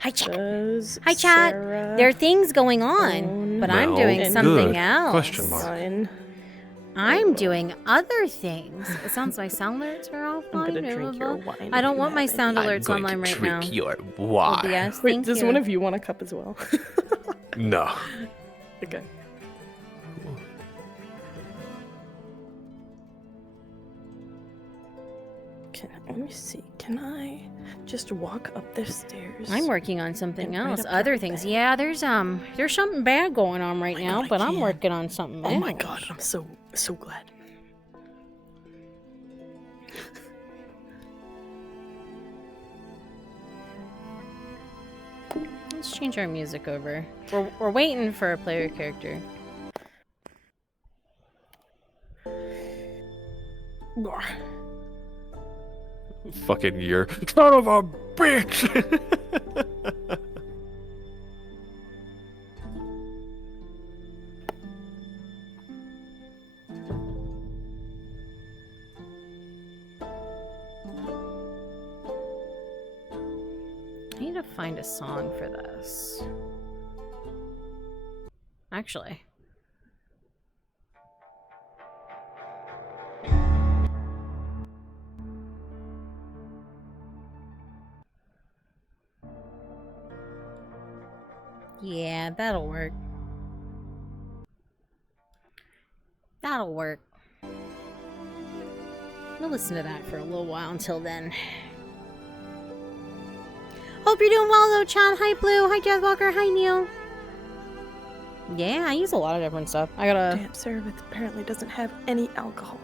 Hi, chat. Does Hi, chat. Sarah There are things going on, own but I'm doing Well, something good. else. Question mark. wine? I'm doing other things. It sounds my sound alerts are offline. I'm gonna blah, drink blah, your blah. wine. I if don't you want my have sound any. alerts online right now. Your wine. OBS, Wait, thank does you. one of you want a cup as well? No. Okay. Let me see. Can I just walk up the stairs? I'm working on something And right else. up Other top things. bed. Yeah, there's something bad going on right my now, God, I but I'm can't. working on something else. Oh my god, I'm so glad. Let's change our music over. We're waiting for a player character. Fucking year. Son of a bitch! I need to find a song for this. Actually. Yeah, that'll work. That'll work. We'll listen to that for a little while until then. Hope you're doing well though, Chan. Hi Blue. Hi Jazz Walker. Hi Neil. Yeah, I use a lot of different stuff. I gotta... Damn, Sarah apparently doesn't have any alcohol.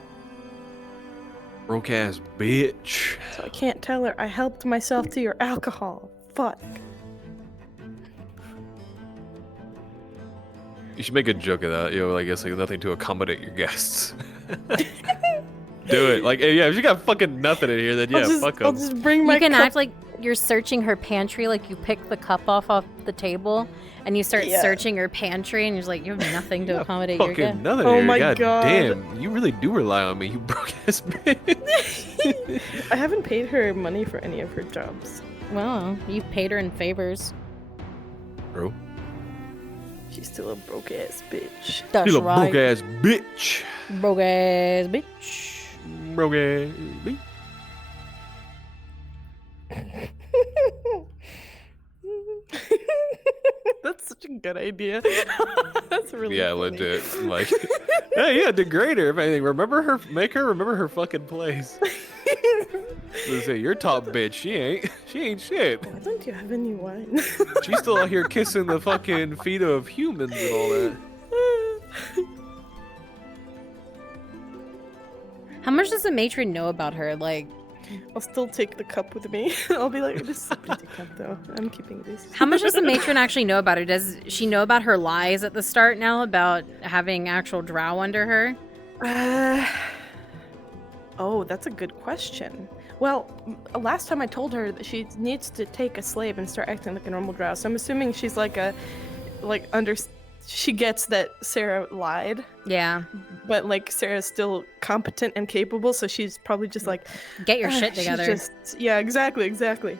Broke ass bitch. So I can't tell her I helped myself to your alcohol. Fuck. You should make a joke of that. You know, I guess like nothing to accommodate your guests. Do it. Like, yeah, if you got fucking nothing in here, then yeah, fuck I'll them. just bring my You can cup. act like you're searching her pantry, like you pick the cup off the table, and you start Yeah. searching her pantry, and you're like, you have nothing to accommodate your Fucking guest. nothing Oh here. my God God. damn, you really do rely on me, you broke ass bitch. I haven't paid her money for any of her jobs. Well, you've paid her in favors. Bro, She's still a broke ass bitch. That's you a right. broke ass bitch. Broke ass bitch. Broke ass bitch. That's such a good idea. That's really Yeah, funny. legit. Like, hey, yeah, degrade her if anything. Remember her, make her remember her fucking place. Let's say, you're top bitch. She ain't shit. Why don't you have any wine? She's still out here kissing the fucking feet of humans and all that. How much does the matron know about her? Like, I'll still take the cup with me. I'll be like, this is a pretty cup though. I'm keeping this. how much does the matron actually know about her? Does she know about her lies at the start now about having actual drow under her? Oh, that's a good question. Well, last time I told her that she needs to take a slave and start acting like a normal drow. So I'm assuming she's she gets that Sarah lied, Yeah. but like Sarah's still competent and capable, so she's probably just like, Get your shit she's together. yeah, exactly. You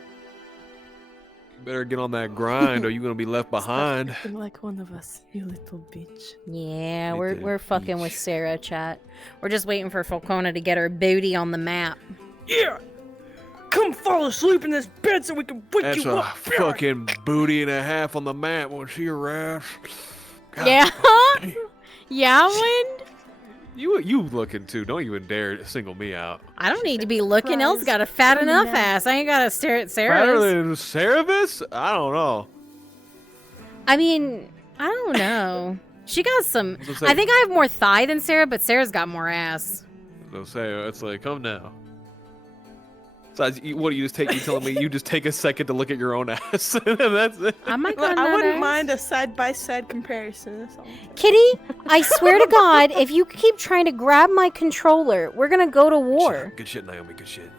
better get on that grind or you're gonna be left behind. Stop acting like one of us, you little bitch. Yeah, Make we're the fucking with beach. Sarah, chat. We're just waiting for Falcona to get her booty on the map. Yeah! Come fall asleep in this bed so we can wake That's you a up. fucking booty and a half on the map. Won't she around? God Yeah. damn. Yeah, Wind? You looking too. Don't even dare single me out. I don't need to be looking. Elle's got a fat Surprise. enough ass. I ain't gotta stare at Better Sarah's. than Cerebus? I don't know. I mean, I don't know. She got some. Let's say- I think I have more thigh than Sarah, but Sarah's got more ass. They'll say it's like, come now. So what do you just take? You telling me you just take a second to look at your own ass? And that's it. I might Well, got I wouldn't ass. mind a side-by-side comparison. That's all. Kitty, I swear to God, if you keep trying to grab my controller, we're gonna go to war. Good shit, Naomi. Good shit.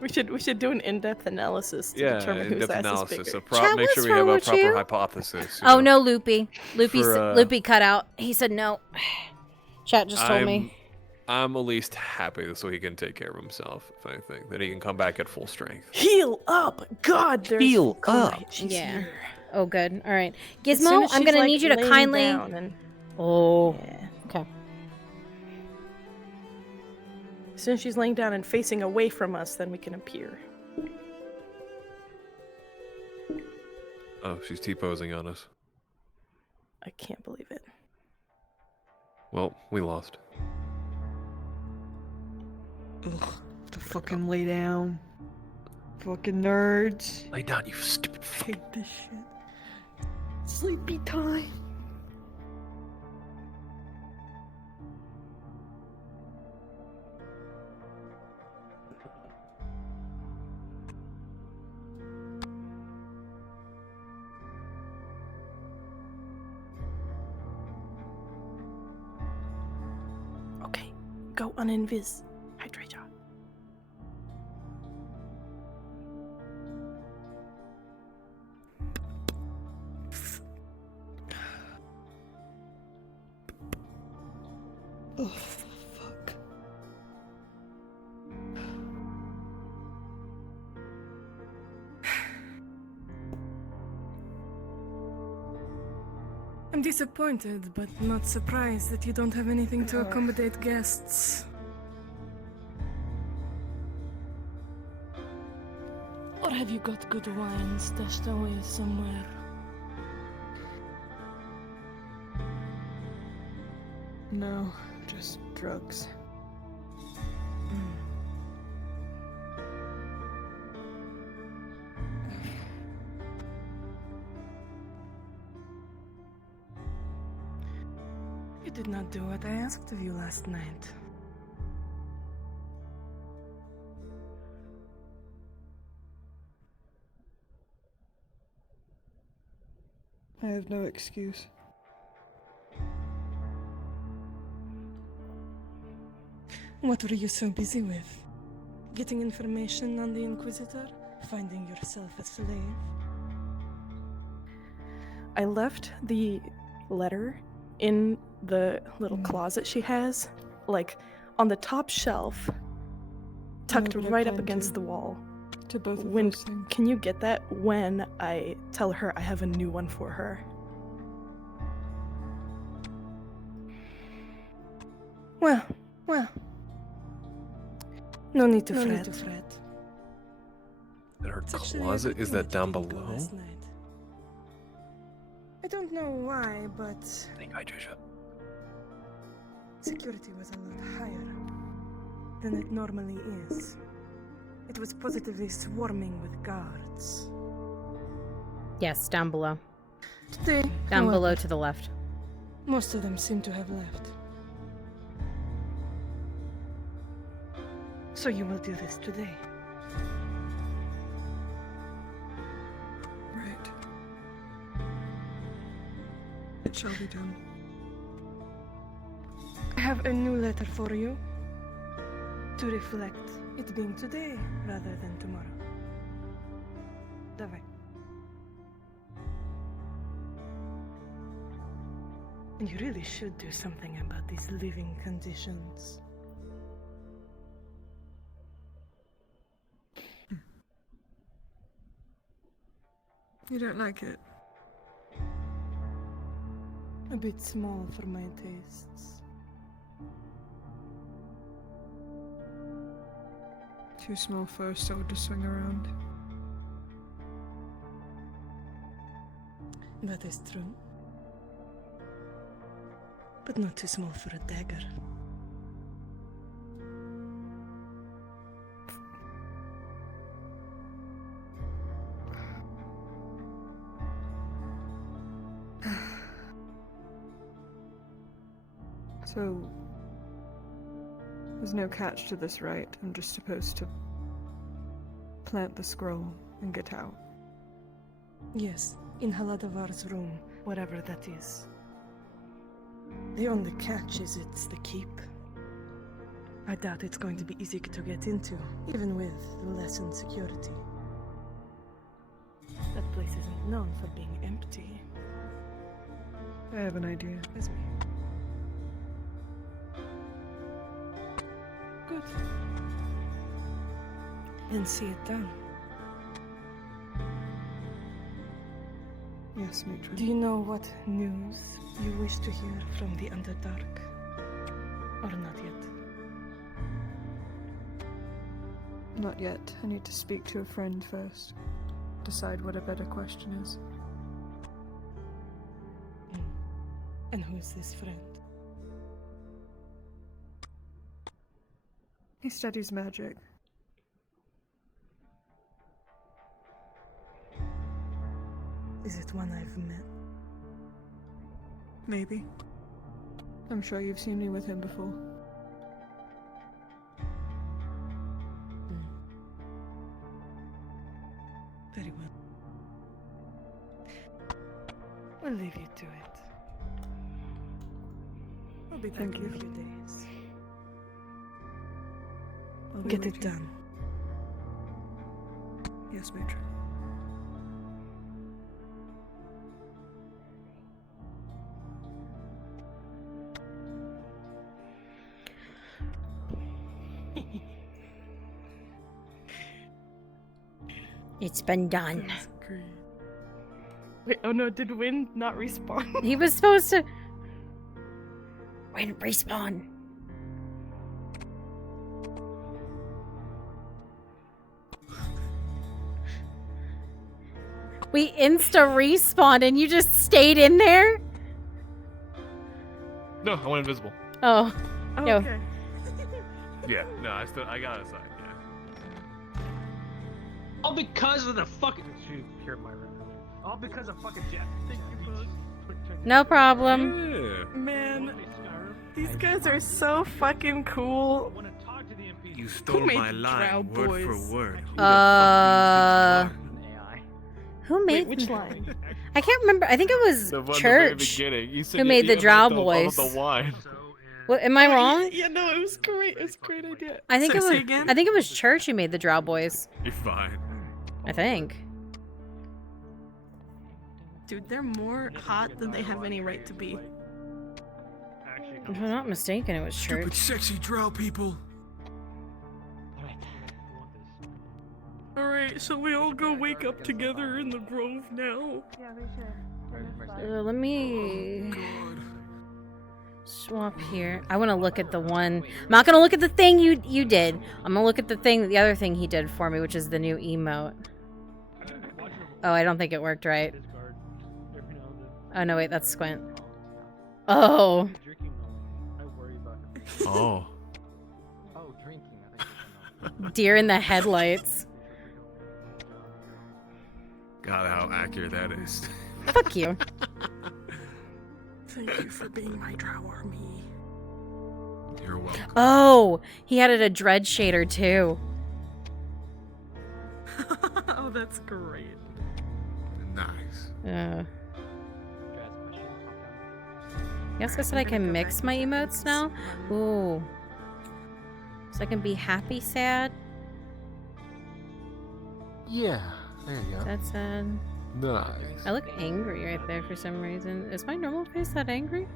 We should do an in-depth analysis to Yeah, determine whose in-depth ass analysis. is So bigger. Chat, make sure what's we have wrong a with proper you? hypothesis. Oh no, Loopy. For, Loopy cut out. He said no. Chat just told me. I'm at least happy so he can take care of himself, if anything. That he can come back at full strength. Heal up! God, there's Heal Koma. up. She's Yeah. here. Oh, good. All right. As soon Gizmo, as I'm she's, gonna like, need you to laying kindly. down and- Oh. Yeah. Okay. As soon as she's laying down and facing away from us, then we can appear. Oh, she's T-posing on us. I can't believe it. Well, we lost. Ugh, to fucking lay down. Fucking nerds. Lay down, you stupid fuck. Hate this shit. Sleepy time. Okay, go uninvis. Hydrate. Oh, fuck. I'm disappointed, but not surprised that you don't have anything to accommodate guests. Or have you got good wine stashed away somewhere? No, just drugs. You did not do what I asked of you last night. I have no excuse. What were you so busy with? Getting information on the Inquisitor? Finding yourself a slave? I left the letter in the little closet she has, like on the top shelf, tucked but I right up plan against to. the wall. To both of When those things. can you get that when I tell her I have a new one for her? Well. No need to No fret. need to fret. And her It's actually a closet, good is thing that down you didn't go below? last night. I don't know why, but Thank you, Trisha. security was a lot higher than it normally is. It was positively swarming with guards. Yes, down below. Today, Down however, below to the left. most of them seem to have left. So you will do this today. Right. It shall be done. I have a new letter for you to reflect it being today rather than tomorrow. Давай. And you really should do something about these living conditions. You don't like it? A bit small for my tastes. Too small for a sword to swing around. That is true. But not too small for a dagger. So, there's no catch to this, right? I'm just supposed to plant the scroll and get out. Yes, in Haladavar's room, whatever that is. The only catch is it's the keep. I doubt it's going to be easy to get into, even with the lessened security. That place isn't known for being empty. I have an idea. As me. good. And see it done. Yes, matron. Do you know what news you wish to hear from the Underdark? Or not yet? Not yet. I need to speak to a friend first. Decide what a better question is. And who is this friend? He studies magic. Is it one I've met? Maybe. I'm sure you've seen me with him before. Very well. We'll leave you to it. I'll be back Thank in you. a few days. I'll be Get it waiting. done. Yes, matron. It's been done. That's great. Wait, oh no, did Wind not respawn? He was supposed to. When respawn. We insta respawned and you just stayed in there? No, I went invisible. Oh. Oh, Yo. okay. Yeah, no, I got outside. Yeah. All because of the fucking. She cured my room. All because of fucking Jeff. Thank you both. No problem. Yeah. Man, these guys are so fucking cool. I want to talk to the NPC. You stole made my Drow line word Boys? for word. Who the Uh, fuck used this line? AI. Who made Wait, which line? I can't remember. I think it was The one at the very Church. beginning, you said who you made the eat Drow the Boys. wine. What, am I wrong? Yeah, no, it was great. It was a great idea. I think So, it say was. again? I think it was Church who made the Drow Boys. You're fine. I think. Dude, they're more hot than they have any right to be. If I'm not mistaken, it was Stupid Church. sexy drow people. Alright, shall we all go wake up together in the grove now? Let me God. swap here. I want to look at the one. I'm not gonna look at the thing you did. I'm gonna look at the other thing he did for me, which is the new emote. Oh, I don't think it worked right. Oh no, wait, that's Squint. Oh, Oh. Oh, drinking. deer in the headlights. God, how accurate that is. Fuck you. Thank you for being my drow army. You're welcome. Oh, he added a dread shader too. Oh, that's great. Nice. Yes, I said I can mix my emotes now. Ooh. So I can be happy, sad. Yeah, there you go. That's sad. Nice. I look angry right there for some reason. Is my normal face that angry?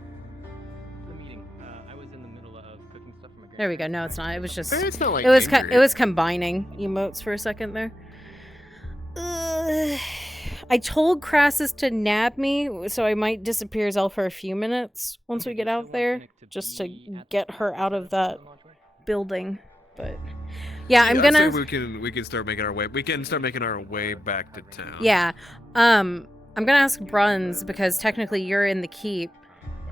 The meeting. I was in the middle of cooking stuff for my There we go. No, it's not. It was just. It's not like It was angry. it was combining emotes for a second there. I told Crassus to nab me, so I might disappear as for a few minutes once we get out there, just to get her out of that building. But yeah, I'm I'd gonna. say we can start making our way. We can start making our way back to town. Yeah, I'm gonna ask Bruns because technically you're in the keep.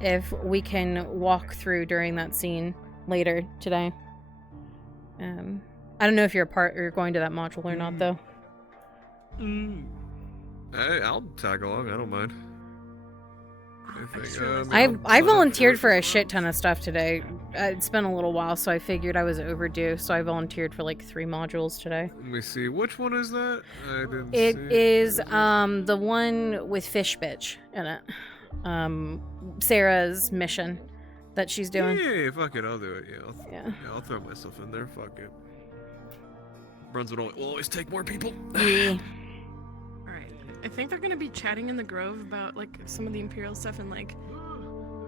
If we can walk through during that scene later today. I don't know if you're going to that module or not though. I'll tag along. I don't mind. I think, I volunteered for a shit ton of stuff today. It's been a little while, so I figured I was overdue. So I volunteered for like 3 modules today. Let me see. Which one is that? I didn't It see. is the one with Fish Bitch in it. Sarah's mission that she's doing. Yeah, fuck it. I'll do it. Yeah. I'll throw myself in there. Fuck it. Bruns will always take more people. Yeah. Alright. I think they're gonna be chatting in the grove about like some of the Imperial stuff and like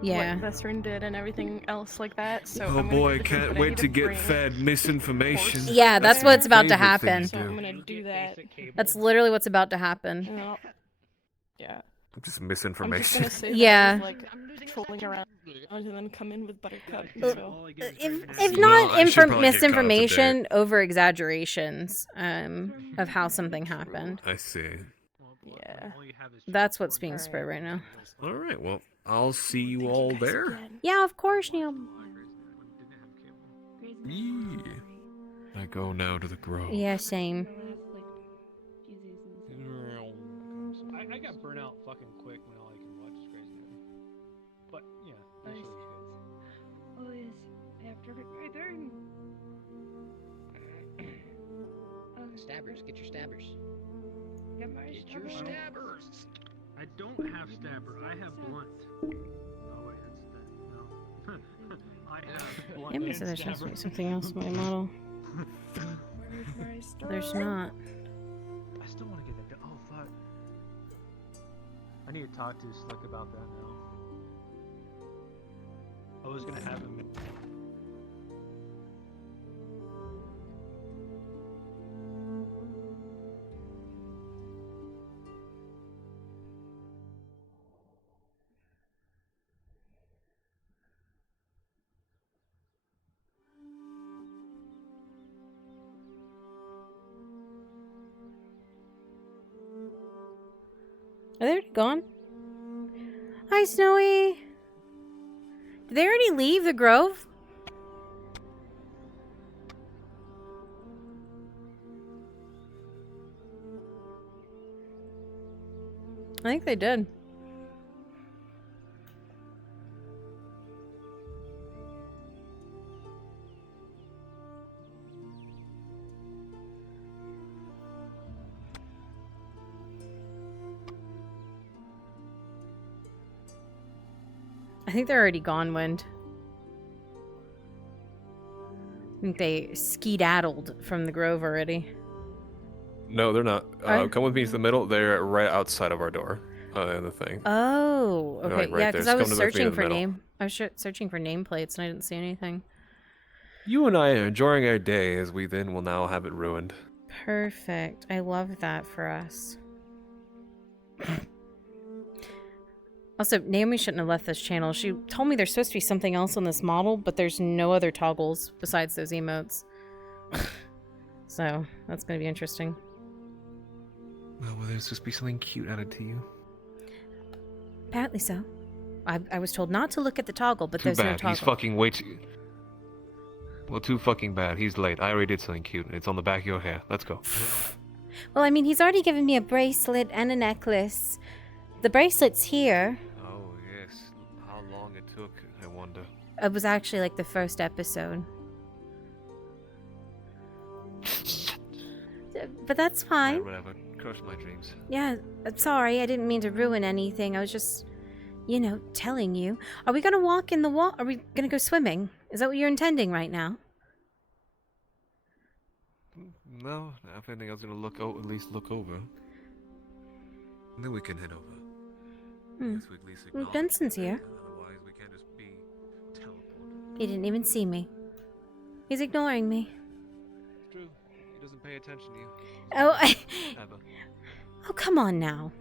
Yeah. what Vesrin did and everything else like that. So Oh I'm gonna boy, do the thing, can't but I wait need to get bring fed misinformation. horse. Yeah, that's what's about to Favorite thing happen. So I'm gonna do that. That's literally what's about to happen. And I'll- yeah. Just I'm just misinformation. gonna say Yeah. that I was, like trolling around and then come in with Buttercup. So. If Well, not I should probably get caught up to misinformation, over exaggerations of how something happened. I see. Yeah. That's what's being spread right now. All right, well, I'll see you all there. Yeah, of course, Neil. Yee. I go now to the grove. Yeah, same. I got burnt out fucking quick when all I can watch is Grey's Anatomy. But yeah, that show was good. Stabbers, get your stabbers. Get your stabbers. I don't have stabber. I have blunt. Oh wait, that's no. I have blunt. Maybe and so there's supposed to stabber. be something else in my model. There's not. I still want to get that. Oh fuck. I need to talk to Slick about that now. I was gonna have him. Are they already gone? Hi, Snowy. Did they already leave the grove? I think they did. I think they're already gone, Wind. I think they skedaddled from the grove already. No, they're not. Alright. Come with me to the middle. They're right outside of our door. In the thing. Oh, They're, okay. like, right Yeah, there. because Just I was come with me to searching the for middle. name. I was searching for nameplates and I didn't see anything. You and I are enjoying our day as we then will now have it ruined. Perfect. I love that for us. Also, Naomi shouldn't have left this channel. She told me there's supposed to be something else on this model, but there's no other toggles besides those emotes. So, that's going to be interesting. Well, will there just be something cute added to you? Apparently so. I was told not to look at the toggle, but Too there's no bad. toggle. He's fucking way too... Well, too fucking bad. He's late. I already did something cute. It's on the back of your hair. Let's go. Well, I mean, he's already given me a bracelet and a necklace. The bracelet's here. Oh, yes. How long it took, I wonder. It was actually like the first episode. But that's fine. Whatever. Crush my dreams. Yeah, I'm sorry. I didn't mean to ruin anything. I was just, telling you. Are we going to walk in the wall? Are we going to go swimming? Is that what you're intending right now? No, if anything, I was gonna at least look over. And then we can head over. Hmm. Guess we at least Well, acknowledge Benson's the thing, here. Otherwise, we can't just be teleported. He didn't even see me. He's ignoring me. It's true. He doesn't pay attention to you. Oh, Ever. oh, come on now.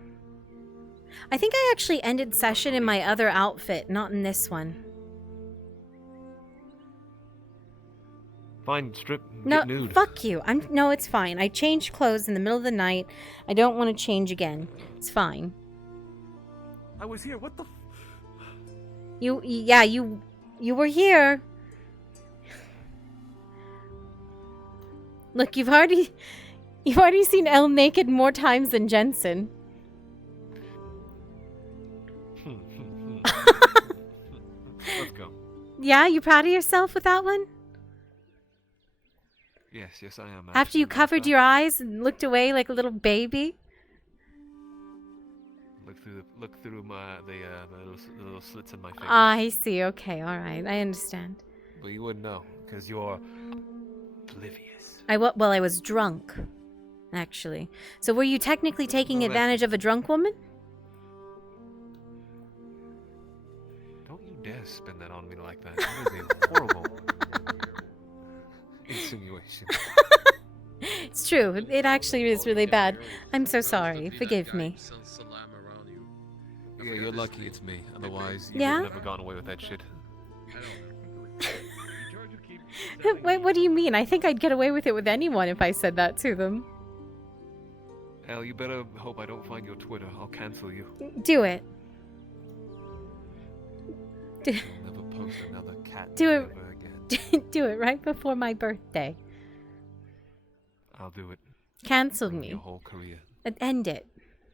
I think I actually ended session in my other outfit, not in this one. Fine, strip. No, Get nude. fuck you. No, it's fine. I changed clothes in the middle of the night. I don't want to change again. It's fine. I was here. What the? You were here. Look, you've already seen Elle naked more times than Jensen. Let's go. Yeah, you proud of yourself with that one? Yes, I am. After you covered your eyes and looked away like a little baby? Look through the little slits in my face. I see. Okay, all right. I understand. But you wouldn't know because you're oblivious. I was drunk, actually. So were you technically taking Well, that's- advantage of a drunk woman? Don't you Don't dare spin that on me like that. That is a horrible insinuation. It's true. It actually is really bad. I'm so sorry. Forgive me. Yeah, you're lucky it's me. Otherwise, you Yeah? would have never gone away with that shit. What do you mean? I think I'd get away with it with anyone if I said that to them. Al, you better hope I don't find your Twitter. I'll cancel you. Do it. I'll never post another cat Do it. ever again. Do it right before my birthday. I'll do it. Cancel Ruin me. Your whole career. And end it.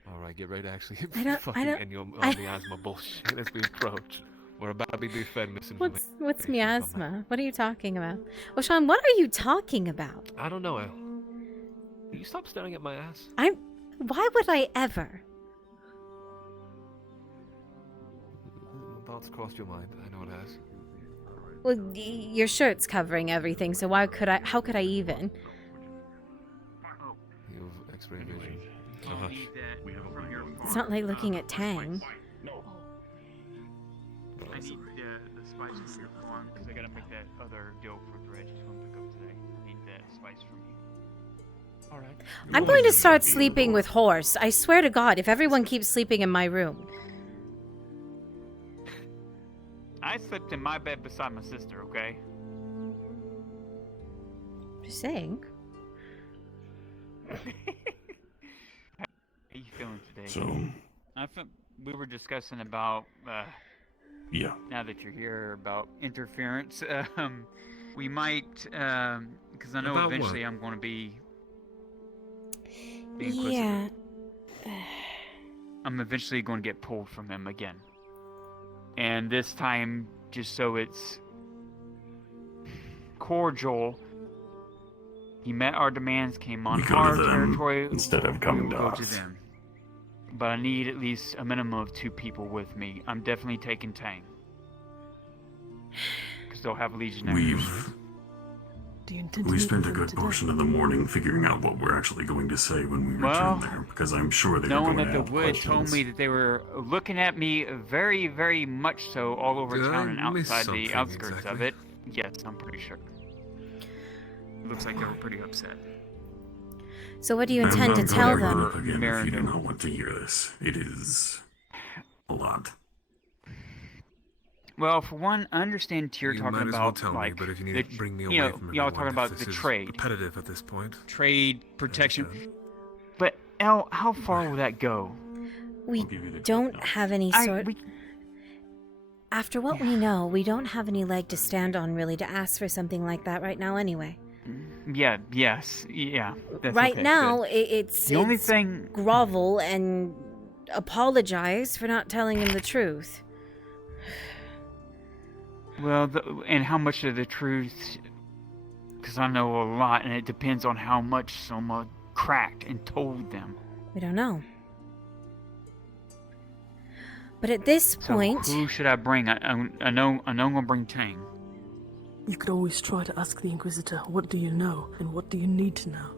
All right, get ready to actually I fucking don't- end your I- miasma bullshit as we approach. We're about to be fed misinformation. What's miasma? What are you talking about? Well, Sean, what are you talking about? I don't know, Al. Will you stop staring at my ass? Why would I ever? Thoughts crossed your mind. I know it has. Well, your shirt's covering everything, so how could I even? You have X-ray vision. So hush. It's not like looking at Tang. I need the spice from your farm because I gotta make that other dough for bread. Just want to pick up today. I need that spice from you. All right. I'm going to start sleeping with Horse. I swear to God, if everyone keeps sleeping in my room. I slept in my bed beside my sister. Okay. Just saying. How you feeling today? So, We were discussing about. yeah. Now that you're here, about interference. We might, because I know About eventually what? I'm going to be. Yeah. I'm eventually going to get pulled from him again. And this time, just so it's cordial, he met our demands, came on You go our to them territory. instead of coming to We'll go us. to them. But I need at least a minimum of 2 people with me. I'm definitely taking Tang. Because they'll have legionaries. Do you intend We to spent a meet with good them portion of the morning figuring out what we're actually going to say when we Well, return there, because I'm sure they're Knowing going that to the have wood questions. told me that they were looking at me very, very much so all over Did town I and miss outside the something outskirts of exactly? it. Yes, I'm pretty sure. Looks like they were pretty upset. So what do you I'm intend not to going tell bring it them? up again if you do Marinade. not want to hear this. It is a lot. Well, for one, I understand you're You talking might as well about tell like me, but if you need the, to bring me you away know, from y'all everyone, talking if about this the is trade, repetitive at this point. trade I protection. understand. But El, how far will that go? We I'll give you the don't quick notes. have any sort. we, After what we know, we don't have any leg to stand on really to ask for something like that right now anyway. yeah, yes, yeah. That's Right okay, now, good. it's The only it's thing, grovel and apologize for not telling him the truth. well, and how much of the truth? Because I know a lot, and it depends on how much someone cracked and told them. We don't know. But at this So point, who should I bring? I know I'm gonna bring Tang. You could always try to ask the Inquisitor, what do you know, and what do you need to know?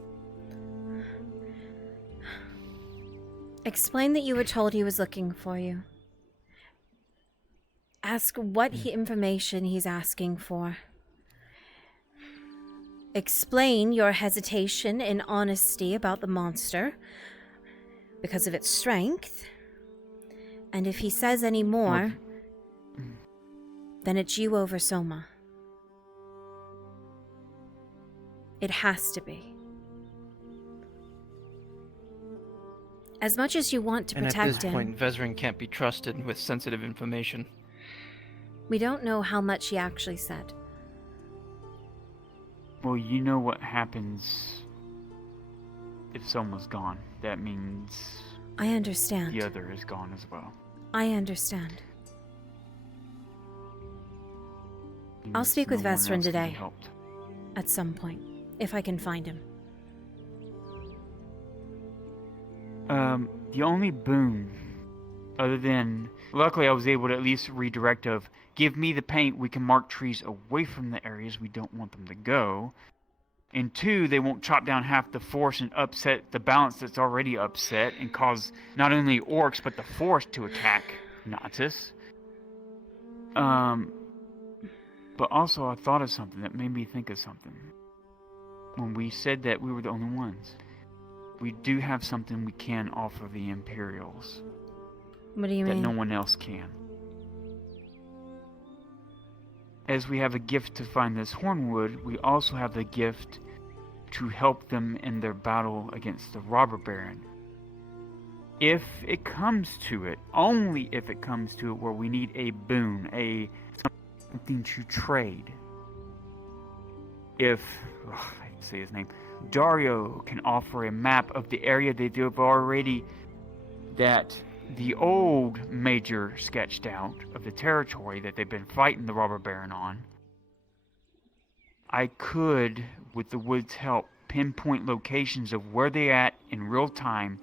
explain that you were told he was looking for you. Ask what information he's asking for. Explain your hesitation and honesty about the monster because of its strength. And if he says any more, then it's you over Soma. It has to be. As much as you want to And protect at this him, point, Vezrin can't be trusted with sensitive information. we don't know how much he actually said. Well, you know what happens if someone's gone. That means I understand. the other is gone as well. I understand. Means I'll speak with no one Vezrin else can be today. helped. At some point, if I can find him. The only boon, other than, luckily I was able to at least redirect of, give me the paint, we can mark trees away from the areas we don't want them to go. And 2, they won't chop down half the forest and upset the balance that's already upset and cause not only orcs but the forest to attack Natus. But also I thought of something that made me think of something. When we said that we were the only ones, we do have something we can offer the Imperials. What do you that mean? no one else can. As we have a gift to find this Hornwood, we also have the gift to help them in their battle against the Robber Baron. If it comes to it, only if it comes to it, where we need a boon, something to trade. If, I hate to say his name, Dario can offer a map of the area they do have already, that the old Major sketched out of the territory that they've been fighting the Robber Baron on, I could, with the Wood's help, pinpoint locations of where they're at in real time.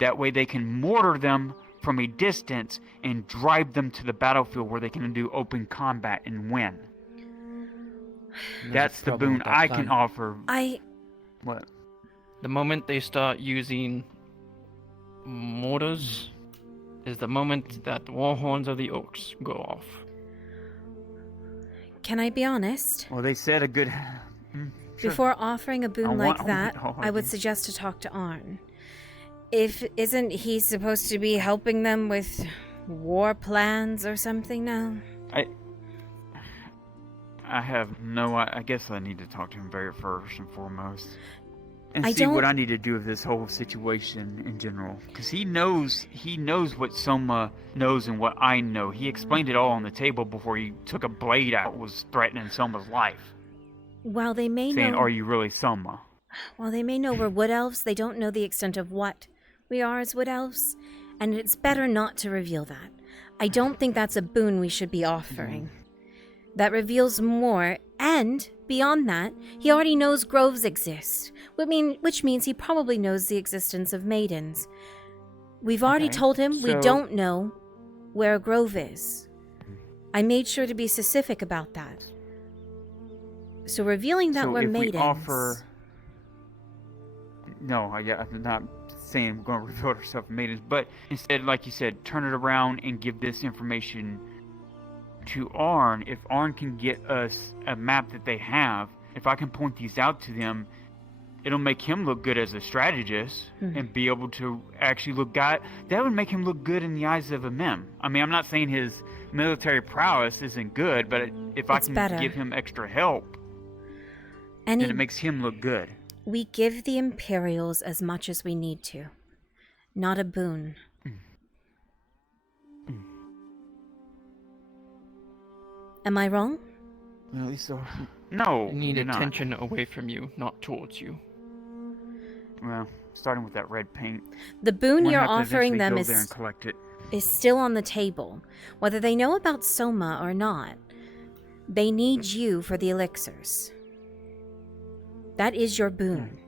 That way they can mortar them from a distance and drive them to the battlefield where they can do open combat and win. That's the boon I can offer. What? The moment they start using mortars is the moment that the war horns of the Oaks go off. Can I be honest? Well, they said a good... Sure. Before offering a boon like that, I would you. suggest to talk to Arn. Isn't he supposed to be helping them with war plans or something now? I have no... I guess I need to talk to him first and foremost. And I see what don't- I need to do with this whole situation in general. Because he knows what Soma knows and what I know. He explained it all on the table before he took a blade out, was threatening Soma's life. While they may Saying, know... are you really Soma? While they may know we're wood elves, they don't know the extent of what we are as wood elves, and it's better not to reveal that. I don't think that's a boon we should be offering. That reveals more, and beyond that, he already knows groves exist, which means he probably knows the existence of maidens. We've already Okay, told him we so- don't know where a grove is. I made sure to be specific about that. So revealing that So we're if maidens... we offer... No, I'm not saying we're going to reveal ourselves as maidens, but instead, like you said, turn it around and give this information to Arn. If Arn can get us a map that they have, if I can point these out to them, it'll make him look good as a strategist and be able to actually look that would make him look good in the eyes of a mem. I mean, I'm not saying his military prowess isn't good, but if I It's can better. give him extra help, And then he- it makes him look good. We give the Imperials as much as we need to. Not a boon. Am I wrong? Well, at least so. No, I need you're not. attention away from you, not towards you. Well, starting with that red paint. The boon We're you're gonna have to offering eventually them go there and collect it. is still on the table. Whether they know about Soma or not, they need you for the elixirs. That is your boon.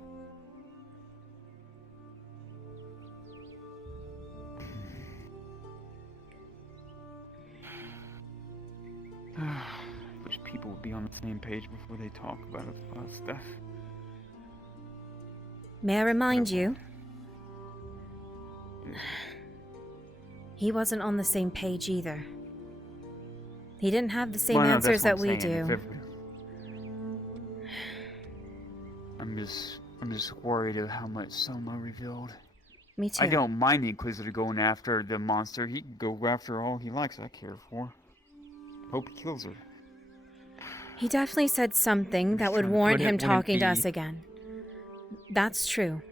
I wish people would be on the same page before they talk about a lot of stuff. May I remind you? He wasn't on the same page either. He didn't have the same Well, no, answers that's that what we I'm saying. do. If I'm just worried of how much Soma revealed. Me too. I don't mind the Inquisitor going after the monster. He can go after all he likes. I care for. Hope he kills her. He definitely said something that would trying to warrant put it, him wouldn't talking to be- us again. That's true.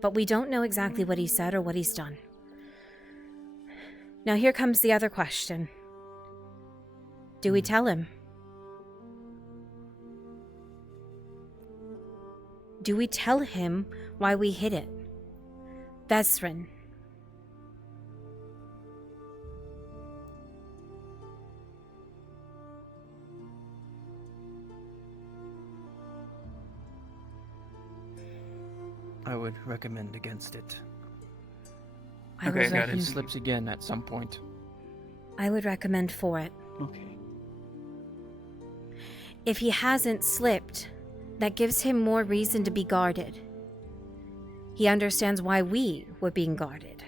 But we don't know exactly what he said or what he's done. Now here comes the other question. Do we tell him? Do we tell him why we hid it? Vesrin. I would recommend against it. I Okay, would got it. recommend- Slips again at some point. I would recommend for it. Okay. If he hasn't slipped, that gives him more reason to be guarded. He understands why we were being guarded.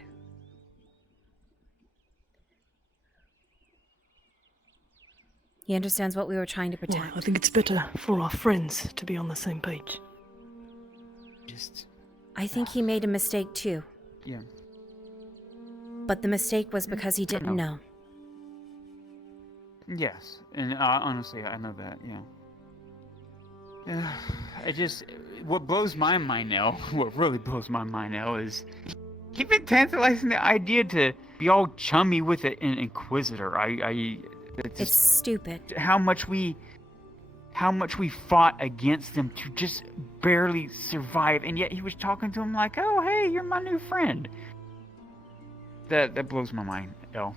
He understands what we were trying to Well, protect. I think it's better for our friends to be on the same page. I think he made a mistake too. Yeah. But the mistake was because he didn't know. Yes, and honestly, I know that. Yeah. What blows my mind now, what really blows my mind now is keep it tantalizing the idea to be all chummy with an Inquisitor. It's stupid. How much we fought against them to just barely survive, and yet he was talking to him like, "Oh, hey, you're my new friend." That blows my mind, El.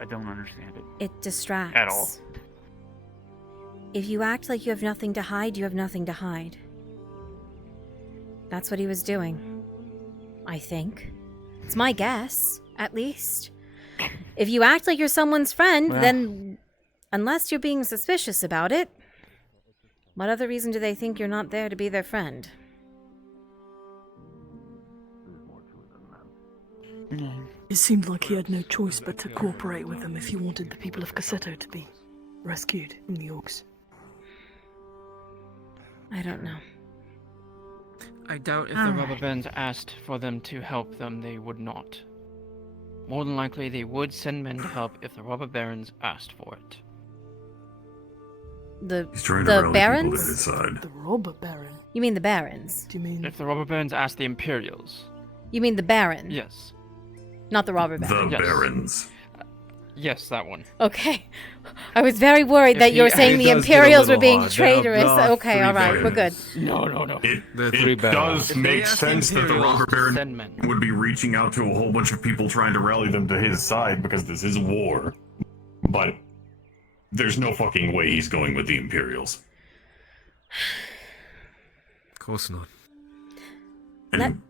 I don't understand it. It distracts. At all. If you act like you have nothing to hide, you have nothing to hide. That's what he was doing. I think. It's my guess, at least. If you act like you're someone's friend, then unless you're being suspicious about it, what other reason do they think you're not there to be their friend? It seemed like he had no choice but to cooperate with them if he wanted the people of Cassetto to be rescued from the orcs. I don't know. I doubt if the Robber Barons asked for them to help them, they would not. More than likely, they would send men to help if the Robber Barons asked for it. He's trying to rally Barons? people to his side. The Robber Baron? You mean the Barons? Do you mean... If the Robber Barons asked the Imperials. You mean the Baron? Yes. Not the Robber Baron. The Barons. Yes, that one. Okay. I was very worried that you were saying the Imperials were being traitorous. Okay, alright, we're good. No. It does make sense that the Robber Baron men. would be reaching out to a whole bunch of people trying to rally them to his side because this is a war. But there's no fucking way he's going with the Imperials. Of course not. And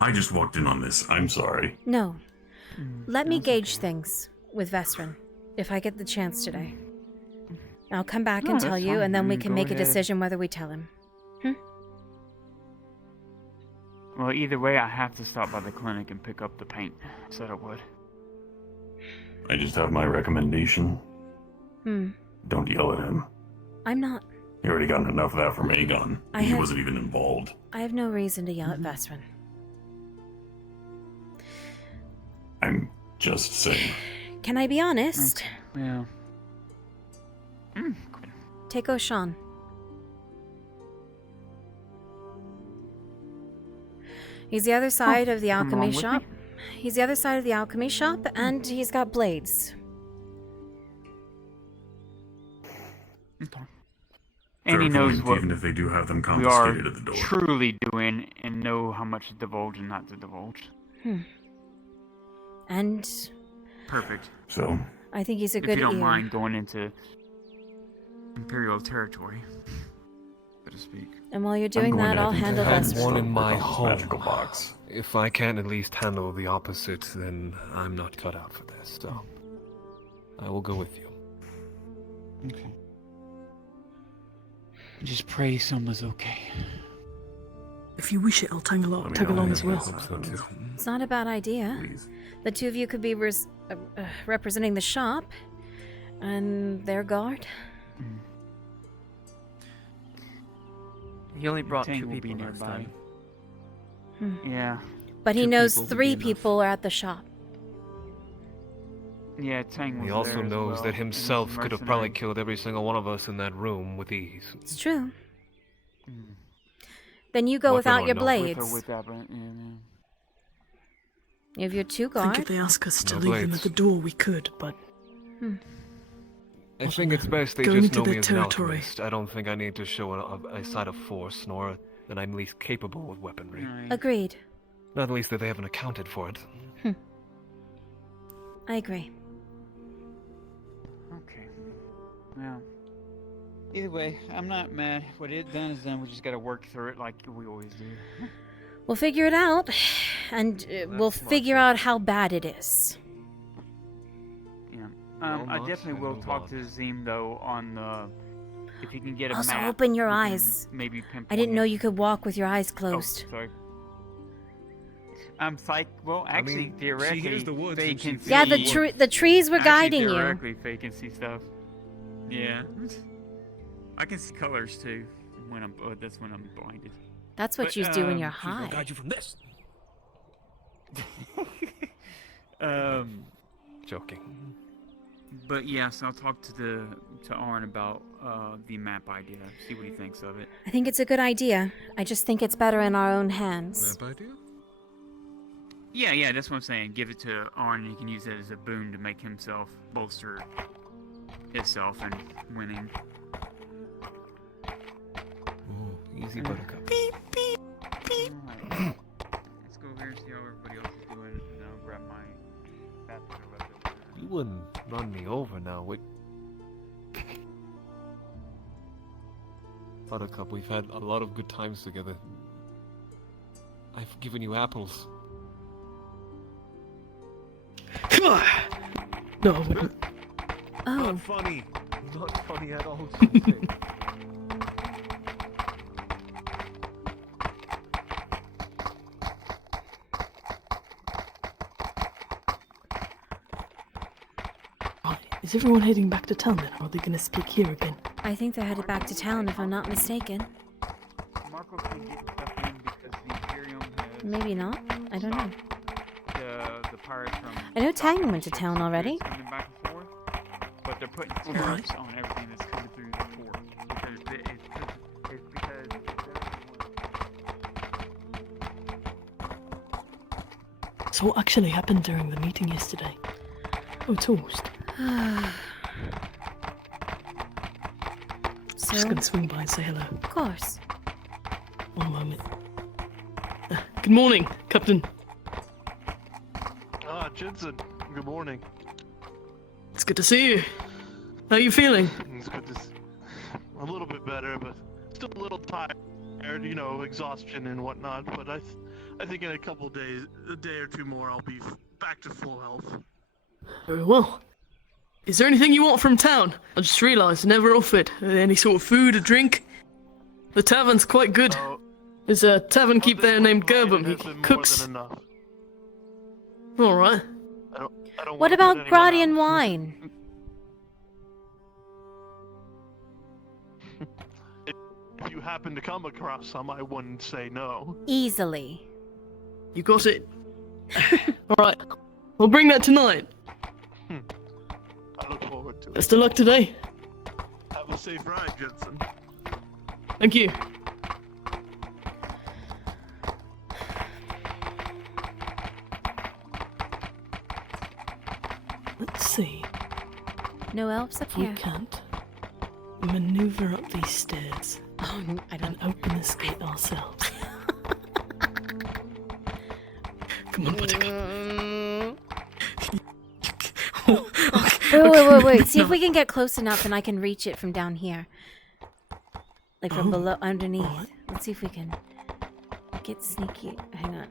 I just walked in on this. I'm sorry. No. Let me gauge things with Vestrin, if I get the chance today. I'll come back and tell you, and then we can make a decision whether we tell him. Well, either way, I have to stop by the clinic and pick up the paint. Said I would. I just have my recommendation. Don't yell at him. I'm not. You already gotten enough of that from Aegon. He wasn't even involved. I have no reason to yell at Vestrin. I'm just saying. Can I be honest? Yeah. Take O'Shawn. He's the other side of the alchemy with shop. He's the other side of the alchemy shop, and he's got blades. Okay. And he Fair knows point, what even if they do have them we are confiscated at the door. truly doing and know how much to divulge and not to divulge. And Perfect. So, I think he's a If good you don't ear. mind going into Imperial territory, so to speak. And while you're doing that, I'll handle have Vestrin. one in my home. magical box. If I can't at least handle the opposite, then I'm not cut out for this. So I will go with you. Okay. Just pray Selma's okay. If you wish it, I'll tag along as well. So too. It's not a bad idea. Please. The two of you could be representing the shop and their guard. He only brought Tang two will be people last nearby. time. Yeah. But he Two knows people would 3 be enough. people are at the shop. Yeah, Tang was He also there as knows well, that and himself he's could have probably mercenary. killed every single one of us in that room with ease. It's true. Mm. Then you go Weapon without or your no blades. With or without, but, yeah. You have your 2 I think guards. if they ask us to No leave them blades. at the door, we could, but I think it's best they Going just into know me their as an territory. alchemist. I don't think I need to show a side of force, nor that I'm least capable with weaponry. Agreed. Not least that they haven't accounted for it. I agree. Okay. Well. Either way, I'm not mad. What it done is done. We just gotta work through it like we always do. We'll figure it out, and we'll smart, figure sir. out how bad it is. Yeah. Well, I not definitely and will move talk on. to Zim though on the if he can get a Also, map. open your we can eyes. Maybe pinpoint I didn't know it. you could walk with your eyes Oh, closed. sorry. Well, actually, mean, she theoretically, hears the woods they and she can see. Yeah, the trees were actually, guiding you. theoretically, they can see stuff. Yeah. I can see colors too. When I'm that's when I'm blinded. That's what But, you do when you're She's gonna high. guide you from this. Joking. But yes, I'll talk to Arn about the map idea. See what he thinks of it. I think it's a good idea. I just think it's better in our own hands. Map idea? Yeah, that's what I'm saying. Give it to Arn, and he can use it as a boon to make himself bolster himself and winning. Ooh, easy buttercup. Alright. Let's go over here and see how everybody else is doing, and I'll grab my bathroom left over there. You wouldn't run me over now, would? Buttercup, we've had a lot of good times together. I've given you apples. No, I wouldn't. Oh, Not funny. Not funny at all. Jose. Right, is everyone heading back to town then, or are they going to speak here again? I think they're headed back to town if I'm not mistaken. Marco can get stuff in because the Imperium has Maybe not. I don't know. the pirates from I know Tang went to town already. coming back and forth, but they're putting tariffs on everything that's coming through the port because it's because So what actually happened during the meeting yesterday? Oh, toast. So, Just gonna swing by and say hello. of course. One moment. Good morning, Captain. Ah, Jensen. Good morning. It's good to see you. How are you feeling? It's good to a little bit better, but still a little tired. You know, exhaustion and whatnot. But I think in a couple days, a day or two more, I'll be back to full health. Very well. Is there anything you want from town? I just realised I never offered any sort of food or drink. The tavern's quite good. There's a tavern keep there named Gerbum. He cooks. All right. I don't What wanna about put anyone Gradian out. wine? If you happen to come across some, I wouldn't say no. Easily. You got it. All right. I'll bring that tonight. I look forward to it. Best of luck today. Have a safe ride, Jensen. Thank you. Let's see. No elves up If we here. can't maneuver up these stairs Oh, I and don't. open this gate ourselves. Come on, Buttercup. Wait. See if we can get close enough and I can reach it from down here. Like from below, underneath. alright. Let's see if we can get sneaky. Hang on.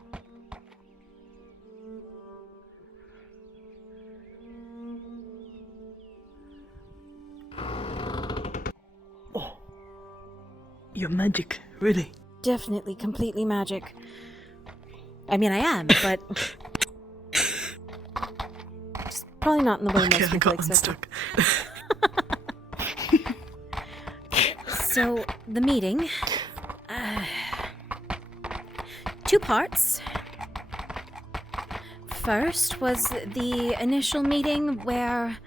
Oh, you're magic, really. Definitely, completely magic. I mean, I am, but just probably not in the way Okay, most I people got expect. unstuck. So, the meeting. Two parts. First was the initial meeting where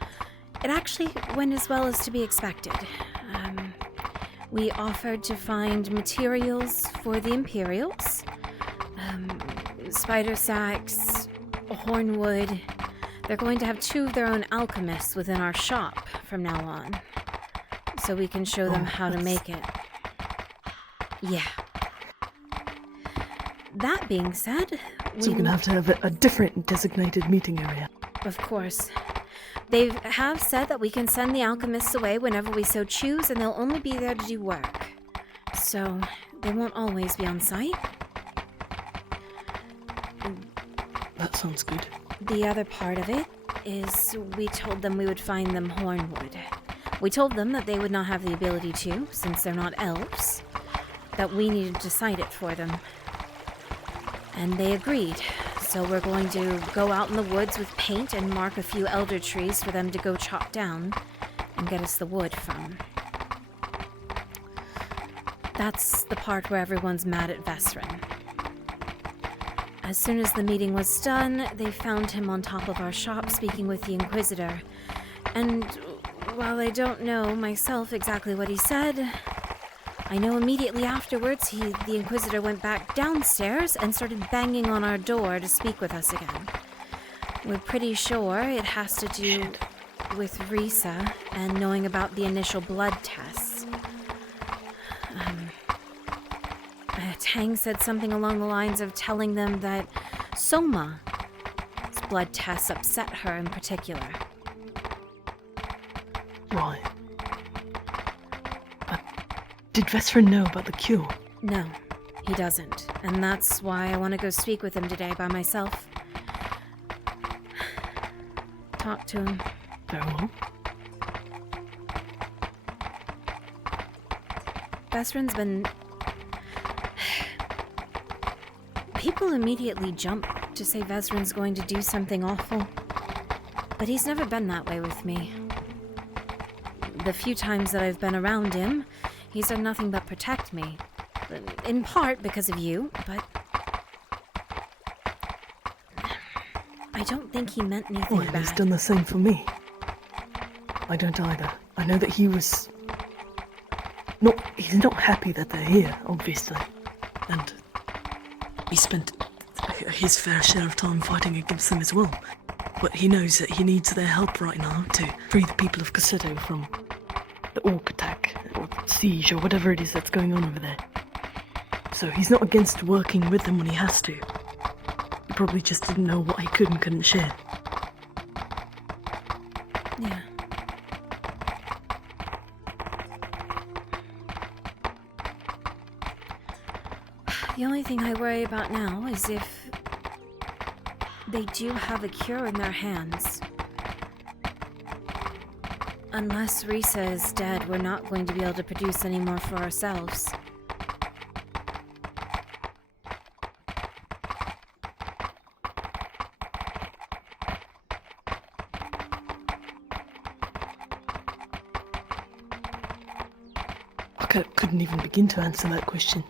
it actually went as well as to be expected. We offered to find materials for the Imperials. Spider sacks, hornwood. They're going to have 2 of their own alchemists within our shop from now on. So we can show them how to make it. Yeah. That being said, So we're gonna have to have a different designated meeting area. Of course. They have said that we can send the alchemists away whenever we so choose, and they'll only be there to do work. So, they won't always be on site. That sounds good. The other part of it is we told them we would find them hornwood. We told them that they would not have the ability to, since they're not elves, that we needed to cite it for them. And they agreed. So we're going to go out in the woods with paint and mark a few elder trees for them to go chop down. and get us the wood from. That's the part where everyone's mad at Vesrin. As soon as the meeting was done, they found him on top of our shop speaking with the Inquisitor. And while I don't know myself exactly what he said, I know immediately afterwards the Inquisitor went back downstairs and started banging on our door to speak with us again. We're pretty sure it has to do with Risa and knowing about the initial blood tests. Tang said something along the lines of telling them that Soma's blood tests upset her in particular. Right. Did Vesrin know about the cure? No, he doesn't. And that's why I want to go speak with him today by myself. Talk to him. Very well. Vesrin's been... People immediately jump to say Vesrin's going to do something awful. But he's never been that way with me. The few times that I've been around him, he's done nothing but protect me. In part because of you, but... I don't think he meant anything Well, bad. he's done the same for me. I don't either. I know that he was... He's not happy that they're here, obviously. And he spent his fair share of time fighting against them as well. But he knows that he needs their help right now to free the people of Cassetto from the orc attack, or siege, or whatever it is that's going on over there. So he's not against working with them when he has to. He probably just didn't know what he could and couldn't share. Yeah. The only thing I worry about now is if they do have a cure in their hands. Unless Risa is dead, we're not going to be able to produce any more for ourselves. I couldn't even begin to answer that question.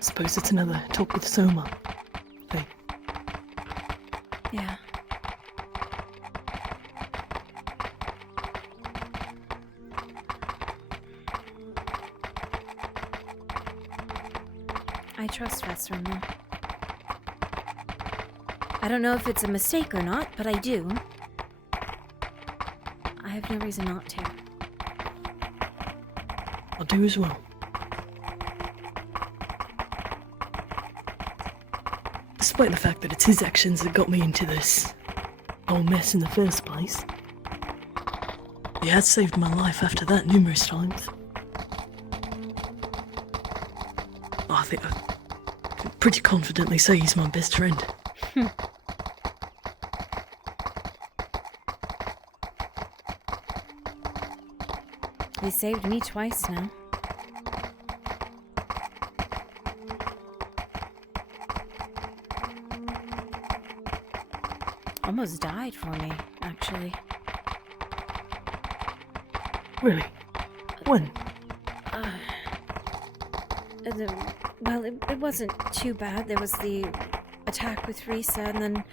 Suppose it's another talk with Soma thing. Yeah. I trust Vesrin, though. I don't know if it's a mistake or not, but I do. I have no reason not to. I'll do as well. Despite the fact that it's his actions that got me into this whole mess in the first place. He has saved my life after that numerous times. I think I can pretty confidently say he's my best friend. He saved me twice now. Almost died for me, actually. Really? When? Well, it wasn't too bad. There was the attack with Risa, and then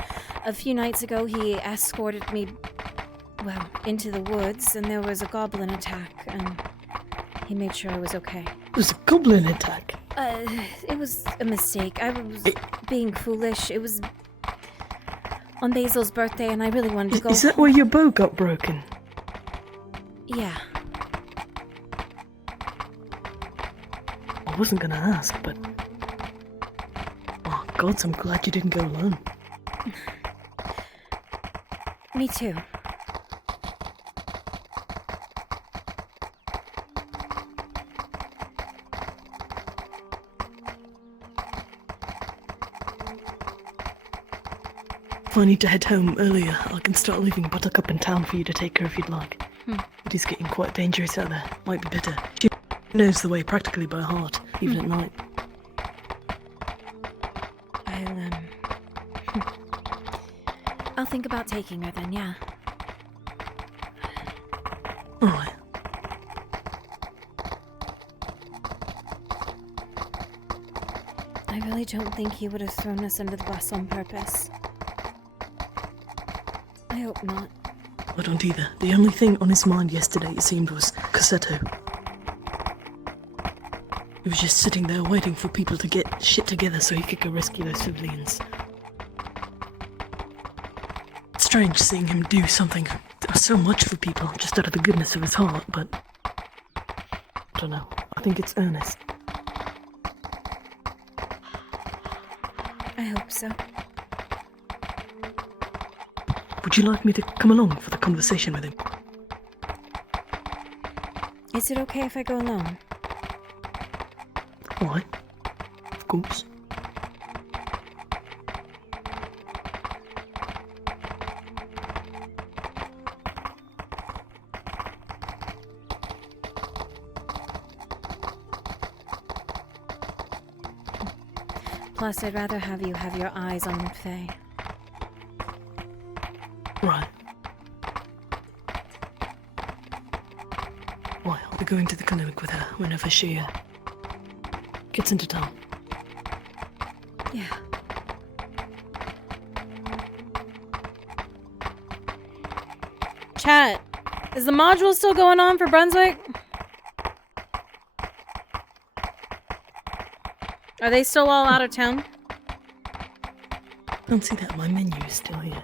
a few nights ago he escorted me, well, into the woods, and there was a goblin attack, and he made sure I was okay. It was a goblin attack? It was a mistake. I was being foolish. It was on Basil's birthday, and I really wanted to go. Is that where your bow got broken? Yeah. I wasn't gonna ask, but... Oh, gods, I'm glad you didn't go alone. Me too. If I need to head home earlier, I can start leaving Buttercup in town for you to take her if you'd like. It is getting quite dangerous out there. Might be better. She knows the way practically by heart, even at night. I'll think about taking her then, yeah. Alright. I really don't think he would have thrown us under the bus on purpose. I hope not. I don't either. The only thing on his mind yesterday, it seemed, was Cassetto. He was just sitting there waiting for people to get shit together so he could go rescue those civilians. It's strange seeing him do something so much for people just out of the goodness of his heart, but I don't know. I think it's earnest. I hope so. Would you like me to come along for the conversation with him? Is it okay if I go alone? Why? Of course. Plus, I'd rather have you have your eyes on Faye. Right. Why, I'll be going to the clinic with her whenever she gets into town. Yeah. Chat, is the module still going on for Brunswick? Are they still all out of town? Don't see that my menu is still here.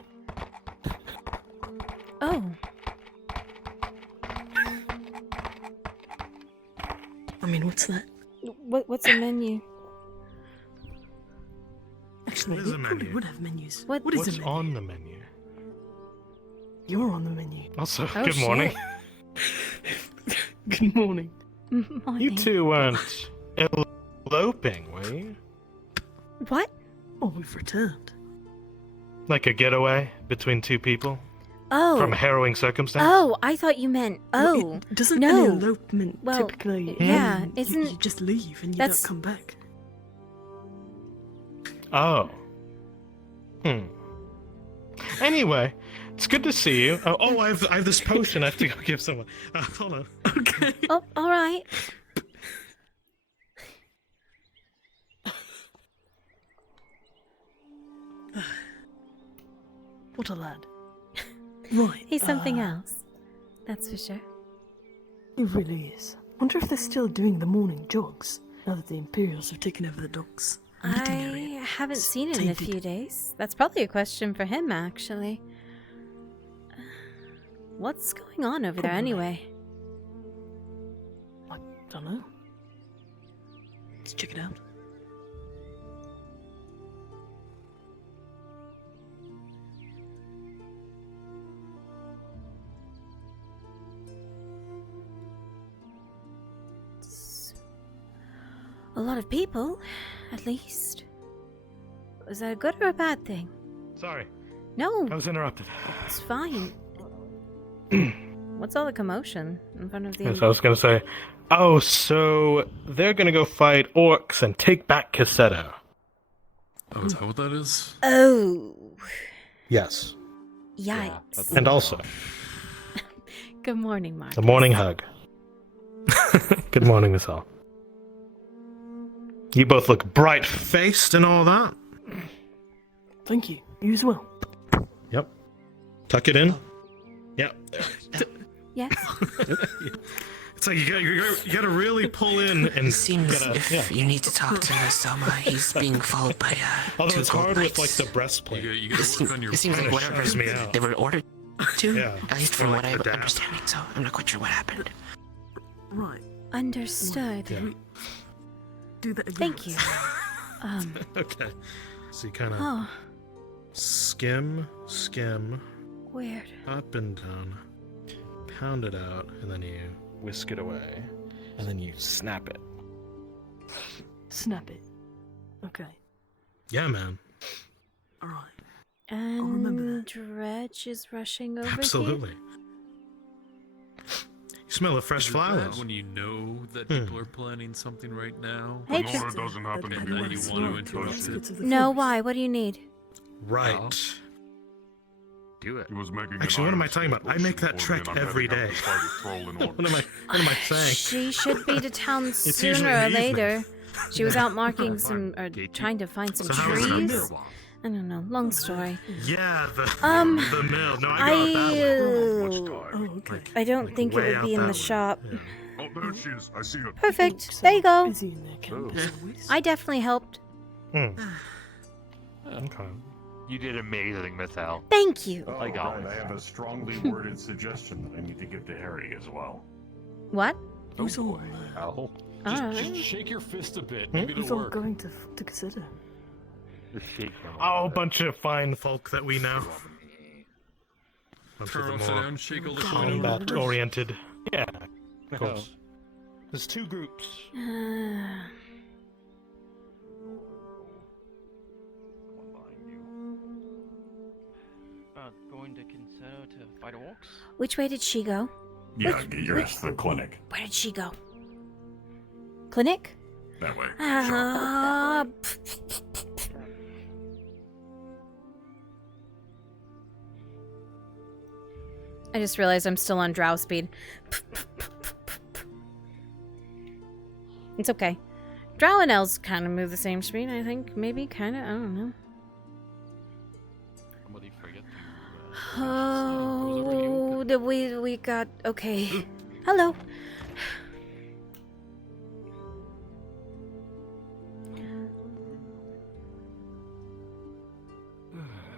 Oh. I mean, what's that? What's a menu? Actually, What is they a probably menu? would have menus. What is What's a menu? on the menu? You're on the menu. Also, Oh, good morning. Good morning. You two weren't eloping, were you? What? Oh, we've returned. Like a getaway between two people? Oh. From a harrowing circumstance? Oh, I thought you meant. Oh. Doesn't no. an elopement Well, typically... yeah, you isn't. just leave and you That's- don't come back. Oh. Anyway, it's good to see you. Oh, I have this potion I have to go give someone. Hold on. Okay. Oh, alright. What a lad. Right. He's something else. That's for sure. He really is. Wonder if they're still doing the morning jogs now that the Imperials have taken over the docks. I haven't seen it in a few days. That's probably a question for him, actually. What's going on over there anyway? I don't know. Let's check it out. A lot of people, at least. Was that a good or a bad thing? Sorry, No, I was interrupted. it's fine. What's all the commotion in front of the... Yes, I was going to say, oh, so they're going to go fight orcs and take back Cassetto. Oh, is that what that is? Oh, Yes. yikes. And also, Good morning, Mark. the morning hug. Good morning, Miss Hall. You both look bright-faced and all that. Thank you. You as well. Yep. Tuck it in. Yep. Yes. It's like you gotta really pull in and It seems gotta, if yeah. you need to talk to Soma, he's being followed by Although two it's gold hard with knights. like the breastplate. You gotta work on your. It seems like Kinda whatever shatters me out. they were ordered to, Yeah. at least Or from like what I'm the dab. understanding, so I'm not quite sure what happened. Right. Understood. Yeah. Do that again. Thank you. Okay. So you kind of Oh, skim, weird. up and down, pound it out, and then you whisk it away, and then you snap it. Snap it. Okay. Yeah, man. Alright. And remember Dredge is rushing over Absolutely. here. You smell of fresh Is it bad flowers. when you know that people are planning something right now? Hey, and Tristan. doesn't happen and then you want to enforce it. No, why? What do you need? Right. Do it. He was making Actually, what am I talking about? I make that trek every day. What am I saying? She should be to town It's usually sooner or in the evening. later. She was out marking some, or trying to find some So how was the trees. mill? I don't know. Long story. Yeah, the mill. No, I okay. I don't think it way would out be in that the way. shop. Oh, there she is. I see her. Perfect. There you go. Is he in their camp as always? I definitely helped. Okay. You did amazing, Miss Al. Thank you. Oh, Like right. always. I have a strongly worded suggestion that I need to give to Harry as well. What? Who's all, Ow. Just shake your fist a bit. Maybe who's it'll all work. going to consider? Just shake him. Oh, a bunch of fine folk that we know. Bunch of Turn the upside more down, shake all the shit. combat-oriented. Yeah, of course. There's two groups. Going to consider to fight orcs? Which way did she go? Yeah, get your ass to the clinic. Where did she go? Clinic? That way. Ah, I just realized I'm still on drow speed. It's okay. Drow and elves kind of move the same speed, I think. Maybe, kind of. I don't know. Somebody forget Oh, we got... Okay. Hello.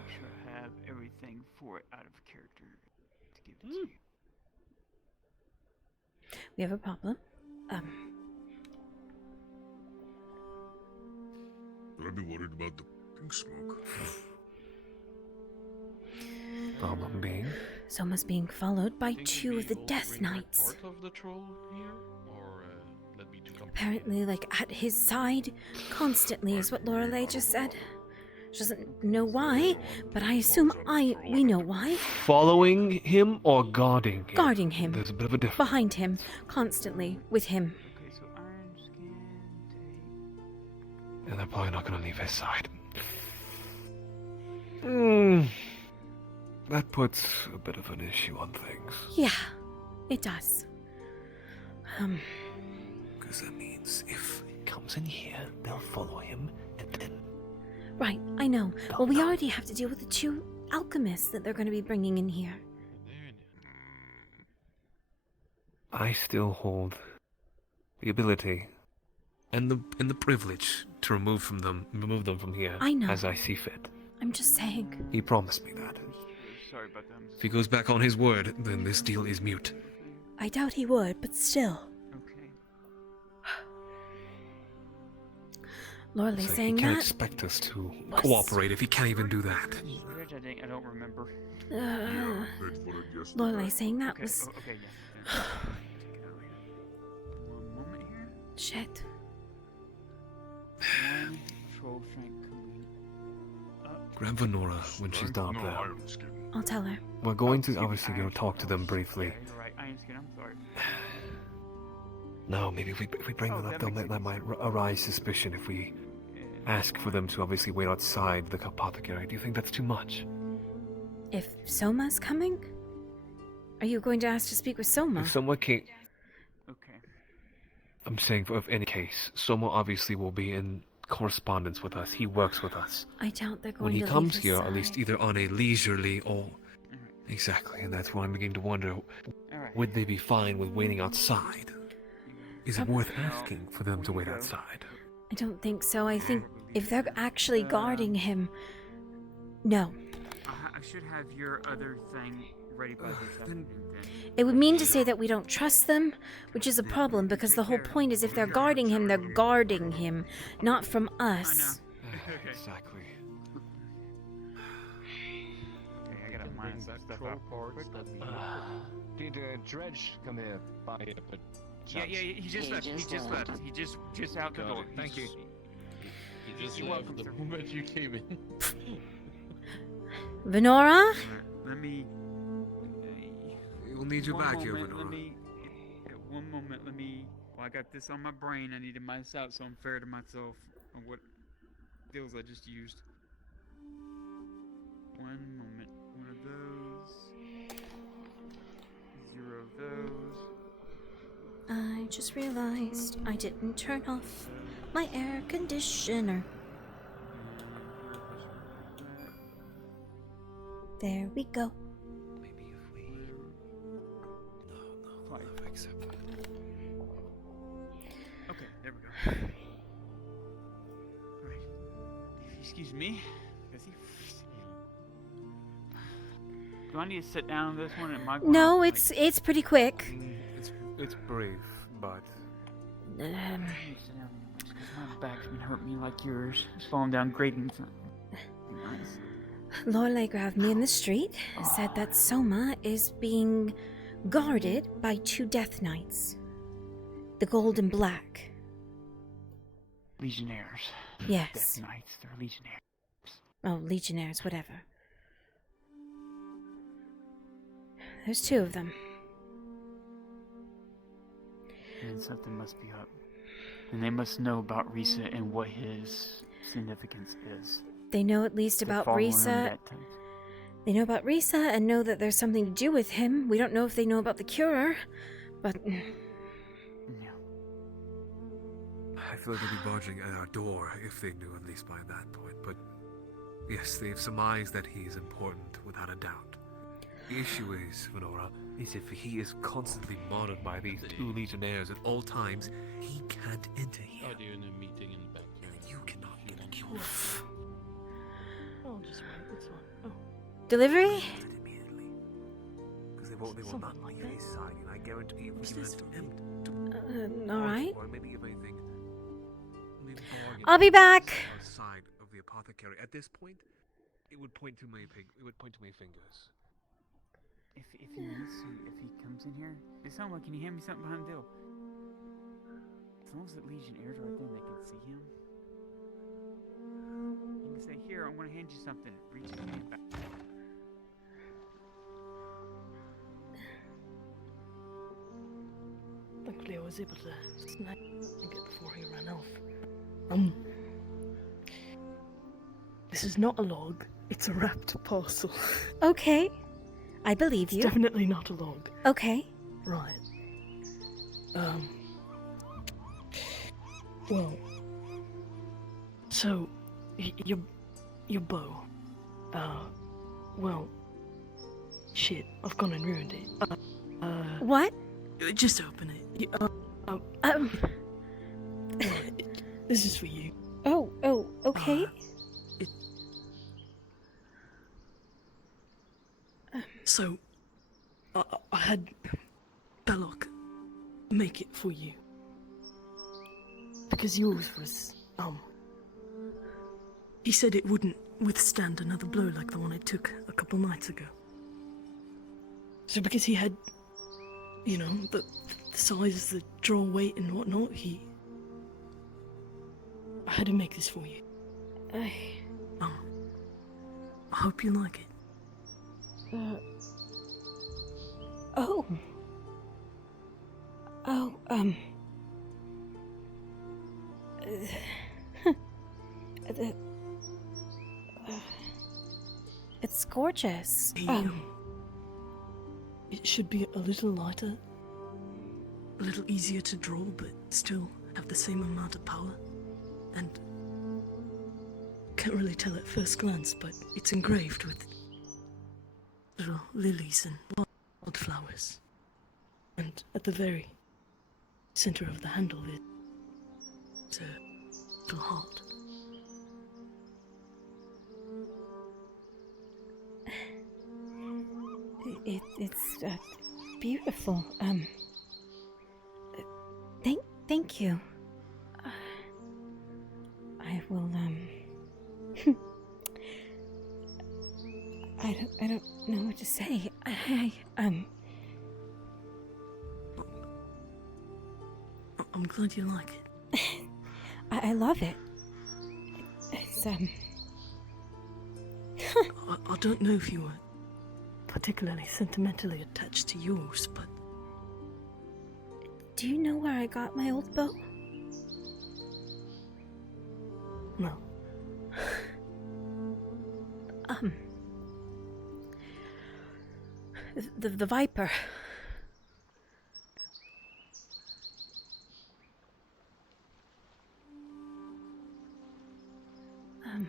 Should have everything for it out of character to give it to you. We have a problem. But I'd be worried about the pink smoke. Problem being. Soma's being followed by two of the Death Knights. Part of the troll here, or let me do something. Apparently, like, at his side constantly is what Lorelei just said. She doesn't know why, but I assume we know why. Following him or guarding him? Guarding him. There's a bit of a difference. Behind him. Constantly. With him. Okay, so Iron Skin, And they're probably not going to leave his side. That puts a bit of an issue on things. Yeah, it does. Because that means if he comes in here, they'll follow him, and then... Right, I know. Well, we already have to deal with the two alchemists that they're going to be bringing in here. I still hold the ability and the privilege to remove them from here. I know. As I see fit. I'm just saying. He promised me that. sorry about that. If he goes back on his word, then this deal is mute. I doubt he would, but still. Okay. Lorelei So saying he can't that? expect us to cooperate if he can't even do that. I don't remember. Lorelei saying that was... Okay, yeah. One moment here. Shit. One troll shrink coming up. Grab Venora when she's down there. I'll tell her. We're going to obviously go talk to them briefly. You're right, Iron Skin, I'm sorry. No, maybe if we bring them up, that might arise suspicion if we ask for them to obviously wait outside the apothecary. Do you think that's too much? If Soma's coming? Are you going to ask to speak with Soma? If someone can't... Okay. I'm saying, for any case, Soma obviously will be in correspondence with us. He works with us. I doubt they're going When he to comes leave here, his at least side. either on a leisurely or... Exactly, and that's why I'm beginning to wonder, would they be fine with waiting outside? Is it worth asking for them to wait outside? I don't think so. I think if they're actually guarding him... No. I should have your other thing ready by this afternoon then. It would mean to say that we don't trust them, which is a problem because the whole point is if they're guarding him, not from us. Exactly. Okay, I gotta find some stuff out. Did Dredge come here by here, but Yeah, he just left. He just left. He just out the door. Thank you. He just You're left welcome, the sir. moment you came in. Venora? Let me. We'll need you one back here, moment, Venora. Let me. One moment. Let me. Well, I got this on my brain. I need to mice out so I'm fair to myself on what deals I just used. One moment. One of those. 0 those. I just realized I didn't turn off my air conditioner. There we go. Maybe if we. No, Fine. accept that. Okay, there we go. Alright. Excuse me. Do I need to sit down on this one? Am I going No, like, it's pretty quick. It's brief, but. I need to sit down because my back's been hurting me like yours. It's falling down grading. Nice. Lorelei grabbed me in the street, said that Soma is being guarded by 2 Death Knights. The Gold and Black. Legionnaires. Yes. Death Knights, they're legionnaires. Oh, Legionnaires, whatever. There's 2 of them. And something must be up. And they must know about Risa and what his significance is. They know at least They're about following him Risa. that time. They know about Risa and know that there's something to do with him. We don't know if they know about the cure, but I feel like they'd be barging at our door if they knew at least by that point. But yes, they've surmised that he is important without a doubt. The issue is, Venora, is if he is constantly monitored by these 2 Legionnaires at all times, he can't enter here. I do in a meeting in the back here. You cannot get a cure. I'll just wait. It's fine. Oh, delivery? Immediately. Because they will not leave his side, and I guarantee if we attempt to All right. or maybe if anything, maybe bargain I'll be back. outside of the apothecary. At this point, it would point to my fingers. If he needs to, if he comes in here, it sounds like, can you hand me something behind the deal? As long as the Legionnaires are right there, they can see him. You can say, here, I'm going to hand you something. Reach his hand back. thankfully I was able to snag it before he ran off. This is not a log. It's a wrapped parcel. Okay. I believe you. It's definitely not a log. Okay. Right. Well. So, your bow. Well. Shit, I've gone and ruined it. What? Just open it. This is for you. Oh, okay. So, I had Belloc make it for you. Because yours was, he said it wouldn't withstand another blow like the one I took a couple nights ago. So because he had, you know, the size, the draw weight and whatnot, I had to make this for you. I hope you like it. It's gorgeous. It should be a little lighter, a little easier to draw, but still have the same amount of power. And can't really tell at first glance, but it's engraved with little lilies and wildflowers. And at the very center of the handle is a little heart. It's beautiful. Thank you. I will I don't know what to say. I'm glad you like it. I love it. It's I don't know if you were particularly sentimentally attached to yours, but do you know where I got my old bow? No. The Viper.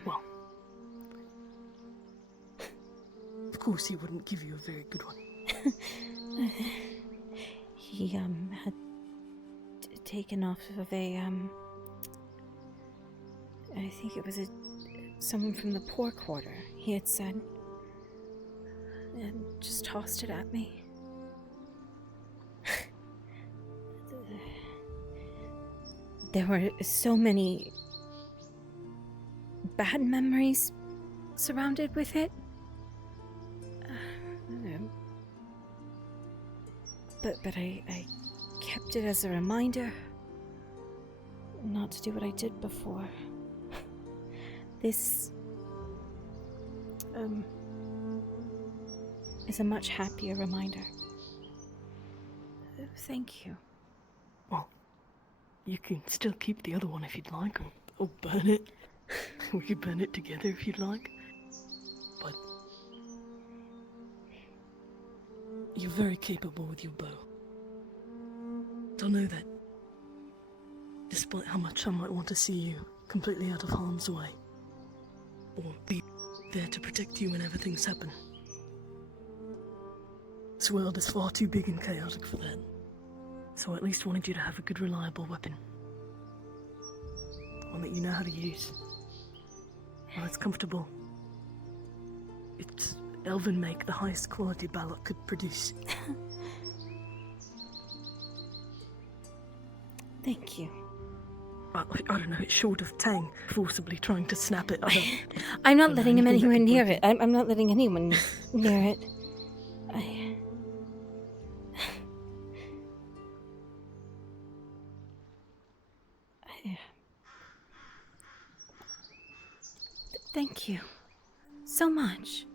Well, of course he wouldn't give you a very good one. He, had taken off of a, I think it was someone from the poor quarter, he had said, and just tossed it at me. There were so many bad memories surrounded with it. But I kept it as a reminder not to do what I did before. This is a much happier reminder. Thank you. Well, you can still keep the other one if you'd like, or burn it. We could burn it together if you'd like. But you're very capable with your bow. Don't know that, despite how much I might want to see you completely out of harm's way, or be there to protect you whenever things happen. This world is far too big and chaotic for that. So I at least wanted you to have a good, reliable weapon. One that you know how to use. Well, it's comfortable. It's elven make, the highest quality ballot could produce. Thank you. I don't know, it's short of Tang forcibly trying to snap it. I'm not letting him anywhere near it. I'm not letting anyone near it. Thank you so much.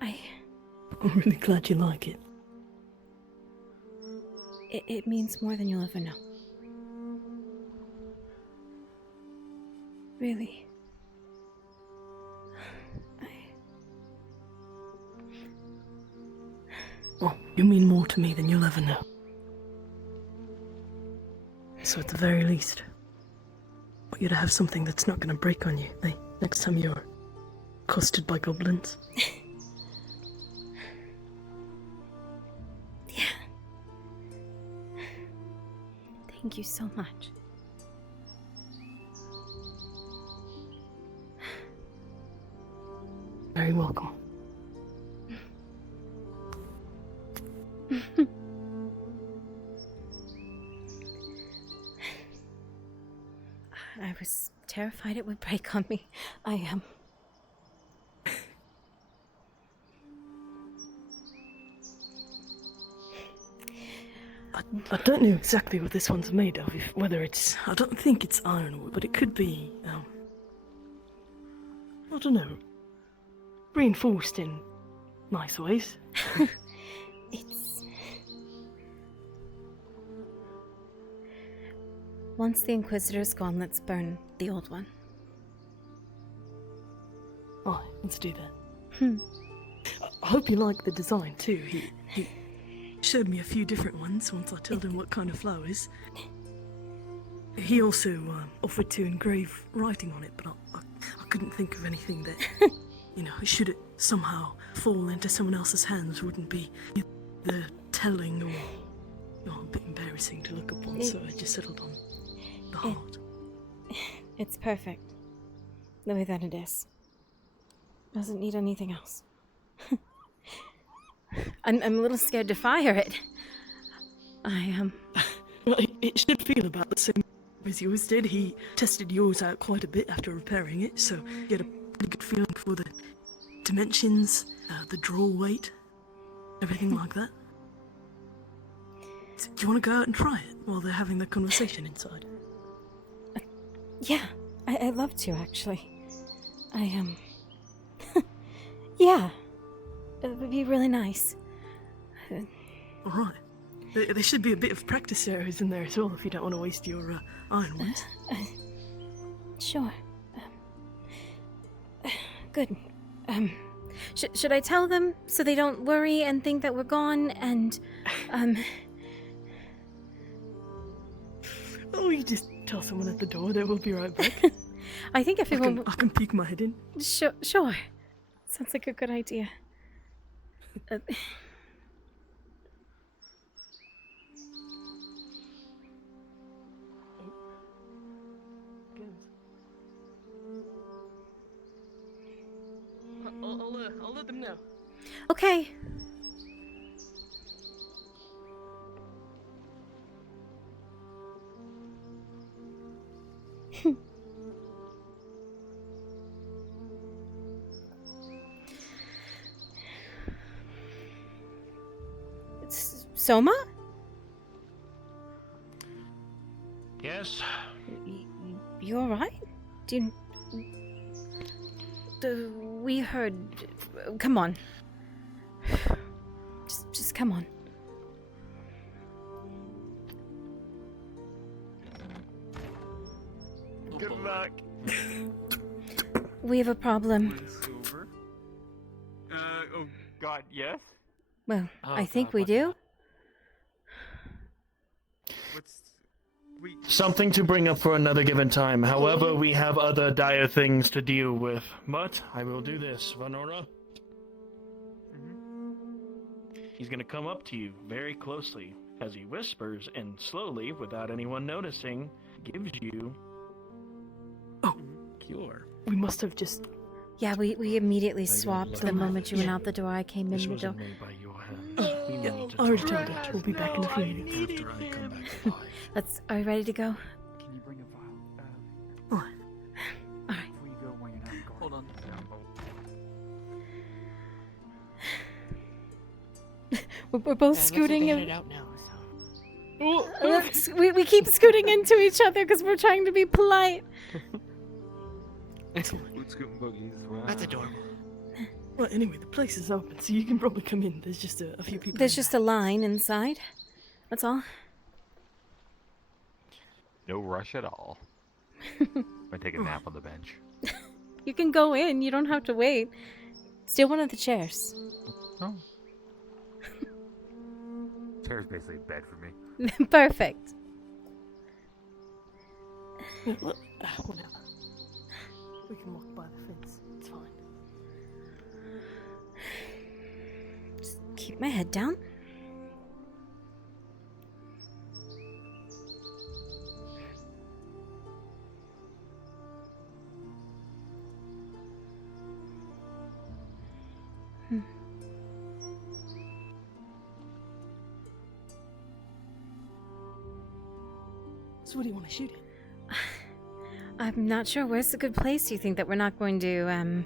I'm really glad you like it. It means more than you'll ever know. Really. Well, you mean more to me than you'll ever know. So at the very least, I want you to have something that's not going to break on you, eh? Next time you're accosted by goblins. Yeah. Thank you so much. Very welcome. I was terrified it would break on me. I am. I don't know exactly what this one's made of, whether it's... I don't think it's ironwood, but it could be, I don't know. Reinforced in nice ways. It's... Once the Inquisitor's gone, let's burn the old one. Oh, let's do that. I hope you like the design too. He showed me a few different ones once I told him what kind of flowers. He also offered to engrave writing on it, but I couldn't think of anything that, you know, should it somehow fall into someone else's hands, wouldn't be either telling or a bit embarrassing to look upon, so I just settled on the heart. It's perfect. The way that it is. Doesn't need anything else. I'm a little scared to fire it. I am. Well, it should feel about the same as yours did. He tested yours out quite a bit after repairing it, so he had a pretty good feeling for the dimensions, the draw weight, everything like that. Do you want to go out and try it while they're having the conversation inside? Yeah, I'd love to, actually. I am. Yeah, it would be really nice. Alright. There should be a bit of practice areas in there as well if you don't want to waste your iron ones. Sure. Good. Should I tell them so they don't worry and think that we're gone and, Oh, you just tell someone at the door, they will be right back. I think everyone. I can peek my head in. Sure. Sounds like a good idea. I'll let them know. Okay. Soma? Yes. You alright? We heard. Come on. Just come on. Good luck. We have a problem. Oh God, yes. Well, Oh, I think God, we what do. Something to bring up for another given time. However, we have other dire things to deal with. But I will do this, Vanora. He's gonna come up to you very closely as he whispers and slowly, without anyone noticing, gives you cure. We must have just. Yeah, we immediately swapped the moment you went out the door. I came in the door. By your hands. I already told her. We'll be back in a few minutes. After I come back alive. Are you ready to go? Can you bring a vial? Alright. Before you go, when you're not going. Hold on. We're both scooting in. in. It out now. We keep scooting into each other because we're trying to be polite. Let's go boogies. Wow. That's adorable. Well, anyway, the place is open, so you can probably come in. There's just a few people. There's just a line inside. That's all. No rush at all. I take a nap on the bench. You can go in. You don't have to wait. Steal one of the chairs. Oh. Chair's basically a bed for me. Perfect. Whatever. We can walk by the fence. It's fine. Just keep my head down. So what do you want to shoot at? I'm not sure. Where's a good place you think that we're not going to,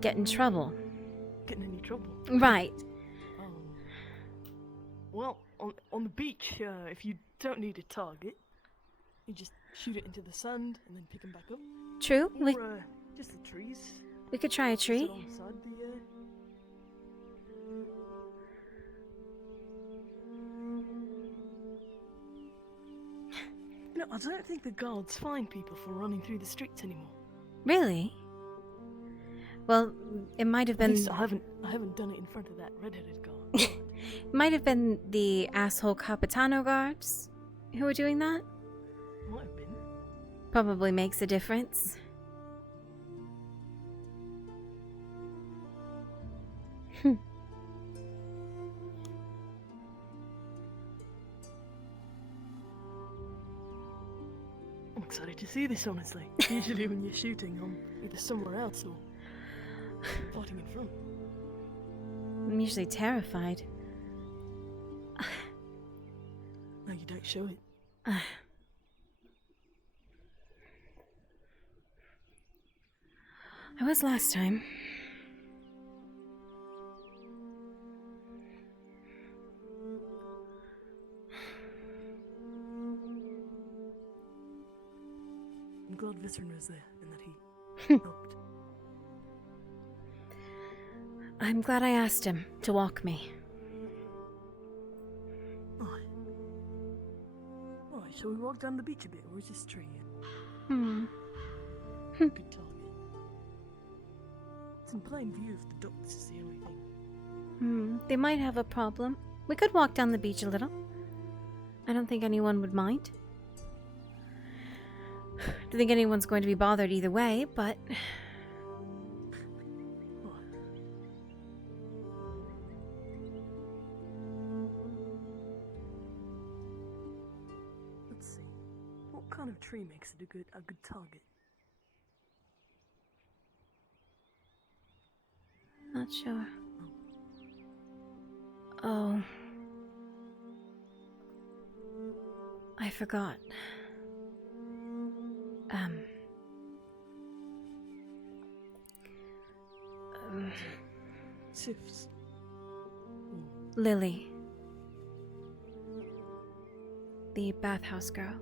get in trouble? Get in any trouble? Right. Well, on the beach, if you don't need a target, you just shoot it into the sand and then pick them back up. True. Or, just the trees. We could try a Just tree. alongside the, You know, I don't think the guards fine people for running through the streets anymore. Really? Well, it might have At been. least I haven't done it in front of that red-headed guard. It might have been the asshole Capitano guards who were doing that. Might have been. Probably makes a difference. I'm excited to see this, honestly. Usually when you're shooting, I'm either somewhere else or fighting in front. I'm usually terrified. No, you don't show it. I was last time. I'm glad Viscera was there and that he helped. I'm glad I asked him to walk me. Alright, shall we walk down the beach a bit, or is this tree? Hmm. Good target. It's in plain view if the ducks is the only thing. They might have a problem. We could walk down the beach a little. I don't think anyone would mind. Don't think anyone's going to be bothered either way, but... Let's see. What kind of tree makes it a good target? Not sure. Oh. I forgot. Sifts. Lily. The bathhouse girl.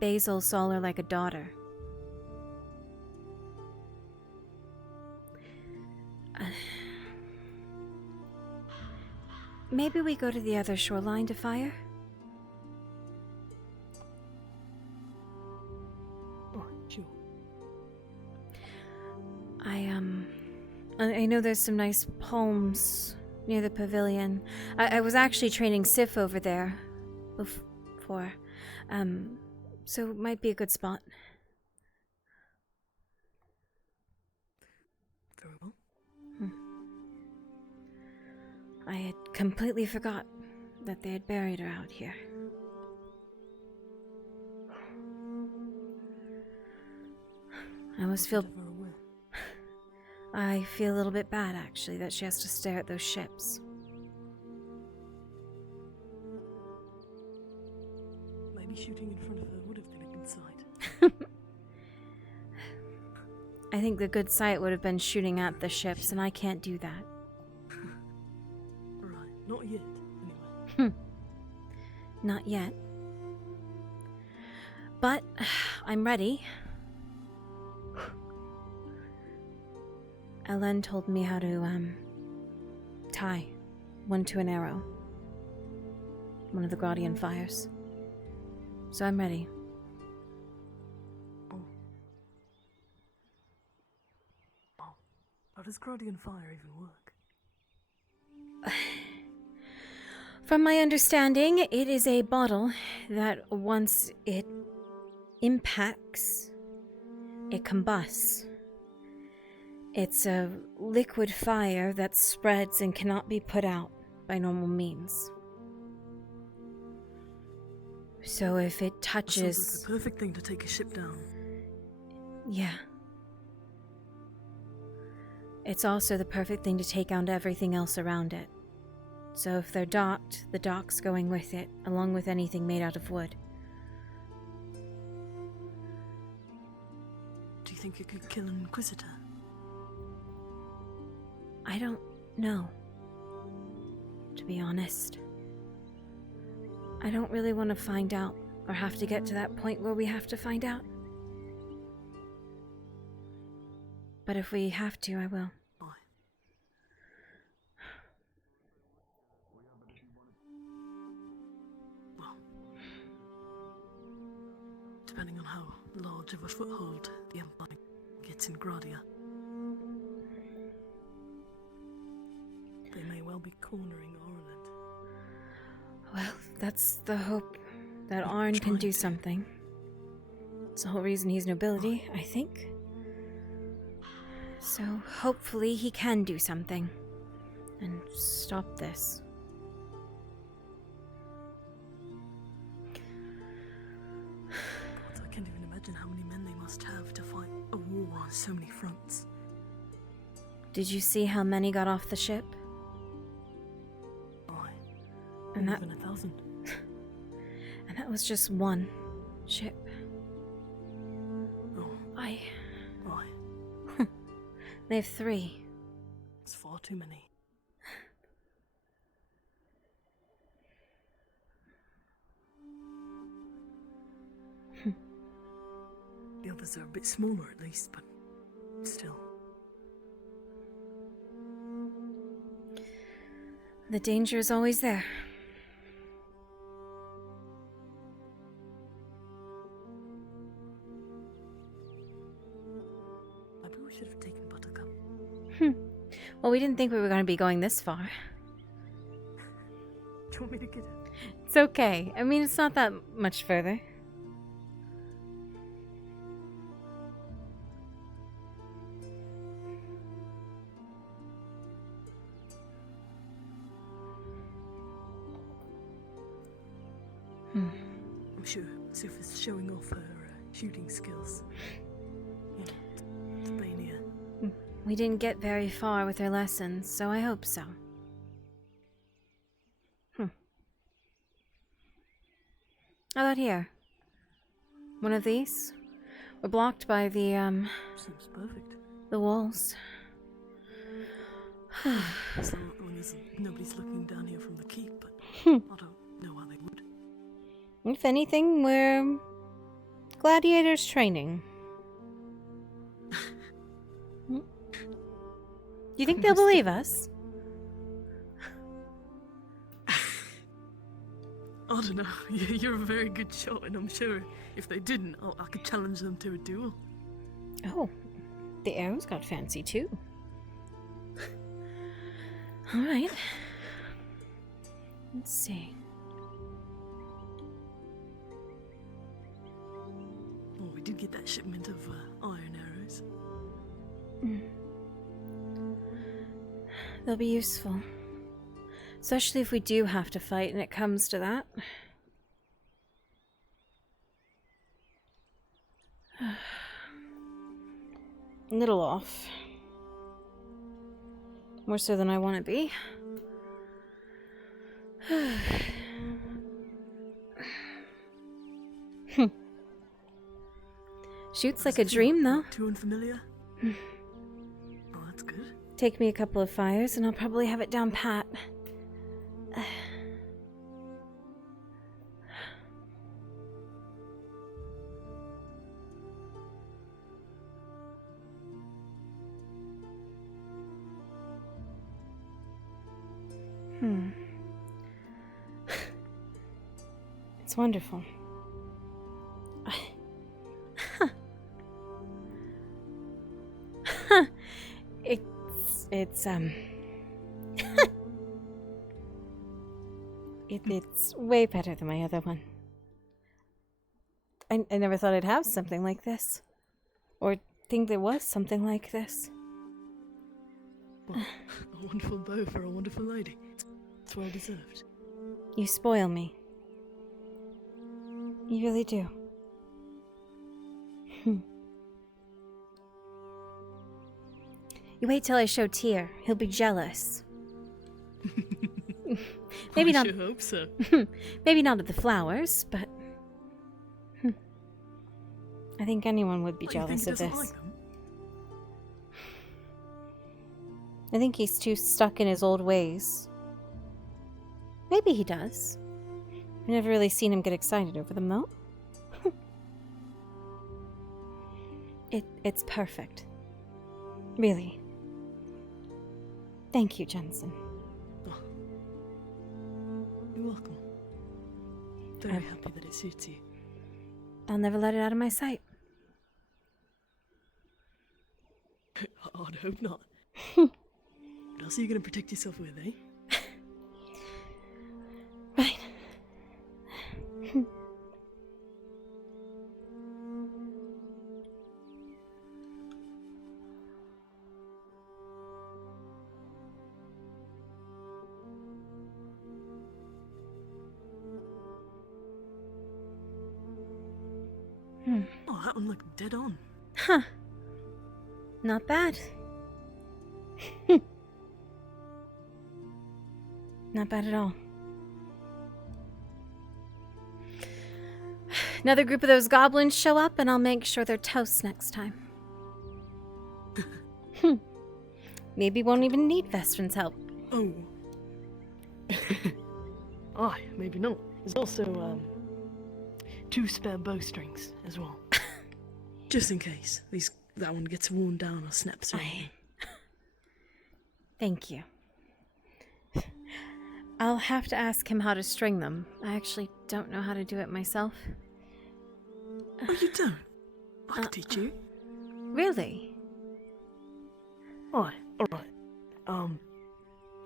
Basil saw her like a daughter. Maybe we go to the other shoreline to fire? Oh, sure. I know there's some nice palms near the pavilion. I was actually training Sif over there before. So it might be a good spot. Very well. I had completely forgot that they had buried her out here. I almost feel... I feel a little bit bad, actually, that she has to stare at those ships. Maybe shooting in front of her would have been a good sight. I think the good sight would have been shooting at the ships, and I can't do that. Right, not yet, anyway. Not yet. But I'm ready. Ellen told me how to, tie one to an arrow. One of the Gradian fires. So I'm ready. How does Gradian fire even work? From my understanding, it is a bottle that once it impacts, it combusts. It's a liquid fire that spreads and cannot be put out by normal means. So if it touches... Sounds like the perfect thing to take a ship down. Yeah. It's also the perfect thing to take out everything else around it. So if they're docked, the dock's going with it, along with anything made out of wood. Do you think it could kill an Inquisitor? I don't know, to be honest. I don't really want to find out, or have to get to that point where we have to find out. But if we have to, I will. Well, depending on how large of a foothold the Empire gets in Gradia, they may well be cornering Ireland. Well, that's the hope, that Arn can do something. It's the whole reason he's nobility, I think. So hopefully he can do something and stop this. God, I can't even imagine how many men they must have to fight a war on so many fronts. Did you see how many got off the ship? And that, even 1,000. And that was just one ship. Oh. Why? Why? They have 3. It's far too many. The others are a bit smaller at least, but still. The danger is always there. Maybe we should have taken Buttercup. Well, we didn't think we were going to be going this far. Do you want me to get it? It's okay. I mean, it's not that much further. I'm sure Sif is showing off her shooting skills. You know, to Bania. We didn't get very far with her lessons, so I hope so. How about here? One of these? We're blocked by the, Seems perfect. the walls. As long as nobody's looking down here from the keep, but Hmm. I don't know how they would. If anything, we're gladiators training. Do you think they'll believe us? I don't know. You're a very good shot, and I'm sure if they didn't, I could challenge them to a duel. Oh, the arrows got fancy too. Alright. Let's see. Oh, we did get that shipment of iron arrows. They'll be useful. Especially if we do have to fight and it comes to that. A little off. More so than I want to be. Shoots like a dream, though. Too unfamiliar? Oh, that's good. Take me a couple of fires and I'll probably have it down pat. It's wonderful. It's way better than my other one. I never thought I'd have something like this. Or think there was something like this. Well, a wonderful bow for a wonderful lady. It's well deserved. You spoil me. You really do. You wait till I show Tyr. He'll be jealous. Maybe I not. sure hope so. Maybe not of the flowers, but I think anyone would be What, you think jealous he of doesn't this. like them? I think he's too stuck in his old ways. Maybe he does. I've never really seen him get excited over them, though. It's perfect. Really. Thank you, Jensen. You're welcome. Very happy that it suits you. I'll never let it out of my sight. I'd hope not. What else are you going to protect yourself with, eh? Right. Oh, that one looked dead on. Huh. Not bad. Not bad at all. Another group of those goblins show up and I'll make sure they're toast next time. Maybe won't even need Vestron's help. Oh. Aye, maybe not. There's also, 2 spare bowstrings as well. Just in case that one gets worn down or snaps or anything. Thank you. I'll have to ask him how to string them. I actually don't know how to do it myself. Oh, you don't? I can teach you. Really? Aye, alright.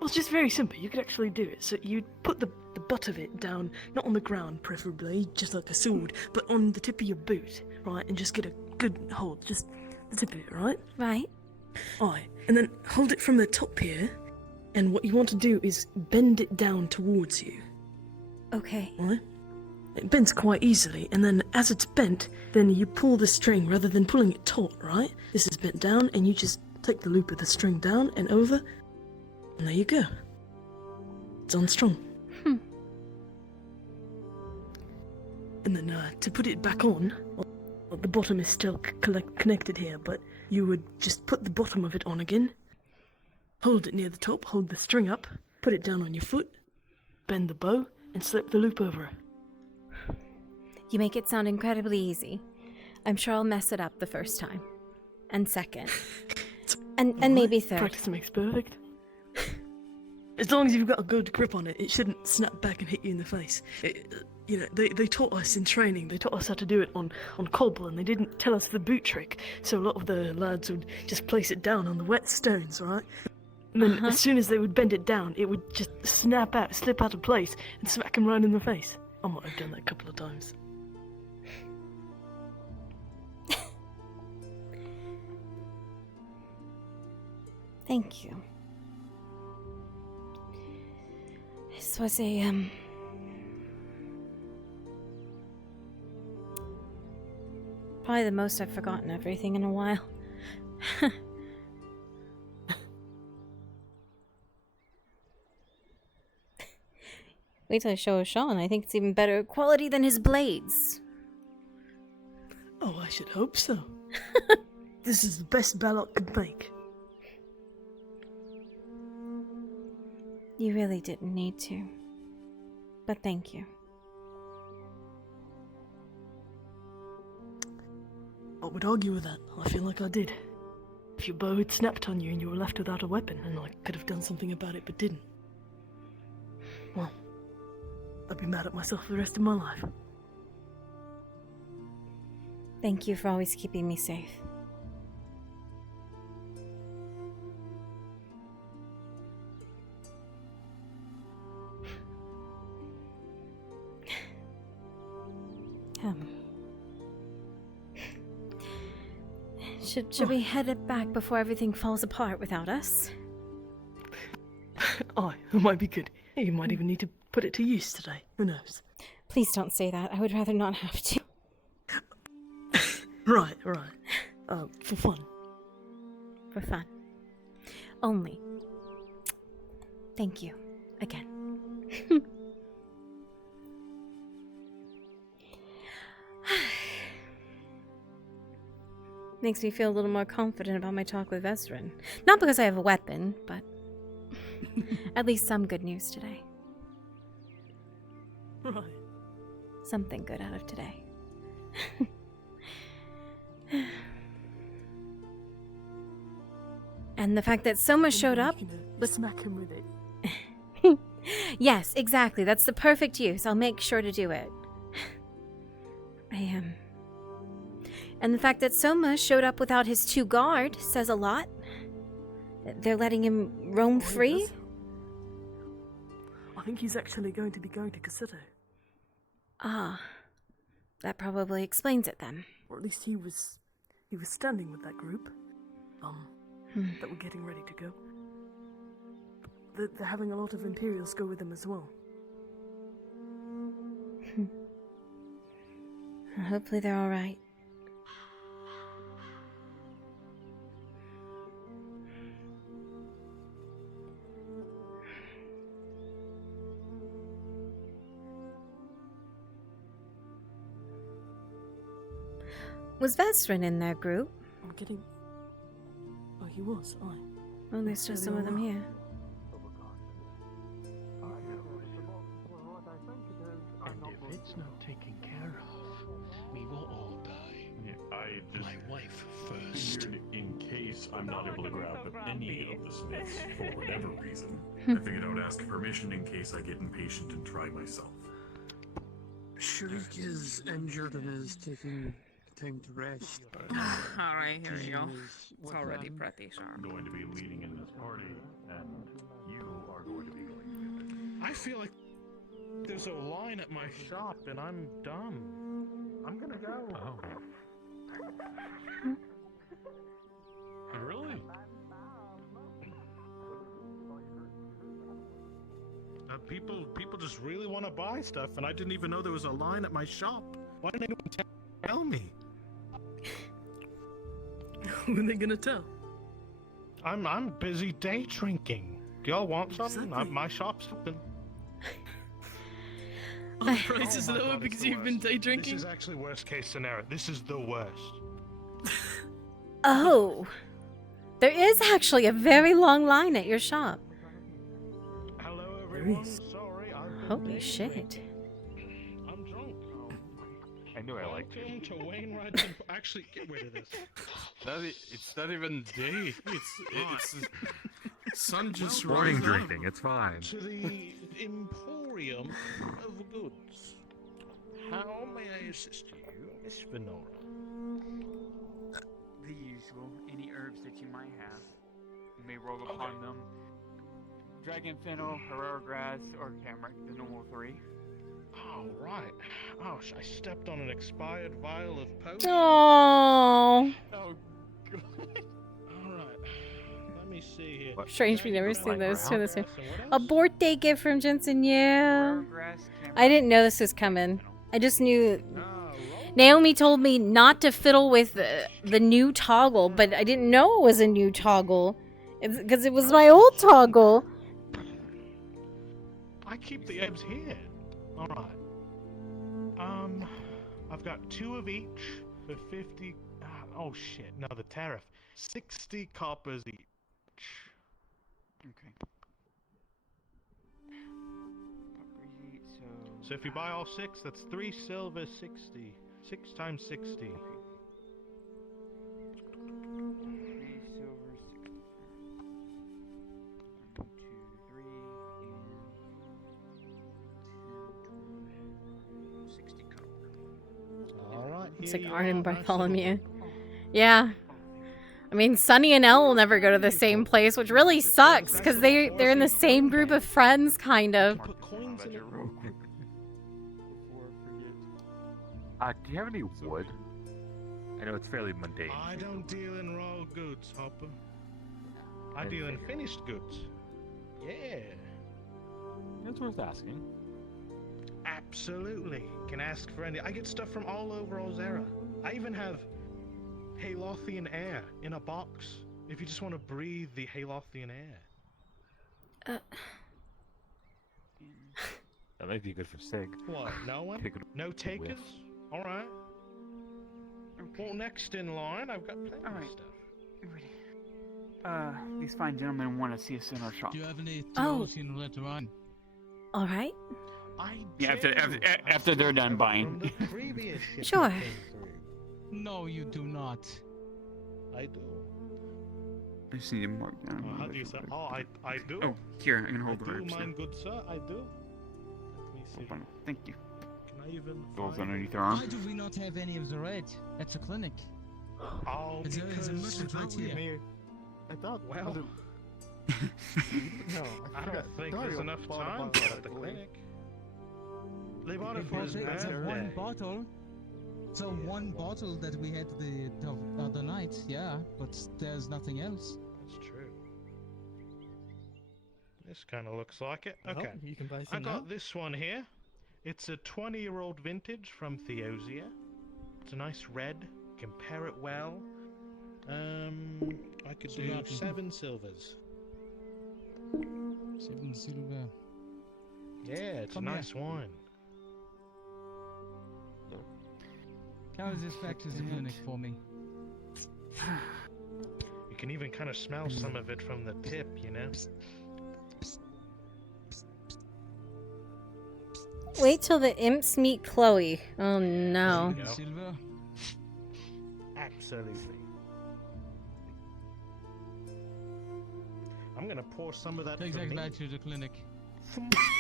Well, it's just very simple. You could actually do it. So you'd put the butt of it down, not on the ground, preferably, just like a sword, but on the tip of your boot, right? And just get a good hold, just the tip of it, right? Right. Aye. And then hold it from the top here, and what you want to do is bend it down towards you. Okay. Right? It bends quite easily, and then as it's bent, then you pull the string rather than pulling it taut, right? This is bent down, and you just take the loop of the string down and over, and there you go. It's on strong. And then to put it back on, well, the bottom is still connected here, but you would just put the bottom of it on again, hold it near the top, hold the string up, put it down on your foot, bend the bow, and slip the loop over it. You make it sound incredibly easy. I'm sure I'll mess it up the first time. And second. and maybe third. Practice makes perfect. As long as you've got a good grip on it, it shouldn't snap back and hit you in the face. They taught us in training, they taught us how to do it on cobble, and they didn't tell us the boot trick, so a lot of the lads would just place it down on the wet stones, right? And then as soon as they would bend it down, it would just slip out of place, and smack them right in the face. I might have done that a couple of times. Thank you. This was a, probably the most I've forgotten everything in a while. Wait till I show Sean. I think it's even better quality than his blades. Oh, I should hope so. This is the best Balok could make. You really didn't need to. But thank you. I would argue with that. I feel like I did. If your bow had snapped on you and you were left without a weapon, and I could have done something about it but didn't, well, I'd be mad at myself for the rest of my life. Thank you for always keeping me safe. Should we head it back before everything falls apart without us? Aye, it might be good. You might even need to put it to use today. Who knows? Please don't say that. I would rather not have to. Right. For fun. For fun. Only. Thank you. Again. Makes me feel a little more confident about my talk with Vesrin. Not because I have a weapon, but at least some good news today. Right. Something good out of today. And the fact that Soma showed up. Let's smack him with it. Yes, exactly. That's the perfect use. I'll make sure to do it. And the fact that Soma showed up without his 2 guard says a lot. They're letting him roam free? I think he's actually going to be going to Kasuto. Ah. That probably explains it then. Or at least he was standing with that group. That were getting ready to go. They're having a lot of Imperials go with them as well. Hopefully they're alright. Was Vesrin in their group? I'm getting... Oh, he was, aye. Oh, there's just some of them here. And if it's not taken care of, we will all die. Yeah, I just... My wife first. In case I'm not able to grab any of the smiths for whatever reason, I figured I would ask permission in case I get impatient and try myself. Shriek is injured and is taking time to rest. Alright, here we go. It's already pretty sharp. I'm going to be leading in this party, and you are going to be going. I feel like there's a line at my shop, and I'm dumb. I'm gonna go. Oh. Really? People just really want to buy stuff, and I didn't even know there was a line at my shop. Why didn't anyone tell me? Who are they gonna tell? I'm busy day drinking. Do y'all want something? My shop's open. Oh, the price is lower because you've been day drinking? This is actually worst case scenario. This is the worst. Oh. There is actually a very long line at your shop. Hello, everyone. Sorry, Holy shit. I'm drunk. I knew I liked you. Welcome to Wainwright. Actually, get rid of this. It's not even day. It's sun just Morning rose up. drinking, it's fine. To the Emporium of Goods. How may I assist you, Miss Venora? The usual. Any herbs that you might have. You may roll upon them. Dragon fennel, Herrera grass, or Camric, the normal 3. Oh, right. Oh, I stepped on an expired vial of potion. Oh. Oh, good. All right. Let me see here. Strange, we never seen those two in the same. A birthday gift from Jensen, yeah. I didn't know this was coming. I just knew. Naomi told me not to fiddle with the new toggle, but I didn't know it was a new toggle. Because it was my old toggle. I keep the eggs here. All right. I've got 2 of each for 50. Oh shit! No, the tariff. 60 coppers each. Okay. So if you buy all 6, that's 3 silver, 60. 6 times 60. 3 silver, 60. 1, 2, 3, and 60 copper. All right. It's like Arn and Bartholomew. Yeah. I mean, Sunny and Elle will never go to the same place, which really sucks, because they're in the same group of friends, kind of. Do you have any wood? I know it's fairly mundane. I don't deal in raw goods, Hopper. I deal in finished goods. Yeah. It's worth asking. Absolutely. Can ask for any. I get stuff from all over Ozera. I even have Halothian air in a box. If you just want to breathe the Halothian air. That might be good for Sig. What? No one? Take it No takers? whiff. All right. Well, next in line, I've got plenty of stuff. These fine gentlemen want to see us in our shop. Do you have any Oh. tools in later on? All right. Yeah, after they're done buying. Sure. No, you do not. I do. I just need to mark down. How do you say? Oh, I do. Oh, here, I can hold the I do, herbs. mine good sir, I do. Let me see. Thank you. Can I even Goes find underneath it? their arm. Why do we not have any of the red at the clinic? Oh, It's a merchant right here. I thought, well, no, I don't think there's enough time for it at the clinic. They bought it for his It's a one birthday. bottle. So one bottle that we had the other night, yeah, but there's nothing else. That's true. This kind of looks like it. Well, Okay. you can buy I some got now. this one here. It's a 20-year-old vintage from Theosia. It's a nice red. Can pair it well. I could So do that- 7 silvers. 7 silver. Yeah, it's Come a here. nice wine. Carry this back to the clinic for me. You can even kind of smell some of it from the tip, you know? Wait till the imps meet Chloe. Oh no. There you go. Silver. Absolutely. I'm gonna pour some of that Take for that me. back to the clinic.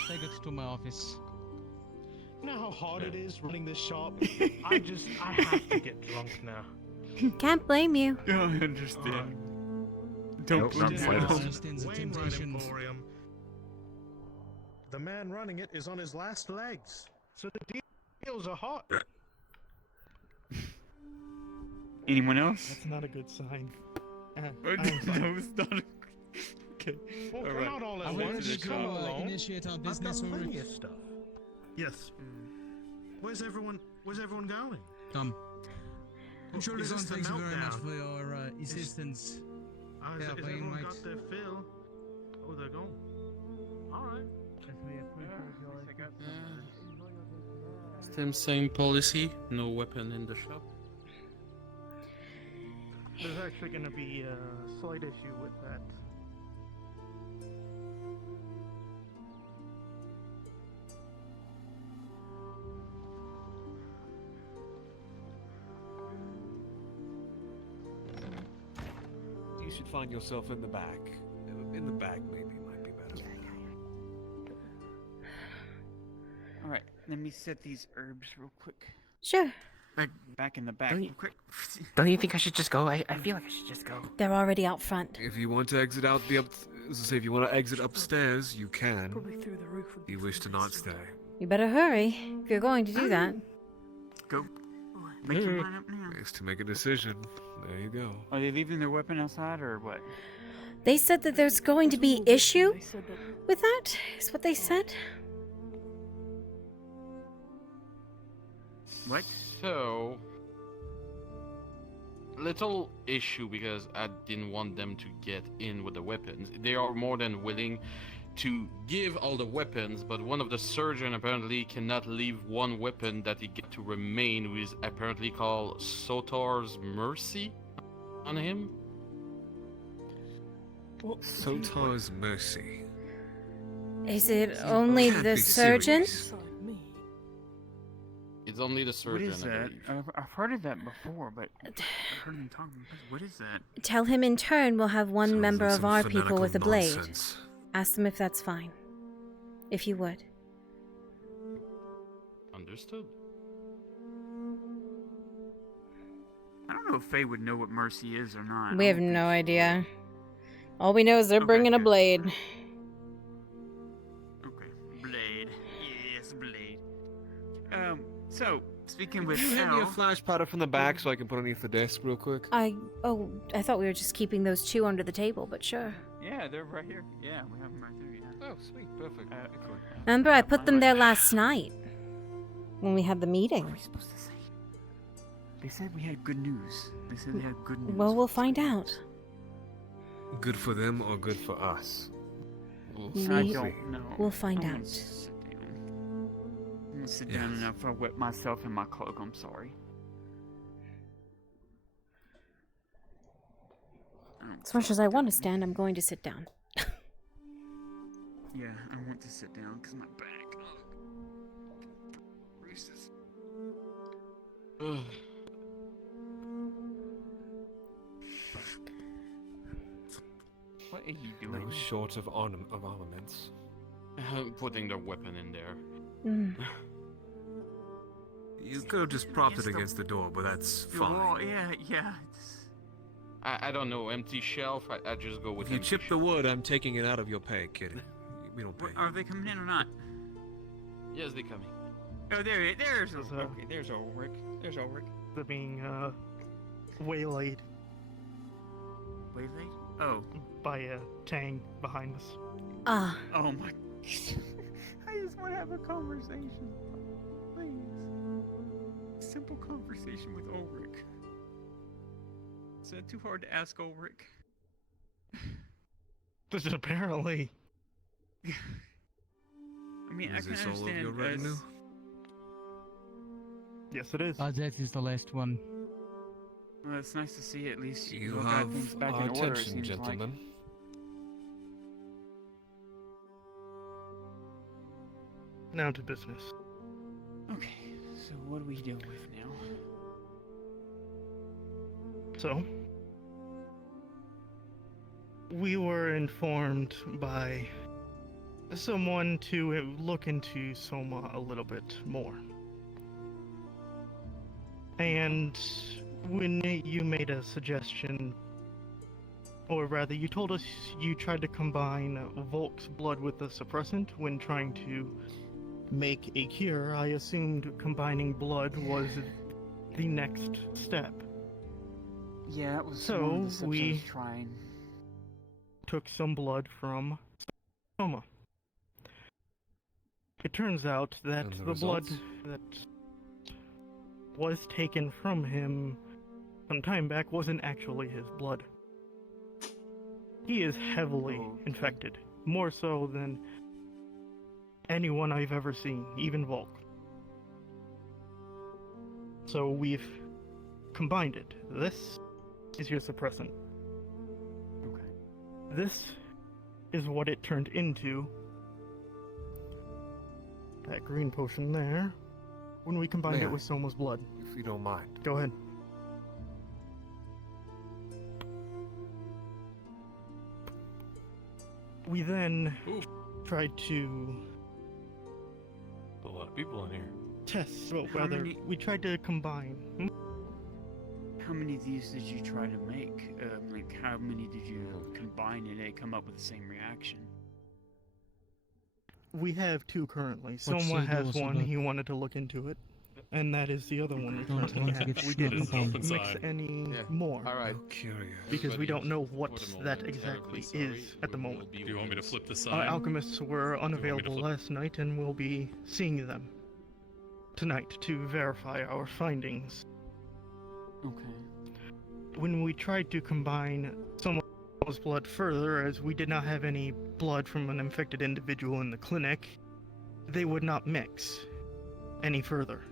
Take it to my office. You know how hard it is running this shop? I have to get drunk now. Can't blame you. I understand. Nope, not Dinner, slightest. Understand the Wainwright temptations. Emporium. The man running it is on his last legs. So the deals are hot. Anyone else? That's not a good sign. No, it's not. Okay. Well, All we're right. not all I at want once. to Come alone. initiate our I've business got or plenty of stuff. Yes. Where's everyone going? Come. Is this the Thank you very much meltdown? for your assistance. Has Yeah, very everyone much. got their fill? Oh, they're gone. Alright. Still same policy, no weapon in the shop. There's actually going to be a slight issue with that. You should find yourself in the back. In the back, maybe, might be better. Alright, let me set these herbs real quick. Sure. Back in the back. Don't you- Quick. Don't you think I should just go? I feel like I should just go. They're already out front. If you want to exit out the as I say, if you want to exit upstairs, you can. Probably through the roof. You wish to not stay. You better hurry if you're going to do that. Go. Make your mind up now. Is to make a decision. There you go. Are they leaving their weapon outside or what? They said that there's going to be issue with that, is what they said. What? So, little issue because I didn't want them to get in with the weapons. They are more than willing to give all the weapons, but one of the surgeon apparently cannot leave one weapon that he get to remain, who is apparently called Sotar's Mercy on him. Sotar's Mercy. Is it only Can't the be surgeon? serious. It's only the What surgeon. is I that? believe. I've heard of that before, but I've heard him talking. What is that? Tell him in turn we'll have one Sounds member like of some our people fanatical with a blade. nonsense. Ask them if that's fine. If you would. Understood. I don't know if Faye would know what mercy is or not. We have no idea. All we know is they're bringing a blade. Okay, blade. Yes, blade. So speaking with Can you hand me a Al, flash powder from the back so I can put it underneath the desk real quick? I thought we were just keeping those two under the table, but sure. yeah, they're right here. Yeah, we have them right there. Yeah. Oh, sweet, perfect. Excellent. Remember, I put them there last night when we had the meeting. They said we had good news. They said they had good news. Well, we'll find out. Good for them or good for us? I don't know. We'll find I'm out. gonna sit down enough. I wet myself in my cloak. I'm sorry. As much as I want to stand, I'm going to sit down. Yeah, I want to sit down because my back. Bruises. What are you doing? No short of armaments. I'm putting the weapon in there. Mm. You could have just propped it against the door, but that's The fine. wall, yeah. I don't know, empty shelf. I just go with If you empty chip the wood, I'm taking it out of your pay, kid. We don't pay. Are they coming in or not? Yes, they coming. Oh, there's There's okay. There's Ulrich. There's Ulrich. They're being waylaid Waylaid? Oh. by a Tang behind us. Ah. Oh my. I just want to have a conversation. Please. Simple conversation with Ulrich. Is that too hard to ask Ulrich? This is apparently. I mean, Is I this can all of understand your retinue? Yes, it is. That is the last one. Well, it's nice to see at least You got have things back our in order, it attention, seems gentlemen. Like. Now to business. Okay, so what do we deal with now? So, we were informed by someone to look into Soma a little bit more. And when you made a suggestion Or rather, you told us you tried to combine Volk's blood with the suppressant when trying to make a cure. I assumed combining blood was the next step. Yeah, that was one So of the steps I we was trying. took some blood from Soma. It turns out that And the the blood results? that was taken from him some time back wasn't actually his blood. He is heavily infected, more so than anyone I've ever seen, even Volk. So we've combined it. This is your suppressant. Okay. This is what it turned into. That green potion there, when we combined May it I? with Soma's blood. If you don't mind. Go ahead. We then tried to A lot of people in here. test, well, How rather, many- we tried to combine. How many of these did you try to make? Like, how many did you combine and they come up with the same reaction? We have two currently. What's Soma the has dose of one, that? he wanted to look into it. And that is the other one we Don't currently want to have. get We snuck didn't up on. mix any more. Alright. Curious. Because we don't know For what the that moment, exactly terribly is sorry. at the We will moment. be Do you want me to with flip the Our sign? alchemists were unavailable flip- last night and we'll be seeing them tonight to verify our findings. Okay. When we tried to combine Soma's blood further, as we did not have any blood from an infected individual in the clinic, they would not mix any further.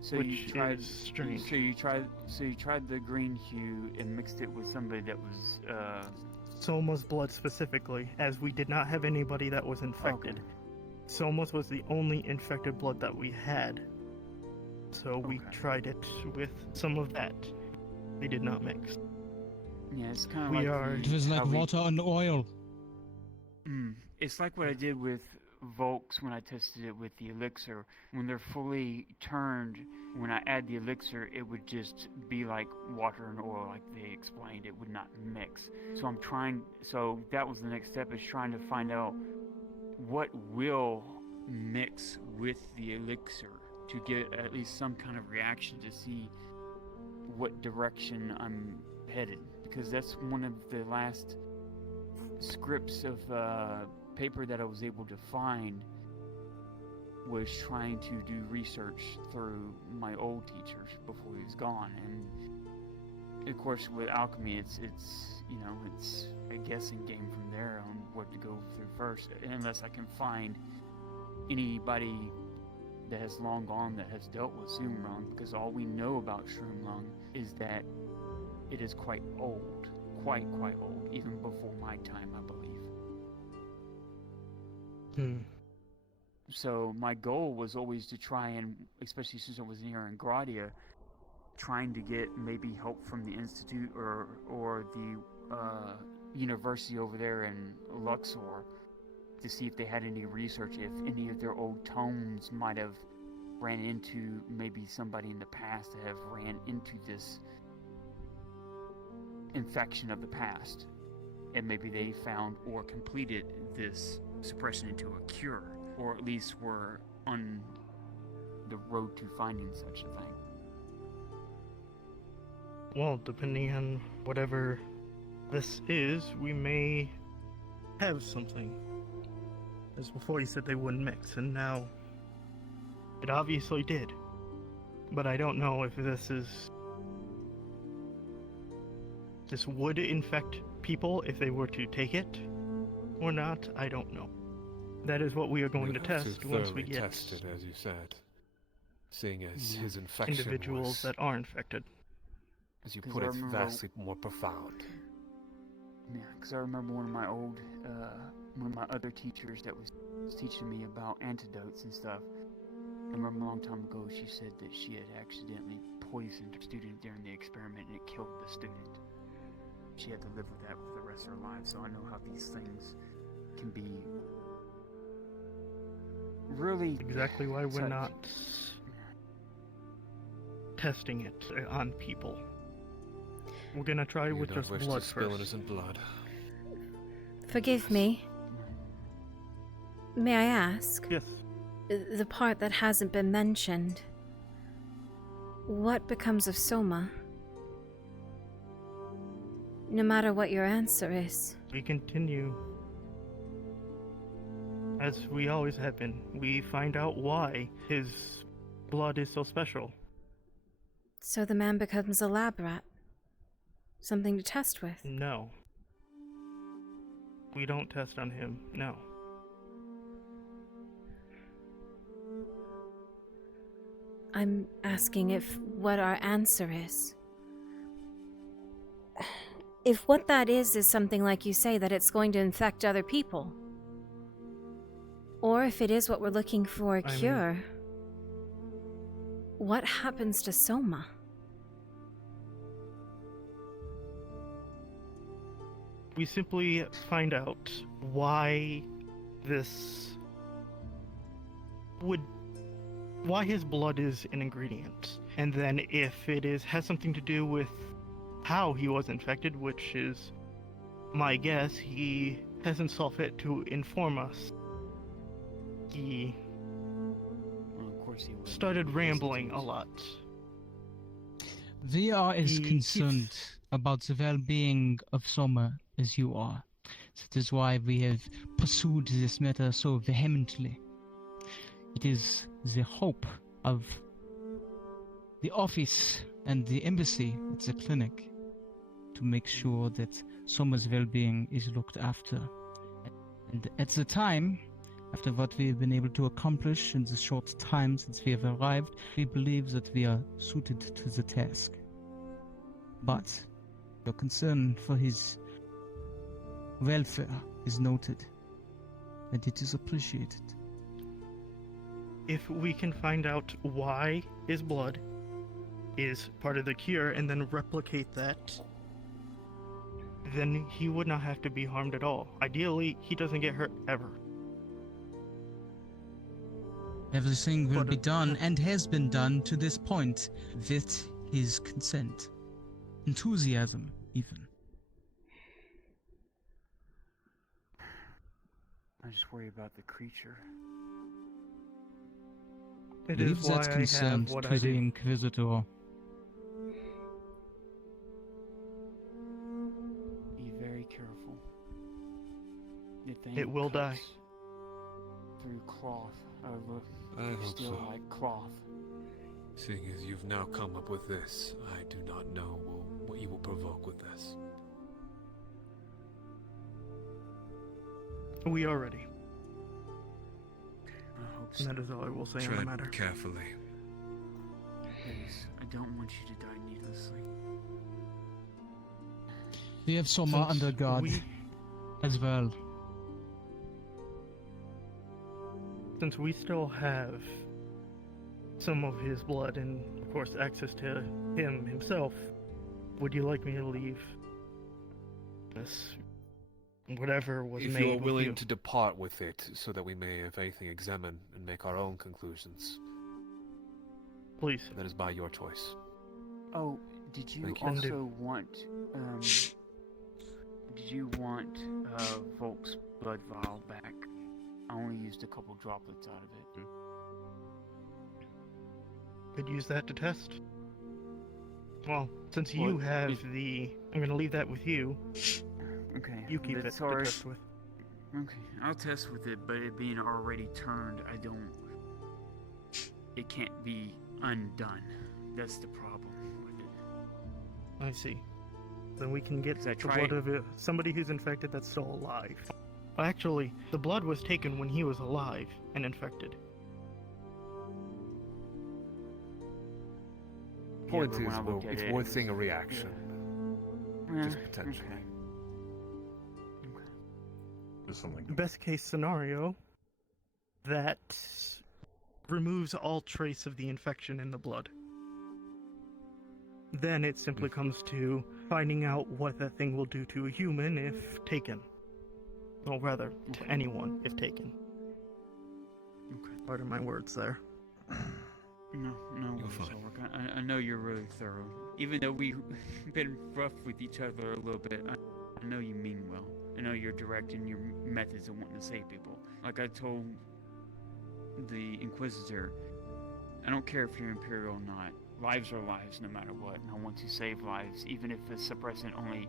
So Which you tried. is strange. So you tried the green hue and mixed it with somebody that was. Soma's blood specifically, as we did not have anybody that was infected. Okay. Soma's was the only infected blood that we had. So we Okay. tried it with some of that. They did not mix. Yeah, it's kind of We like. are- It was like how we- water and oil. It's like what I did with Volks when I tested it with the elixir. When they're fully turned, when I add the elixir, it would just be like water and oil, like they explained. It would not mix. So I'm trying. So that was the next step, is trying to find out what will mix with the elixir to get at least some kind of reaction to see what direction I'm headed. Because that's one of the last scripts of paper that I was able to find, was trying to do research through my old teachers before he was gone. And of course with alchemy, it's you know, it's a guessing game from there on what to go through first, unless I can find anybody that has long gone that has dealt with Shroomlung, because all we know about Shroomlung is that it is quite old, quite old, even before my time, I believe. So my goal was always to try and, especially since I was here in Gradia, trying to get maybe help from the Institute or the university over there in Luxor, to see if they had any research, if any of their old tomes might have ran into maybe somebody in the past that have ran into this infection of the past, and maybe they found or completed this suppression into a cure, or at least were on the road to finding such a thing. Well, depending on whatever this is, we may have something. As before you said they wouldn't mix, and now it obviously did. But I don't know if this would infect people if they were to take it or not. I don't know. That is what we are going We'll to have test once we thoroughly get test it, as you said. Seeing as his infection individuals was, that are infected. as you 'Cause put I it, remember- vastly more profound. Yeah, because I remember one of my other teachers that was teaching me about antidotes and stuff. I remember a long time ago she said that she had accidentally poisoned a student during the experiment and it killed the student. She had to live with that for the rest of her life, so I know how these things can be really... Exactly why we're such- not testing it on people. We're gonna try You with don't just wish blood to spill first. innocent blood. Forgive me. May I ask? Yes. The part that hasn't been mentioned. What becomes of Soma? No matter what your answer is. We continue as we always have been. We find out why his blood is so special. So the man becomes a lab rat? Something to test with? No. We don't test on him, no. I'm asking if what our answer is. If what that is something like you say, that it's going to infect other people. Or if it is what we're looking for, a cure. What happens to Soma? We simply find out why why his blood is an ingredient. And then if it has something to do with how he was infected, which is my guess, he hasn't saw fit to inform us. He started rambling a lot. VR is concerned about the well-being of Soma as you are. That is why we have pursued this matter so vehemently. It is the hope of the office and the embassy at the clinic to make sure that Soma's well-being is looked after. And at the time, after what we have been able to accomplish in the short time since we have arrived, we believe that we are suited to the task. But your concern for his welfare is noted, and it is appreciated. If we can find out why his blood is part of the cure and then replicate that, then he would not have to be harmed at all. Ideally, he doesn't get hurt ever. Everything will be done and has been done to this point with his consent. Enthusiasm, even. I just worry about the creature. It Leave is why that I concern have what to I the do. Inquisitor. Be very careful. The thing It will die. cuts through cloth. I hope Still so. like cloth. Seeing as you've now come up with this, I do not know what you will provoke with this. We are ready. I hope And that is all I will say on the Tread matter. carefully. Please, I don't want you to die needlessly. We have Soma Since under guard we- as well. Since we still have some of his blood and, of course, access to him himself, would you like me to leave this, whatever was If made you are with willing you? to depart with it, so that we may, if anything, examine and make our own conclusions, please. that is by your choice. Oh, did you Thank you. also want, did you want, Volk's blood vial back? I only used a couple droplets out of it. Could use that to test. Well, since you What have is- I'm gonna leave that with you. Okay. You keep but it to sorry. test with. Okay, I'll test with it, but it being already turned, it can't be undone. That's the problem with it. I see. Then we can get 'Cause I the tried- blood of somebody who's infected that's still alive. Actually, the blood was taken when he was alive and infected. Point but when is, I well, look at it's it, worth it seeing a was- reaction. Yeah. Just potentially. Just something. Best case scenario, that removes all trace of the infection in the blood. Then it simply comes to finding out what that thing will do to a human if taken. Or rather, to anyone if taken. Okay. Pardon my words there. No You're worries, fine. Ulrich. I know you're really thorough. Even though we've been rough with each other a little bit, I know you mean well. I know you're direct in your methods of wanting to save people. Like I told the Inquisitor, I don't care if you're Imperial or not. Lives are lives no matter what, and I want to save lives, even if the suppressant only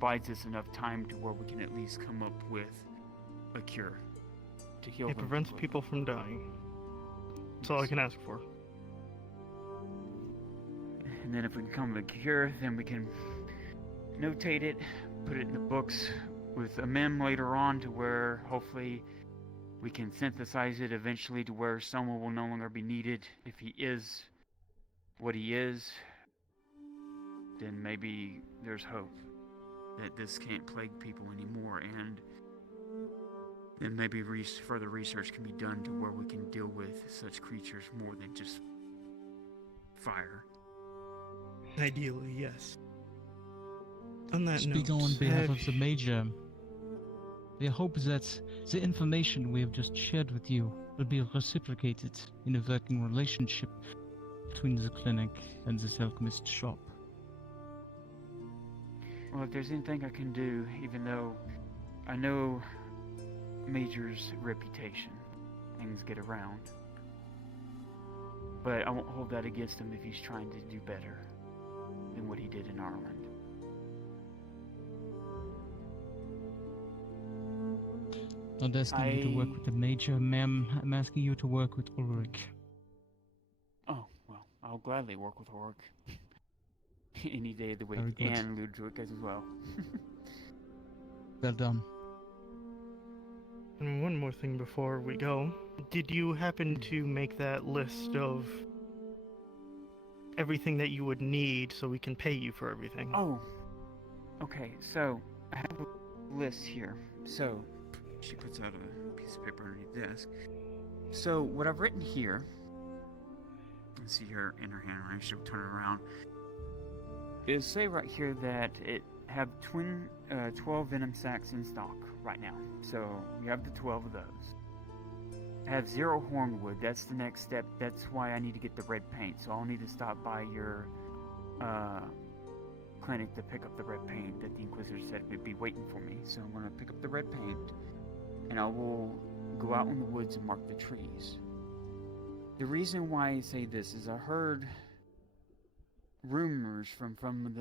buys us enough time to where we can at least come up with a cure to heal It them prevents completely. people from dying. That's all I can ask for. And then if we can come with a cure, then we can notate it, put it in the books with a mem later on to where hopefully we can synthesize it eventually to where someone will no longer be needed. If he is what he is, then maybe there's hope that this can't plague people anymore, and then maybe further research can be done to where we can deal with such creatures more than just fire. Ideally, yes. On that Speaking note, on behalf of the Major, we hope that the information we have just shared with you will be reciprocated in a working relationship between the clinic and this alchemist shop. Well, if there's anything I can do, even though I know Major's reputation, things get around, but I won't hold that against him if he's trying to do better than what he did in Ireland. Not asking you to work with the Major, ma'am. I'm asking you to work with Ulrich. Oh, well, I'll gladly work with Ulrich. Any day of the week, Very good. and Ludwig as well. Well done. And one more thing before we go. Did you happen to make that list of everything that you would need so we can pay you for everything? Oh, okay, so I have a list here. So, she puts out a piece of paper underneath the desk. So, what I've written here, let's see her in her handwriting, she'll turn it around, is say right here that it have 12 venom sacs in stock right now. So, you have the 12 of those. Have 0 hornwood, that's the next step. That's why I need to get the red paint. So I'll need to stop by your clinic to pick up the red paint that the Inquisitor said would be waiting for me. So I'm going to pick up the red paint, and I will go out in the woods and mark the trees. The reason why I say this is I heard rumors from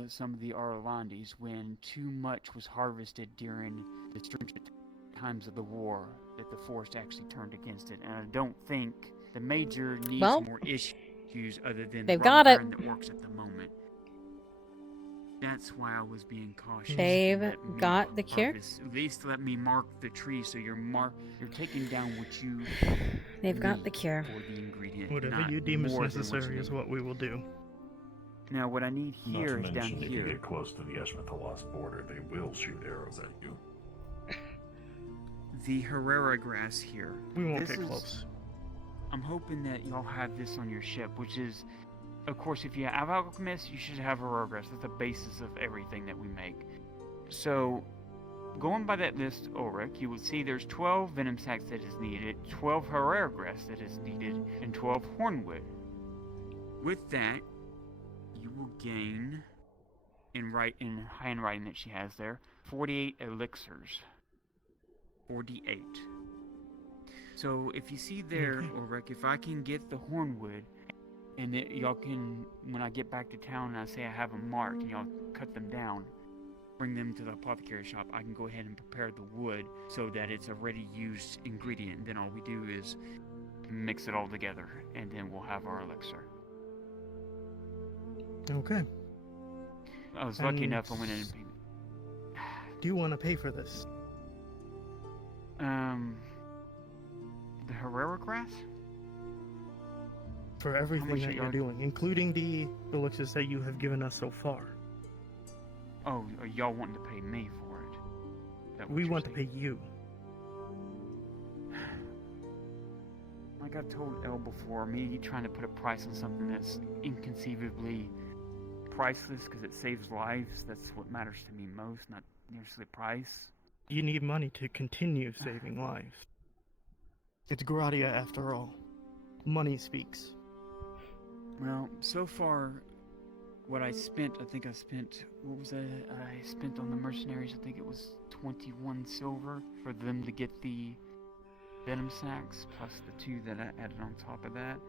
some of the Arlandis when too much was harvested during the stringent times of the war that the forest actually turned against it, and I don't think the Major needs more issues other than they've the got it. Baron that works at the moment. That's why I was being cautious. They've Let me got the cure? harvest. At least let me mark the tree so you're taking down what you They've got need the cure. for the ingredient. Whatever not you deem is more than what you necessary is need. what we will do. Now what I need Not here to is down mention, if you here. get close to the Eshmethalas border, they will shoot arrows at you. The Herrera grass here. We won't This get is- close. I'm hoping that y'all have this on your ship, which is, of course, if you have alchemists, you should have Herrera grass. That's the basis of everything that we make. So, going by that list, Ulrich, you would see there's 12 venom sacs that is needed, 12 Herrera grass that is needed, and 12 hornwood. With that, you will gain, in handwriting that she has there, 48 elixirs. 48. So if you see there, Ulrich, if I can get the hornwood, and y'all can, when I get back to town and I say I have them marked, and y'all cut them down, bring them to the apothecary shop, I can go ahead and prepare the wood so that it's a ready-used ingredient. And then all we do is mix it all together, and then we'll have our elixir. Okay. I was lucky And enough I went in and paid. Do you want to pay for this? The Herrera grass? For everything much that are you're y'all- doing, including the elixirs that you have given us so far. Oh, are y'all wanting to pay me for it? That what We you're want to saying? pay you. Like I've told Elle before, me trying to put a price on something that's inconceivably priceless because it saves lives, that's what matters to me most, not necessarily price. You need money to continue saving lives. It's Gradia after all. Money speaks. Well, so far, what I spent, I think I spent, what was that? I spent on the mercenaries, I think it was 21 silver for them to get the venom sacks, plus the 2 that I added on top of that.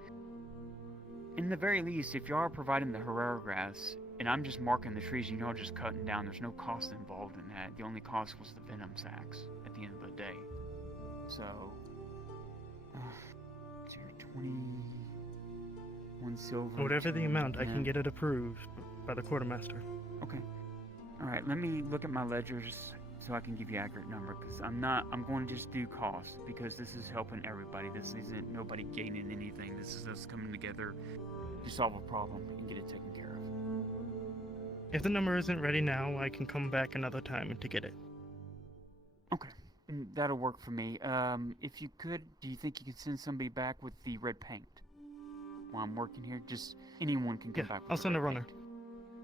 In the very least, if you are providing the Herrera grass, and I'm just marking the trees, you know, just cutting down, there's no cost involved in that. The only cost was the venom sacks at the end of the day. So, 21 silver. Whatever the amount, I can yeah. get it approved by the quartermaster. Okay. Alright, let me look at my ledgers so I can give you an accurate number, because I'm going to just do cost, because this is helping everybody. This isn't nobody gaining anything. This is us coming together to solve a problem and get it taken care of. If the number isn't ready now, I can come back another time to get it. Okay. That'll work for me. If you could, do you think you could send somebody back with the red paint while I'm working here? Just anyone can come back with I'll the send a red runner.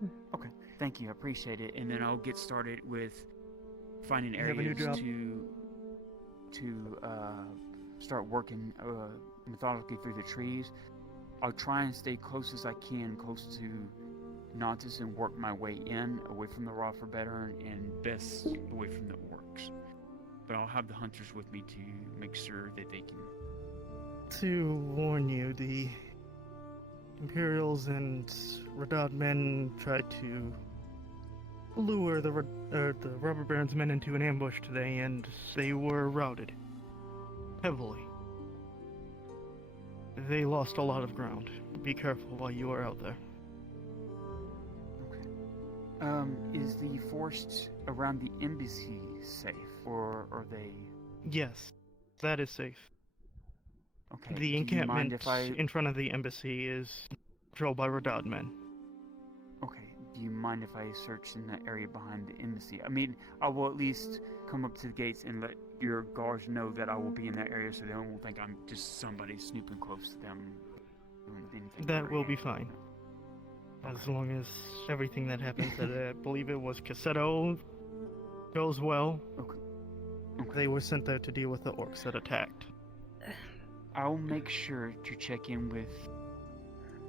paint. Okay, thank you. I appreciate it. And then I'll get started with finding You have a new areas job? to start working methodically through the trees. I'll try and stay close as I can, close to Nautis, and work my way in, away from the Raw for Veteran, and best away from the orcs. But I'll have the hunters with me to make sure that they can. To warn you, the Imperials and Radad men tried to lure the Robber Baron's men into an ambush today, and they were routed. Heavily. They lost a lot of ground. Be careful while you are out there. Is the forest around the embassy safe, or are they? Yes, that is safe. Okay. The do you mind encampment if I? in front of the embassy is controlled by Radad men. Okay. Do you mind if I search in the area behind the embassy? I mean, I will at least come up to the gates and let your guards know that I will be in that area, so they won't think I'm just somebody snooping close to them. Doing anything That will be fine. As long as everything that happens, I believe it was Cassetto, goes well. Okay. They were sent there to deal with the orcs that attacked. I'll make sure to check in with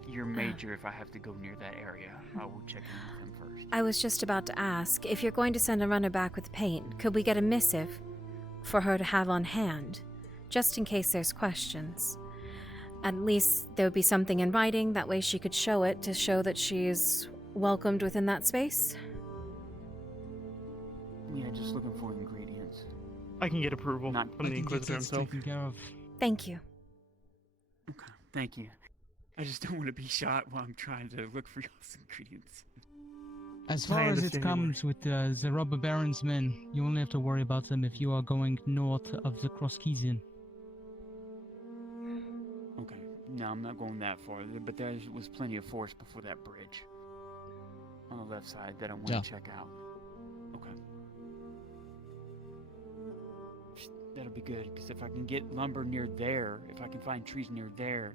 your major if I have to go near that area. I will check in with him first. I was just about to ask, if you're going to send a runner back with paint, could we get a missive for her to have on hand, just in case there's questions? At least there would be something in writing, that way she could show it to show that she is welcomed within that space. Yeah, just looking for ingredients. I can get approval from the Inquisitor himself. Thank you. Okay, thank you. I just don't want to be shot while I'm trying to look for y'all's ingredients. As far as it comes with the Robber Baron's men, you only have to worry about them if you are going north of the Kroskizin. Okay, no, I'm not going that far, but there was plenty of force before that bridge on the left side that I want to check out. Okay. That'll be good, because if I can get lumber near there, if I can find trees near there,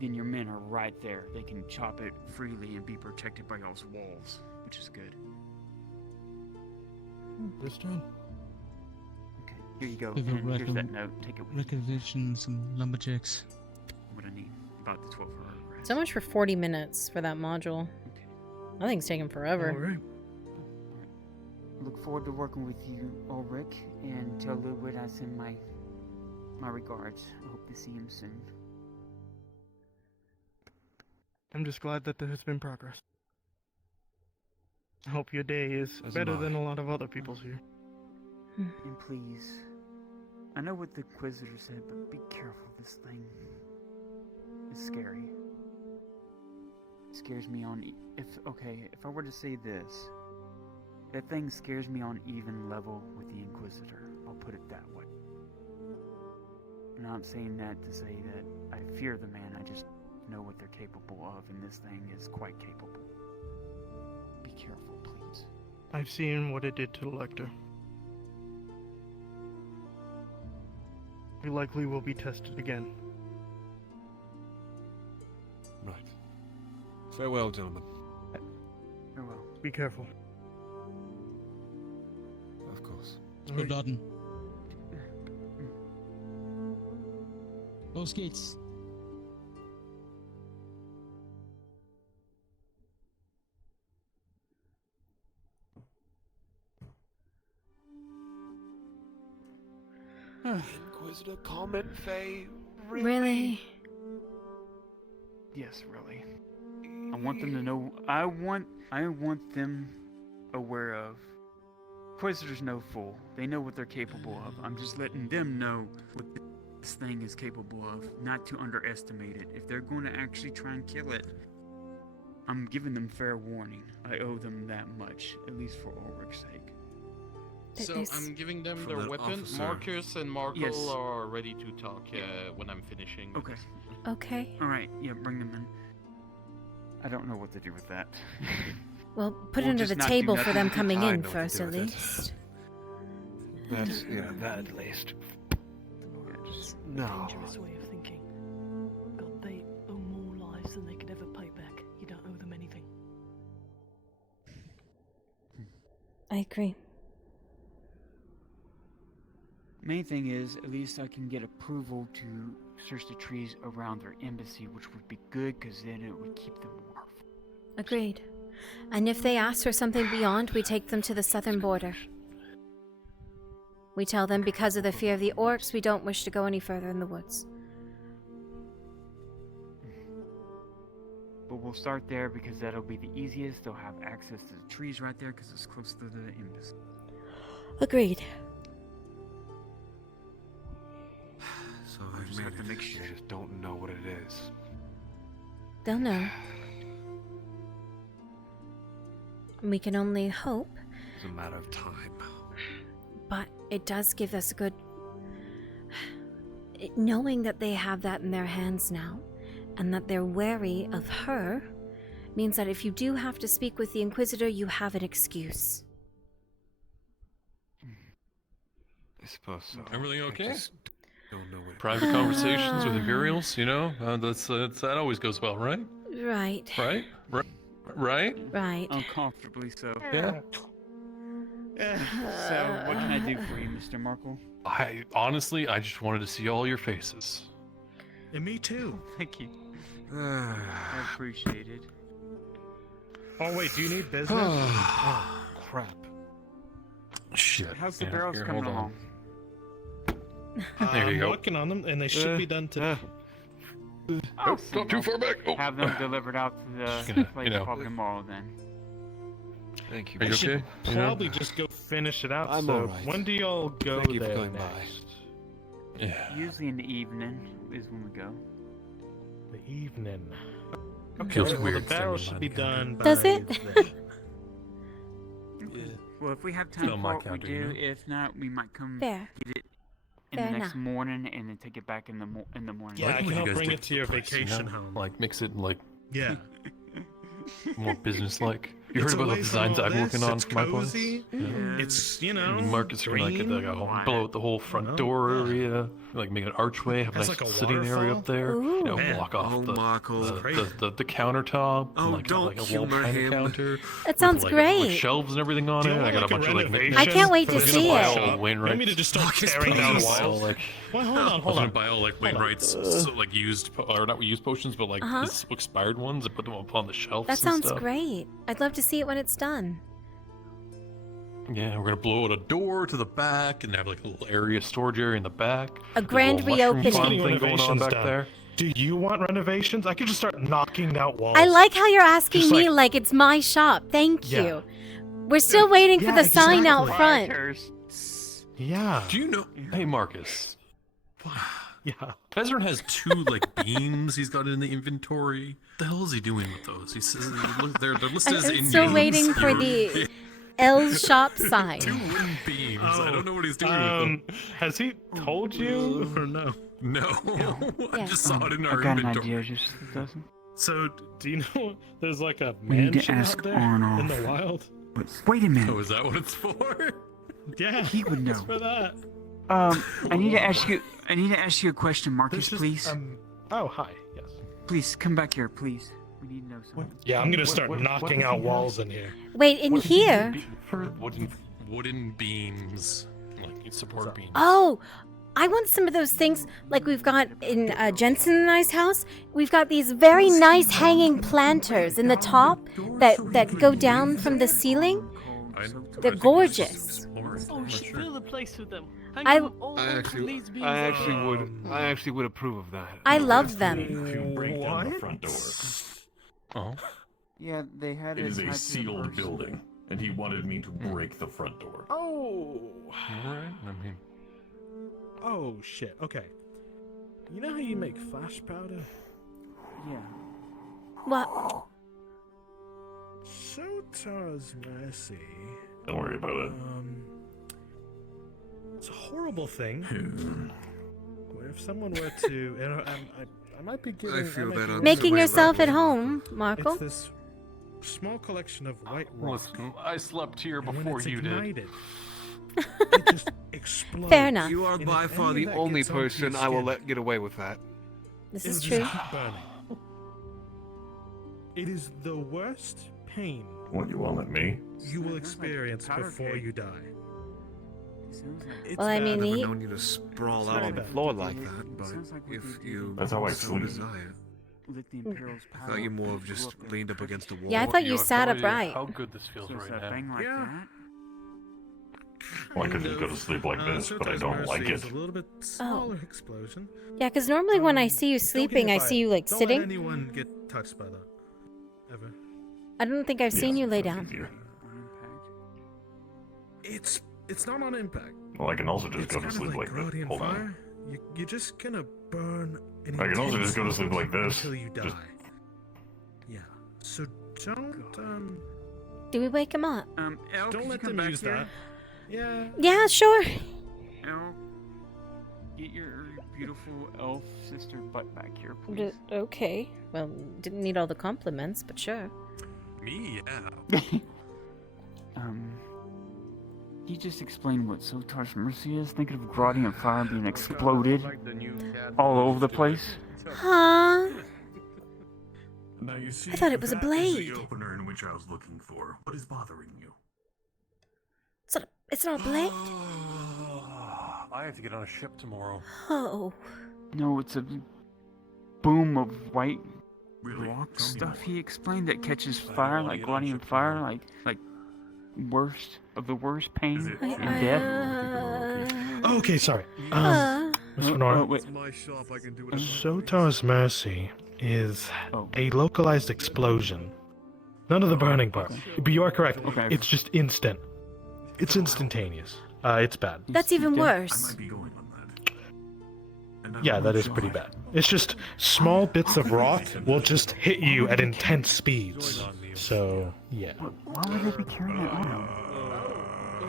then your men are right there. They can chop it freely and be protected by y'all's walls, which is good. Understood. Okay, here you go. Give a And here's that note. Take it with you. Requisition some lumberjacks. What I need. About the 12 hour rest. So much for 40 minutes for that module. I think it's taking forever. Alright. Look forward to working with you, Ulrich, and tell Ludwig I send my regards. I hope to see him soon. I'm just glad that there has been progress. I hope your day is As better am I. than a lot of other people's here. And please, I know what the Inquisitor said, but be careful. This thing is scary. It scares me on. If I were to say this, that thing scares me on even level with the Inquisitor. I'll put it that way. I'm not saying that to say that I fear the man. I just know what they're capable of, and this thing is quite capable. Be careful, please. I've seen what it did to the Lector. We likely will be tested again. Right. Farewell, gentlemen. Farewell. Be careful. Of course. Good Dodden. Those gates. Was it a comment, Faye? Really? Yes, really. I want them to know. I want them aware of. Inquisitors know full. They know what they're capable of. I'm just letting them know what this thing is capable of, not to underestimate it. If they're going to actually try and kill it, I'm giving them fair warning. I owe them that much, at least for Ulrich's sake. So I'm giving them their weapons. officer. Marcus and Marco Yes. are ready to talk when I'm finishing. Okay. Okay. All right. Yeah, bring them in. I don't know what to do with that. Well, put it We'll under just the not do table for nothing. them coming I in know what to first, do at with it. least. That's that at least. No. Dangerous way of thinking. God, they owe more lives than they could ever pay back. You don't owe them anything. I agree. Main thing is, at least I can get approval to search the trees around their embassy, which would be good, because then it would keep them warm. Agreed. And if they ask for something beyond, we take them to the southern border. We tell them because of the fear of the orcs, we don't wish to go any further in the woods. But we'll start there because that'll be the easiest. They'll have access to the trees right there because it's close to the embassy. Agreed. So We I've just made have to it. make sure. I just don't know what it is. They'll know. We can only hope, It's a matter of time. but it does give us a good... Knowing that they have that in their hands now, and that they're wary of her, means that if you do have to speak with the Inquisitor, you have an excuse. I suppose so. Everything I okay? just don't know what it Private conversations with Imperials, you know, that always goes well, right? Right. Right? Right? Right. Uncomfortably so. Yeah. So, what can I do for you, Mr. Markle? I honestly, I just wanted to see all your faces. And me too. Thank you. I appreciate it. Oh wait, do you need business? Oh, crap. Shit. How's the Yeah, barrels here, coming hold on. along? There you I'm go. working on them, and they should be done today. Not too far back. Oh. Have them delivered out to the Just gonna, place you know. probably tomorrow then. Thank you. Are you I should okay? You know? probably just go finish it out. I'm so alright. when do y'all go Thank you for there going by. next? Yeah. Usually in the evening is when we go. The evening. Okay, Feels well, weird the barrel saying should be that done by Does it? then. Well, if we have It's time on my for it, we calendar, you do. know? If not, we might come Fair. get it in Fair the next enough. morning and then take it back in the morning. Yeah, I can What you help guys bring do it to your for the price, you vacation know? home. Like mix it like Yeah. more business-like. You It's heard about the away from designs all I'm this, working on it's for my place? cozy. Yeah. It's, you Me know, and Marcus are gonna like, green. blow out the whole front No. door area, like make an archway, have a Has nice like a sitting area up there, Ooh. you know, Man. block off Oh, Marco. the countertop, Oh, and like, don't like a wall humor kind him. of counter. That sounds with, great. With shelves and everything on Do it. you I want, got a like, bunch of like renovation I can't wait for to the see new it. shop? Wayne You want me to Wrights. just start Marcus, tearing down please. walls? Like, Well, hold on, I was hold gonna on. buy all like Wayne Wright's so, like used or not used potions, but like Uh-huh. his expired ones and put them up on the shelves. That and sounds stuff. great. I'd love to see it when it's done. Yeah, we're gonna blow out a door to the back and have like a little area, storage area in the back. A grand There's little mushroom reopening. farm Getting thing going on renovations back done. there. Do you want renovations? I could just start knocking out walls. I like how you're asking Just me like it's my shop. Thank Yeah. you. We're still waiting for Yeah, the sign out exactly. front. Yeah. Do you know? Hey, Marcus. Yeah. Vezran has 2 like beams he's got in the inventory. What the hell is he doing with those? He says they're listed as I'm in still use. waiting for the L's shop sign. 2 wooden beams. I don't know what he's doing with them. Has he told you or no? No, I Yeah. just saw it in I our got an inventory. idea, just a dozen. So, do you know there's like a We need to mansion ask out there Arnold. in the wild? But wait a minute. Oh, is that what it's for? Yeah, He would know. it's for that. I need to ask you. I need to ask you a question, Marcus. There's just, Please, Oh, hi. Yes. please come back here, please. We need to know something. Yeah, I'm gonna start knocking out walls in here. Wait, in here? For wooden beams, like support beams. Oh, I want some of those things like we've got in Jensen and I's house. We've got these very nice hanging planters in the top that go down from the ceiling. They're gorgeous. Oh, we should fill the place with them. I actually would approve of that. I love them. To break down the front door. Oh. Yeah, they had It it is a tied to the sealed person. building, and he wanted me to break the front door. Oh. Alright, I mean. Oh shit. Okay. You know how you make flash powder? Yeah. What? Sotar's Mercy. Don't worry about it. It's a horrible thing. Where if someone were to, you know, I might be giving. Making yourself at home, Marco. It's this small collection of white rock. Listen, I slept here and when before it's you did. ignited, it just explodes. Fair enough. You are And by if far any the of that only gets onto your person I will skin, let get away with that. This it'll is just true. keep burning. It is the worst pain What, you won't let me? you will experience before you die. It's Well, I bad. mean, I've never he- known you to sprawl It's out very on the bad. floor like that, but if you That's how I so sleep. desire. I thought you more of just leaned up against the wall. Yeah, I thought you have sat no idea upright. How good this feels right now. Yeah. Well, I could just go to sleep like this, but I don't like It's it. a little bit smaller explosion. Yeah, because normally when I see you Don't get sleeping, I fire. see you like Don't sitting. Let anyone get touched by that. Ever. I don't think I've seen you lay down. It's not on impact. Well, I can also just It's go to kind of sleep like this. Guardian Hold on. fire. You're just gonna burn. An I can also just go to intense sleep like this. until you die. Just- Yeah. So don't Do we wake him up? Elle, don't could let you come them back use here? that. Yeah. Yeah, sure. Elle, get your beautiful elf sister butt back here, please. Okay. Well, didn't need all the compliments, but sure. Me, yeah. Can you just explain what Sotar's Mercy is? Thinking of Guardian Fire being exploded all over the place? Huh? Now you see, I thought it was a that is blade. the opener in which I was looking for. What is bothering you? It's not a blade? I have to get on a ship tomorrow. Oh. No, it's a boom of white Really? rock Tell me stuff. more. He explained that catches fire, like Guardian Fire, like worst of the worst pain and death. Okay, sorry. Uh, Mr. Nora. wait. It's my shop. I can do whatever. Sotar's Mercy is Oh. a localized explosion. None of the burning part. But you are correct. Okay. It's just instant. It's instantaneous. It's bad. That's even I worse. might be going on that. And I Yeah, won't that is show pretty it. bad. It's just small bits of rock will just hit you at intense speeds. So, yeah. Why would they be carrying that on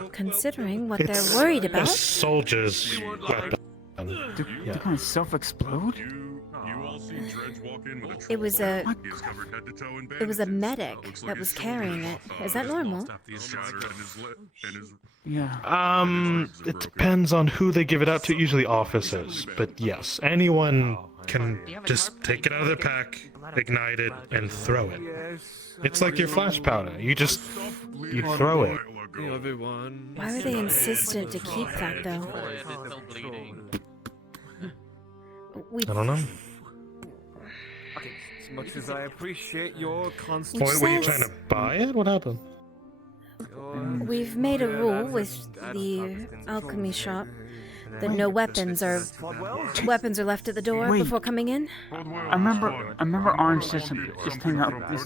them? Considering what It's they're worried a about. soldier's weapon. They're Yeah. gonna self-explode? It was a medic that was carrying it. Is that normal? Yeah. It depends on who they give it out to, usually officers. But yes, anyone can just take it out of their pack, ignite it, and throw it. It's like your flash powder. You throw it. Everyone. Why were they insistent to keep that, though? We I don't know. As much as I appreciate your constant. Which Were you says- trying to buy it? What happened? We've made a rule with the alchemy shop that no weapons are left at the door Wait. before coming in. I remember Orange said something. Just hang out this.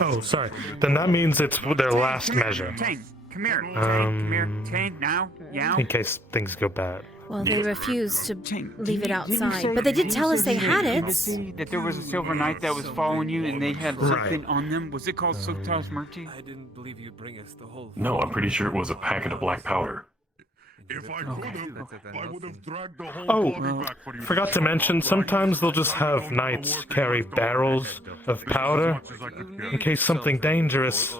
Oh, sorry. Then that means it's their last measure. Tang, come here. Tang, come here. Tang, now. In case things go bad. Well, they refused to leave it Didn't you outside, say- but they did didn't you tell us say they that had in the it. city that there was a silver knight that was following you and they had Right. something on them? Was it called Sotar's Mercy? I didn't believe you'd bring us the whole. No, I'm pretty sure it was a packet of black powder. If I Okay. could have, I would have dragged the whole Oh, body back for you. forgot to mention, sometimes they'll just have knights carry barrels of powder in case something dangerous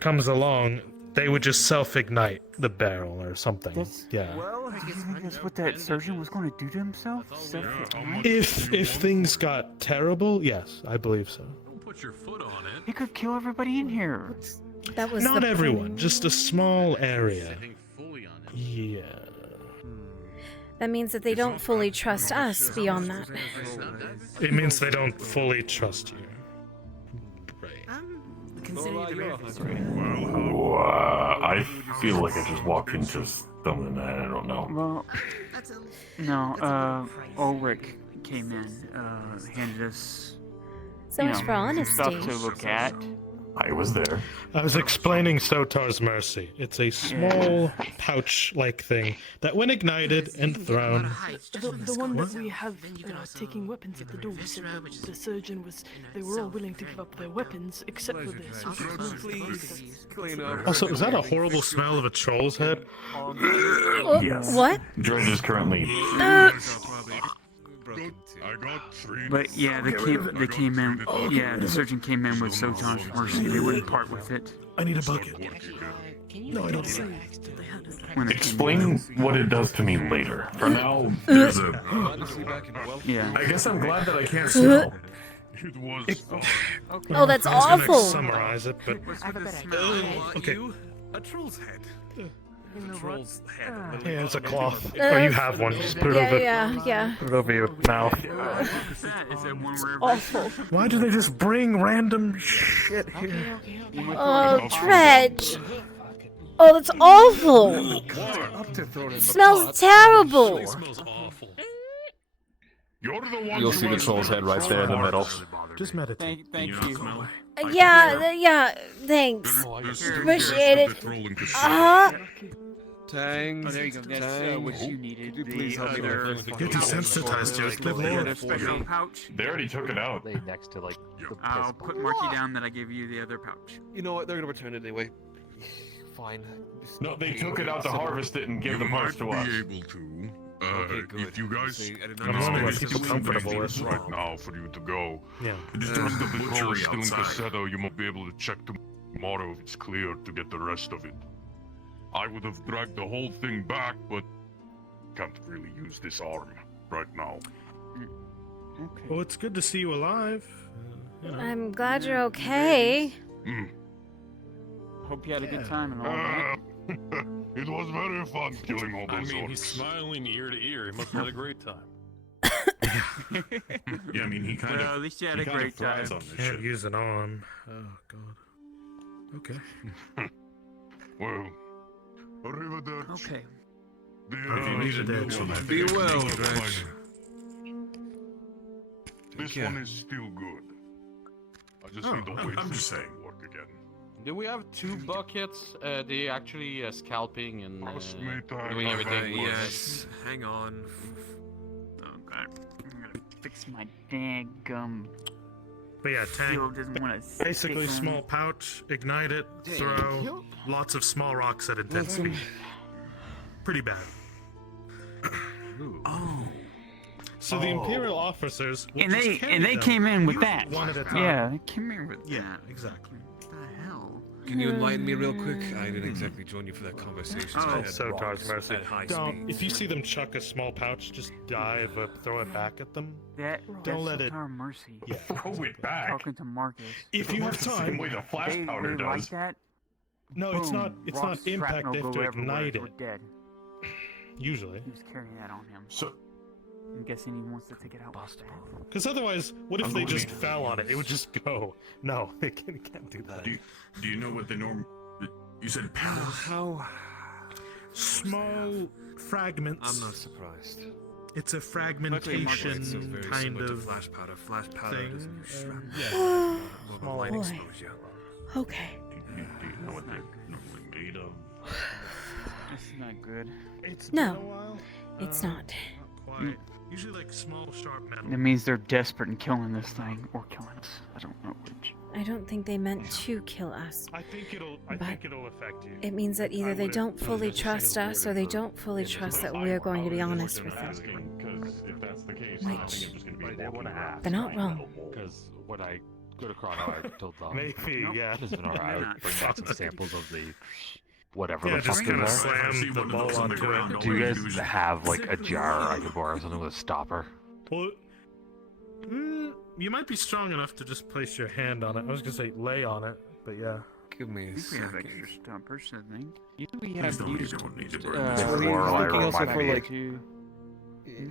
comes along. They would just self-ignite the barrel or something. Yeah. Do you think that's what that surgeon was going to do to himself? Self-ignite? If things got terrible, yes, I believe so. Don't put your foot on it. He could kill everybody in here. That was Not the everyone, just a small area. Yeah. That means that they don't fully trust us beyond that. It means they don't fully trust you. consider you the referee. I feel like I just walked into something that I don't know. Well, no, Ulrich came in, handed us So much for honesty. stuff to look at. I was there. I was explaining Sotar's Mercy. It's a small pouch-like thing that, when ignited and thrown, The one that we have taking weapons at the door. So the surgeon was. They were all willing to give up their weapons except for their surgical Please, clean up. Also, is that a horrible smell of a troll's head? Yes. What? Dredge is currently. But yeah, they came in. Yeah, the surgeon came in with Sotar's Mercy. They wouldn't part with it. I need a bucket. No, I don't. Explain what it does to me later. For now, there's a. Yeah. I guess I'm glad that I can't smell. Oh, that's I was gonna awful. summarize it, but okay. A troll's head. A troll's head. Yeah, it's a cloth. Or you have one. Just put it over. Yeah. Put it over your mouth. Is that one where Awful. Why do they just bring random shit here? Oh, Dredge. Oh, that's awful. It smells terrible. You'll see the troll's head right there in the middle. Just meditate. Thank you. Yeah, thanks. Appreciate it. Tangs. Oh, there you go. That's what you needed. Could you please help me there? Get desensitized to it. Good lord. Special pouch. They already took it out. Next to like the I'll put Marky down that I gave you the other pouch. You know what? They're gonna return it anyway. Fine. No, they took it out to harvest it and give the parts to us. Able to. Okay, good. If you guys, I'm wondering what people comfortable with. Right now for you to go. Yeah. Just the patrol is still in outside. Caseto. You might be able to check tomorrow if it's clear to get the rest of it. I would have dragged the whole thing back, but can't really use this arm right now. Okay. Well, it's good to see you alive. You know. I'm glad you're okay. Hope you had a good time and all that. It was very fun killing all I those mean, he's orcs. smiling ear to ear. He must have had a great time. Yeah, I mean, he kind Well, at least you had a great time. Can't use an arm. Oh god. Okay. Well, arrivederci. Okay. If you need a dead, Be well, Dredge. Dredge. This one is still good. I just need to wait I'm for just it to saying. work again. Do we have 2 buckets? They actually scalping and doing everything. Yes. Hang on. Oh god. I'm gonna fix my daggum. But yeah, Phil tank. doesn't want to Basically, small pouch, ignite it, throw, lots of small rocks at intense speed. Pretty bad. Oh. So the Imperial officers, And they came in with that. one at a time. Yeah, they came in with Yeah, that. exactly. What the hell? Can you enlighten me real quick? I didn't exactly join you for that conversation. Oh, I had Sotar's rocks Mercy. at high Don't. speed. If you see them chuck a small pouch, just dive up, throw it back at them. Don't let it. Our mercy. Yeah. Throw it back. Talking to Marcus. If you have Works the same time. way the flash powder they like does. that. No, it's not. Boom. It's Rock not impact. shrapnel They have go to everywhere, ignite we're it. dead. Usually. He was carrying that on him. So, I'm guessing he wants to take it out. because otherwise, what if they just fell on it? It would just go. No, they can't do that. do you know what the norm? You said How? Small fragments. I'm not surprised. It's a It's fragmentation so very kind similar to of flash powder. Flash powder thing. doesn't use shrapnel. Yeah. More of a Small light boy. exposure. Okay. Do you know what they're normally made of? This is not good. It's No. been a while. It's not. Quite. Usually like small sharp metal. That means they're desperate in killing this thing or killing us. I don't know which. I don't think they meant to kill us. I think it'll affect you. It means that either they don't fully trust us or they don't fully trust that we're going to be honest with them. Because if that's the case, Which- I think I'm just going to be They want to have. They're not wrong. Because when I go to Chrono, I told them. Maybe, yeah. Listen, all right, I would bring out some samples of the whatever Yeah, the just fuck in gonna there. slam the ball onto it. Do you guys have like a jar I could borrow something with a stopper? Well, you might be strong enough to just place your hand on it. I was gonna say lay on it, but yeah. Give me a I think we have second. extra stoppers, I think. We Please have don't, you used. don't need to Uh, burn this. were you Or I looking also remind for me. like?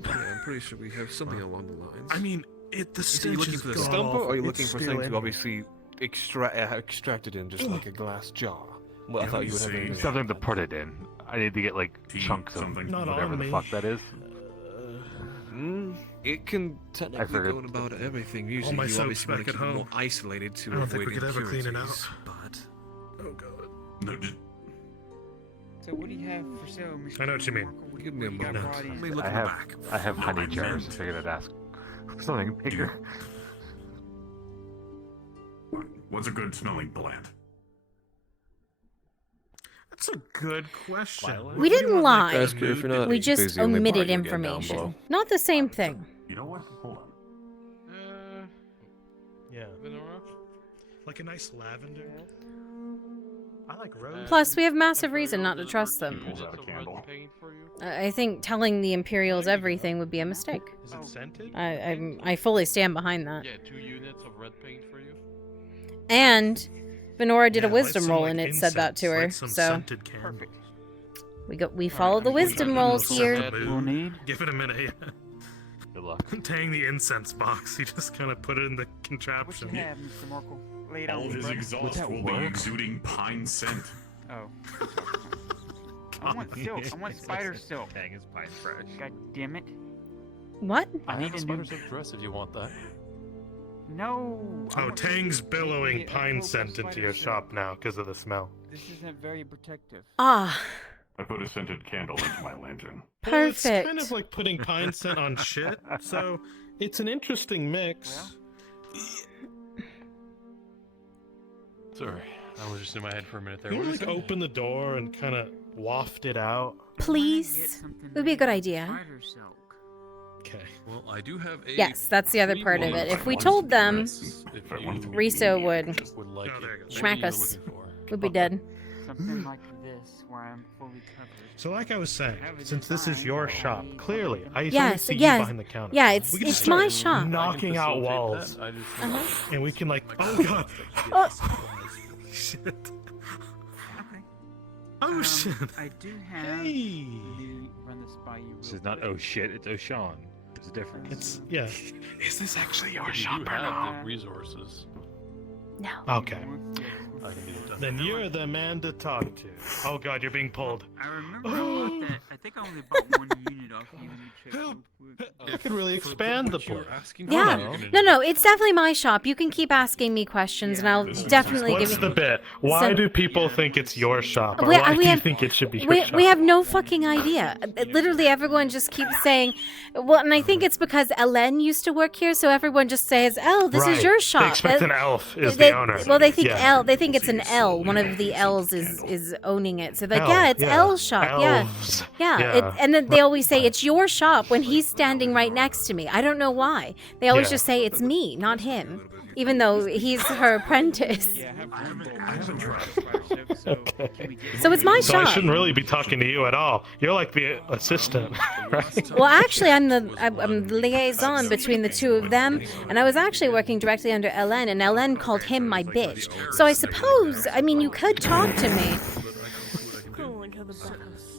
Yeah, I'm pretty sure we have something along the lines. I mean, the Is he stench looking is for the god stump, or are you awful. looking It's for still something in to obviously extracted in just like a glass jar. Well, I thought you would have anything. Something to put it in. I need to get like chunks of Not whatever on the me. fuck that is. It can technically figured- go in about everything. Usually, my you soap's obviously want back to at keep it home. more isolated to I don't think avoid we could ever clean it impurities, out. But Oh god. No, just So what do you have for sale, Mr. I know what you mean. give me a You got moment. bodies. Let me look I in the have back. I have honey I jars. meant- I figured I'd ask something bigger. what's a good smelling plant? That's a good question. We didn't lie. Ask her if you're not We just busy and they omitted bite you again down information. below. Not the same thing. You know what? Hold on. Yeah. Venora? Like a nice lavender. I like rose. Plus, we have massive reason not to trust them. Pulls out a candle. I think telling the Imperials everything would be a mistake. Is it scented? I fully stand behind that. Yeah, 2 units of red paint for you. And Venora did a Yeah, wisdom light some, roll like, and it said that to incense, her. light some So scented candle. we follow the wisdom rolls here. We'll need. Give it a minute. Yeah. Good luck. Tang the incense box. You just kind of put it in the What you contraption. have, Mr. Markle? Lay it All out. of his bud. exhaust will be exuding pine scent. Oh. I want silk. I want spider silk. Tang is pine fresh. God damn it. What? I need a new. dress if you want that. No. I Oh, want Tang's something billowing with a pine cloak of scent into spider your silk. shop now because of the smell. This isn't very protective. Ah, I put a scented candle into my lantern. Well, it's perfect. kind of like putting pine scent on shit, so it's an interesting mix. Sorry, I was just in my head for a minute there. You What know, is like it? open the door and kind of waft it out. Please. It would be a good idea. Spider silk. Okay. Well, I do have a. Yes, that's the other part of it. If we told them, If you Riso would would like Oh, there you go. it. smack Maybe you're us. looking for. We'd be dead. Something like this, where I'm fully covered. So, like I was saying, since this is your shop, clearly I used Yes, to see yes. you behind the counter. Yeah, it's We can it's just start my shop. knocking out facilitate walls, that. I just and we can like, oh god, Oh. shit. Oh shit. I do have. Hey. Run this by you. This is not oh shit, it's O'Shawn. There's a difference. It's yeah. Is this actually your you shop or have not? the resources. No. Okay. I can get it done. Then you're the man to talk to. Oh god, you're being pulled. I remember I bought that. I think I only bought one unit off you. Let me check real quick. I could really expand the place. Yeah. No, it's definitely my shop. You can keep asking me questions, and I'll definitely give What's you. the bit? Why So- do people think it's your shop? Or We- why we do you have- think it should be your We, shop? we have no fucking idea. Literally, everyone just keeps saying, well, and I think it's because Ellen used to work here, so everyone just says, "Oh, this is Right. your shop." They expect an elf is They- the owner. Well, they think Yeah. They think it's an L. One of the L's is owning it. So they're like, L, yeah, it's yeah. L's shop. Elves. Yeah. Yeah. And then they always say it's your shop when he's standing right next to me. I don't know why. They always Yeah. just say it's me, not him, even though he's her apprentice. Yeah, I haven't tried. So it's my So I shop. shouldn't really be talking to you at all. You're like the assistant, right? Well, actually, I'm the liaison between the two of them, and I was actually working directly under Ellen, and Ellen called him my bitch. So I suppose, I mean, you could talk to me.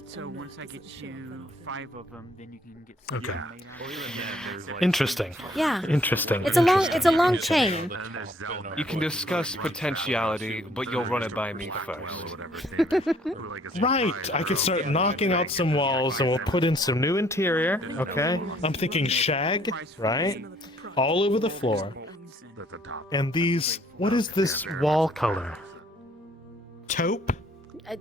So once I get you 5 of them, then you can get Okay. something made out. Interesting. Yeah. Interesting. It's a long chain. You can discuss potentiality, but you'll run it by me first. Right. I could start knocking out some walls, and we'll put in some new interior. Okay. I'm thinking shag, right? All over the floor. And these. What is this wall color? Taupe.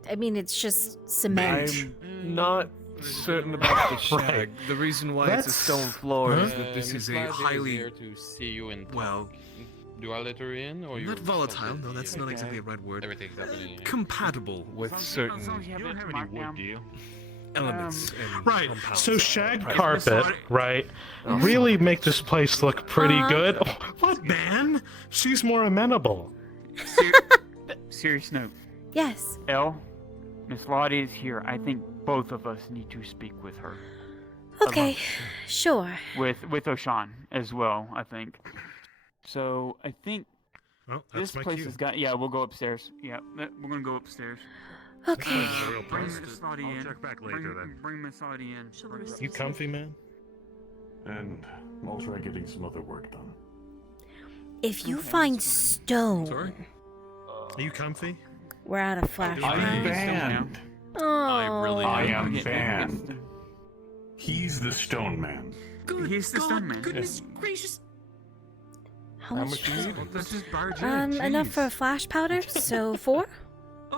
I mean, it's just cement. I'm not certain about the shag. Right. The reason why it's a stone floor is that this is a highly Here to see you in well, Do I let her in, or you? not volatile. No, that's not exactly the right word. Everything's happening. here. Compatible with certain You don't have any wood, do you? elements. and Right. compounds. So shag carpet, right? Really make this place look pretty good. Oh, what, man? She's more amenable. Serious note. Yes. Elle, Miss Lottie is here. I think both of us need to speak with her. Okay. Sure. With O'Shawn as well, I think. So I think Well, that's this my place cue. has got. Yeah, we'll go upstairs. Yeah, we're gonna go upstairs. Okay. Bring Miss Lottie in. check back later then. Bring Miss Lottie in. You comfy, man? And I'll try getting some other work done. If you find stone, Are you comfy? we're out of flash. I'm drives. banned. Oh. I am banned. He's the stone man. He's the stone man. Goodness gracious. How How much? much do you need? Let's just barge in. Enough for a flash powder. So 4.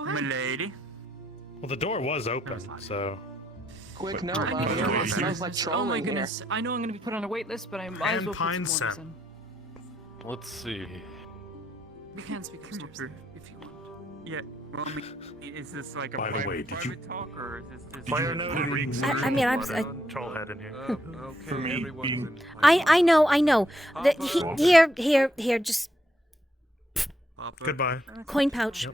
Milady. Well, the door was open, so. Quick, no, Wait, loud. wait, It smells like Oh trolling my here. goodness! I know I'm gonna be put on a wait list, but I might as well put pine some scent. orders in. Let's see. We can speak up stairs if you want. Yeah. Well, I mean, is this like a By the private, way, did you- private talk or is this just? Fire noted reeks. I mean, I'm. Trollhead in here. For me, being I know. Here, just Goodbye. coin pouch.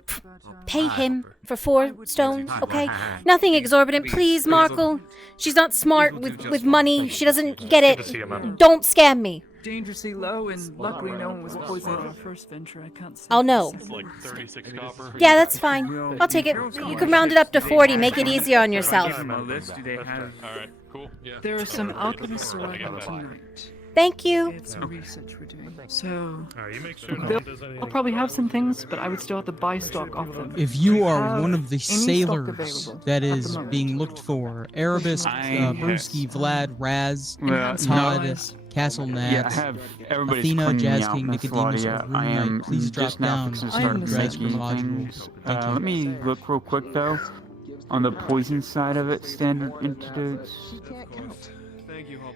Pay him for 4 stones, okay? Nothing exorbitant, please, Markle. She's not smart with money. She doesn't get Good to see you, it. man. Don't scam me. Dangerously low, and luckily no one was poisoned on our first venture. I can't see. I'll know. It's like 36 copper. Yeah, that's fine. I'll take it. You can round it up to 40. Make it easier on yourself. On my list, do they have? Alright, cool. Yeah. There are some alchemists I arriving got that. tonight. Thank you. We have some research we're doing. So Alright, you make sure no they'll- one does anything. I'll probably have some things, but I would still have to buy stock off them. If you are Have one of the any stock sailors available that at the is moment. being looked for, Erebus, I- Brewski, Vlad, Raz, Well, Todd, no. Castle Nat, Yeah, I have everybody's Athena, cleaning Jazz me out, King, Miss Nicodemus, Claudia. or I am please drop just now down. fixing to I start understand. making Modules. things. Thank you. Let me look real quick though. On the poison side of it, standard antidotes. Thank you, Hopper.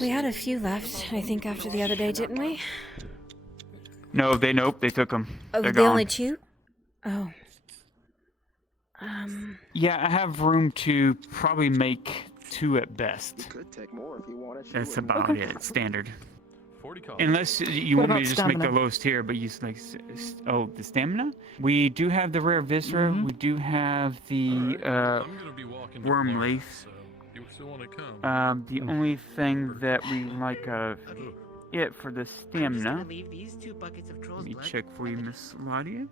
We had a few left, I think, after the other day, didn't we? Nope, they took them. Oh, They're the gone. only 2? Oh. Yeah, I have room to probably make 2 at best. Could take more if you wanted. That's about it, standard. 40 copper. Unless you What want me about to just make the stamina? lowest tier, but use like, the stamina? We do have the rare viscera. Mhm. We do have the I'm gonna be walking to worm Florence, leaf. so you still want to come? The only thing that we like it for the stamina. Let me check for you, Miss Ladia.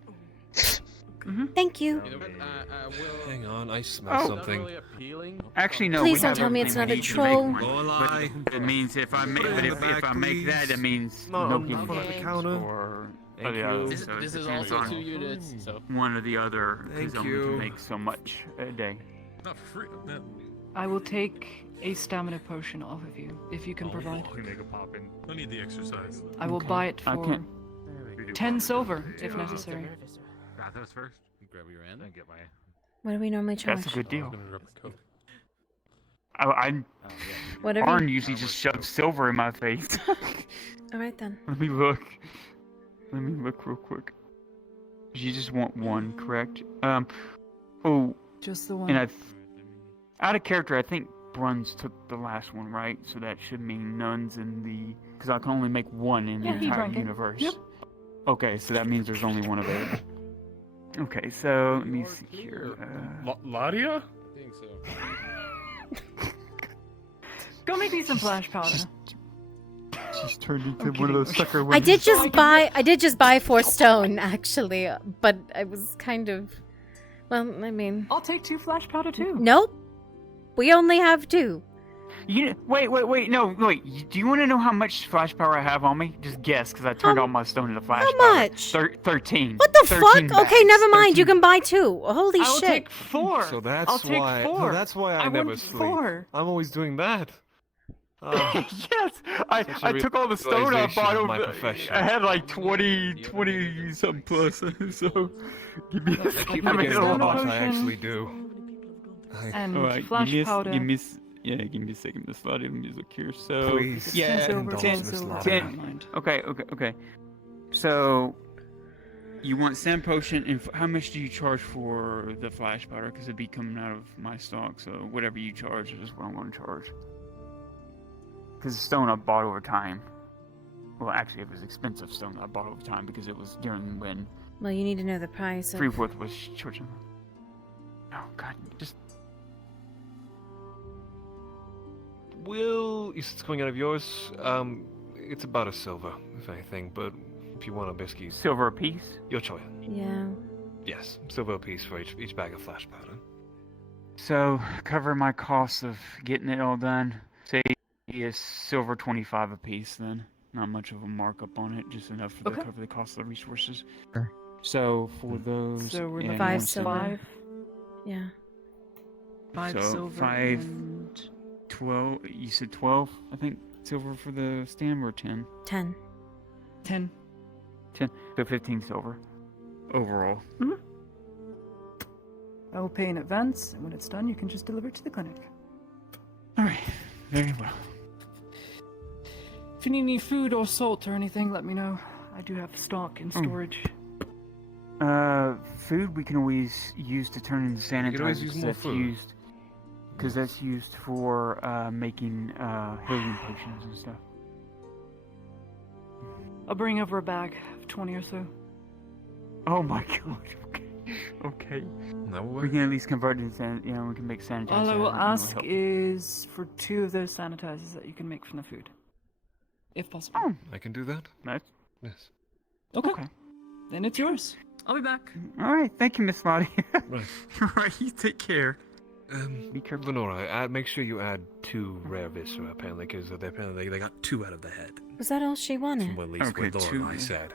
Thank you. You know what? I will. Hang on, I smell something. Really appealing. Actually, no. Please we don't have tell me it's everything we another need to make troll. one. Lie. But it means if I make, Put it but in if, the if I back, make that, please. it means No, no I'm getting front of the games counter. or Thank the you. other. This, so it this is depends also on 2 units, so. one or the other, because Thank I only you. can make so much a day. Not free. No. I will take a stamina potion off of you if you can provide. You make a pop in. I need the exercise. I will buy it I for can. 10 silver if necessary. Rathos first. Grab your end. I get my. What do we normally charge? That's a good I'm deal. gonna grab a coat. Whatever. Arn usually just shoves silver in my face. All right then. Let me look. Let me look real quick. You just want 1, correct? Oh, Just the one. and out of character, I think Bruns took the last one, right? So that should mean none's in the, because I can only make 1 in the Yeah, he entire drank it. universe. Yep. Okay, so that means there's only 1 available. Okay, so let me see here. Ladia? I think so. Go make me some flash powder. She's turned into I'm one of those kidding. sucker I women. did just buy 4 stone actually, but I was kind of, well, I mean, I'll take 2 flash powder too. nope. We only have 2. Wait, no, wait. Do you want to know how much flash power I have on me? Just guess, because I turned all my stone into flash how power. much? 13. What the 13 fuck? Okay, bags, never mind. You 13. can buy 2. Holy I will shit. take 4. So that's I'll take why. 4. No, that's why I, never want sleep. 4. I'm always doing that. Yes, I took all the stone I realization bought of my over. profession. I had like 20 something plus. So give me I keep I mean, forgetting a how lot. much I actually do. And Alright, flash powder. give me, yeah, give me a second, Miss Lottie. Let me look here. So Please, yeah, 10 silver, 10 Miss silver. Lottie. Never mind. Okay. So you want sand potion, and how much do you charge for the flash powder? Because it'd be coming out of my stock. So whatever you charge is what I'm going to charge. Because the stone I bought over time. Well, actually, it was expensive stone I bought over time because it was during when Well, you need to know the price of... Freeforth was charging. Oh God, just Will, it's coming out of yours. It's about a silver, if anything. But if you want a biscuit, silver a piece. Your choice. Yeah. Yes, silver a piece for each bag of flash powder. So cover my costs of getting it all done. Say is silver 25 a piece then, Not much of a markup on it, just enough for Okay. to cover the cost of the resources. Sure. So for those, So we're yeah, looking Five at silver. 5. Yeah. 5 so silver 5, and 12. You said 12, I think, silver for the stem, or 10. 10. 10. 10. So 15 silver overall. I will pay in advance, and when it's done, you can just deliver it to the clinic. All right. Very well. If you need any food or salt or anything, let me know. I do have stock in storage. Food we can always use to turn into sanitizer. can always use more food. Because that's used for making healing potions and stuff. I'll bring over a bag of 20 or so. Oh my god. Okay. That will We work. can at least convert it into we can make sanitizer. All I will and that'll ask help. is for 2 of those sanitizers that you can make from the food. If possible. I can do that. Nice. Yes. Okay. Then it's yours. I'll be back. All right. Thank you, Miss Lottie. Right. All right. You take care. Be careful, Lenora. Make sure you add 2 rare viscera, apparently, because apparently They got 2 out of the head. Was that all she wanted? Well, at least Okay, what 2. Lorelai said.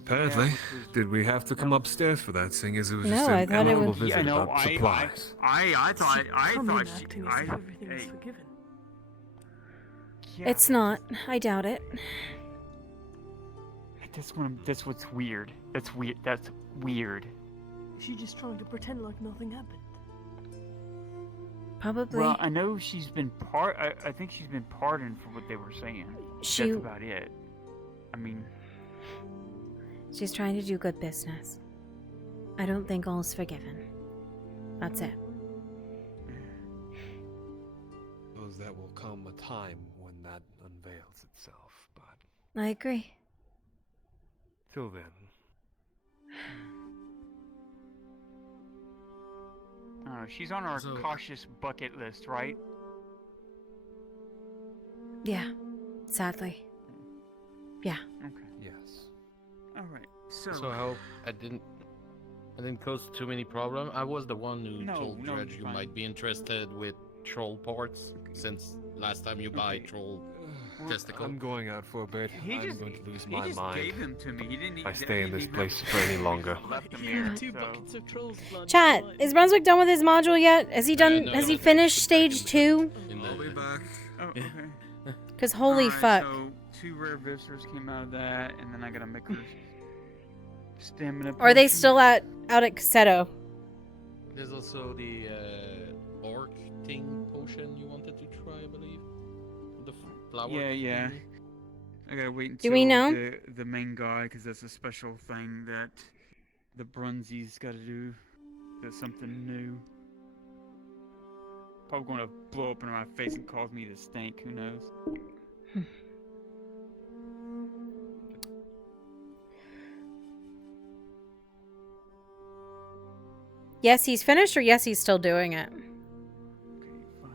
Apparently, did we have to come upstairs for that, seeing as it was No, just I an thought it amicable was- visit Yeah, no, about supplies? I thought Come in she. acting as if everything is forgiven. Yeah. It's not. I doubt it. That's what's weird. That's weird. That's weird. Is she just trying to pretend like nothing happened? Probably. Well, I know she's been I think she's been pardoned for what they were saying. She- That's about it. I mean, She's trying to do good business. I don't think all's forgiven. That's it. Suppose that will come a time when that unveils itself, but I agree. till then, I don't know. She's on our So- cautious bucket list, right? Yeah. Sadly. Yeah. Okay. yes. All right. So how I didn't cause too many problems. I was the one who No, told no, Dredge you're you fine. might be interested with troll parts, since last time you buy troll testicle. I'm going out for a bit. I'm just- going to lose he my just mind. gave them to me. He didn't. If I stay in this place for any longer. Left them Yeah, here. 2 so- buckets of trolls blood. Chat, is Brunswick done with his module yet? Has he done? no, has I he don't think finished it's back in stage the- 2? in the- I'll be back. Oh, okay. Because holy Alright, fuck. So 2 rare visitors came out of that, and then I gotta make her stamina. Are they potion. still out at Cassetto? There's also the orc thing potion you wanted to try, I believe. The flower. Yeah. thingy. I gotta wait until Do we know? the main guy, because that's a special thing that the Brunzies gotta do. That's something new. Probably gonna blow up in my face and cause me to stink. Who knows? Yes, he's finished, or yes, he's still doing it. Okay, 5.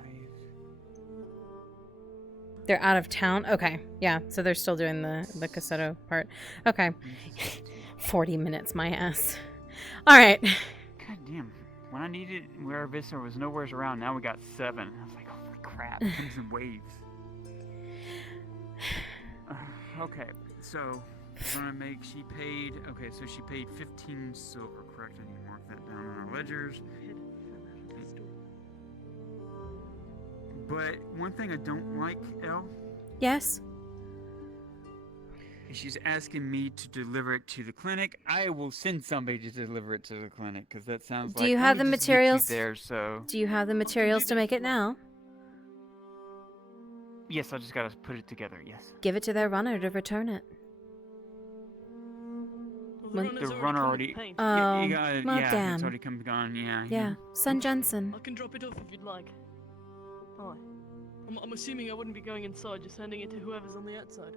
They're out of town. Okay, yeah. So they're still doing the Cassetto part. Okay, 40 minutes, my ass. All right. God damn. When I needed where Visitor was nowhere's around, now we got 7. I was like, holy crap, it comes in waves. Okay, so we're gonna make. She paid. Okay, so she paid 15 silver. Correct? I need to mark that down on our ledgers. But one thing I don't like, Elle, Yes. is she's asking me to deliver it to the clinic. I will send somebody to deliver it to the clinic because that sounds Do like. you let have me the just meet you materials? there? So Do you have the materials to make it now? yes, I just gotta put it together. Yes. Give it to their runner to return it. When- The runner already. Oh, yeah, you got it. well, Yeah, damn. it's already come and gone. Yeah. Yeah, send Jensen. I can drop it off if you'd like. Hi. I'm assuming I wouldn't be going inside, just handing it to whoever's on the outside.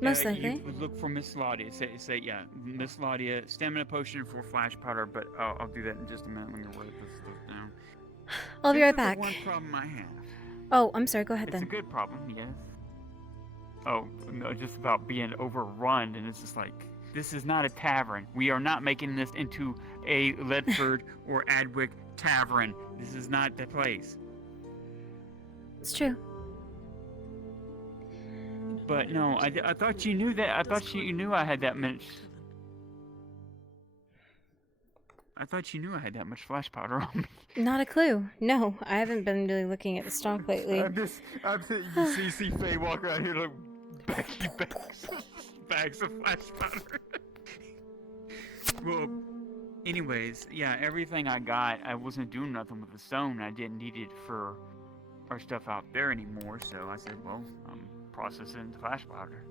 Most You likely. would look for Miss Laudia. Say yeah, Miss Laudia, stamina potion for flash powder. But I'll do that in just a minute. Let me write this stuff down. I'll be This right is the back. One problem I have. Oh, I'm sorry. Go ahead It's a then. good problem, yes. Oh no, just about being overrun, and it's just like this is not a tavern. We are not making this into a Ledford or Adwick tavern. This is not the place. It's true. But no, I thought you knew that. I thought you knew I had that much. I thought you knew I had that much flash powder on me. Not a clue. No, I haven't been really looking at the stock lately. I'm sitting, you see Faye walk around here like bags of flash powder. Well, anyways, yeah, everything I got, I wasn't doing nothing with the stone. I didn't need it for our stuff out there anymore, so I said, well, I'm processing the flash powder.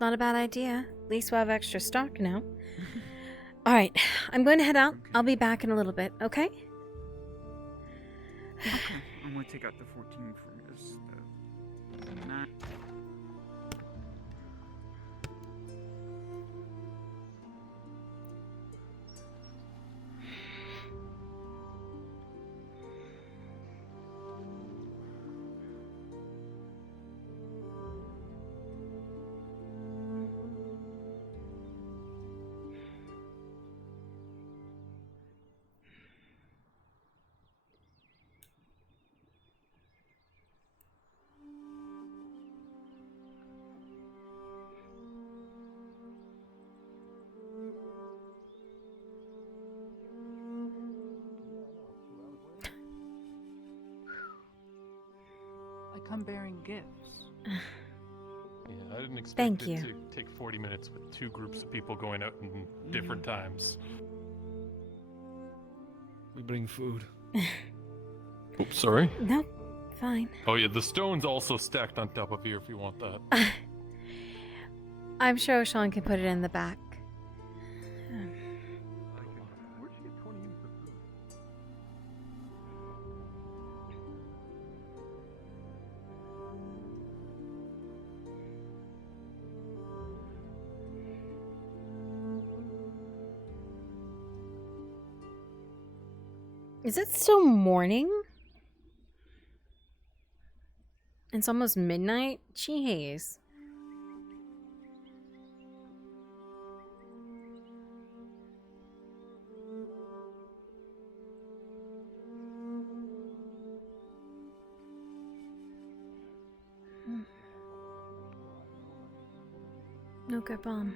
Not a bad idea. At least we'll have extra stock now. Alright, I'm going to head out. I'll be back in a little bit, okay? Okay, I'm going to take out the 14 from this. 9. I come bearing gifts. Yeah, I didn't expect Thank it you. to take 40 minutes with 2 groups of people going out in different times. We bring food. Oops, sorry. No, fine. Oh yeah, the stone's also stacked on top of here if you want that. I'm sure Sean can put it in the back. Is it still morning? It's almost midnight? Jeez. No good bomb.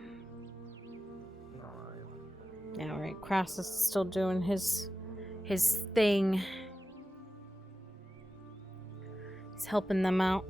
Yeah, right. Crassus is still doing his thing. He's helping them out.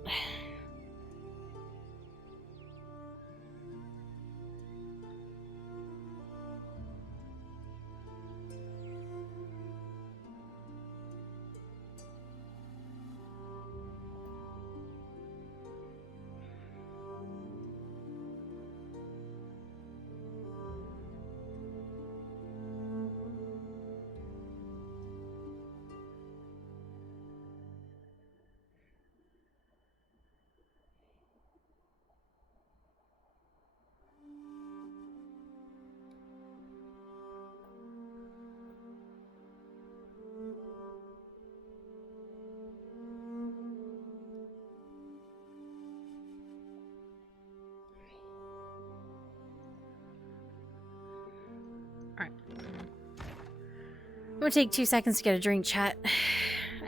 I'm gonna take 2 seconds to get a drink, chat.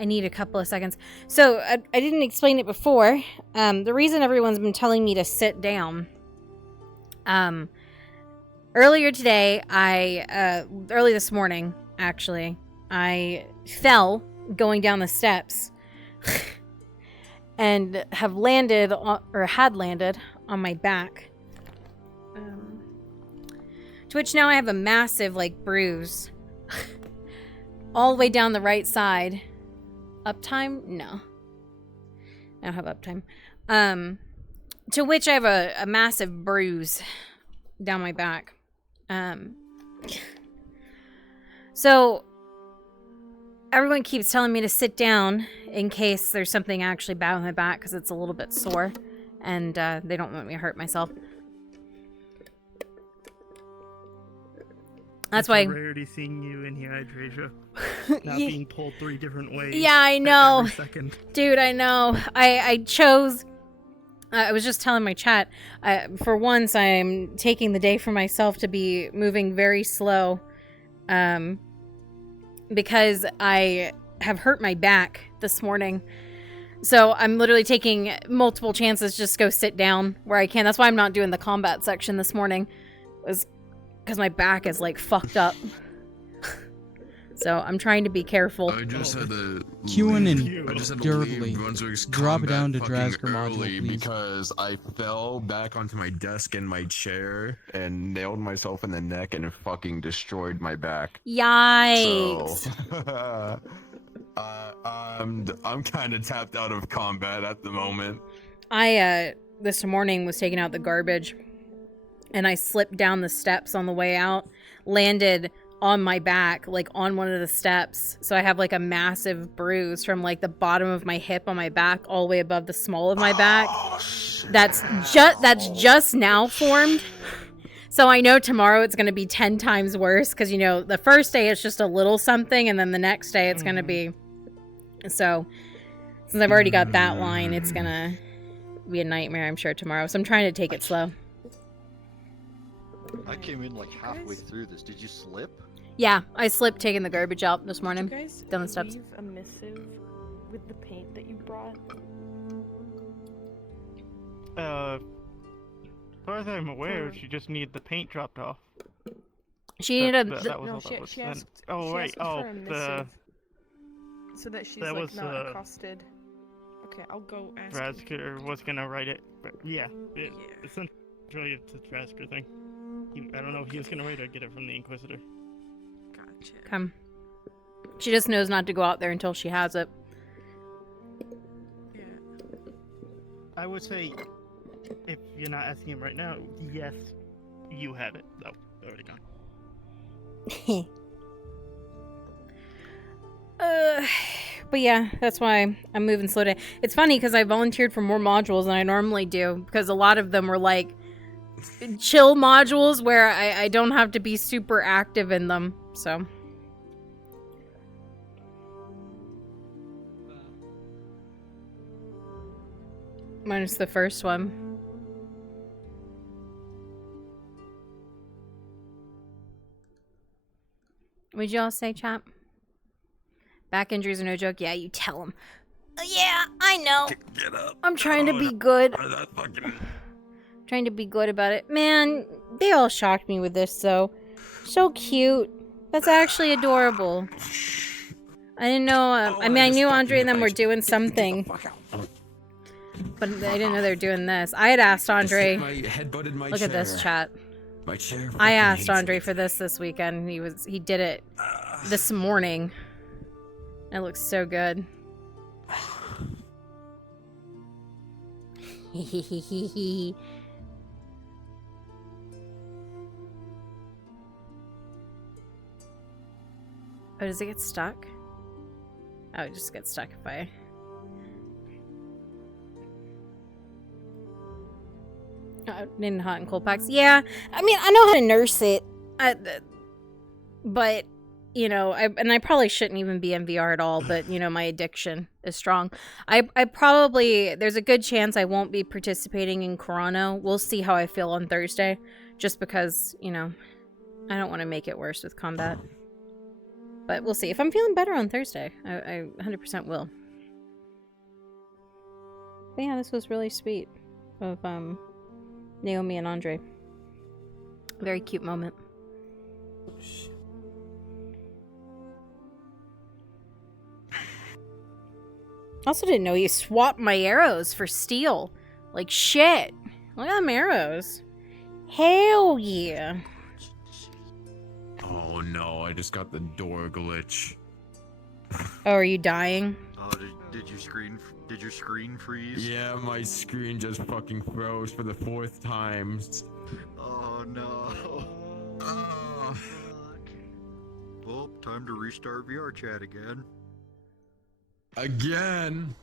I need a couple of seconds. So, I didn't explain it before. The reason everyone's been telling me to sit down. Earlier today, early this morning, actually, I fell going down the steps. And have landed, had landed on my back. To which now I have a massive, bruise. All the way down the right side. Uptime? No. I don't have uptime. To which I have a massive bruise down my back. So, everyone keeps telling me to sit down in case there's something actually bad with my back because it's a little bit sore. And they don't want me to hurt myself. That's why. It's a rarity seeing you in here, Hydrasia. Not being pulled 3 different ways. Yeah, I know. Every second. Dude, I know. I chose. I was just telling my chat. For once, I'm taking the day for myself to be moving very slow. Because I have hurt my back this morning. So I'm literally taking multiple chances just go sit down where I can. That's why I'm not doing the combat section this morning. Was because my back is like fucked up. So I'm trying to be careful. I just had to Qin leave. I just had to durably leave Brunswick's drop combat down to fucking Drasker module, early please. because I fell back onto my desk in my chair and nailed myself in the neck and fucking destroyed my back. Yikes. So, I'm kind of tapped out of combat at the moment. I this morning was taking out the garbage and I slipped down the steps on the way out, landed on my back, like on one of the steps. So I have like a massive bruise from like the bottom of my hip on my back all the way above the small of my back. That's just now formed. So I know tomorrow it's going to be 10 times worse because, you know, the first day it's just a little something and then the next day it's going to be. So since I've already got that line, it's going to be a nightmare, I'm sure, tomorrow. So I'm trying to take it slow. I came in like halfway through this. Did you slip? Yeah, I slipped taking the garbage out this morning. Did you guys down the steps. leave a missive with the paint that you brought? As far as I'm aware, she just needed the paint dropped off. She needed That was all that was she then. asked. Oh she wait, asked oh for a the missive so that she's that like was, not accosted. Okay, I'll go ask. Drasker was gonna write it, but yeah, essentially it's a Drasker thing. I don't know if he was gonna write it or get it from the Inquisitor. Gotcha. Come. She just knows not to go out there until she has it. Yeah. I would say, if you're not asking him right now, yes, you have it. Oh, already gone. But yeah, that's why I'm moving slow down. It's funny because I volunteered for more modules than I normally do because a lot of them were like chill modules where I don't have to be super active in them. So minus the first one. What'd y'all say, chap? Back injuries are no joke. Yeah, you tell him. Yeah, I know. Get up. I'm trying to be good. That fucking... Trying to be good about it. Man, they all shocked me with this, though. So cute. That's actually adorable. I didn't know. I mean, I knew Andre and them were doing something. But I didn't know they were doing this. I had asked Andre. Look at this chat. My chair. I asked Andre for this weekend. He did it this morning. It looks so good. Oh, does it get stuck? Oh, it just gets stuck if I... in hot and cold packs. Yeah, I mean, I know how to nurse it. But, you know, I probably shouldn't even be in VR at all, but, you know, my addiction is strong. I probably... There's a good chance I won't be participating in Corano. We'll see how I feel on Thursday. Just because, you know, I don't want to make it worse with combat. But we'll see. If I'm feeling better on Thursday, I 100% will. But yeah, this was really sweet of Naomi and Andre. Very cute moment. Also didn't know you swapped my arrows for steel. Like shit. Look at them arrows. Hell yeah. Oh no, I just got the door glitch. Oh, are you dying? Oh, did your screen freeze? Yeah, my screen just fucking froze for the 4th time. Oh no. Well, time to restart VR chat again. Again?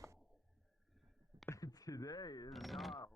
Today is not.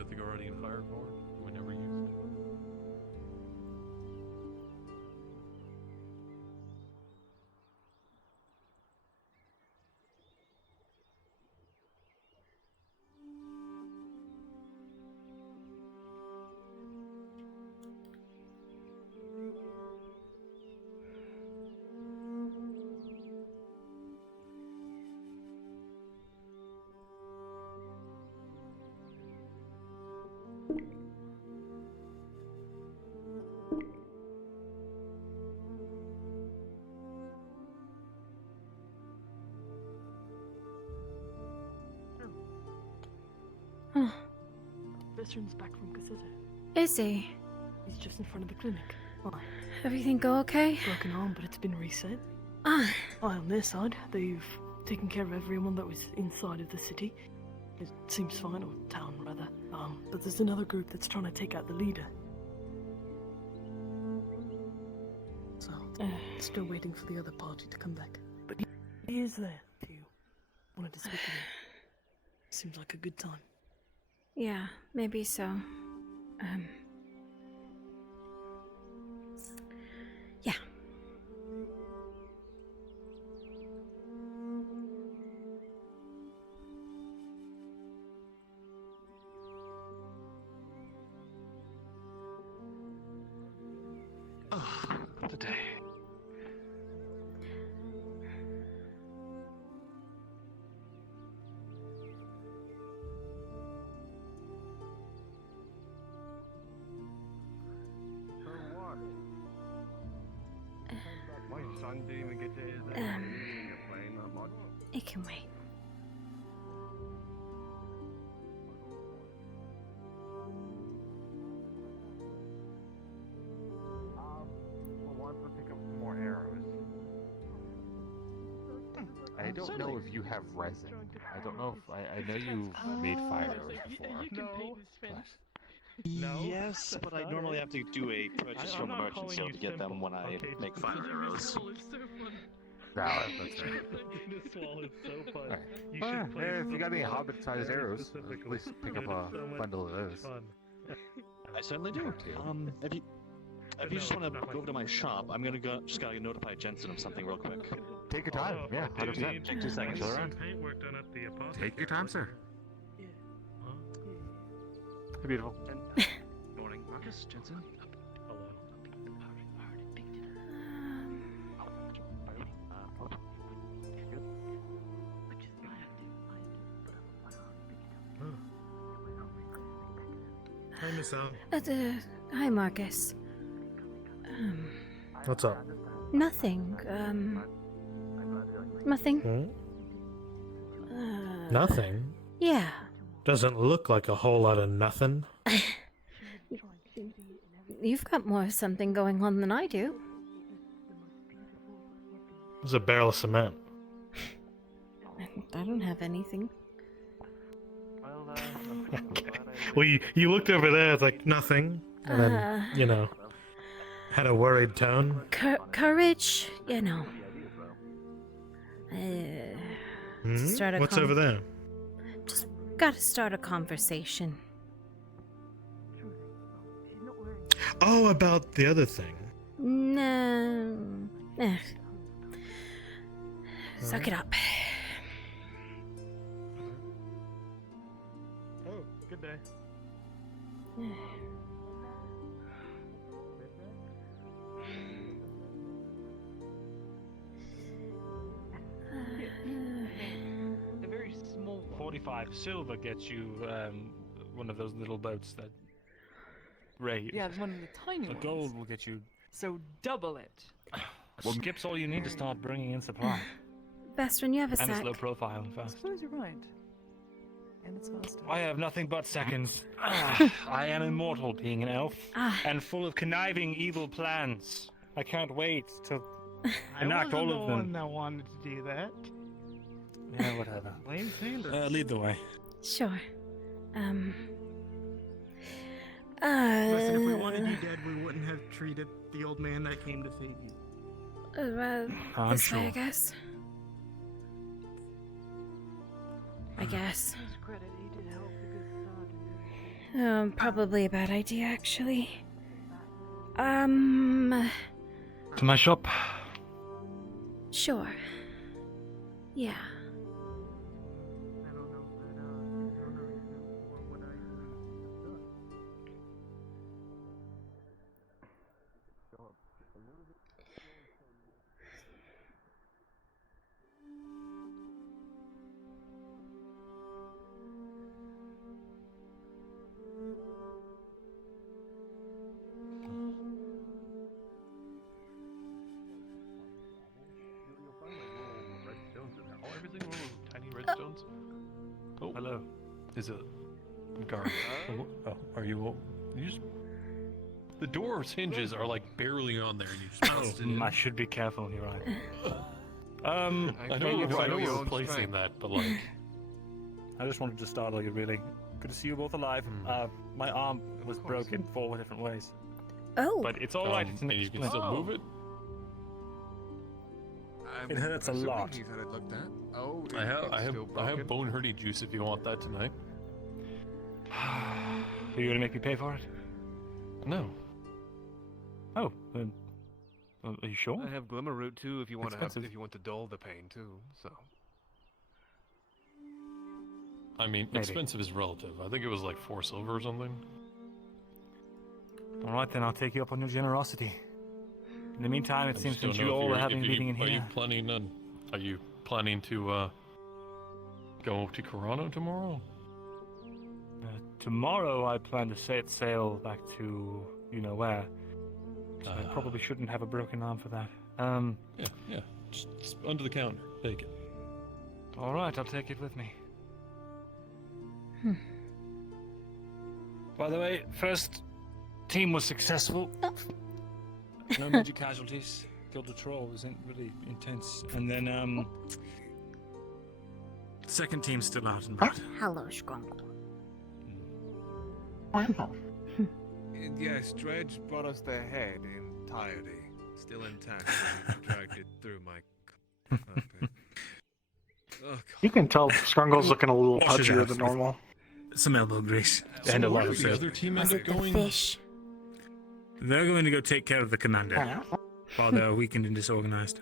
get the Guardian Fire Core? We never used it. Huh. Veteran's back from Casetta. Is he? He's just in front of the clinic. Why? Everything go okay? Broken arm, but it's been reset. Ah. On their side, they've taken care of everyone that was inside of the city. It seems fine, or town rather. But there's another group that's trying to take out the leader. So, still waiting for the other party to come back. But he is there if you wanted to speak to him. Seems like a good time. Yeah, maybe so. Yeah. The day. My son didn't even get to his plane that much. It can wait. We'll want to pick up some more arrows. I don't know if you have resin. I don't know if I know you've made fire arrows before. No. Yes, but I normally have to do a purchase from a merchant sale to get them when I make fire arrows. Valid, that's right. This wall is so fun. Alright. You Well, should play if you this got any wall hobbit-sized very arrows, specifically. at least pick up It a is so much bundle of those. fun. I certainly do. If you just want to go over to my shop, I'm gonna just gotta notify Jensen of something real quick. Take your time. Yeah, 100%. Take 2 seconds. All right. Paintwork done at the Apostle. Take your time, sir. Beautiful. Morning, Marcus, Jensen. Hi, Miss Al. Hi, Marcus. What's up? Nothing. Nothing. Nothing? Yeah. Doesn't look like a whole lot of nothing. You've got more of something going on than I do. There's a barrel of cement. I don't have anything. Well, you looked over there, it's like nothing. And then, you know, had a worried tone. Courage, you know. Start a What's over there? Just gotta start a conversation. Oh, about the other thing. No. Suck it up. Oh, good day. A very small 45 silver gets you one of those little boats that raid. Yeah, one of the tiny The ones. gold will get you. So double it. Well, Skip's all you need to start bringing in supply. Vestrin, you have a And a sec. slow profile and I fast. suppose you're right. And it's faster. I have nothing but seconds. I am immortal, being an elf, and full of conniving evil plans. I can't wait to enact all of I wasn't the one them. that wanted to do that. Yeah, whatever. Blame Sanders. Lead the way. Sure. Listen, if we wanted you dead, we wouldn't have treated the old man that came to save you. I'm This way, I sure. guess. I guess. Probably a bad idea, actually. To my shop. Sure. Yeah. Everything little tiny redstones. Oh, hello. Is it guard? Oh, are you? You just the door's hinges are like barely on there, and you just busted in. I should be careful. You're right. I know you're replacing that, but like, I just wanted to start like really good to see you both alive. My arm was broken 4 different ways. Oh. But it's all right. It's and you can still move it. It hurts a lot. He's had it looked at. Oh, I have broken? bone hurting juice if you want that tonight. Are you gonna make me pay for it? No. Oh, then, are you sure? I have Glimmer Root too if you want Expensive. if you want to dull the pain too. So. I mean, Maybe. expensive is relative. I think it was like 4 silver or something. All right, then I'll take you up on your generosity. In the meantime, it I seems just don't since you know if all you're- are having if a meeting in Are you here. planning on? Are you planning to go to Corano tomorrow? Tomorrow, I plan to set sail back to you know where. So I probably shouldn't have a broken arm for that. Yeah. Just under the counter. Take it. All right, I'll take it with me. By the way, first team was successful. No major casualties. Killed a troll. It was really intense. And then, second team's still out and about. Hello, Scrungle. And yes, Dredge brought us the head entirely, still intact. So we dragged it through my carpet. You can tell Scrungle's looking a little Wash his pudgier ass than with normal. Some elbow grease. So And a where lot are of the soap. other team Was it the going? fish? They're going to go take care of the commander while they're weakened and disorganized.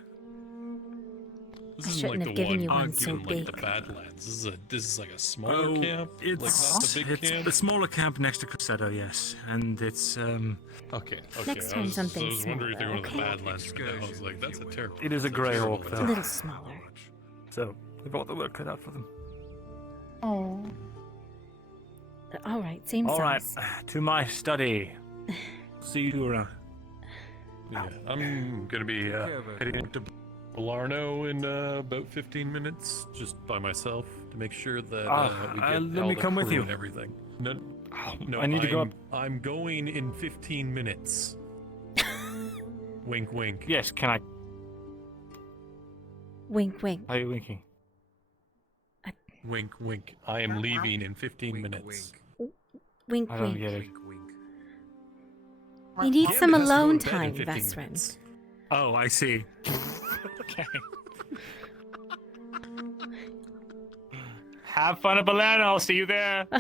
This I isn't shouldn't like have the given one you one so given like the big. Badlands. This is like a smaller camp. It's, like not the big it's camp. the smaller camp next to Crusader, yes, and it's Okay. Next I time was, something I was wondering if they're going to the smaller, Badlands, but I was like, that's a terrible. It is a that's grey terrible hawk, A though. little smaller. So they've got the work cut out for them. Oh. All right, same All right, size. to my study. See you around. Yeah, I'm gonna be heading to Blarno in about 15 minutes, just by myself, to make sure that we get let all me the come with crew you. and everything. No, I need to go up. I'm going in 15 minutes. Wink, wink. Yes, can I? Wink, wink. Are you winking? Wink, wink. I am leaving in 15 minutes. Wink, I don't wink. get it. You need Yeah, some but it has to go alone to bed in time, 15 best friend. minutes. Oh, I see. Okay. Have fun at Balana. I'll see you there. So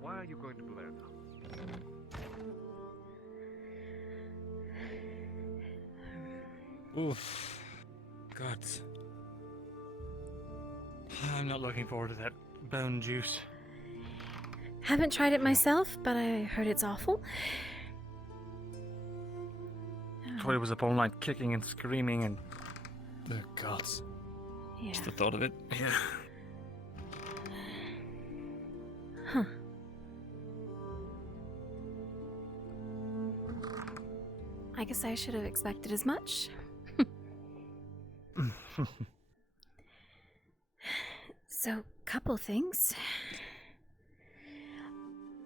why are you going to Balerna? Oof. God. I'm not looking forward to that bone juice. Haven't tried it myself, but I heard it's awful. Tori was up all night kicking and screaming and... Oh, God. Yeah. Just the thought of it. Yeah. Huh. I guess I should have expected as much. So, couple things.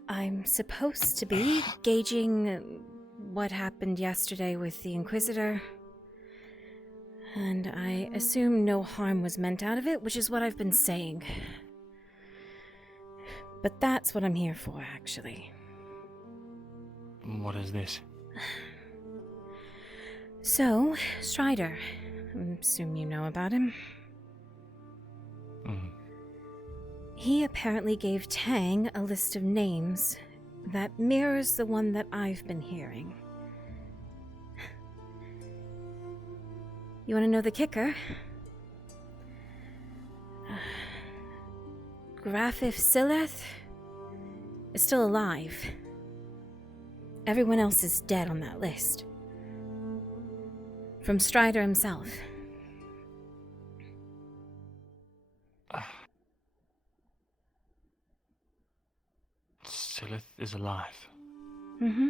I'm supposed to be gauging what happened yesterday with the Inquisitor. And I assume no harm was meant out of it, which is what I've been saying. But that's what I'm here for, actually. What is this? So, Strider. I assume you know about him. He apparently gave Tang a list of names that mirrors the one that I've been hearing. You want to know the kicker? Grafif Sileth is still alive. Everyone else is dead on that list. From Strider himself. Silith is alive. Mm-hmm.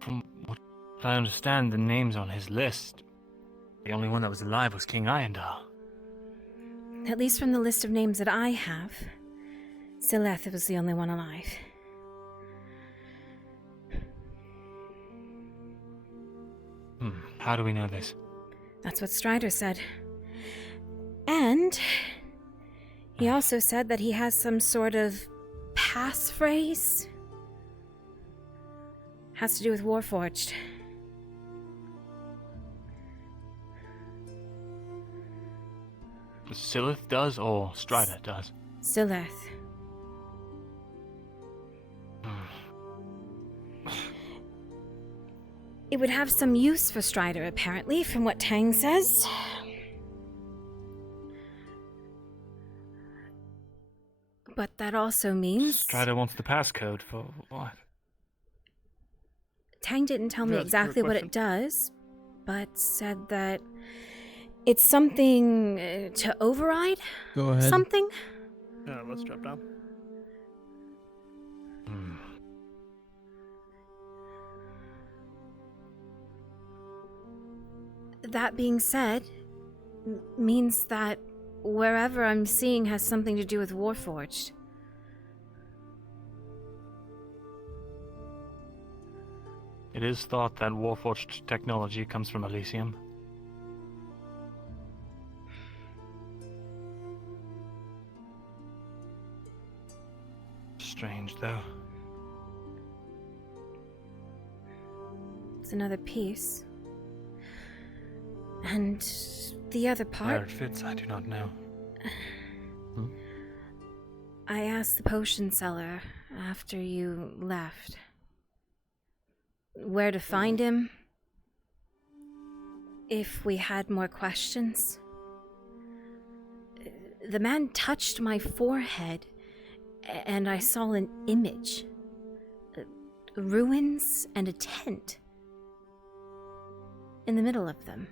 From what I understand, the names on his list, the only one that was alive was King Iondar. At least from the list of names that I have, Sileth was the only one alive. How do we know this? That's what Strider said. And he also said that he has some sort of passphrase. Has to do with Warforged. Silith does, or Strider does? Sileth. It would have some use for Strider, apparently, from what Tang says. But that also means... Strider wants the passcode for what? Tang didn't tell me That's a exactly fair what it does, but said that it's something to override? Go ahead. Something? Let's drop down. That being said, means that wherever I'm seeing has something to do with Warforged. It is thought that Warforged technology comes from Elysium. Strange, though. It's another piece. And the other part... Where it fits, I do not know. I asked the potion seller after you left where to find him, if we had more questions. The man touched my forehead, and I saw an image. Ruins and a tent in the middle of them.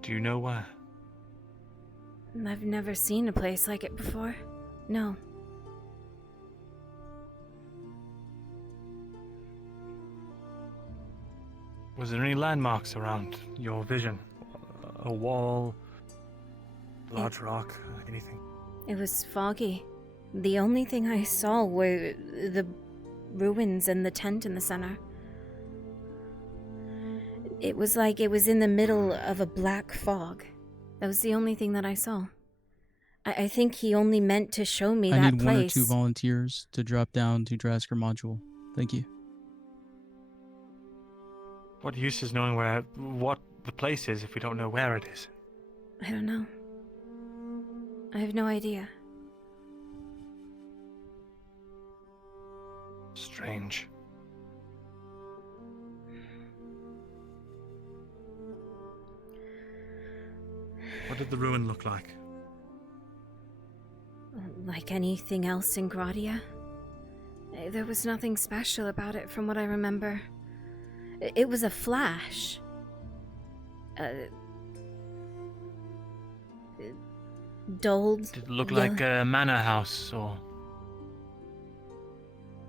Do you know where? I've never seen a place like it before. No. Was there any landmarks around your vision? A wall, large rock, anything? It was foggy. The only thing I saw were the ruins and the tent in the center. It was like it was in the middle of a black fog. That was the only thing that I saw. I think he only meant to show me that place. I need 1 or 2 volunteers to drop down to Drasker Module. Thank you. What use is knowing what the place is if we don't know where it is? I don't know. I have no idea. Strange. What did the ruin look like? Like anything else in Gradia. There was nothing special about it from what I remember. It was a flash. Dulled. Did it look like a manor house, or...?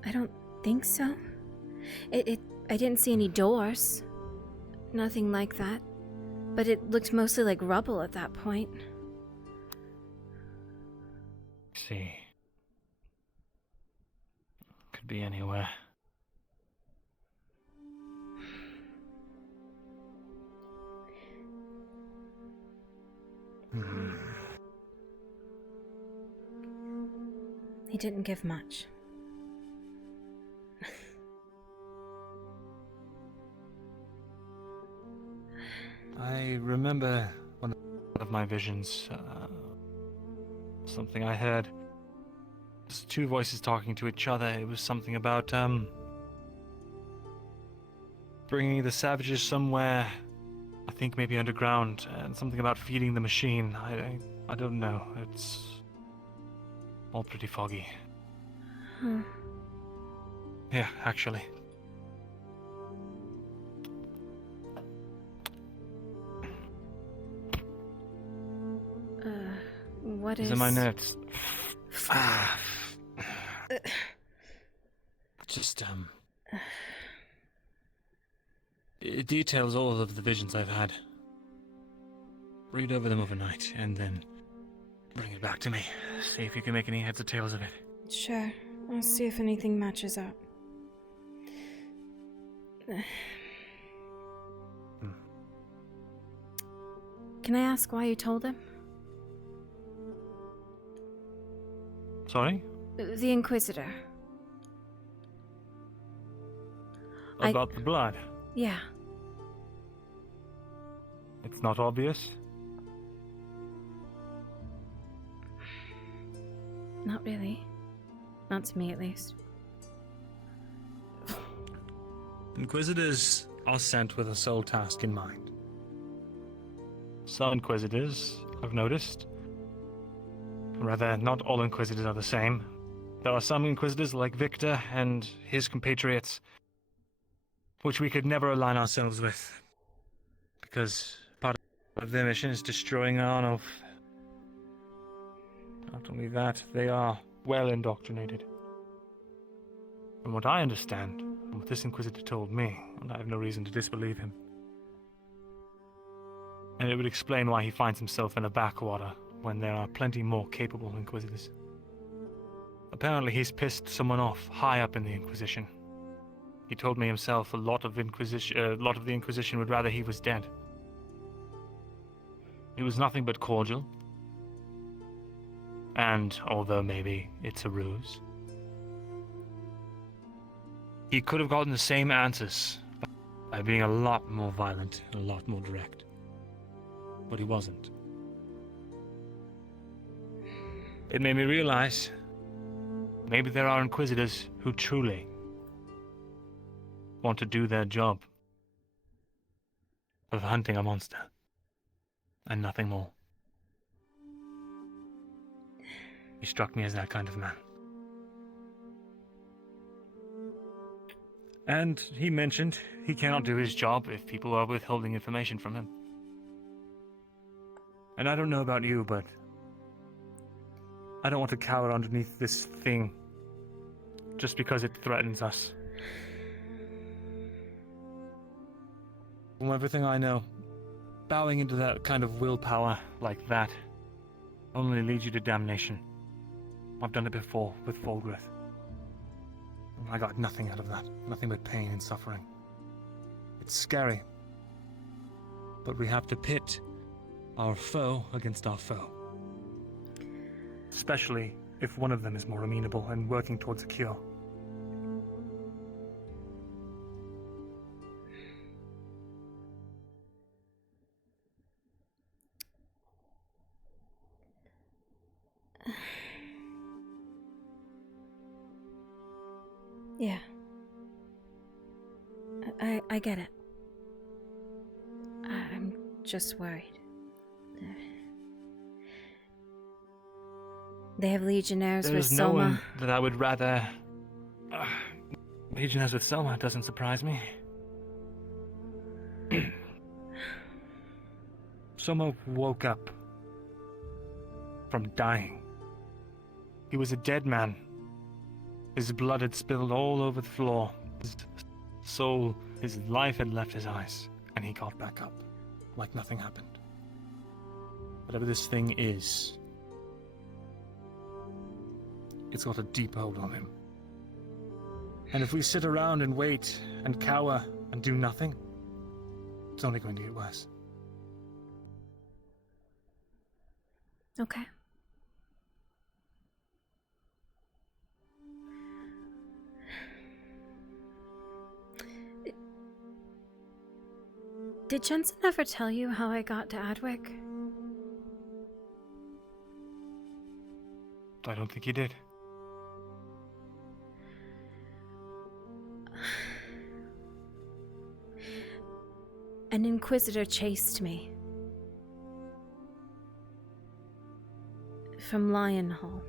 I don't think so. I didn't see any doors. Nothing like that. But it looked mostly like rubble at that point. See. Could be anywhere. He didn't give much. remember one of my visions. Something I heard. Just two voices talking to each other. It was something about, bringing the savages somewhere. I think maybe underground, and something about feeding the machine. I don't know. It's all pretty foggy. Hmm. Yeah, actually. What These is... are my notes. Just, it details all of the visions I've had. Read over them overnight, and then bring it back to me. See if you can make any heads or tails of it. Sure. I'll see if anything matches up. Can I ask why you told him? Sorry? The Inquisitor. About the blood? Yeah. It's not obvious? Not really. Not to me, at least. Inquisitors are sent with a sole task in mind. Some Inquisitors, I've noticed. Rather, not all Inquisitors are the same. There are some Inquisitors like Victor and his compatriots, which we could never align ourselves with. Because part of their mission is destroying Arnulf. Not only that, they are well indoctrinated. From what I understand, from what this Inquisitor told me, and I have no reason to disbelieve him. And it would explain why he finds himself in a backwater when there are plenty more capable Inquisitors. Apparently he's pissed someone off high up in the Inquisition. He told me himself a lot of the Inquisition would rather he was dead. He was nothing but cordial. And, although maybe it's a ruse, he could have gotten the same answers by being a lot more violent and a lot more direct. But he wasn't. It made me realize maybe there are Inquisitors who truly want to do their job of hunting a monster and nothing more. He struck me as that kind of man. And he mentioned he cannot do his job if people are withholding information from him. And I don't know about you, but I don't want to cower underneath this thing just because it threatens us. From everything I know, bowing into that kind of willpower like that only leads you to damnation. I've done it before with Volgrith. I got nothing out of that. Nothing but pain and suffering. It's scary. But we have to pit our foe against our foe. Especially if one of them is more amenable and working towards a cure. Yeah. I get it. I'm just worried. They have legionnaires with There's no Soma. one that I would rather... Legionnaires with Soma doesn't surprise me. Soma woke up from dying. He was a dead man. His blood had spilled all over the floor. His soul, his life had left his eyes, and he got back up, like nothing happened. Whatever this thing is, it's got a deep hold on him. And if we sit around and wait and cower and do nothing, it's only going to get worse. Okay. Did Jensen ever tell you how I got to Adwick? I don't think he did. An Inquisitor chased me. From Lion Hall.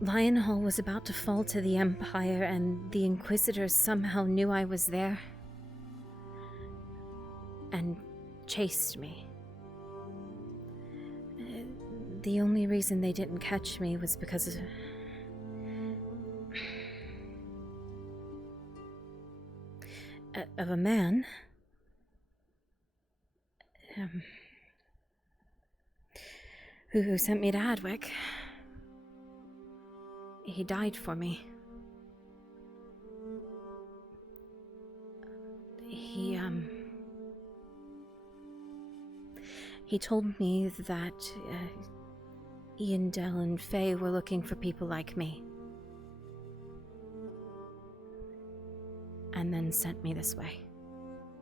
Lion Hall was about to fall to the Empire, and the Inquisitors somehow knew I was there. And chased me. The only reason they didn't catch me was because of a man who sent me to Adwick. He died for me. He told me that Ian, Dell, and Faye were looking for people like me. And then sent me this way.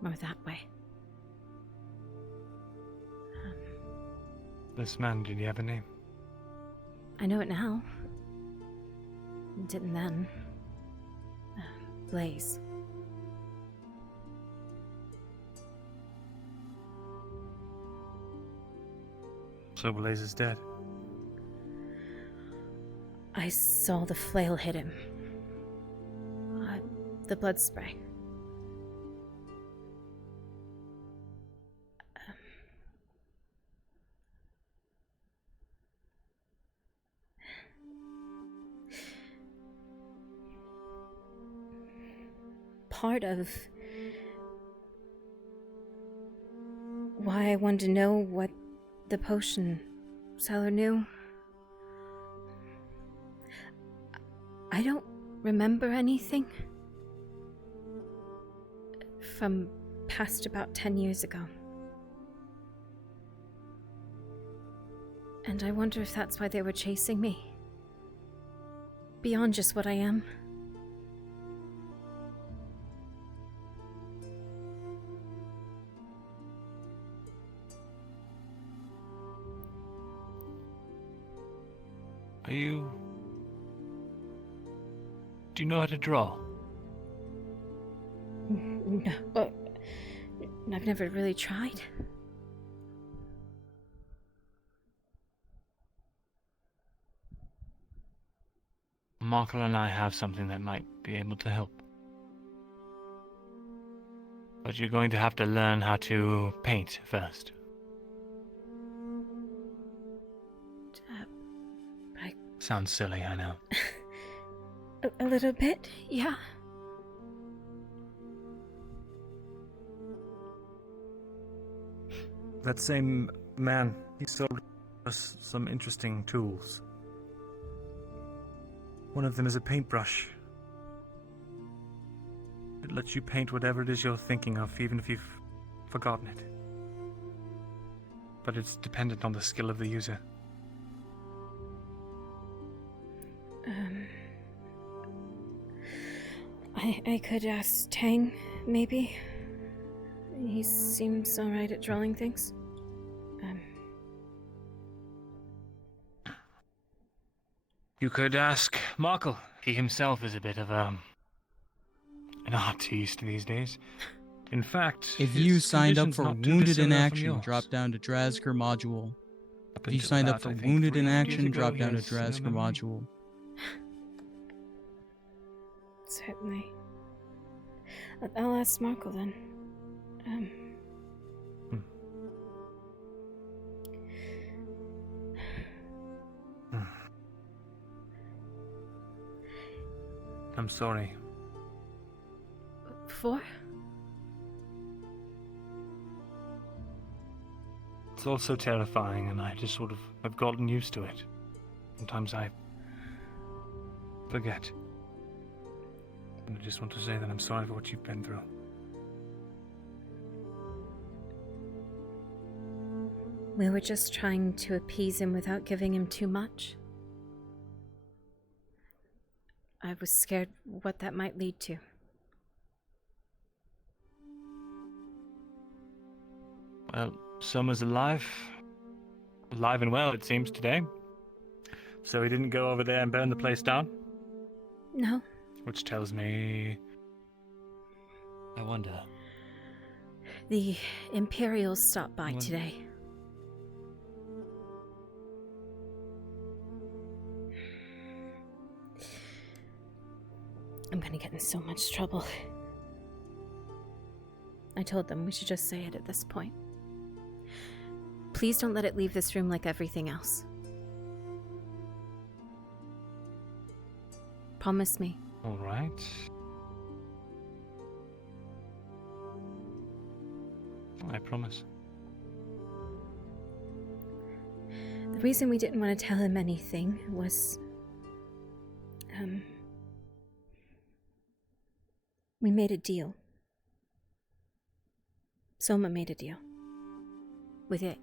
Or that way. This man, did he have a name? I know it now. Didn't then. Blaze. So Blaze is dead. I saw the flail hit him. The blood spray. Part of why I wanted to know what the potion seller knew. I don't remember anything from past about 10 years ago. And I wonder if that's why they were chasing me. Beyond just what I am. Do you know how to draw? No, I've never really tried. Markle and I have something that might be able to help. But you're going to have to learn how to paint first. Sounds silly, I know. A little bit, yeah. That same man, he sold us some interesting tools. One of them is a paintbrush. It lets you paint whatever it is you're thinking of, even if you've forgotten it. But it's dependent on the skill of the user. I could ask Tang, maybe. He seems alright at drawing things. You could ask Markle. He himself is a bit of an artiste these days. In fact, if you signed up for Wounded in Action, drop down to Drazger Module. If you signed up for Wounded in Action, drop down to Drazger Module. Certainly. I'll ask Markle then. I'm sorry. For? It's also terrifying, and I just sort of have gotten used to it. Sometimes I forget. And I just want to say that I'm sorry for what you've been through. We were just trying to appease him without giving him too much. I was scared what that might lead to. Well, Summer's alive. Alive and well, it seems, today. So he didn't go over there and burn the place down? No. Which tells me... I wonder. The Imperials stopped by today. I'm gonna get in so much trouble. I told them we should just say it at this point. Please don't let it leave this room like everything else. Promise me. All right. I promise. The reason we didn't want to tell him anything was... we made a deal. Soma made a deal. With it.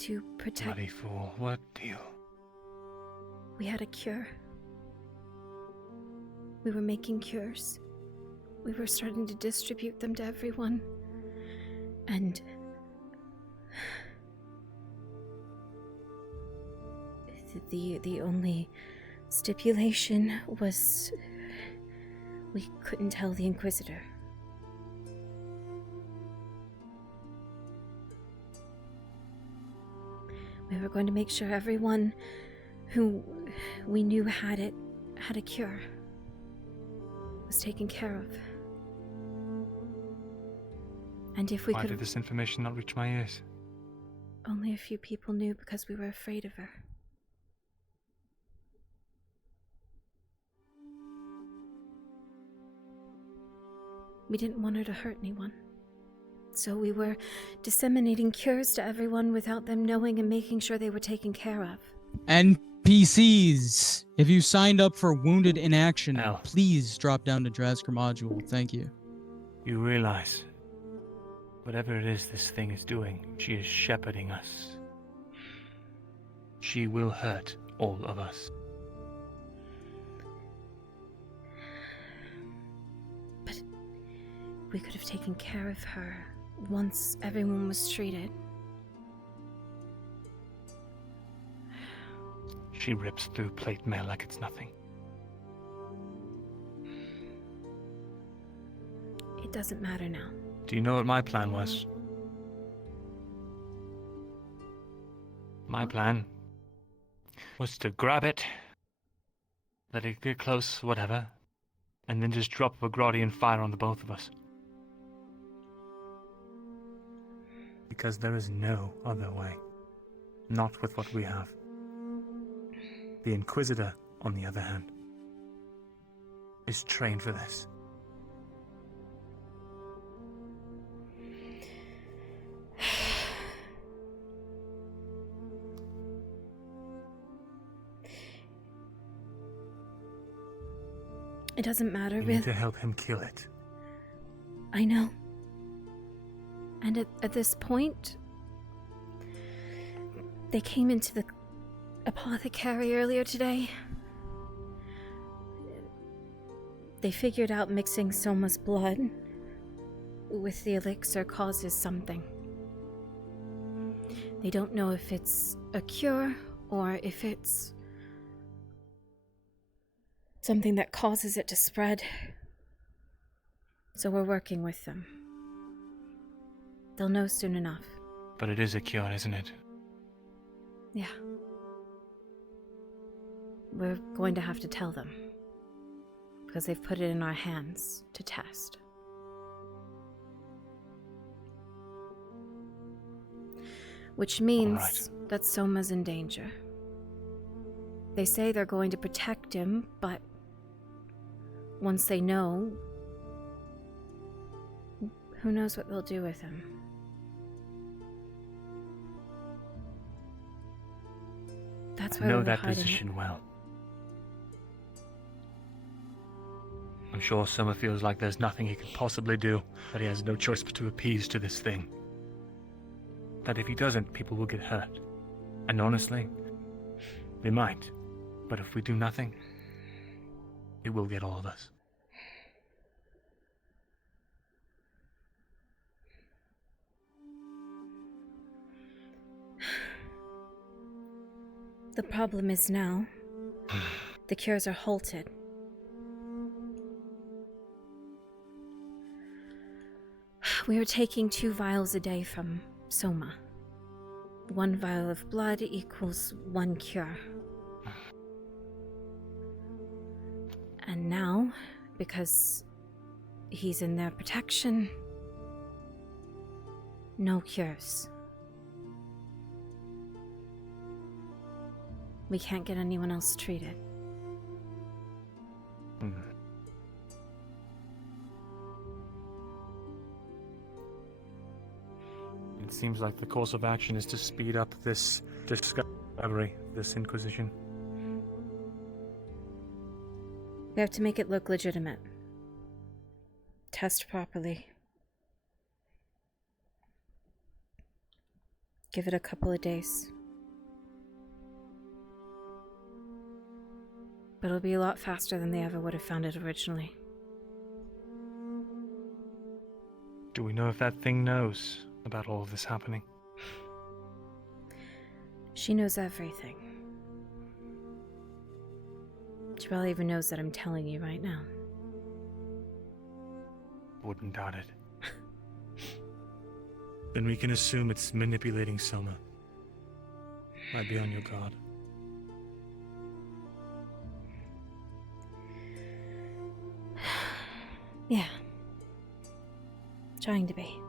To protect... Bloody fool, what deal? We had a cure. We were making cures. We were starting to distribute them to everyone. And... the only stipulation was... we couldn't tell the Inquisitor. We were going to make sure everyone who we knew had a cure, was taken care of. And if we Why could... did this information not reach my ears? Only a few people knew because we were afraid of her. We didn't want her to hurt anyone. So we were disseminating cures to everyone without them knowing and making sure they were taken care of. NPCs, if you signed up for Wounded in Action, please drop down to Drazgar Module. Thank you. You realize, whatever it is this thing is doing, she is shepherding us. She will hurt all of us. But we could have taken care of her once everyone was treated. She rips through plate mail like it's nothing. It doesn't matter now. Do you know what my plan was? My plan was to grab it, let it get close, whatever, and then just drop a Graudian fire on the both of us. Because there is no other way. Not with what we have. The Inquisitor, on the other hand, is trained for this. It doesn't matter, We need to help him kill it. I know. And at this point, they came into the apothecary earlier today. They figured out mixing Soma's blood with the elixir causes something. They don't know if it's a cure or if it's something that causes it to spread. So we're working with them. They'll know soon enough. But it is a cure, isn't it? Yeah. We're going to have to tell them. Because they've put it in our hands to test. Which means that Soma's in danger. They say they're going to protect him, but once they know, who knows what they'll do with him. That's why I know we're that hiding position it. well. I'm sure Summer feels like there's nothing he can possibly do, that he has no choice but to appease to this thing. that if he doesn't, people will get hurt. And honestly, they might. But if we do nothing, it will get all of us. The problem is now, the cures are halted. We are taking 2 vials a day from Soma. 1 vial of blood equals 1 cure. And now, because he's in their protection, no cures. We can't get anyone else treated. It seems like the course of action is to speed up this discovery, this Inquisition. We have to make it look legitimate. Test properly. Give it a couple of days. But it'll be a lot faster than they ever would have found it originally. Do we know if that thing knows about all of this happening? She knows everything. She probably even knows that I'm telling you right now. Wouldn't doubt it. Then we can assume it's manipulating Soma. Might be on your guard. Yeah. Trying to be.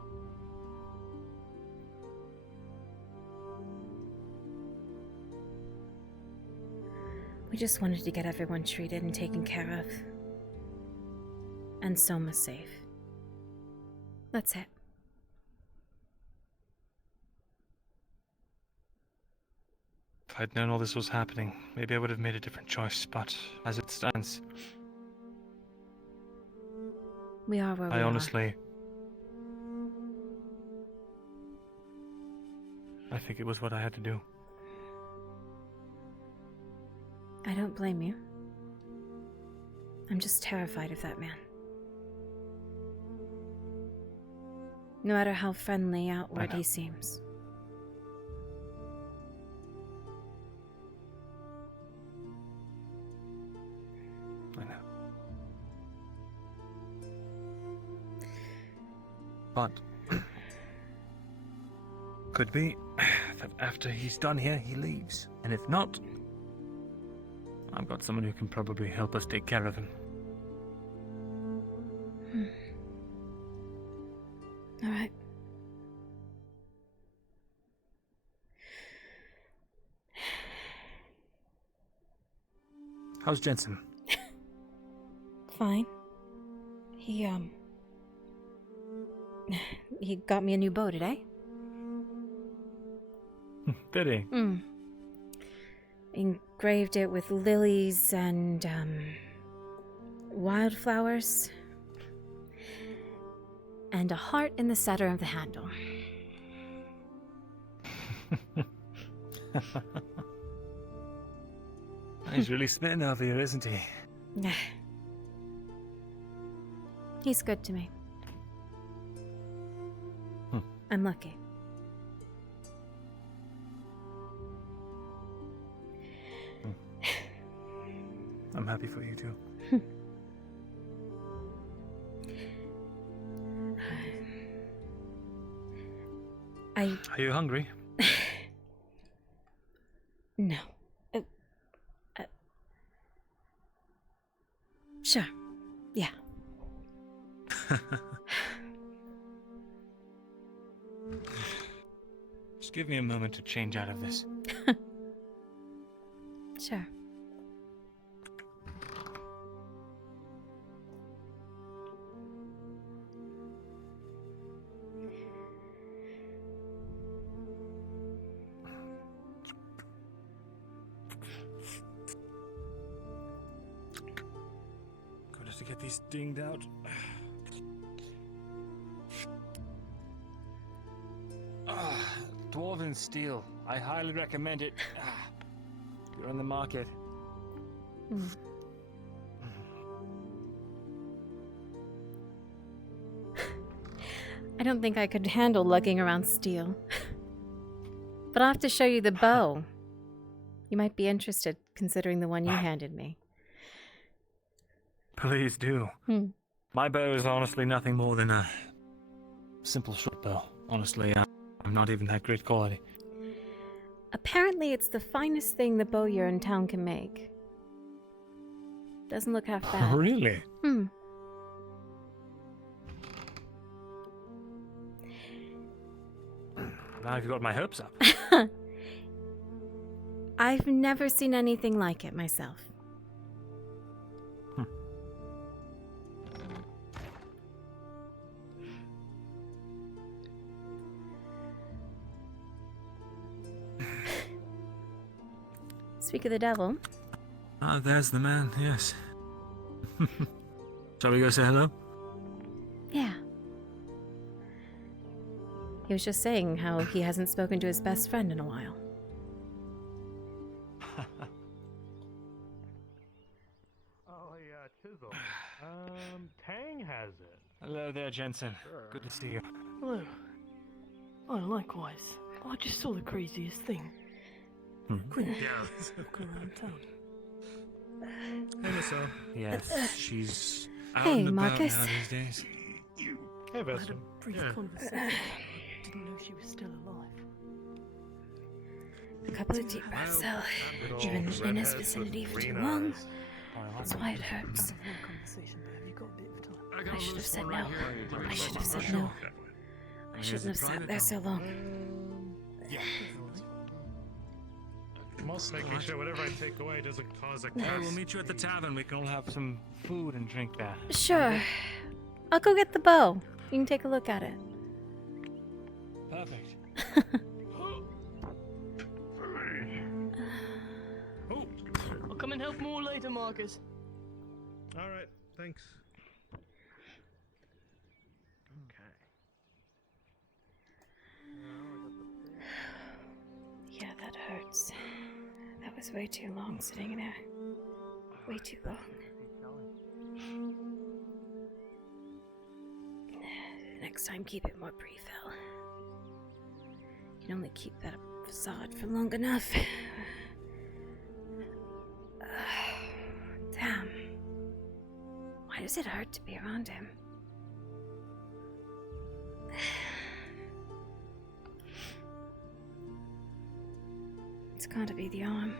We just wanted to get everyone treated and taken care of. And Soma safe. That's it. If I'd known all this was happening, maybe I would have made a different choice, but as it stands, we are where we I are. honestly... I think it was what I had to do. I don't blame you. I'm just terrified of that man. No matter how friendly outward he seems. I know. But could be that after he's done here, he leaves. And if not, I've got someone who can probably help us take care of him. All right. How's Jensen? Fine. He got me a new bow today. Did he? Engraved it with lilies and wildflowers. And a heart in the center of the handle. He's really smitten over you, isn't he? He's good to me. I'm lucky. I'm happy for you too. Are you hungry? No. Sure. Yeah. Just give me a moment to change out of this. Sure. Got to get these dinged out. Dwarven steel. I highly recommend it. You're on the market. I don't think I could handle lugging around steel. But I'll have to show you the bow. You might be interested, considering the one you handed me. Please do. My bow is honestly nothing more than a simple short bow. Honestly, I'm not even that great quality. Apparently, it's the finest thing the bowyer in town can make. Doesn't look half bad. Really? Now you've got my hopes up. I've never seen anything like it myself. Speak of the devil. There's the man, yes. Shall we go say hello? Yeah. He was just saying how he hasn't spoken to his best friend in a while. Oh, yeah, Chisel. Tang has it. Hello there, Jensen. Good to see you. Hello. Oh, likewise. I just saw the craziest thing. Quinn, walking around town. Hey, Missile. Yes, she's out Hey, and about Marcus. now these days. Hey, I had a Vestin. brief conversation. Didn't know she was still alive. A couple of deep breaths, so even in his vicinity for too long. That's why it hurts. I should have said no. I should have said no. I shouldn't have sat there so long. I'm also making sure whatever I take away doesn't cause a Well, curse. we'll meet you at the tavern. We can all have some food and drink there. Sure. I'll go get the bow. You can take a look at it. Perfect. I'll come and help more later, Marcus. All right, thanks. Yeah, that hurts. That was way too long sitting there. Way too long. Next time, keep it more brief, Phil. You can only keep that facade for long enough. Damn. Why does it hurt to be around him? It's gotta be the arm.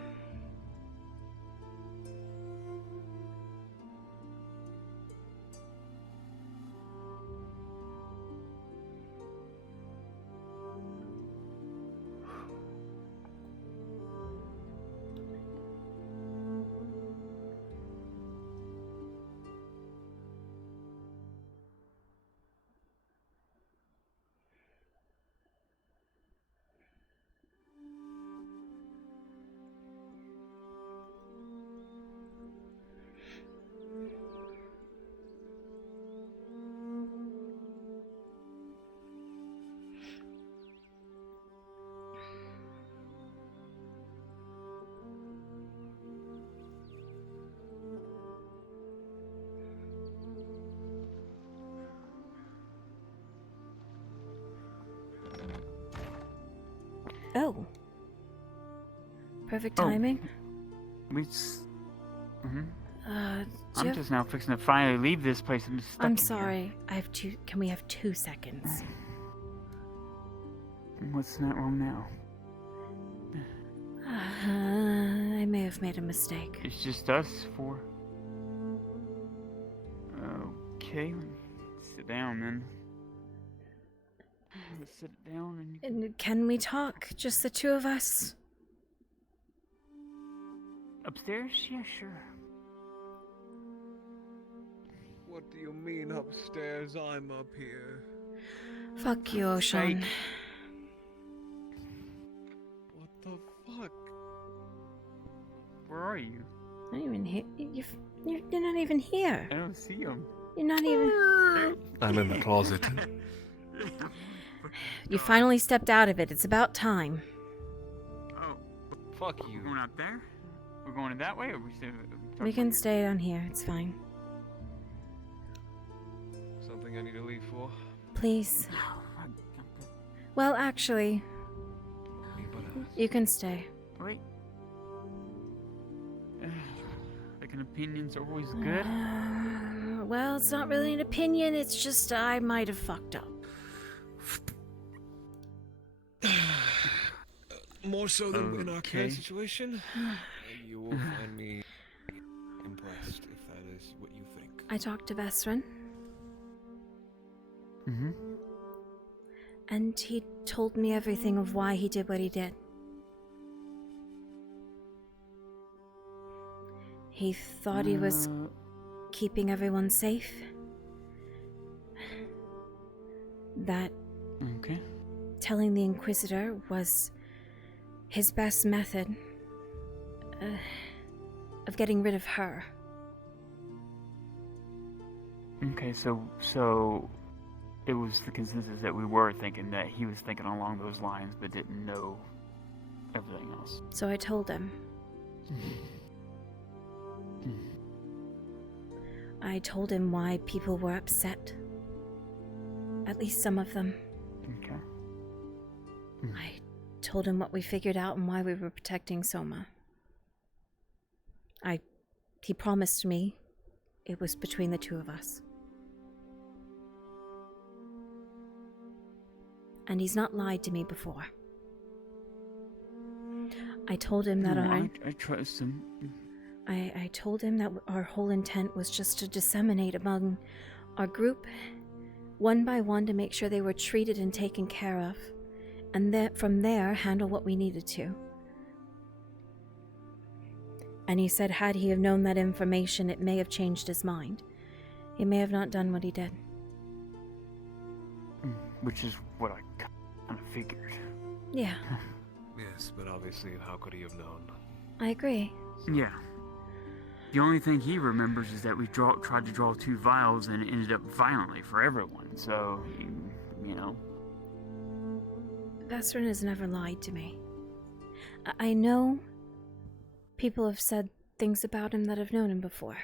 Oh. Perfect timing. I'm do you just now fixing to finally leave this place. I'm stuck I'm in here. sorry. I have two. Can we have 2 seconds? What's not wrong now? I may have made a mistake. It's just us four. Okay, sit down then. Let's sit down And can we talk? Just the two of us? upstairs. Yeah, sure. What do you mean upstairs? I'm up here. Fuck you, Ocean. What the fuck? Where are you? Not even here. You're not even here. I don't see him. You're not even. I'm in the closet. You finally stepped out of it. It's about time. Oh, fuck you. We're going out there? We're going that way, or we stay? We can stay down here. It's fine. Something I need to leave for? Please. Well, actually, you can stay. Wait. Like an opinion's always good. Well, it's not really an opinion. It's just I might have fucked up. More so than in our Okay. current situation? You will find me impressed if that is what you think. I talked to Vesrin, Mm-hmm. and he told me everything of why he did what he did. He thought he was keeping everyone safe. That Okay. telling the Inquisitor was his best method of getting rid of her. Okay, so it was the consensus that we were thinking that he was thinking along those lines, but didn't know everything else. So I told him. I told him why people were upset. At least some of them. Okay. I told him what we figured out and why we were protecting Soma. He promised me it was between the two of us. And he's not lied to me before. I told him that I trust him. I told him that our whole intent was just to disseminate among our group, one by one, to make sure they were treated and taken care of, and that from there handle what we needed to. And he said had he have known that information, it may have changed his mind. He may have not done what he did. Which is what I kind of figured. Yeah, Yes, but obviously, how could he have known? I agree. Yeah. The only thing he remembers is that we tried to draw 2 vials and it ended up violently for everyone. So, you know. Vesrin has never lied to me. I know people have said things about him that have known him before.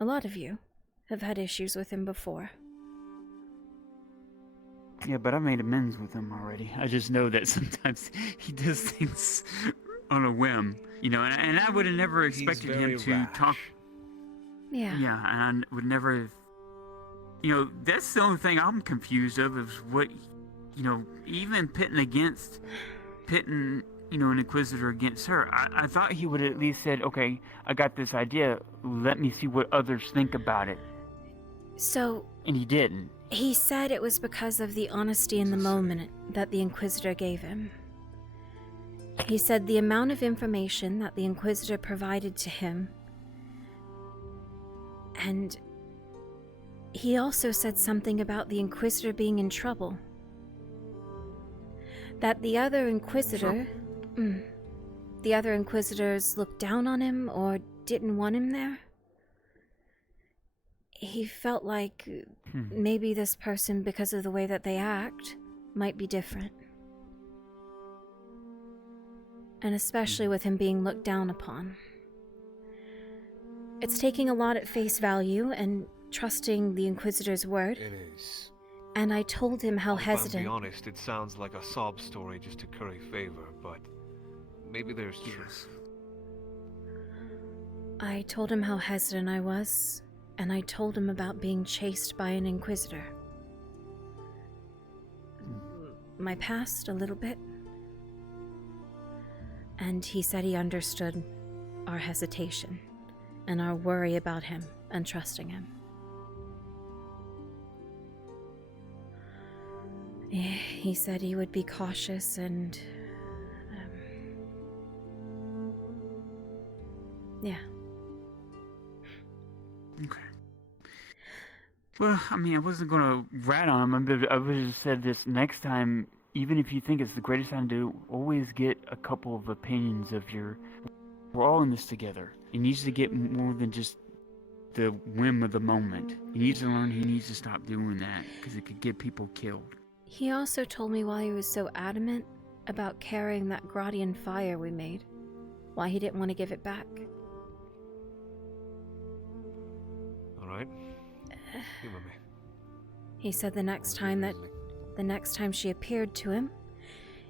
A lot of you have had issues with him before. Yeah, but I made amends with him already. I just know that sometimes he does things on a whim, you know, and I would have never expected him to talk. Yeah. Yeah, and I would never have. You know, that's the only thing I'm confused of is what, you know, even pitting, you know, an Inquisitor against her. I thought he would have at least said, okay, I got this idea, let me see what others think about it. So. And he didn't. He said it was because of the honesty in the moment that the Inquisitor gave him. He said the amount of information that the Inquisitor provided to him, and he also said something about the Inquisitor being in trouble. That the other Inquisitor, the other Inquisitors looked down on him or didn't want him there. He felt like maybe this person, because of the way that they act, might be different. And especially with him being looked down upon. It's taking a lot at face value and trusting the Inquisitor's word. It is. And I told him how hesitant. If I'm being honest, it sounds like a sob story just to curry favor, but maybe there's truth. I told him how hesitant I was, and I told him about being chased by an Inquisitor. My past, a little bit. And he said he understood our hesitation and our worry about him and trusting him. He said he would be cautious and... yeah. Okay. Well, I mean, I wasn't going to rat on him. I would have said this next time, even if you think it's the greatest time to do, always get a couple of opinions of your... We're all in this together. He needs to get more than just the whim of the moment. He needs to learn he needs to stop doing that, because it could get people killed. He also told me why he was so adamant about carrying that Gradian fire we made, why he didn't want to give it back. Alright. Humor me. He said the next time she appeared to him,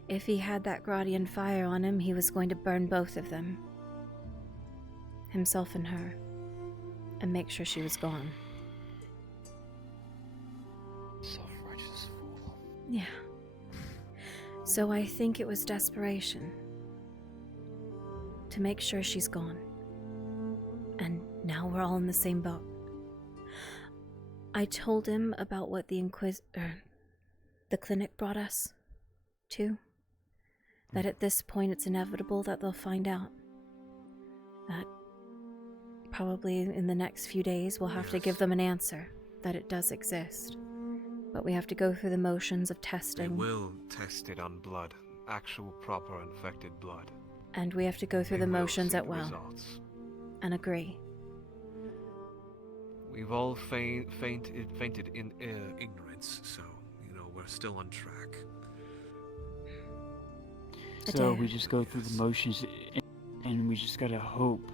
if he had that Gradian fire on him, he was going to burn both of them. Himself and her. And make sure she was gone. Self-righteous fool. Yeah. So I think it was desperation. To make sure she's gone. And now we're all in the same boat. I told him about what the the clinic brought us to. That at this point it's inevitable that they'll find out. That probably in the next few days we'll have to give them an answer. That it does exist. But we have to go through the motions of testing. They will test it on blood. Actual proper infected blood. And we have to go through the motions at will. Results. And agree. We've all fainted in ignorance, so, we're still on track. So we just go through the motions, and we just gotta hope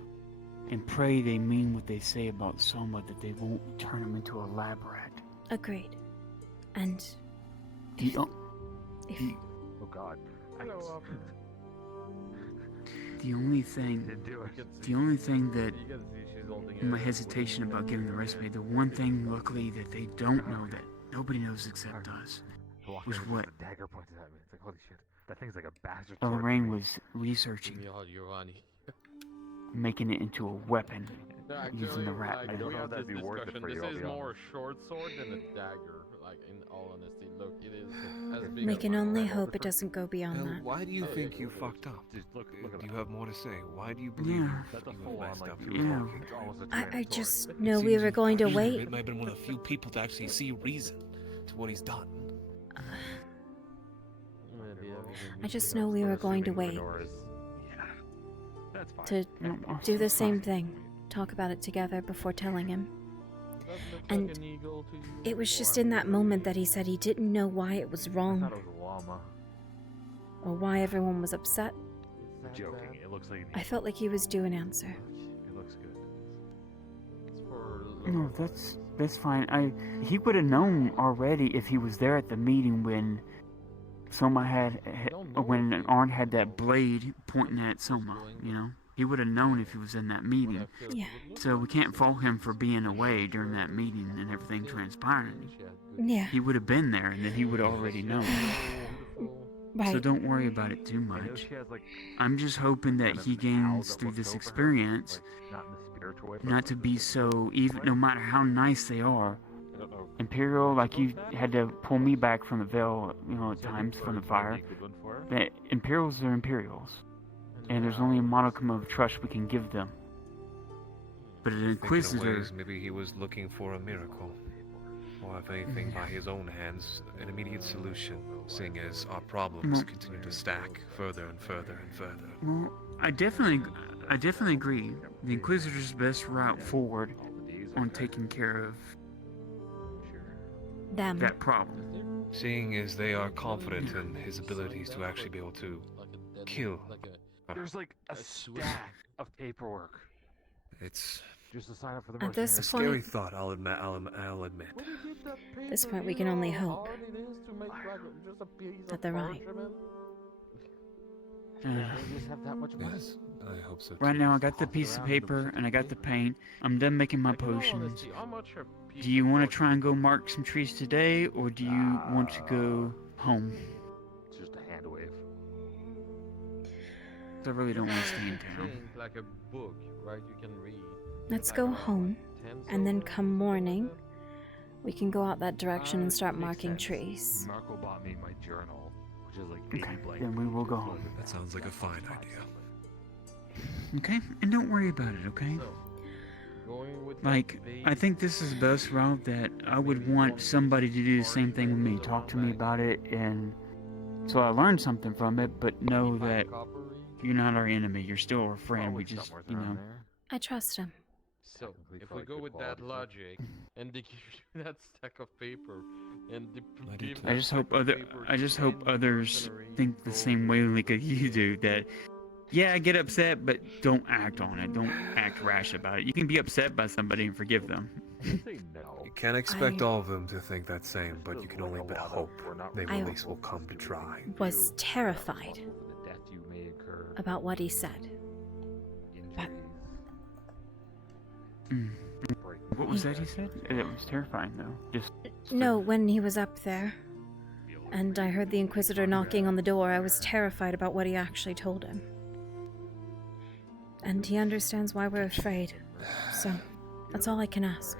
and pray they mean what they say about Soma, that they won't turn him into a lab rat. Agreed. And oh God. The only thing that my hesitation about giving the recipe, the one thing luckily that they don't know, that nobody knows except us, was what dagger pointed at me. It's like, holy shit. That thing's like a bastard. Lorraine was researching, making it into a weapon using the rat. I don't know if that'd be worth it for you. This is more a short sword than a dagger. Like, in all honesty, look, it is as big we as can my only hand. hope it doesn't go beyond that. Why do you think you fucked up? Do you have more to say? Why do you believe Yeah. that you messed up? I just know we were going to wait. It might have been one of the few people to actually see reason to what he's done. I just know we were going to wait. To do the same thing. Talk about it together before telling him. And it was just in that moment that he said he didn't know why it was wrong. Or why everyone was upset. Joking. It looks like I felt like he was due an answer. It looks good. No, that's fine. He would have known already if he was there at the meeting when Soma when Arn had that blade pointing at Soma, He would have known if he was in that meeting. Yeah. So we can't fault him for being away during that meeting and everything transpiring. Yeah. He would have been there and then he would have already known. Right. So don't worry about it too much. I'm just hoping that he gains through this experience not to be so, even no matter how nice they are. Imperial, like you had to pull me back from the veil, at times from the fire. That Imperials are Imperials. And there's only a modicum of trust we can give them. But an Inquisitor... Maybe he was looking for a miracle. Or if anything, by his own hands, an immediate solution, seeing as our problems continue to stack further and further and further. Well, I definitely agree. The Inquisitor's best route forward on taking care of them. That problem. Seeing as they are confident in his abilities to actually be able to kill. There's like a stack of paperwork. It's just to sign up for the at this a scary thought, I'll admit. At this point, we can only hope that they're right. Yes, I hope so. Right now, I got the piece of paper and I got the paint. I'm done making my potions. Do you want to try and go mark some trees today, or do you want to go home? Just a hand wave. I really don't want to stay in town. Like a book, right? You can read. Let's go home, and then come morning, we can go out that direction and start marking trees. Marco bought me my journal, which is like Okay, then we will go home. That sounds like a fine idea. Okay, and don't worry about it, okay? Like, I think this is the best route that I would want somebody to do the same thing with me. Talk to me about it, and so I learned something from it, but know that you're not our enemy. You're still our friend. We just, I trust him. So, if we go with that logic, and they give you that stack of paper, and they give I just hope others think the same way like you do. That, yeah, get upset, but don't act on it. Don't act rash about it. You can be upset by somebody and forgive them. You can't expect all of them to think that same, but you can only but hope they I- at least will come to try. Was terrified about what he said. But What was that he said? It was terrifying, though. Just no, when he was up there, and I heard the Inquisitor knocking on the door, I was terrified about what he actually told him. And he understands why we're afraid. So, that's all I can ask.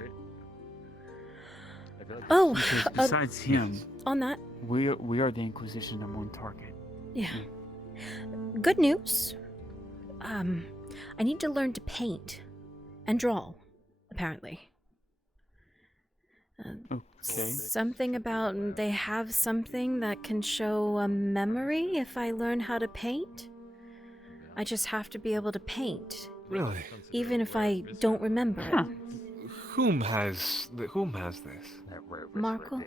Oh, because besides him, on that, we are the Inquisition's #1 target. yeah. Good news. I need to learn to paint and draw, apparently. Okay. Something about they have something that can show a memory if I learn how to paint. I just have to be able to paint. Really? Even if I don't remember it. Whom has this? Markle?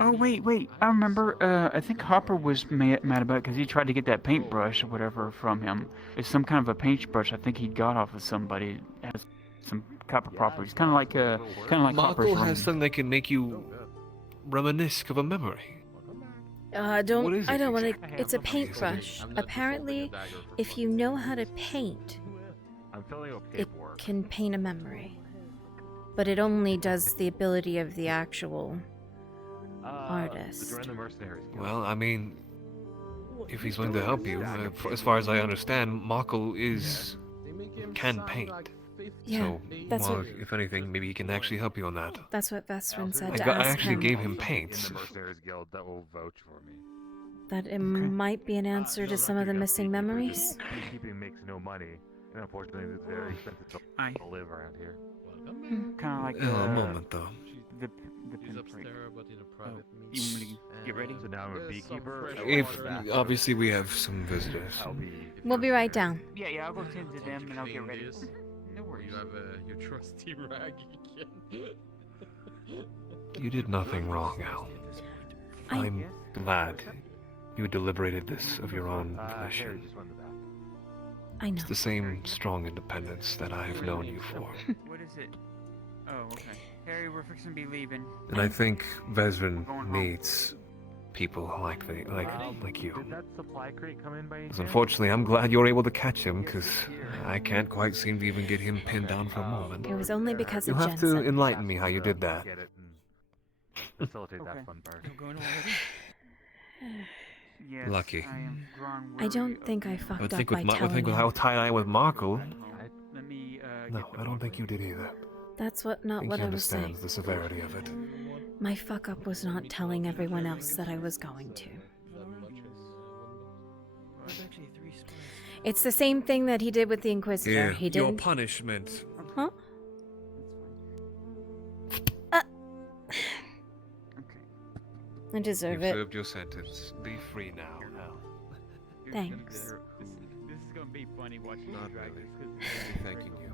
Oh, wait. I remember, I think Hopper was mad about it because he tried to get that paintbrush or whatever from him. It's some kind of a paintbrush I think he got off of somebody. It has some copper properties. Kind of like Hopper's Markle ring. has something that can make you reminisce of a memory. I don't want to. exactly? It's a paintbrush. Apparently, if you know how to paint, it can paint a memory. But it only does the ability of the actual artist. Well, I mean, if he's willing to help you, as far as I understand, Markle can paint. Yeah, so, that's well, what- if anything, maybe he can actually help you on that. That's what Vestrin said I to got- I ask actually him. gave him paints. That will vouch for me. That it might be an answer to some of the missing memories. Beekeeping makes no money, and unfortunately, it's very expensive to live around here. Kind of like A moment, though. the pinprick. You want me to get ready? So now I'm a beekeeper. If obviously we have some visitors. We'll be right down. Yeah, I'll go tend to them and I'll get ready. No worries. You have your trusty rag again. You did nothing wrong, Al. I'm glad you deliberated this of your own volition. I know. It's the same strong independence that I have known you for. What is it? Oh, okay. Harry, we're fixing to be leaving. And I think Vezrin needs people like you. Did that supply crate come in by any Because chance? unfortunately, I'm glad you were able to catch him, because I can't quite seem to even get him pinned down for a moment. It was only because You'll of have to Jensen. enlighten me how you did that. Facilitate that fun part. Yes, Lucky. I am grown I don't weary think I I fucked would up think by with, I telling think with you. how tight I am with Markle. Let me, No, I don't think you did either. That's I not think what he I was saying. understands the severity of it. My fuck up was not telling everyone else that I was going to. It's the same thing that he did with the Inquisitor. He your didn't. punishment. Huh? I deserve You've it. served your sentence. Be free now, Al. Thanks. This is gonna be funny watching Not you drag really. this. I'll be thanking you.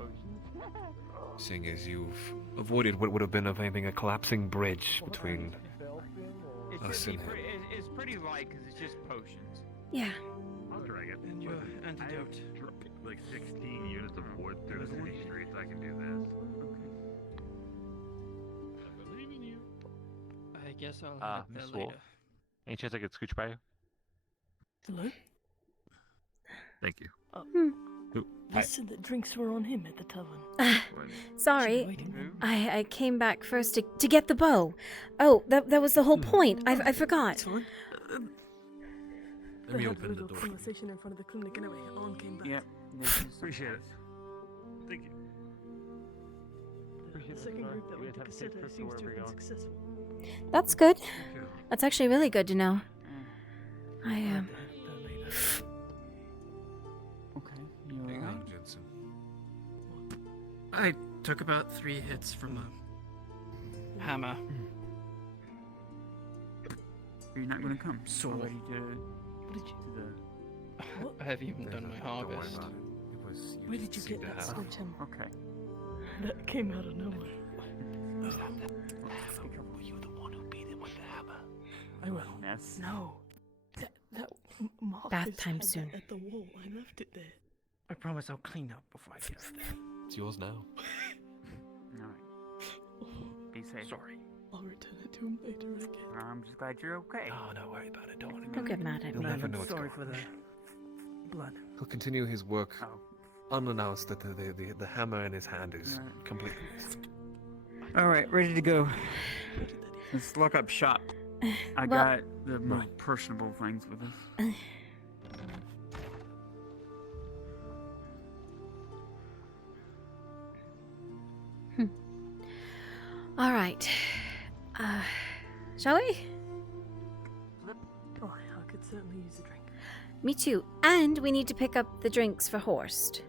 Seeing as you've avoided what would have been, if anything, a collapsing bridge between us and him. It's pretty light because it's just potions. Yeah. I'll drag it. And your antidote. Like 16 units of wood through the city streets. I can do this. I guess I'll have Miss that Wolf. later. Any chance I could scooch by you? Hello? Thank you. Listen, the drinks were on him at the tavern. Sorry, I came back first to get the bow. Oh, that was the whole point. I forgot. Let me They had a open the little door. conversation in front of the clinic anyway. On came back. Yep. Appreciate it. Thank you. The second group that went to Cassetta seems to have been successful. That's good. That's actually really good to know. I am. Okay. You Hang alright? on, Jensen. I took about 3 hits from a hammer. You're not gonna come. Sort of. Ready to What did you? to the I haven't even done my harvest. powers you Where did you seem get to that have. sledgehammer? Okay. That came out of nowhere. Were you the one who beat him with the hammer? I will. Yes. No. That mark Bath is time had soon. At the wall. I left it there. I promise I'll clean up before I get up there. It's yours now. Alright. Be safe. Sorry. I'll return it to him later again. I'm just glad you're okay. Oh, don't worry about it. Don't worry Don't about get it. mad at You'll me. never know what's Sorry going for on. the blood. He'll continue his work unannounced that the hammer in his hand is completely missed. Alright, ready to go. Let's lock up shop. I Well- got the more personable things with us. All right. Shall we? Oh, I could certainly use a drink. Me too. And we need to pick up the drinks for Horst.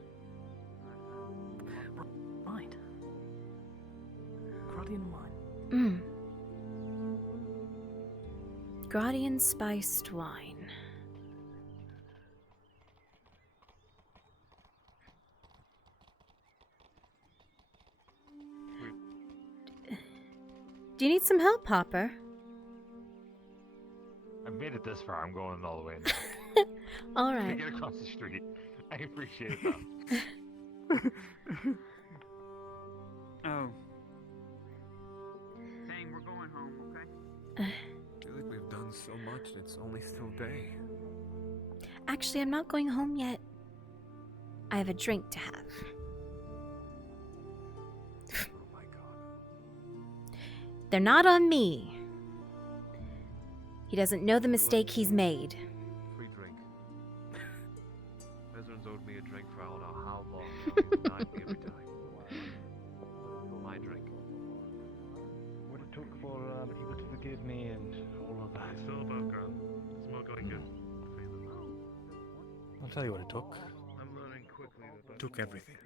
Right. Gradian wine. Gradian spiced wine. Do you need some help, Hopper? I've made it this far. I'm going all the way now. All right. Get across the street. I appreciate it though. Oh. Dang, we're going home, okay? I feel like we've done so much and it's only still day. Actually, I'm not going home yet. I have a drink to have. Oh my god. They're not on me. He doesn't know the mistake he's made. Free drink. Residents owed me a drink for I don't know how long. He denied me every time. My drink. What it took for people to forgive me and all of that. It's all about girl. It's not going good. I'll tell you what it took. I'm learning quickly that took everything.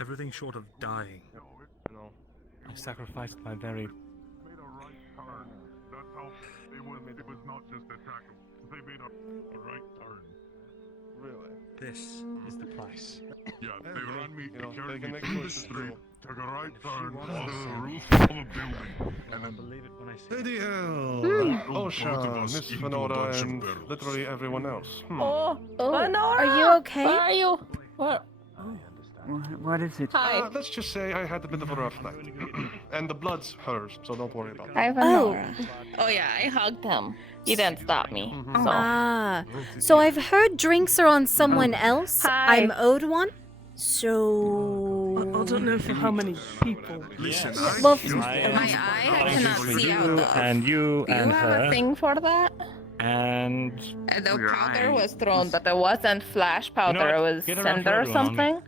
Everything short of dying. I sacrificed my very... Made a right turn. That's how it was not just attack them. They made a right turn. Really? This is the price. Yeah, they ran me, You know, they carried they can me make through the choices street, still. took a right turn wants onto to the see roof of a building, and then believe it when I say Bloody hell! Osha, Miss Venora, and literally everyone else. Oh, Venora! are you okay? Where are you? What? What is it? Hi. Let's just say I had a bit of a rough night. And the blood's hers, so don't worry about it. Hi, Venora. Oh yeah, I hugged him. He didn't stop me. So. Ah, so I've heard drinks are on someone else. Hi. I'm owed one. So I don't know for how many people. Listen, Well, My eye, I cannot see out you of. and you Do you and have her a thing for that? and The Your powder eye. was thrown, but it wasn't flash powder. what? It was Get around cinder or further on. something.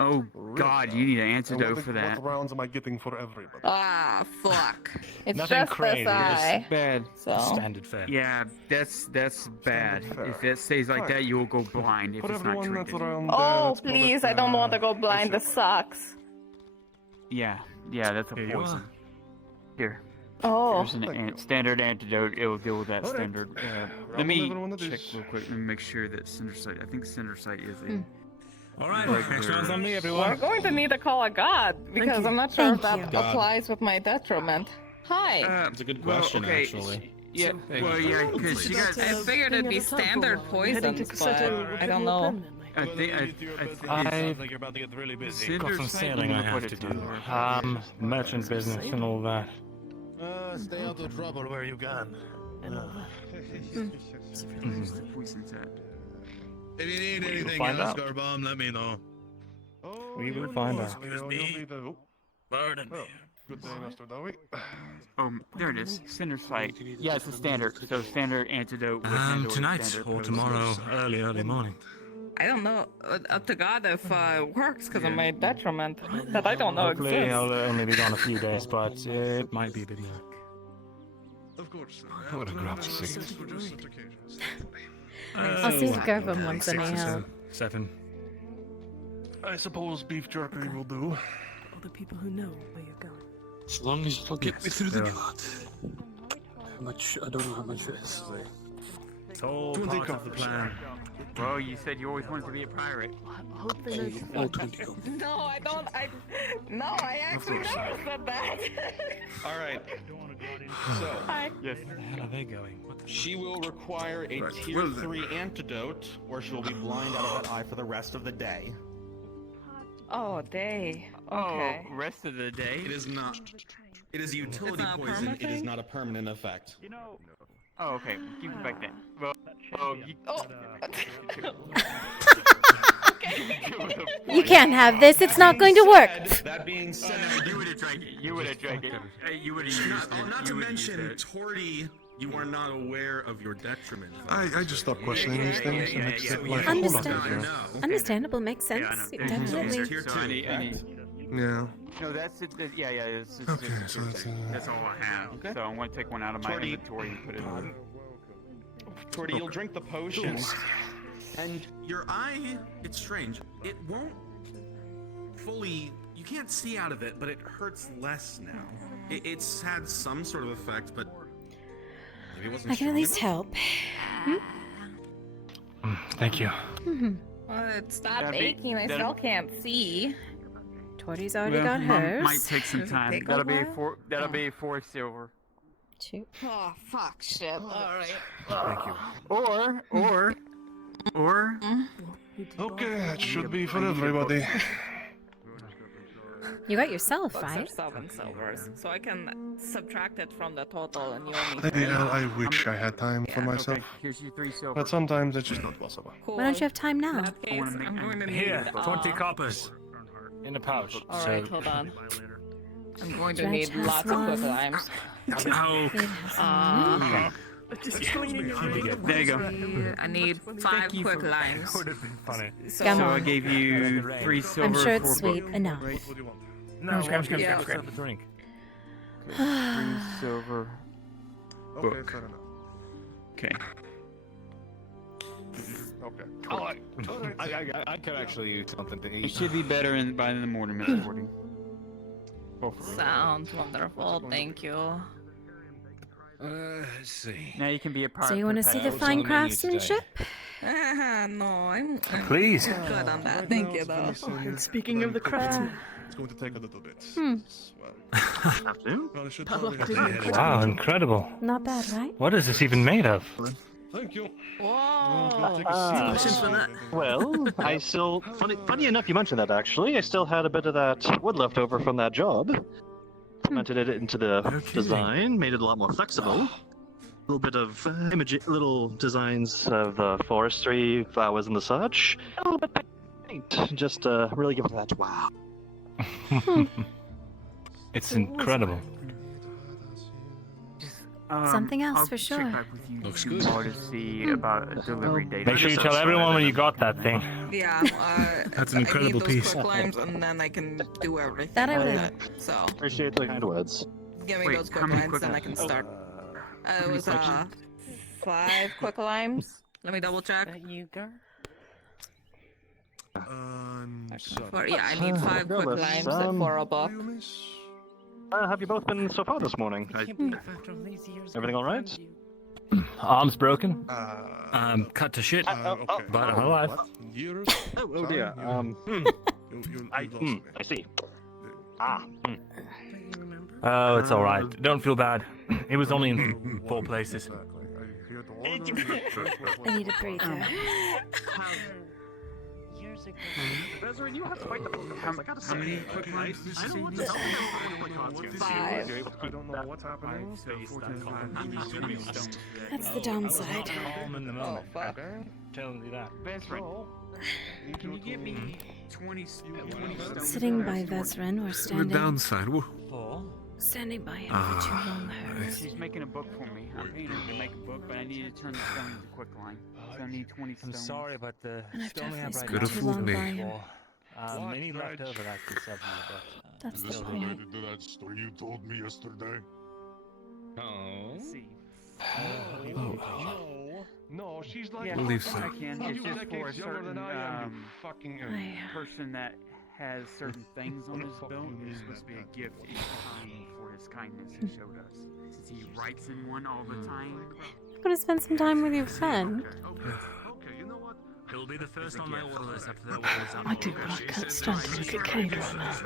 Oh God, you need an antidote What for that. rounds am I getting for everybody? Ah, fuck. It's nothing just crazy. this eye. Bad. So. Standard fare. Yeah, that's bad. fare. If it stays like Fine. that, you'll go blind if For it's not everyone that's treated. around Oh, let's put it, please, I don't want to go blind. I This sucks. Yeah, that's a Here you poison. are. Here, Oh. there's an Thank you. standard antidote. It will deal with that All right. standard. I'll Let me deliver one of check these. real quick and make sure that Cindersite. I think Cindersite is a. All right, Regular- next round's on me, We're everyone. going to need to call a god because I'm not sure if Thank that you. applies with my detriment. Hi. That's a good question, okay. actually. Yeah, well, yeah, because she got. I figured it'd be standard poisons, but I don't know. I think. Sounds like you're about to get really busy. Cindersite got some sailing I wouldn't have put to it do. down. Merchant business and all that. Stay out of trouble where you can. Where's the poison's at? If you need We'll anything find else, out. Garbomb, let me know. We will find out. You'll be the... Pardon me. Good day, Mr. Dowie. There it is. Cindersite. Yeah, it's a standard. So standard antidote. With antidote, Tonight standard or poison. tomorrow, early morning. I don't know. Up to God if it works because of my detriment that I don't know Hopefully exists. I'll only be gone a few days, but it might be a bit more. Of course. I would have grabbed a cigarette. For just such occasions. I'll see if Garbom wants 6 or any help. 7. I suppose beef jerky will do. All the people who know where you're going. As long as you'll get me through the Yeah. glut. How much? I don't know how much it is. It's all part of the plan. Well, you said you always wanted to be a pirate. No, I don't. I actually never said that. All right. So, Hi. Yes. How are they going? she will require a tier 3 antidote, or she will be blind out of that eye for the rest of the day. Oh, day. Okay. Oh, rest of the day. It is not. It is utility not a poison. permanent It is thing? not a permanent effect. You know. Oh, okay. Keep it back then. Well, you. You can't have this. It's not going to work. That being said, you would have drank it. You would have drank it. You would have used it. Not to You would've used mention, it. Torty, you are not aware of your detriment. I just stop questioning these things and accept life. Understandable. Makes sense. Definitely. So I need. Yeah. No, that's it. Yeah. It's Okay, so that's, that's all I have. Okay. So I'm going to take one out of my Torty. inventory and put it on. Torty, you'll drink the potion. And your eye, it's strange. It won't fully. You can't see out of it, but it hurts less now. It's had some sort of effect, but maybe it wasn't. I can at least help. Thank you. Stop That'd be- aching. I that'd- still can't see. Torty's already got hers. Might take some Does it time. take a That'll be while? four. That'll be 4 silver. 2. Oh, fuck, shit. Alright. Thank you. Or. Okay, that should be for everybody. You got yourself, Books are right? 7 silvers, so I can subtract it from the total, and you owe me. I wish I had time for myself, Here's your 3 silver. but sometimes it's just not possible. Why don't you have time now? In that case, I'm going to need. Here, 20 coppers. In a pouch. Alright, hold on. I'm going to Dredge need has lots of one. quick limes. There you go. I need 5 quick limes. Would have been funny. So, Come So I on. gave you 3 silver. I'm sure it's for a sweet book. enough. No, Scram. Let's have a drink. 3 silver. Okay, Book. fair enough. Okay. Okay. Oh, I could actually use something to It eat. should be better by the morning, Mr. Morty. sounds wonderful. Thank you. Let's see. Now you can be a pirate. So you want to see the Pepper. fine craftsmanship? No, I'm Please. good on that. Thank you, though. And speaking of the craftsman, It's going to take a little bit. Hmm. Well, it should probably have Wow, incredible. Not bad, right? What is this even made of? Thank you. Whoa. Well, I still funny enough you mentioned that actually. I still had a bit of that wood left over from that job. Implemented it into the design, made it a lot more flexible. A little bit of little designs of forestry, flowers and the such. A little bit of paint, just really give it that wow. It's incredible. Something else I'll for check sure. back with you Looks tomorrow to see about a delivery date. Make sure you tell everyone when you got that thing. Yeah, That's an incredible I need those piece. quick limes, and then I can do everything. That I with will. it. So, Appreciate the kind words. give me Wait, those how quick many limes, quick then I limes? can start. It many was quick 5 quick limes. Let me double check. Yeah, I need 5 quick limes for a buck. Have you both been so far this morning? Everything all right? Arms broken. Cut to shit. Okay. But I'm alive. Years? Oh dear. I see. Oh, it's alright. Don't feel bad. It was only in 4 places. I need a breather. Bezrin, you have quite the focus, I gotta say. How many quick limes did I you don't want say? to tell you. 5. I don't know what's happening. That's the downside. Oh, fuck. Telling you that. Can you give me 20 stone? Sitting by Vezrin or The standing downside. standing by him for too long hurts. She's making a book for me. I'm paying her to make a book, but I need to turn the stone into quick line. So I need 20 I'm stones. sorry, but the And I've stone we have definitely right spent now too long me. by him. Any left over after 7 That's the Still point. Related to that story you told me yesterday. Let's see. No, she's like. Yeah, Believe so. I can. It's just for a decades younger certain than I am, you fucking. person that has certain things on his belt. It's supposed to be a gift in kind for his kindness he showed us. Since he writes in one all the time. I'm gonna spend some time with your friend. Okay, you know what? He'll be the first on my order list after that wall is up. I do, but I can't stand to look at Cade right now.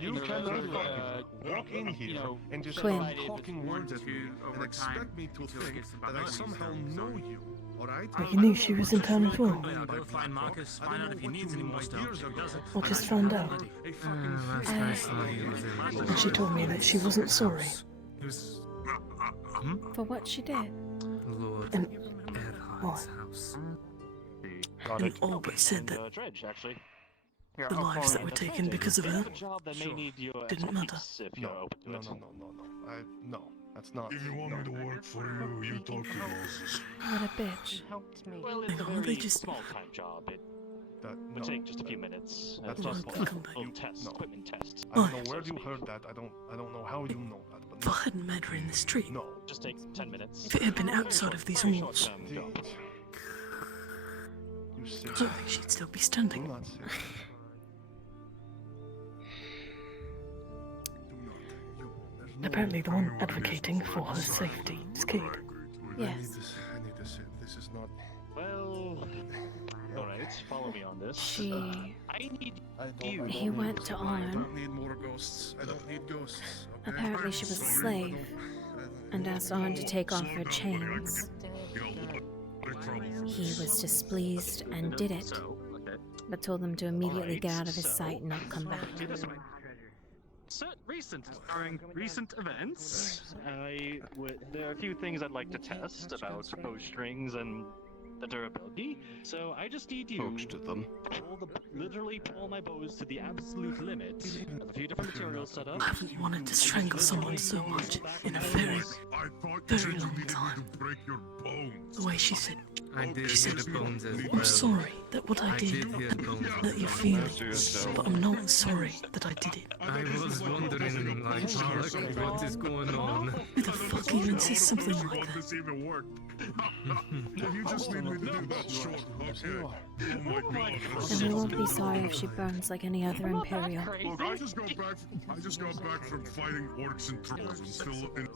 You cannot walk in here and just Quinn. start talking words at me and expect me to think that I somehow know you, alright? Well, you knew she was in town as well. I'll go find Marcus, find out if he needs any more stuff. If he doesn't, I just found out. And she told me that she wasn't sorry. For what she did. Lord And Erhard's house. and all but said that Dredge, actually. the lives that were taken because of her didn't matter. No, no, that's not. If you want me to work for you, you talk to Moses. What a bitch. Well, it's a Hang on, very they just- small-time job. It would No. take just a few minutes. That's Just not a possible. little test, equipment test. I don't know where you heard that. I don't know how you know that. But If I hadn't met her in the street, no. Just takes 10 minutes. if it had been outside of these walls, You I sick. don't think she'd still be standing. Do not sick. Apparently the one advocating for her safety is Cade. Yes. I need to sit. This is not. Well, alright, follow me on this. She... I need He went to I On. don't need more ghosts. I don't need ghosts. Okay? Apparently she was a slave. And asked On to take off her chains. He was displeased and did it. But told them to immediately get out of his sight and not come back. Recent events. There are a few things I'd like to test about bowstrings and the durability. So I just need you to them. literally pull my bows to the absolute limit. I have a few different materials set up. I haven't wanted to strangle someone so much in a very, very long time. The way she said, I did she said, hear the bones as well. I'm sorry that what I did hear the bones. hurt your feelings, but I'm not sorry that I did it. I was wondering, like, what is going on? Who the fuck even says something like that? This even worked. You just need me to do that short, okay? Oh my god. And we won't be sorry if she burns like any other Imperial. Look, I just got back from fighting orcs and trolls and still in.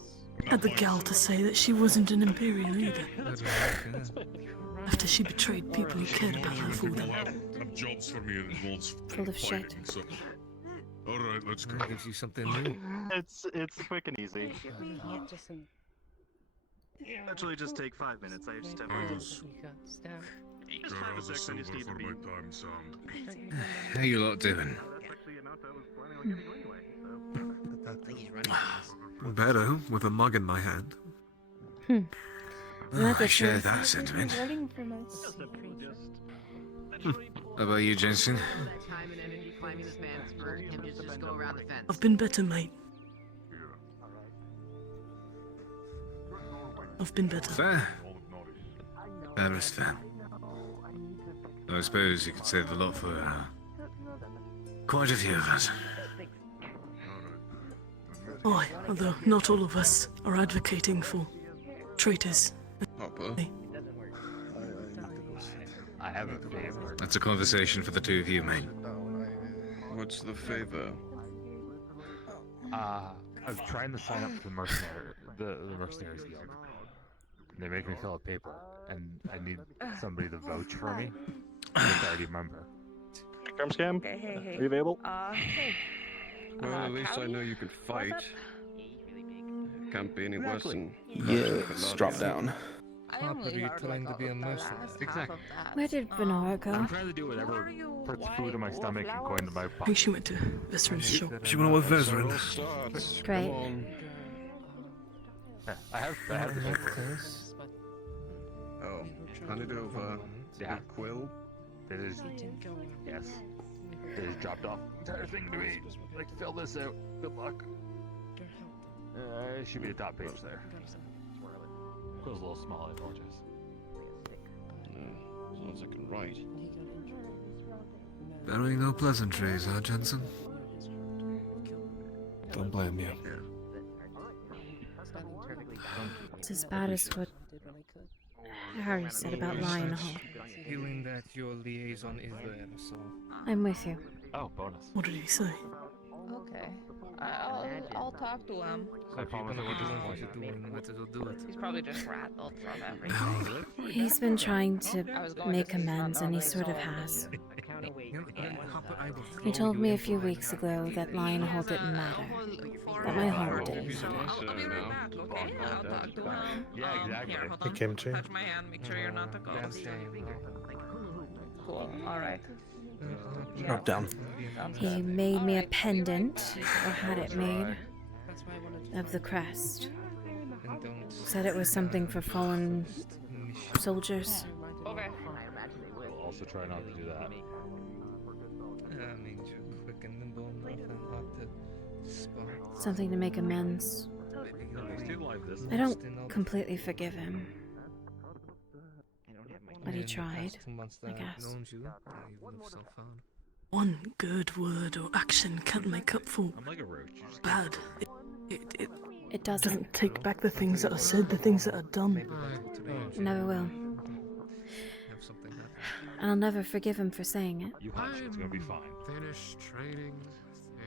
Had the gal to say that she wasn't an Imperial either. After she betrayed people who cared about her for them. Have jobs for me and it involves Full of shit. fighting, so. Alright, let's go. Gives you something new. It's quick and easy. Actually, just take 5 minutes. I just have Girls are silver for my time sound. How you lot doing? Better, with a mug in my hand. That's I a share truth. that sentiment. Running from us. How about you, Jensen? I've been better, mate. I've been better. Fair. Fair is fair. I suppose you could say the lot for quite a few of us. Aye, although not all of us are advocating for traitors. Hopper. I have a favor. That's a conversation for the two of you, mate. What's the favor? I was trying to sign up for the Mercenaries Guild. They make me fill out paper, and I need somebody to vouch for me. I think I already remember. Scam? Hey. Are you available? Hey. Well, at least I know you can fight. Can't be any worse than. Yes, drop down. Are you trying to be a mercenary? Exactly. Where did Venara go? I'm trying to do whatever puts food in my stomach and coin in my I think pocket. she went to Veteran's shop. She went with Veteran. Great. Yeah, I have the paper. Oh, hand it over. Yeah. Quill. It is. Yes. It is dropped off the entire thing to me. Like, fill this out. Good luck. It should be a top page there. It was a little small, I apologize. As long as I can write. Bearing no pleasantries, huh, Jensen? Don't blame you. It's as bad as what Harry said about Lion Hall. Feeling that your liaison is there, so. I'm with you. Oh, bonus. What did he say? Okay. I'll talk to him. I promise I will just what you're doing. Might as well do it. He's probably just rattled from everything. He's been trying to make amends, and he sort of has. He told me a few weeks ago that Lionhold didn't matter. That my heart didn't matter. Okay, I'll talk to him. Yeah, exactly. Here, hold Hey, on. Kimchi. Touch my hand. Make sure you're not the ghost. Cool. All right. Drop down. He made me a pendant, or had it made, of the crest. Said it was something for fallen soldiers. Okay. We'll also try not to do that. That means you're quick and nimble enough and hard to spot. Something to make amends. I don't completely forgive him. But he tried, I guess. One good word or action can't make up for I'm like a roach. bad. It doesn't. Take back the things that are said, the things that are done. Never will. And I'll never forgive him for saying it. You hush, it's gonna be fine. Finished training.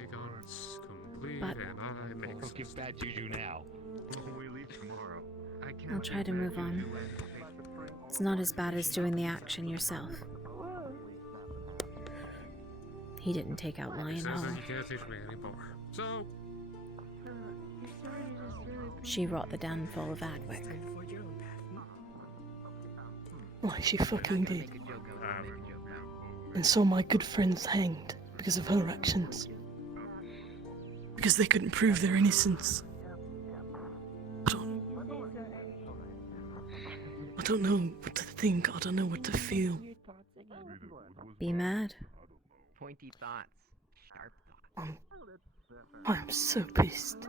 Aegon's complete, But- and I make Don't give bad juju now. We leave tomorrow. I'll try to move on. It's not as bad as doing the action yourself. He didn't take out Lion Says Hall. that you can't teach me anymore. So, She wrought the downfall of Adwick. Like she fucking did. And so my good friends hanged because of her actions. Because they couldn't prove their innocence. I don't know what to think. I don't know what to feel. Be mad. Pointy thoughts. Sharp thoughts. I'm so pissed.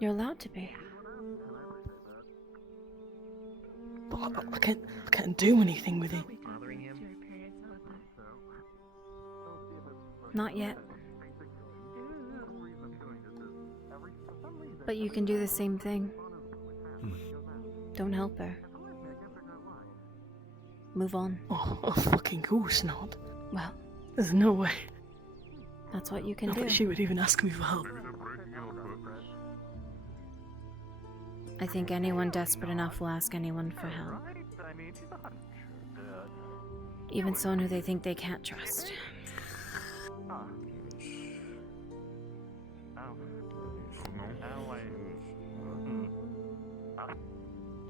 You're allowed to be. But I can't do anything with it. Bothering him. Not yet. But you can do the same thing. Don't help her. Move on. Oh, of fucking course not. Well, There's no way. that's what you can Not do. that she would even ask me for help. I think anyone desperate enough will ask anyone for help. Even someone who they think they can't trust.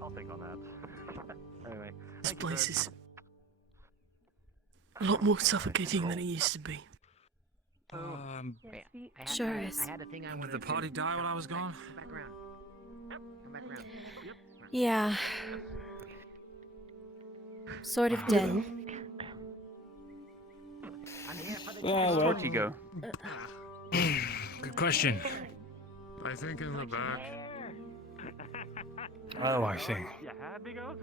I'll think on that. Anyway. This place is a lot more suffocating than it used to be. Sure is. Did the party die while I was gone? Come back around. Come back around. Yep. Yeah. Sort of did. Where's Torchy go? Good question. I think in the back. Oh, I see.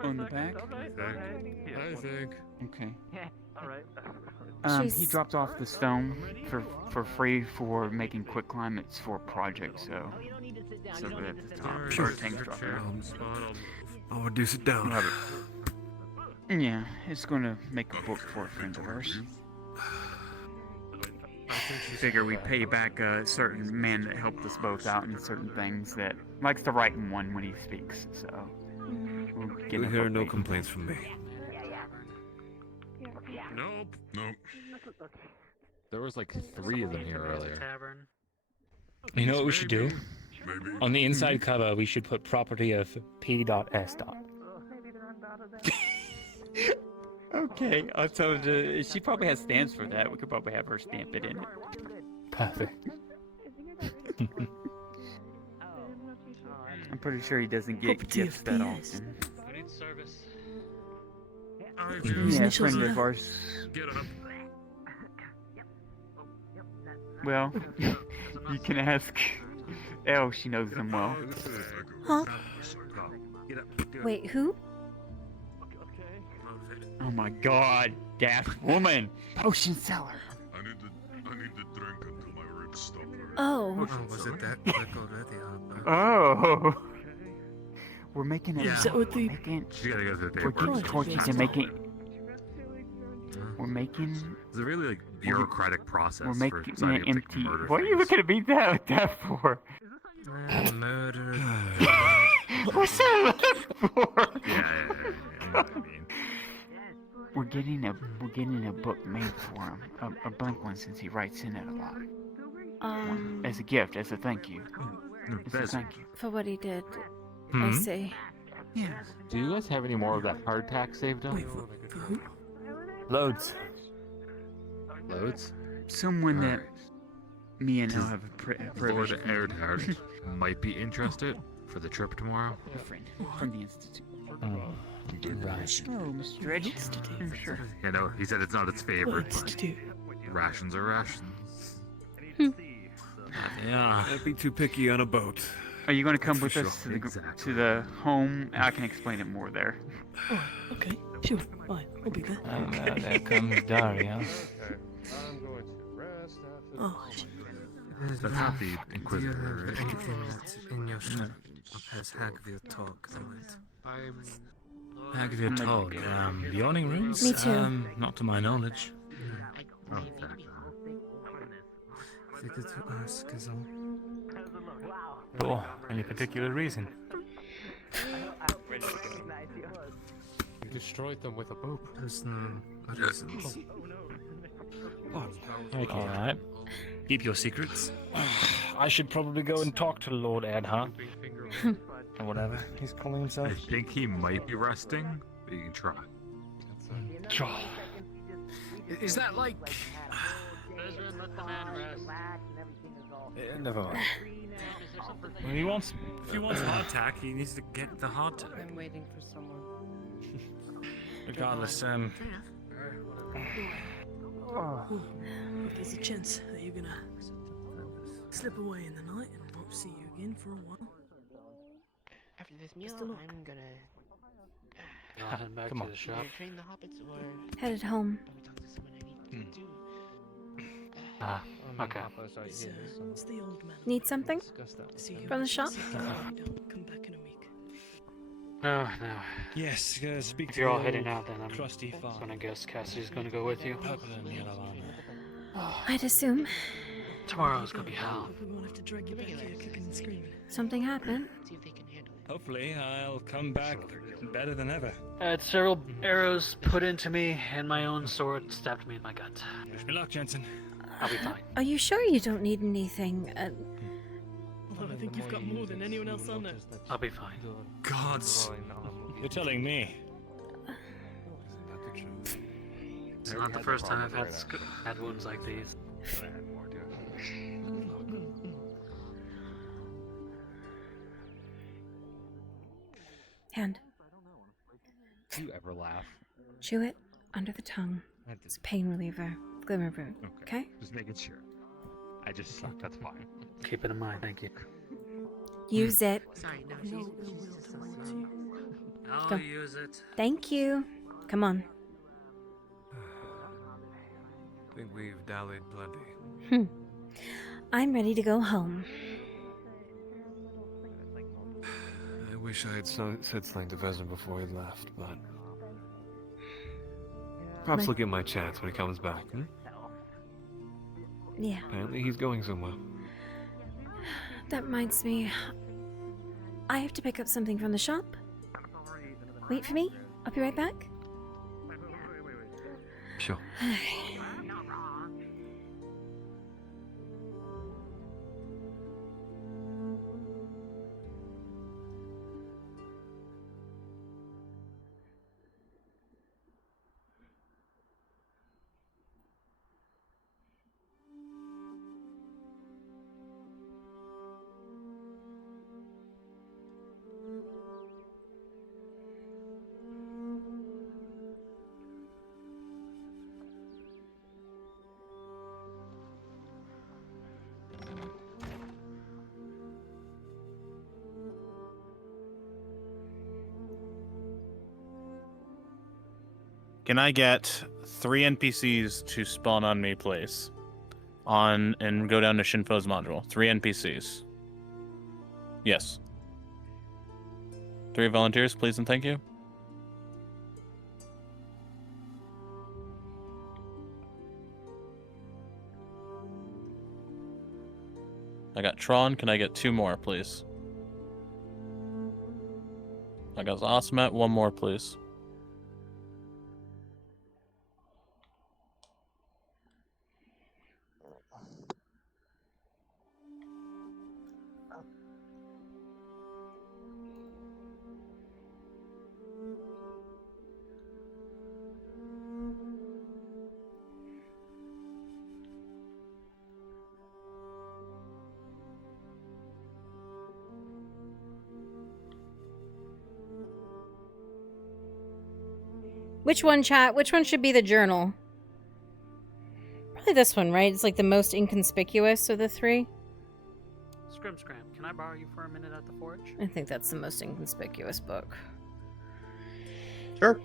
On the back? I think. Okay. Alright. He dropped off the stone for free for making quick climb. It's for a project, so it's over at the top. Sure. Or Tank's dropping it off. I'll reduce it down. Yeah, it's going to make a book for a friend of ours. Figure we pay back a certain man that helped us both out in certain things that likes to write in one when he speaks. So we'll get You a hear book no made. complaints from me. Nope. Nope. There was like 3 of them here earlier. You know what we should do? On the inside cover, we should put property of P.S. Okay, I'll tell her to, she probably has stamps for that. We could probably have her stamp it in it. Perfect. I'm pretty sure he doesn't get Property gifts of that PS. often. I need service. Yeah, a friend of ours. Get up. Well, you can ask Elle, she knows them well. Huh? Wait, who? Oh my god, daft woman! Potion seller! I need the drink until my ribs stop hurting. Oh. Was it that quick already? Oh! We're making it. Yeah. Is that what the... You gotta go to the We're paper. getting torches and making. We're making. It's a really like bureaucratic process. We're for making signing an up to empty. murder What are you things. looking at me that for? Murder. What's that for? Yeah, you know what I mean. We're getting a book made for him, a blank one since he writes in it a lot. As a gift, as a thank you. As a thank you. For what he did. I Hmm? see. Yes. Do you guys have any more of that hardtack saved up? Loads. Loads? Someone that me and Al have a Lord privilege. Erdhard might be interested for the trip tomorrow. A friend from the institute. Right. Oh, Mr. Dredge. Sure. You know, he said it's not its favorite. but Institute. Rations are rations. Yeah. Don't be too picky on a boat. Are you going to come That's with for us sure. to the home? I can explain it more there. Oh, okay. Sure. Fine. I'll be there. And there comes Daria. I'm going to rest after Oh, That's not the Inquisitor, right? Anything that's in your ship has Hagville talk to it. Hagvir told. The awning rooms? Me too. Not to my knowledge. Figured to ask is all. For any particular reason? You destroyed them with a boop. There's no reasons. Alright. Keep your secrets. I should probably go and talk to Lord Erdhart. Or whatever he's calling I himself. think he might be resting, but you can try. Sure. Is that like? Never mind. When he wants, if he wants hardtack, he needs to get the hardtack. I'm waiting for someone. Regardless, If there's a chance that you're gonna slip away in the night and won't see you again for a while. After this meal, Still I'm gonna. head back to the shop. Train the hobbits or. Headed home. Talk to someone I need to do. Okay. It's the old man. Need something? See you. From the shop? Don't come back in a week. No. Yes, speak If to you're the all heading old out, then I'm crusty farm. gonna guess Cassidy's gonna go with you. Purple and yellow armor. I'd assume. Tomorrow's gonna be hell. We won't have to drag you back here kicking and screaming. Something happened. See if they can handle it. Hopefully, I'll come back better than ever. I had several arrows put into me, and my own sword stabbed me in my gut. Wish me luck, Jensen. I'll be fine. Are you sure you don't need anything? Although I think you've got more than anyone else on there. I'll be fine. Gods. You're telling me. It's not the first time I've had wounds like these. Hand. Do you ever laugh? Chew it under the tongue. It's a pain reliever. Glimmer root. Okay? Just making sure. I just suck. That's fine. Keep it in mind, thank you. Use it. Sorry, no, I'll Go. use it. Thank you. Come on. I think we've dallied plenty. I'm ready to go home. I wish I had said something to Vezin before he left, but perhaps My- I'll get my chance when he comes back. Yeah. Apparently he's going somewhere. That reminds me. I have to pick up something from the shop. Wait for me. I'll be right back. Sure. Can I get 3 NPCs to spawn on me, please? And go down to Shinfo's module. 3 NPCs. Yes. 3 volunteers, please and thank you. I got Tron. Can I get 2 more, please? I got Osmet. 1 more, please. Which one, chat? Which one should be the journal? Probably this one, right? It's like the most inconspicuous of the 3. Scrim, can I borrow you for a minute at the forge? I think that's the most inconspicuous book. Sure.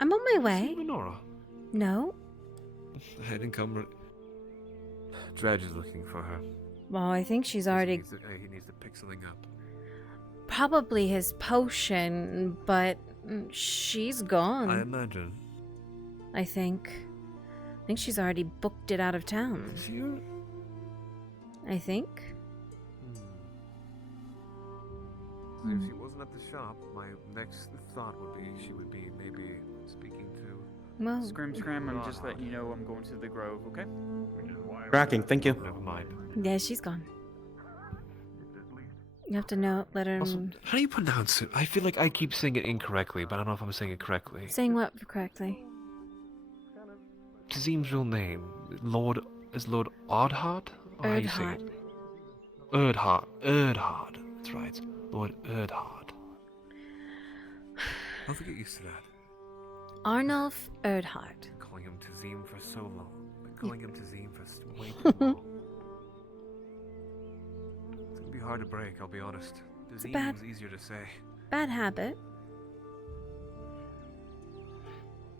I'm on my way. Nora. No. I didn't come. Dredge is looking for her. Well, I think she's already... He needs to pick something up. Probably his potion, but she's gone. I imagine. I think she's already booked it out of town. You? I think. If she wasn't at the shop, my next thought would be she would be maybe speaking to... Well... Scrim, I'm just letting you know I'm going to the Grove, okay? Tracking, thank you. Never mind. Yeah, she's gone. You have to let her... Also, how do you pronounce it? I feel like I keep saying it incorrectly, but I don't know if I'm saying it correctly. Saying what correctly? Tazim's real name. Is Lord Ardhart? Or how you say it? Erdhart. Erdhart. That's right. Lord Erdhart. I'll get used to that. Arnulf Erdhart. Calling him Tazim for so long. Been calling him Tazim for way too long. It's gonna be hard to break, I'll be honest. Tazim was easier to say. Bad habit.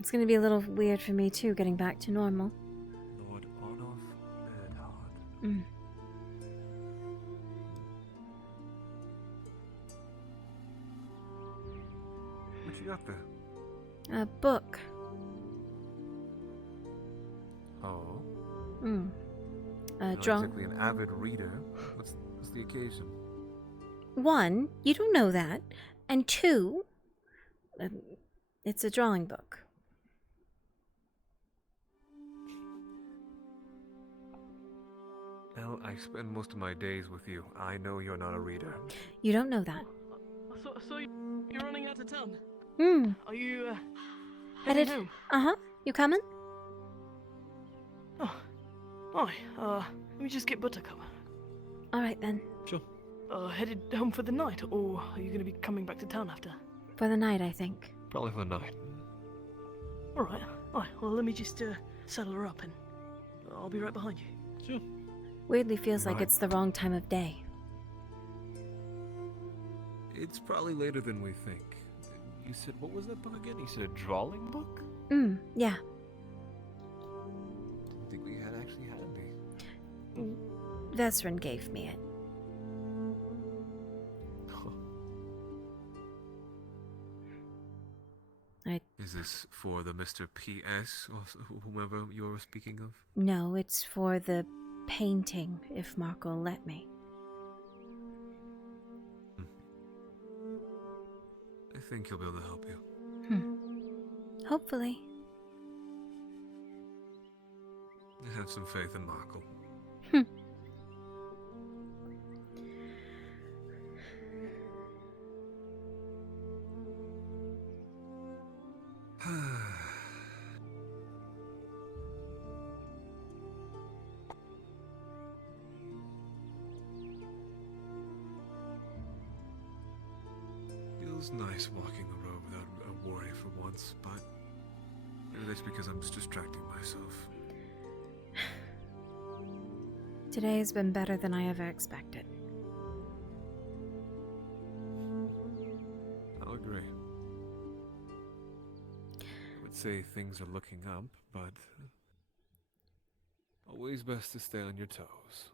It's gonna be a little weird for me too, getting back to normal. Lord Arnulf Erdhart. Mm. What you got there? A book. Oh. Mm. Not exactly an avid reader. What's the occasion? 1, you don't know that, and 2, it's a drawing book. Well, I spend most of my days with you. I know you're not a reader. You don't know that. So you're running out of town? Hmm. Are you, Headed home? Uh-huh. You coming? Oh. Hi. Let me just get Buttercup. Alright then. Sure. Headed home for the night, or are you gonna be coming back to town after? For the night, I think. Probably for the night. Alright. Well, let me just, settle her up and I'll be right behind you. Sure. Weirdly feels like Right. it's the wrong time of day. It's probably later than we think. You said, what was that book again? You said a drawing book? Yeah. Didn't think we had actually had any. Vesrin gave me it. Is this for the Mr. P.S. or whomever you were speaking of? No, it's for the painting, if Mark will let me. I think he'll be able to help you. Hopefully. I have some faith in Markle. feels nice walking the road without a worry for once, but maybe that's because I'm just distracting myself. Today has been better than I ever expected. I'll agree. I would say things are looking up, but always best to stay on your toes.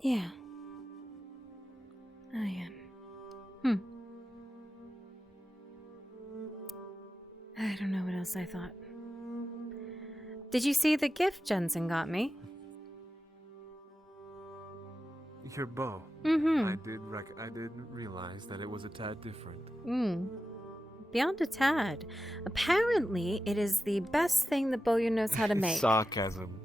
Yeah. I am. I don't know what else I thought. Did you see the gift Jensen got me? Your bow. Mm-hmm. I did realize that it was a tad different. Beyond a tad. Apparently, it is the best thing that Bowyer knows how to make. Sarcasm.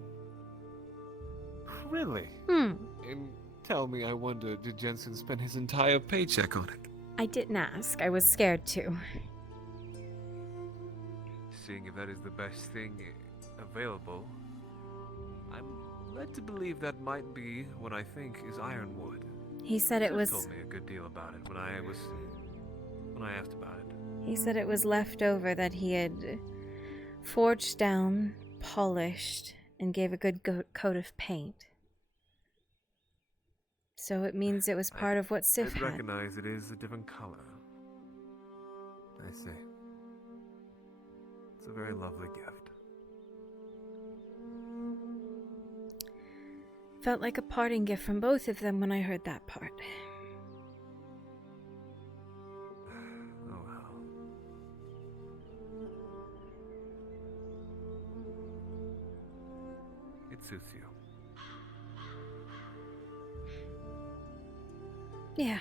Really? Hmm. And tell me, I wonder, did Jensen spend his entire paycheck on it? I didn't ask. I was scared to. Seeing if that is the best thing available, I'm led to believe that might be what I think is ironwood. He said it Seth was... told me a good deal about it when I asked about it. He said it was left over that he had forged down, polished, and gave a good coat of paint. So it means it was part of what Sif I had. recognize it is a different color. I see. It's a very lovely gift. Felt like a parting gift from both of them when I heard that part. Oh well. It suits you. Yeah.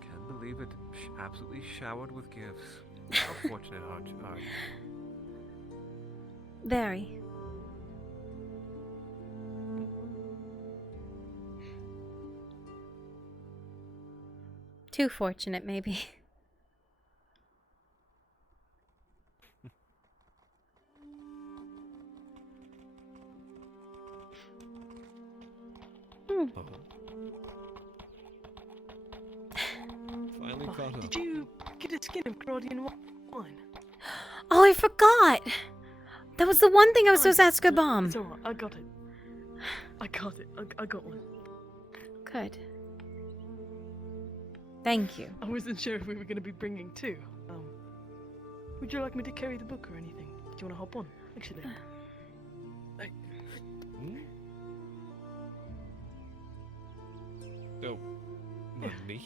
Can't believe it. Absolutely showered with gifts. How fortunate are you? Very. Too fortunate, maybe. Finally caught up. Did you get a skin of Claudian wine? Oh, I forgot! That was the one thing I was supposed to ask a bomb. It's alright, I got it. I got one. Good. Thank you. I wasn't sure if we were going to be bringing two. Would you like me to carry the book or anything? Do you want to hop on? Actually. Oh, me?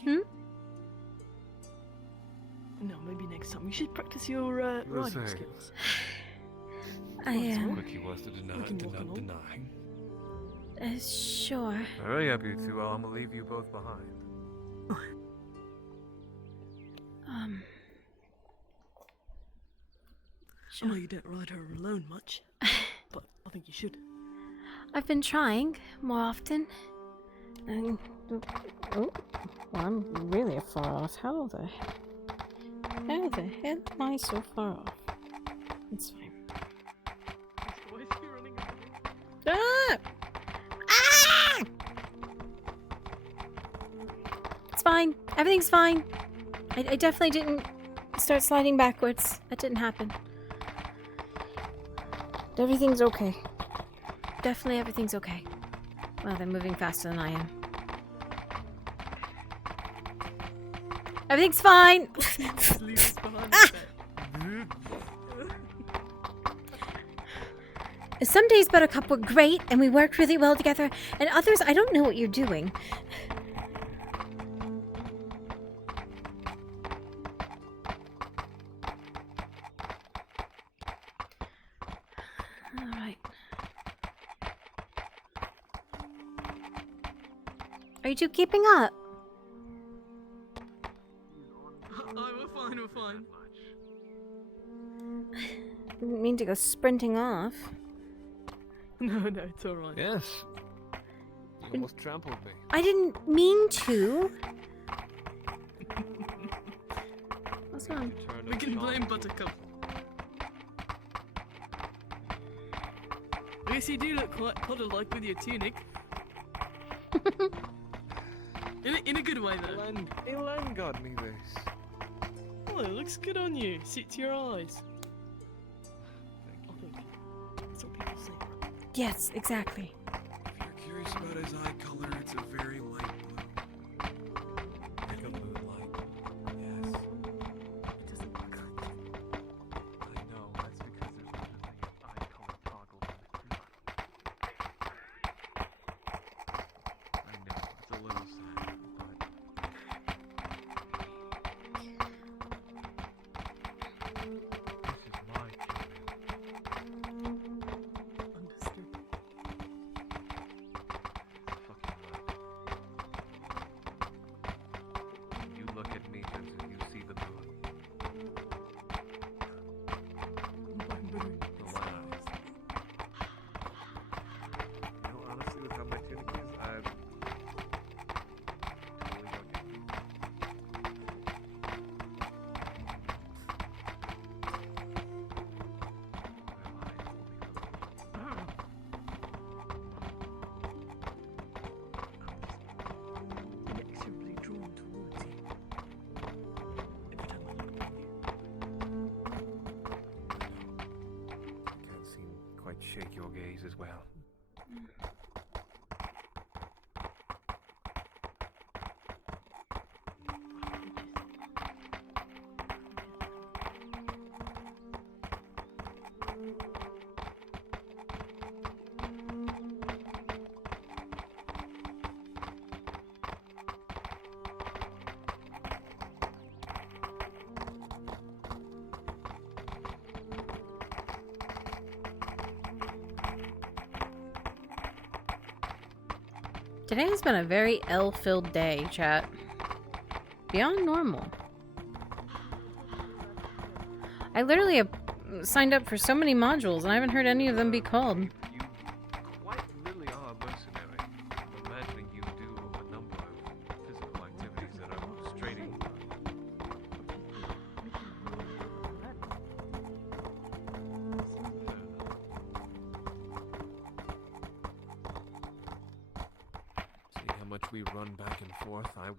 No, maybe next time. You should practice your riding skills. I am. Quick he was to not deny. Sure. Hurry up, you two, or I'm gonna leave you both behind. I know you don't ride her alone much, but I think you should. I've been trying more often. And oh, well, I'm really far off. How the hell am I so far off? It's fine. Why is he running away? Ah! Ah! It's fine. Everything's fine. I definitely didn't start sliding backwards. That didn't happen. Everything's okay. Definitely everything's okay. Well, they're moving faster than I am. Everything's fine! Ah! Some days Buttercup were great and we worked really well together, and others, I don't know what you're doing. Alright. Are you two keeping up? Oh, we're fine. Didn't mean to go sprinting off. No, it's alright. Yes. You almost trampled me. I didn't mean to. What's wrong? We can blame Buttercup. I guess you do look quite Potter-like with your tunic. in a good way, though. Elan got me this. Oh, it looks good on you. Sit to your eyes. I think that's what people say. Yes, exactly. If you're curious about his eye color, it's a very light blue. Like a moonlight. Yes. It doesn't look like that. I know, that's because there's not a eye color toggle on it. I know, it's a little sad, but... This is my kid. Understood. Fucking right. You look at me, Vincent, you see the moon. The light eyes. You know, honestly, with how my tunic is, I'm totally joking. Inexorably drawn towards you. Every time I look at you. Can't seem quite shake your gaze as well. Today has been a very L-filled day, chat. Beyond normal. I literally have signed up for so many modules and I haven't heard any of them be called. You quite really are a mercenary. I'm imagining you do a number of physical activities that are straining. See how much we run back and forth. I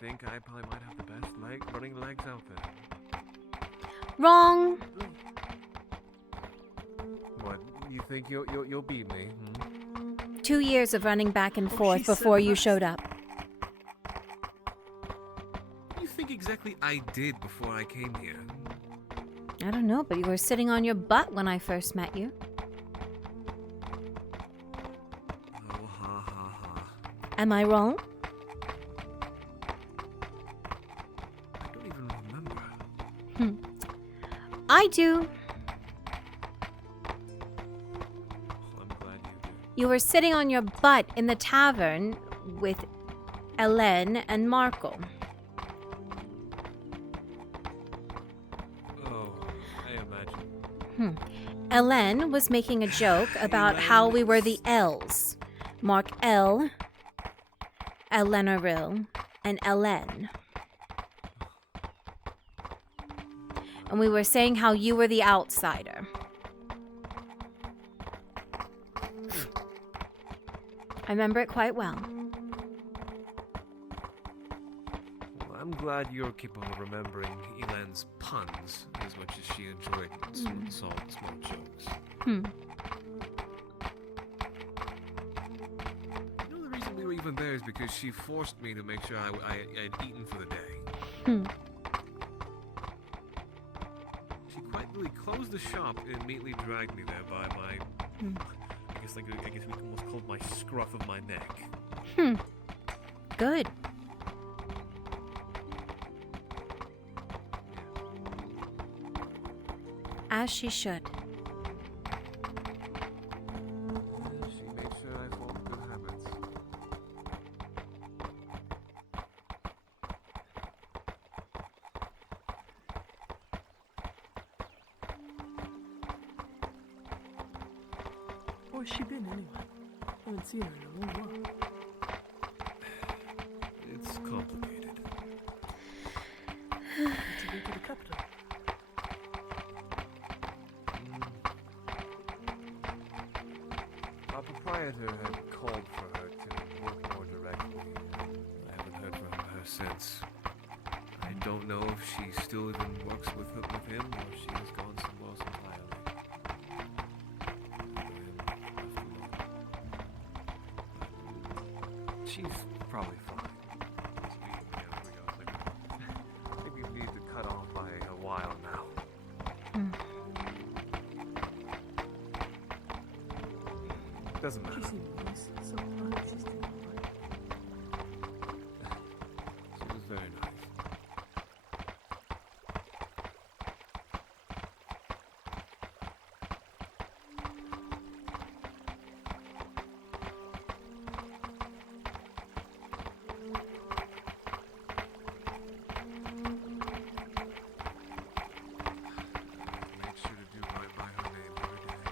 think I probably might have the best running legs out there. Wrong! What? You think you'll beat me? 2 years of running back and forth before you showed up. What do you think exactly I did before I came here? I don't know, but you were sitting on your butt when I first met you. Oh, ha ha ha. Am I wrong? I don't even remember. I do. I'm glad you do. You were sitting on your butt in the tavern with Ellen and Markle. Oh, I imagine. Ellen was making a joke about how we were the L's. Mark L, Elenaril, and Ellen. And we were saying how you were the outsider. I remember it quite well. Well, I'm glad you're capable of remembering Elan's puns as much as she enjoyed small jokes. You know, the reason we were even there is because she forced me to make sure I had eaten for the day. She quite literally closed the shop and immediately dragged me there by my... I guess we can almost call it my scruff of my neck. Good. As she should. She made sure I formed good habits. Where's she been anyway? I haven't seen her in a long while. It's complicated. Need to go to the capital. proprietor had called for her to work more directly. I haven't heard from her since. I don't know if she still even works with him or if she has gone somewhere else entirely. She's probably fine. I think we need to cut off by a while now. Doesn't matter. She was very nice. Make sure to do right by her name every day.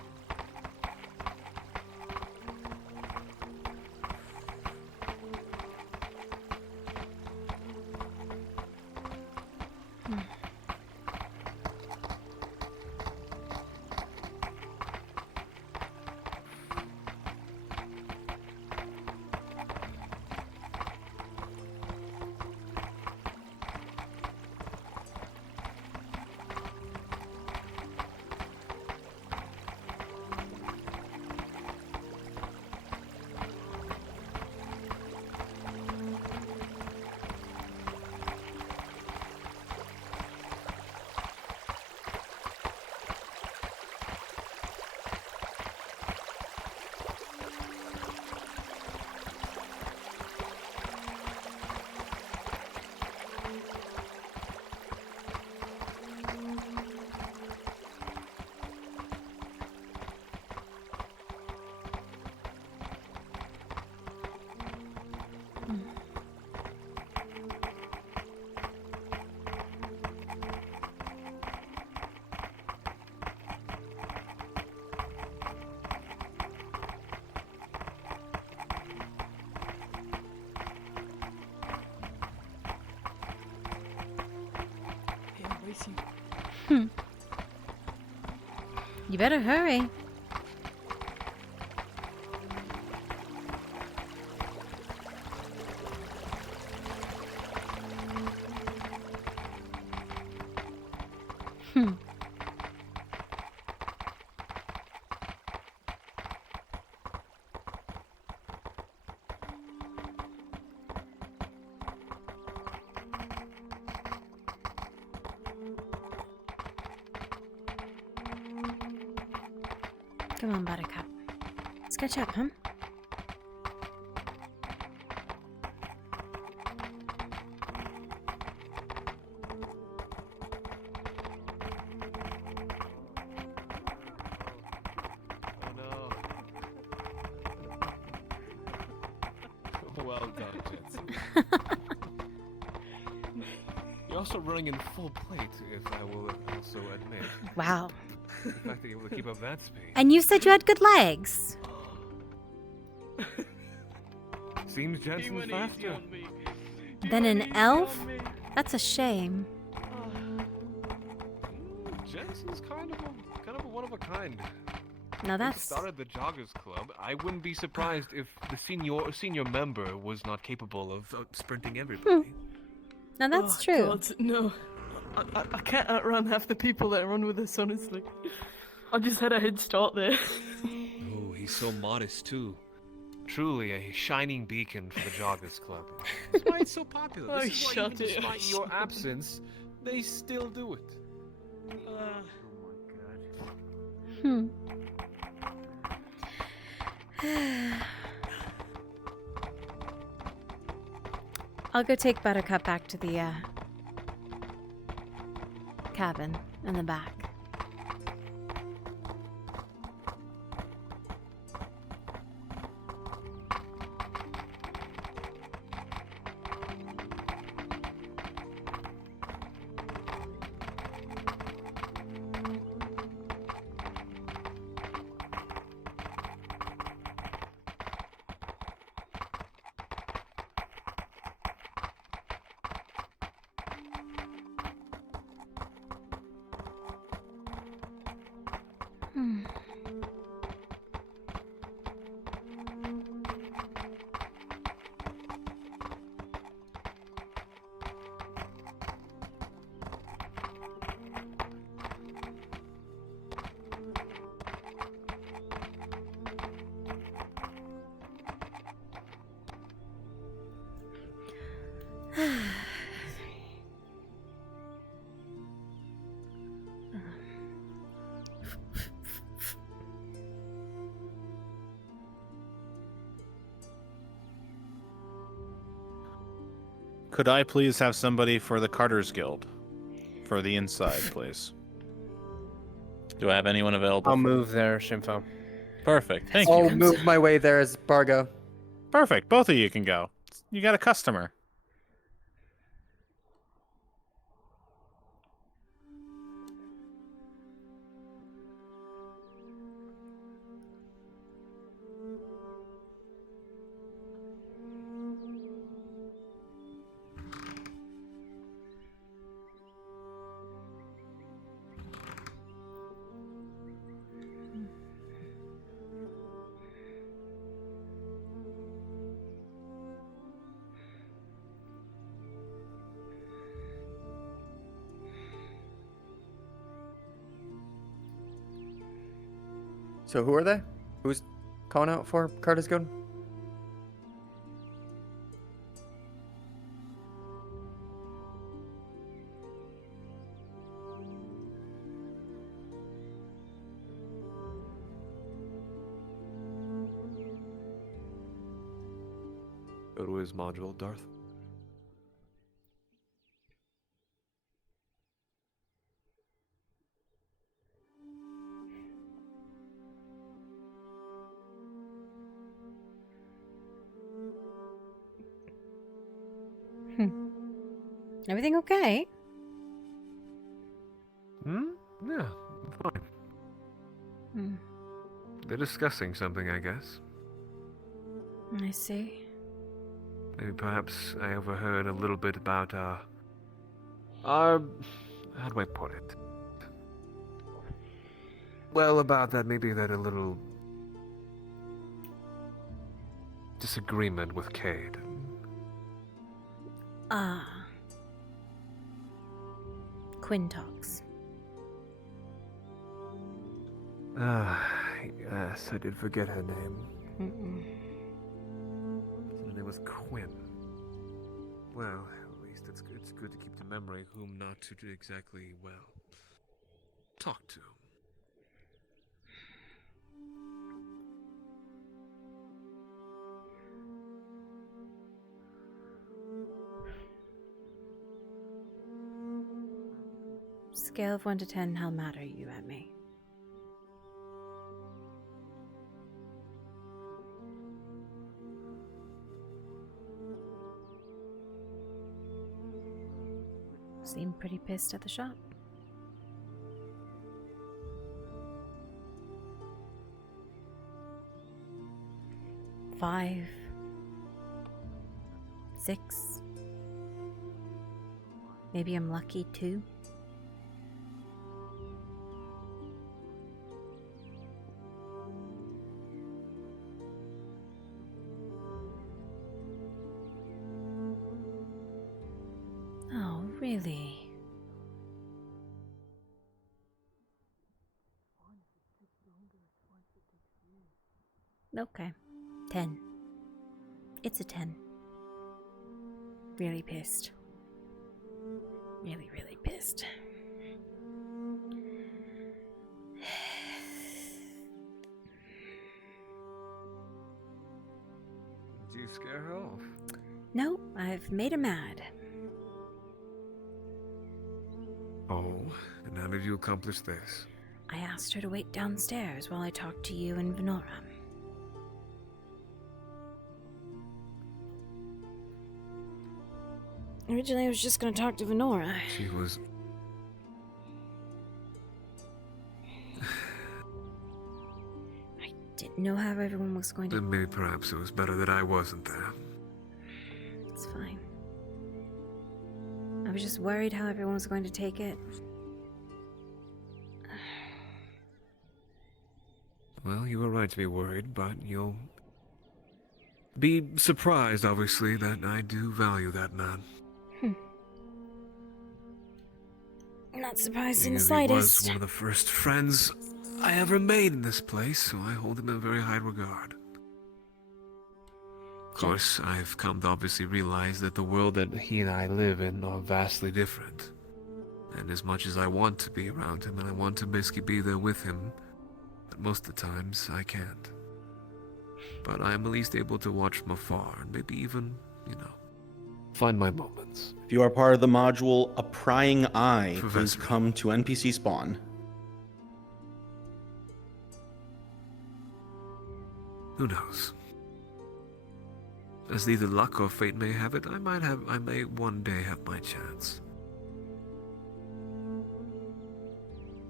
You better hurry. Come on, Buttercup. Let's catch up, huh? Well done, Jensen. You're also running in full plate, if I will also admit. Wow. The fact that you're able to keep up that speed. And you said you had good legs. Seems Jensen's faster. Then an elf? That's a shame. Jensen's kind of a one of a kind. Now When that's... he started the Joggers Club. I wouldn't be surprised if the senior member was not capable of sprinting everybody. Now that's Oh, true. God, no. I can't outrun half the people that run with us, honestly. I just had a head start there. Oh, he's so modest too. Truly a shining beacon for the Joggers Club. That's why it's so popular. Oh, This is why shut even it. despite your absence, they still do it. Hmm. I'll go take Buttercup back to the cabin in the back. Could I please have somebody for the Carter's Guild? For the inside, please. Do I have anyone available? I'll move there, Shinfo. Perfect. Thank I'll you. move my way there as Bargo. Perfect. Both of you can go. You got a customer. So who are they? Who's calling out for Carter's Guild? Go to his module, Darth. Everything okay? Yeah, fine. Hmm. They're discussing something, I guess. I see. Maybe perhaps I overheard a little bit about, how do I put it? Well, about that, maybe that a little disagreement with Cade. Ah. Quintox. Yes, I did forget her name. Mm-mm. Her name was Quinn. Well, at least it's good to keep to memory whom not to do exactly, well, talk to. Scale of 1 to 10, how mad are you at me? Seem pretty pissed at the shop. Five. 6. Maybe I'm lucky 2. Oh, really? Okay. 10. It's a 10. Really pissed. Really, really pissed. Did you scare her off? No, I've made her mad. Oh, and how did you accomplish this? I asked her to wait downstairs while I talked to you and Venora. Originally, I was just going to talk to Venora. She was... I didn't know how everyone was going to... Then maybe perhaps it was better that I wasn't there. It's fine. I was just worried how everyone was going to take it. Well, you were right to be worried, but you'll be surprised, obviously, that I do value that man. I'm not surprised in the Because he slightest. was one of the first friends I ever made in this place, so I hold him in very high regard. Of course, I've come to obviously realize that the world that he and I live in are vastly different. And as much as I want to be around him and I want to basically be there with him, but most of the times I can't. But I am at least able to watch from afar and maybe even, find my moments. If you are part of the module, a prying eye For has Vesper. come to NPC spawn. Who knows? As either luck or fate may have it, I may one day have my chance.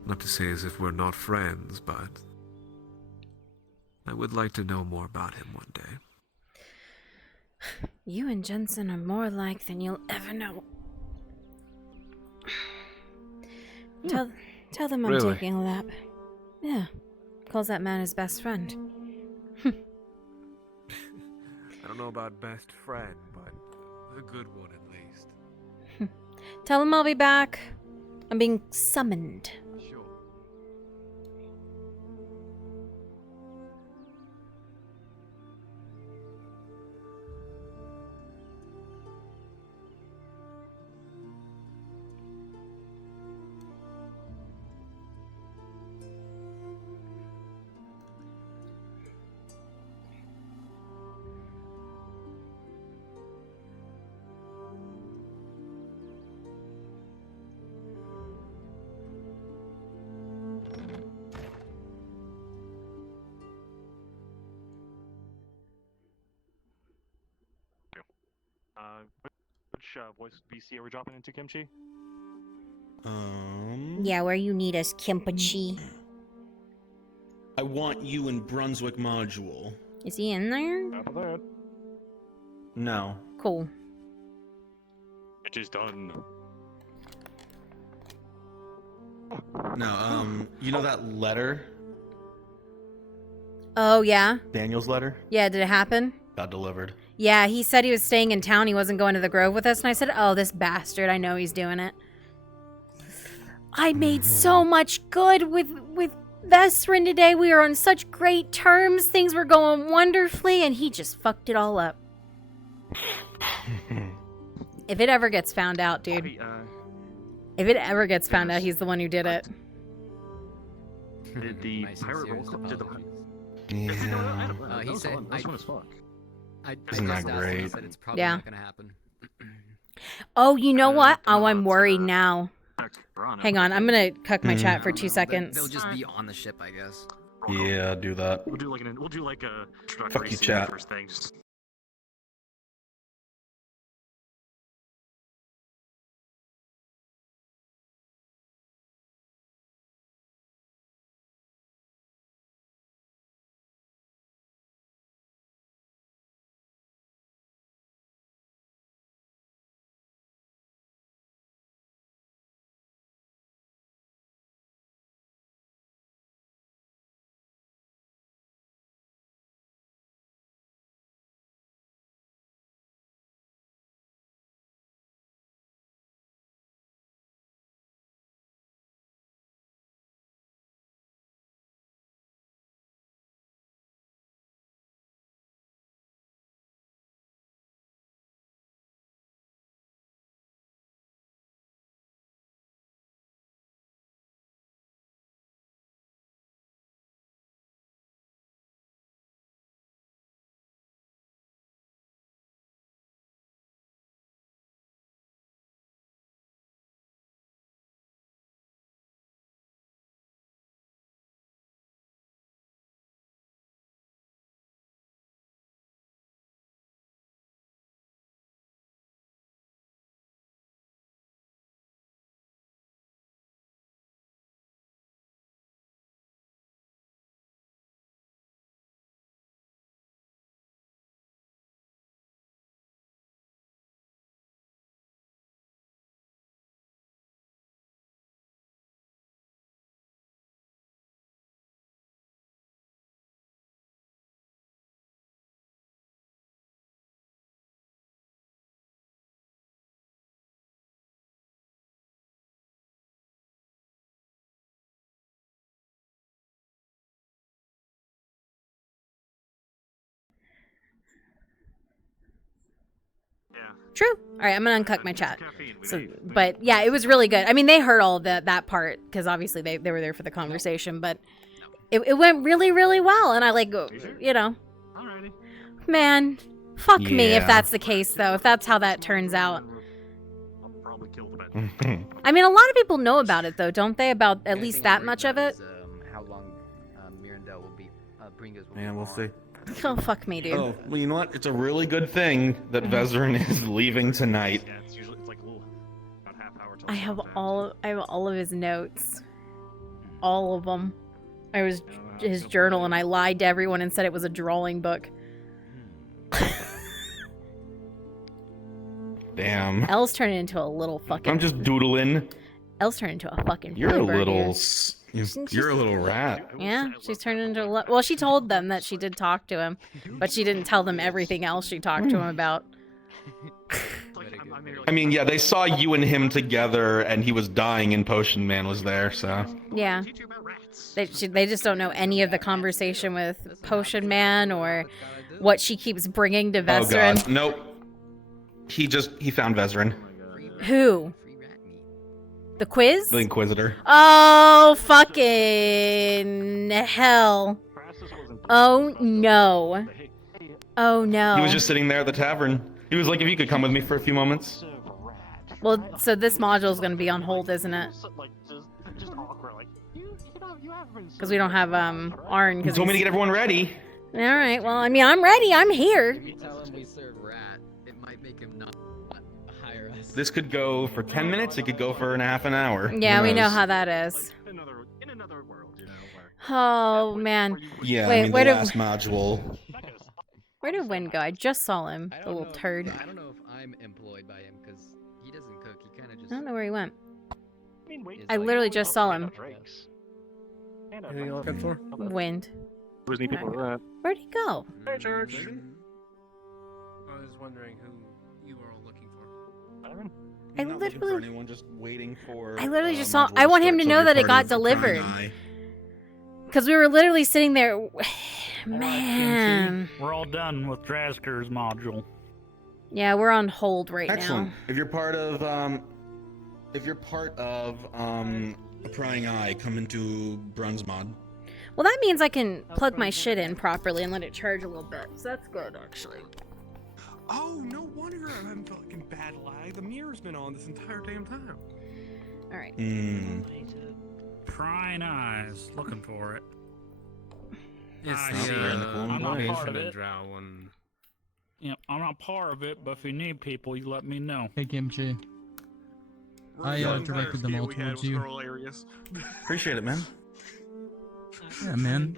Not to say as if we're not friends, but I would like to know more about him one day. You and Jensen are more alike than you'll ever know. Tell them I'm Really? taking a lap. Yeah. Calls that man his best friend. I don't know about best friend, but a good one at least. Tell him I'll be back. I'm being summoned. Sure. Which voice BC are we dropping into, Kimchi? Yeah, where you need us, Kimpachi. I want you in Brunswick module. Is he in there? After that, No. Cool. it is done. No, you know that letter? Oh, yeah? Daniel's letter? Yeah, did it happen? Got delivered. Yeah, he said he was staying in town. He wasn't going to the Grove with us. And I said, oh, this bastard. I know he's doing it. I made so much good with Vesrin today. We were on such great terms. Things were going wonderfully. And he just fucked it all up. If it ever gets found out, dude. If it ever gets found out, he's the one who did it. Did the pirate roll did the Yeah. he said that's fun as fuck. Isn't that great? Said it's probably Yeah. not gonna happen. Oh, you know what? Oh, I'm worried now. Hang on. I'm going to cuck my chat for 2 seconds. They'll just be on the ship, I guess. Yeah, do that. We'll do like a Fuck you, chat. first thing. Just True. All right, I'm gonna uncuck my chat. So, but yeah, it was really good. I mean, they heard all of that part because obviously they were there for the conversation, but it went really, really well. And I like, you know, Alrighty. man, Fuck me if Yeah. that's the case, though. If that's how that turns out. I mean, a lot of people know about it, though, don't they? About at least that much of it? How long Mirandel will be, Bringas will Yeah, we'll see. Oh, fuck me, dude. Oh, well, you know what? It's a really good thing that Vezrin is leaving tonight. Yeah, it's usually like a little about half hour till I have all of his notes. All of them. I was his journal, and I lied to everyone and said it was a drawing book. Damn. Elle's turning into a little fucking... I'm just doodling. Elle's turning into a fucking... You're a Freebird little... here. You're a little rat. Yeah, she's turned into a... Well, she told them that she did talk to him, but she didn't tell them everything else she talked to him about. I mean, yeah, they saw you and him together, and he was dying, and Potion Man was there, so... Yeah. They just don't know any of the conversation with Potion Man or what she keeps bringing to Oh, Vezrin. God. Nope. He found Vezrin. Who? The quiz? The Inquisitor. Oh, fucking hell. Oh, no. Oh, no. He was just sitting there at the tavern. He was like, if you could come with me for a few moments. Well, so this module is going to be on hold, isn't it? Because we don't have, Arn. He told me to get everyone ready. Alright, well, I mean, I'm ready. I'm here. If you tell him we serve rat, it might make him not hire us. This could go for 10 minutes. It could go for an half an hour. Yeah, Who we know knows? how that is. Oh, man. Yeah, Wait, I mean, where the did... last module. Where did Win go? I just saw him, the little turd. I don't know if I'm employed by him because he doesn't cook. He kind of just. I don't know where he went. I literally just saw him. Anything you're looking for? Wind. Disney people are that. Where'd he go? Hey, Church. I was wondering who you were all looking for. I Not looking for literally- anyone, just waiting for. I literally just saw... module I want to him to start, so know if that you're it part got of the Prying delivered. Eye- Because we were literally sitting there... Man. We're all done with Drazker's module. Yeah, we're on hold right Excellent. now. If you're part of a Prying Eye, come into Brunsmod. Well, that means I can plug my shit in properly and let it charge a little bit. So that's good, actually. Oh, no wonder I'm having fucking bad lag. The mirror's been on this entire damn time. Alright. Prying eyes, looking for it. It's I'm not part of it. Drow one. Yeah, I'm not part of it, but if you need people, you let me know. Hey, Kimchi. I directed them all towards you. Appreciate it, man. Yeah, man.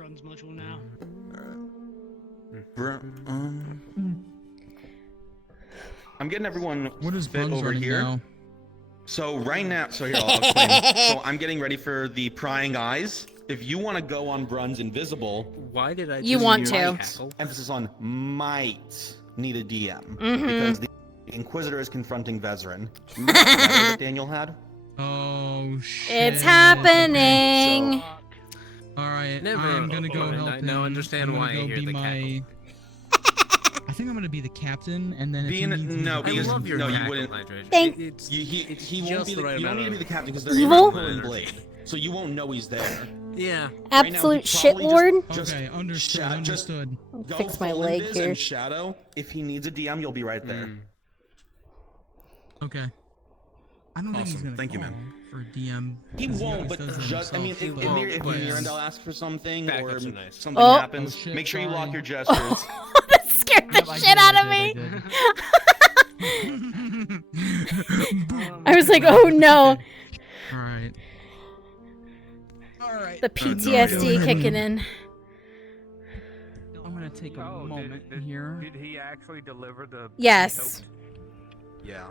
I'm getting everyone What is fit Bruns over running here. now? So right now, I'll explain. So I'm getting ready for the Prying Eyes. If you want to go on Brun's Invisible, Why did I? You want to. Emphasis on might need a DM Mhm. because the Inquisitor is confronting Vezrin. Remember that Daniel had? Oh shit. It's happening! Alright, Never I'm gonna go mind. help I him. now understand I'm gonna why I go hear be the my... I think I'm gonna be the captain, and then if he needs me No, to- because love your no, you cackle, wouldn't. Hydration. Thank- He won't just be. the right You don't amount need to be of the captain because they're Evil? in Golden Blade, so you won't know he's there. Yeah. Absolute Right now, he probably shitlord? just Okay, understood, just understood. go Fix my full leg invis here. and shadow. If he needs a DM, you'll be right there. Okay. I don't think he's Awesome. gonna Thank you, call man. for a DM. He because won't, always but does it just I mean, himself, if but- Mirandel asks for something or Backups are nice. something Oh. happens, Oh, shit, make sure you lock sorry. your gestures. That scared the Yep, I shit did, out I of me! did. I was like, oh no! Alright. Alright. The PTSD kicking in. I'm gonna take a moment here. Did he actually deliver the? Yes. Yeah.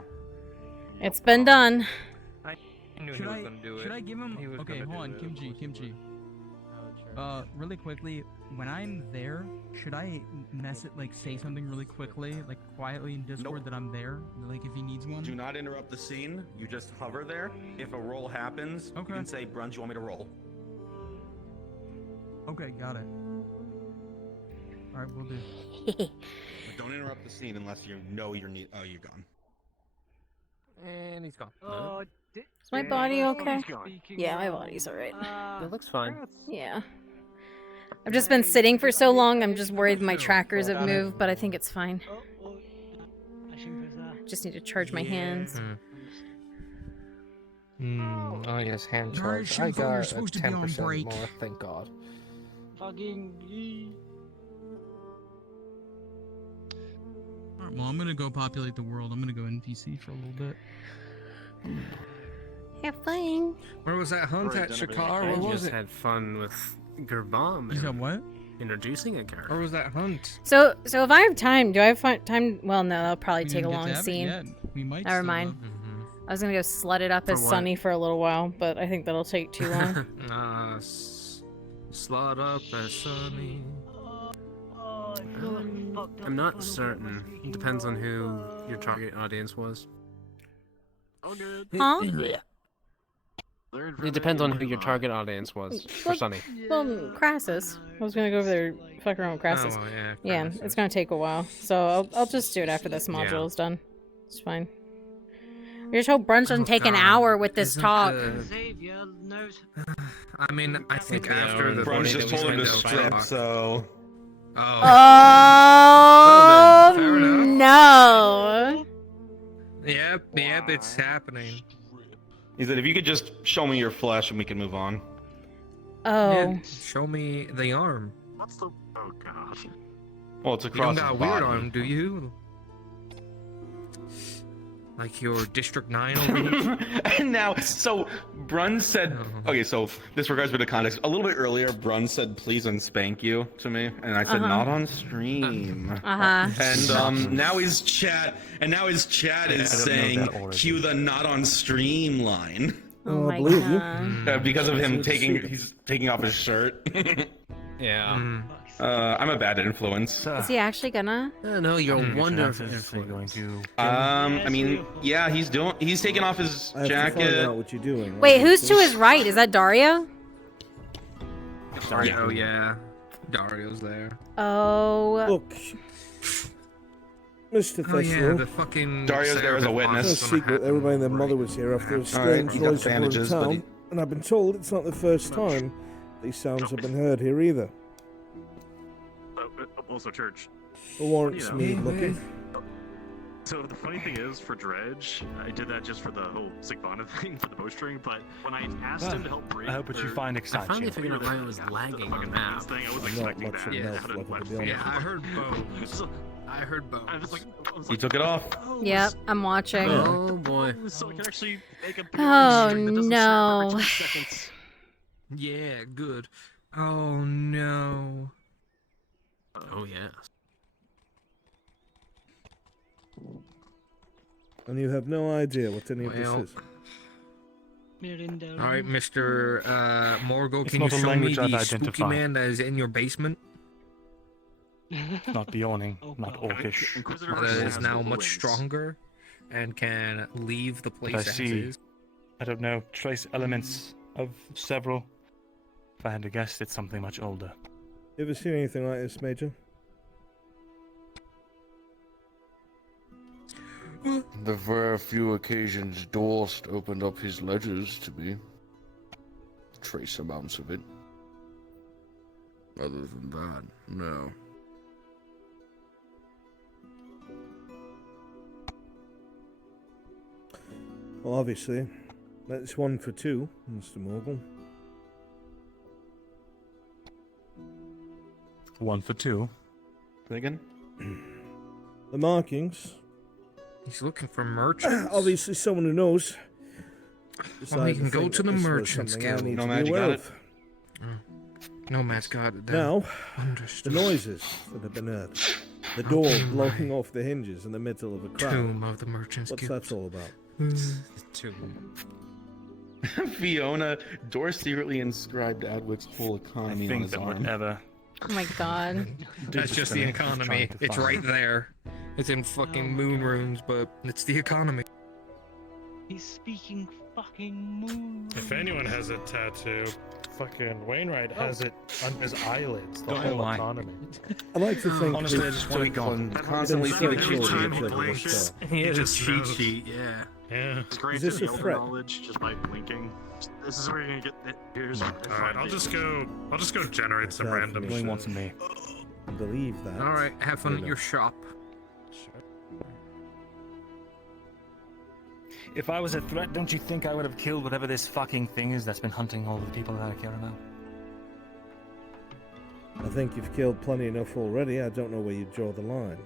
It's been done. I knew Should he was I, gonna do it. should I give him... He was Okay, gonna hold do on, it. Kimchi. Really quickly, when I'm there, should I mess it, like, say something really quickly, like, quietly in Discord that I'm there? Like, if he needs one? Do not interrupt the scene. You just hover there. If a roll happens, you can say, "Bruns, you want me to roll?" Okay, got it. Alright, we'll do. But don't interrupt the scene unless you know you're Oh, you're gone. And he's gone. Is my body okay? Yeah, my body's alright. It looks fine. Yeah. I've just been sitting for so long, I'm just worried my trackers have moved, but I think it's fine. just need to charge my hands. Oh yes, hand Alright, charge. I Shinfo, you're got a supposed to be on 10% break. more, thank God. Fucking. Alright, well, I'm gonna go populate the world. I'm gonna go NPC for a little bit. Have fun. Where was that hunt at Shakar? Where was it? had fun with Gerbom. You said what? Introducing a character. Where was that hunt? So if I have time, do I have time? Well, no, that'll probably We take a didn't get long to have it scene. yet. We might Never still, mind. though. I was gonna go slut it up as For what? Sunny for a little while, but I think that'll take too long. Slut up as Sunny. I'm not certain. It depends on who your target audience was. Huh? It depends on who your target audience was for Sunny. Well, Crassus. I was gonna go over there, fuck around with Crassus. Oh, well, yeah, it's gonna take a while, so I'll just do it after this module is done. It's fine. We just hope brunch doesn't take an hour with this talk. I mean, I think after the Brunch just told him to strip, so. Oh Well then, fair enough. no! Yep, it's happening. He said, if you could just show me your flesh and we can move on. Oh. Yeah, show me the arm. What's the? Oh god. Well, it's You across don't got his a weird body. arm, do you? Like your District 9 over here? And now, so Brun said, okay, so this regards to the context. A little bit earlier, Brun said, please unspank you to me. And I said, not on stream. And now his chat, is saying, cue the not on stream line. Oh my believe you. god. Because of him he's taking off his shirt. Yeah. I'm a bad influence. Is he actually gonna? No, you're a wonderful going to. I mean, yeah, he's taking off his I have to find jacket. out what you're doing. Wait, who's to his right? Is that Dario? Oh yeah, Dario's there. Oh. Look, Mr. Oh yeah, Thessler. the fucking Dario's there as a No witness. secret, everybody and their mother was here after a strange he's got noise upon the bandages, but town, and I've been told it's not the first time these sounds have been heard here either. Also, Church. It warrants You know. me looking. So the funny thing is, for Dredge, I did that just for the whole Sigvana thing for the bowstring. But when I asked him to help bring, I hope what you find excites finally you. figured out why it was lagging on the map. Thing, I was I'm not expecting much that. of an elf, out of like, left to be field. Yeah, I heard bones. I heard bones. I was like, He took it off. Yep, I'm watching. Oh boy. So I can actually make a Oh no. no. Yeah, good. Oh no. Oh yeah. And you have no idea what any of Well, this is. All right, Mr. Morgul, It's can you not a show me language the I've spooky identified. man that is in your basement? It's not Bjorning, not Orcish. That is now much stronger and can leave the place I as see. is. I don't know, trace elements of several. If I had to guess, it's something much older. You ever seen anything like this, Major? The very few occasions Dorst opened up his ledgers to me. Trace amounts of it. Other than that, no. Well, obviously, that's one for two, Mr. Morgul. 1 for 2. Say again? The markings. He's looking for merchants. Obviously, someone who knows. Well, he can go Decide to the think that this was merchants something I guild. need No to be magic aware got of. No match got it. Now, Understood. the noises that have been heard. The door blowing off the hinges in the middle of a crowd. Tomb of the Merchants What's Guild. that all about? Tomb. Fiona, Dorst secretly inscribed Adwic's whole economy on think his that arm. whatever. Oh my god. That's just the economy. It's right there. It's in fucking moon runes, but it's the economy. He's speaking fucking moon. If anyone has a tattoo, fucking Wainwright has it on his eyelids. The Don't whole lie. economy. I like to think Honestly, I we've just want to go. Constantly been feeling fairly cheated. close to each other this far. He has a just cheat knows. sheet, yeah. Yeah. It's great Is this to a be threat? knowledge just by blinking. This is where you're gonna get it. Here's All right, I'll just go generate some random. Going wants me. Believe that. All right, have fun You at know. your shop. If I was a threat, don't you think I would have killed whatever this fucking thing is that's been hunting all the people that I care about? I think you've killed plenty enough already. I don't know where you draw the line.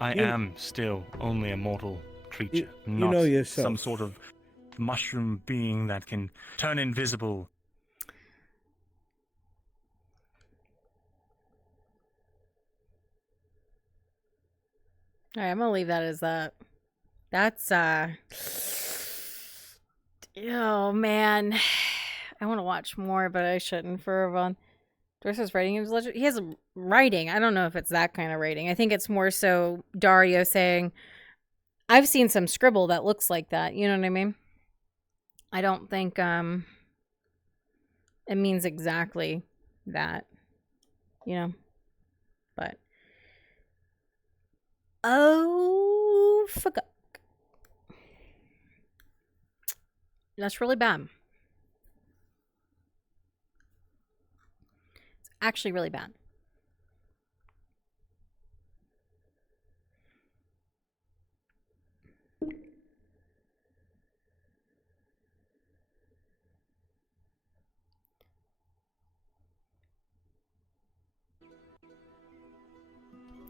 I am still only a mortal creature, you not know yourself. some sort of mushroom being that can turn invisible. Alright, I'm gonna leave that as that. That's, oh, man. I want to watch more, but I shouldn't for Ravon. Dorsa's writing his legend. He has writing. I don't know if it's that kind of writing. I think it's more so Dario saying, I've seen some scribble that looks like that. You know what I mean? I don't think, it means exactly that. You know? But. Oh, fuck. That's really bad. It's actually really bad.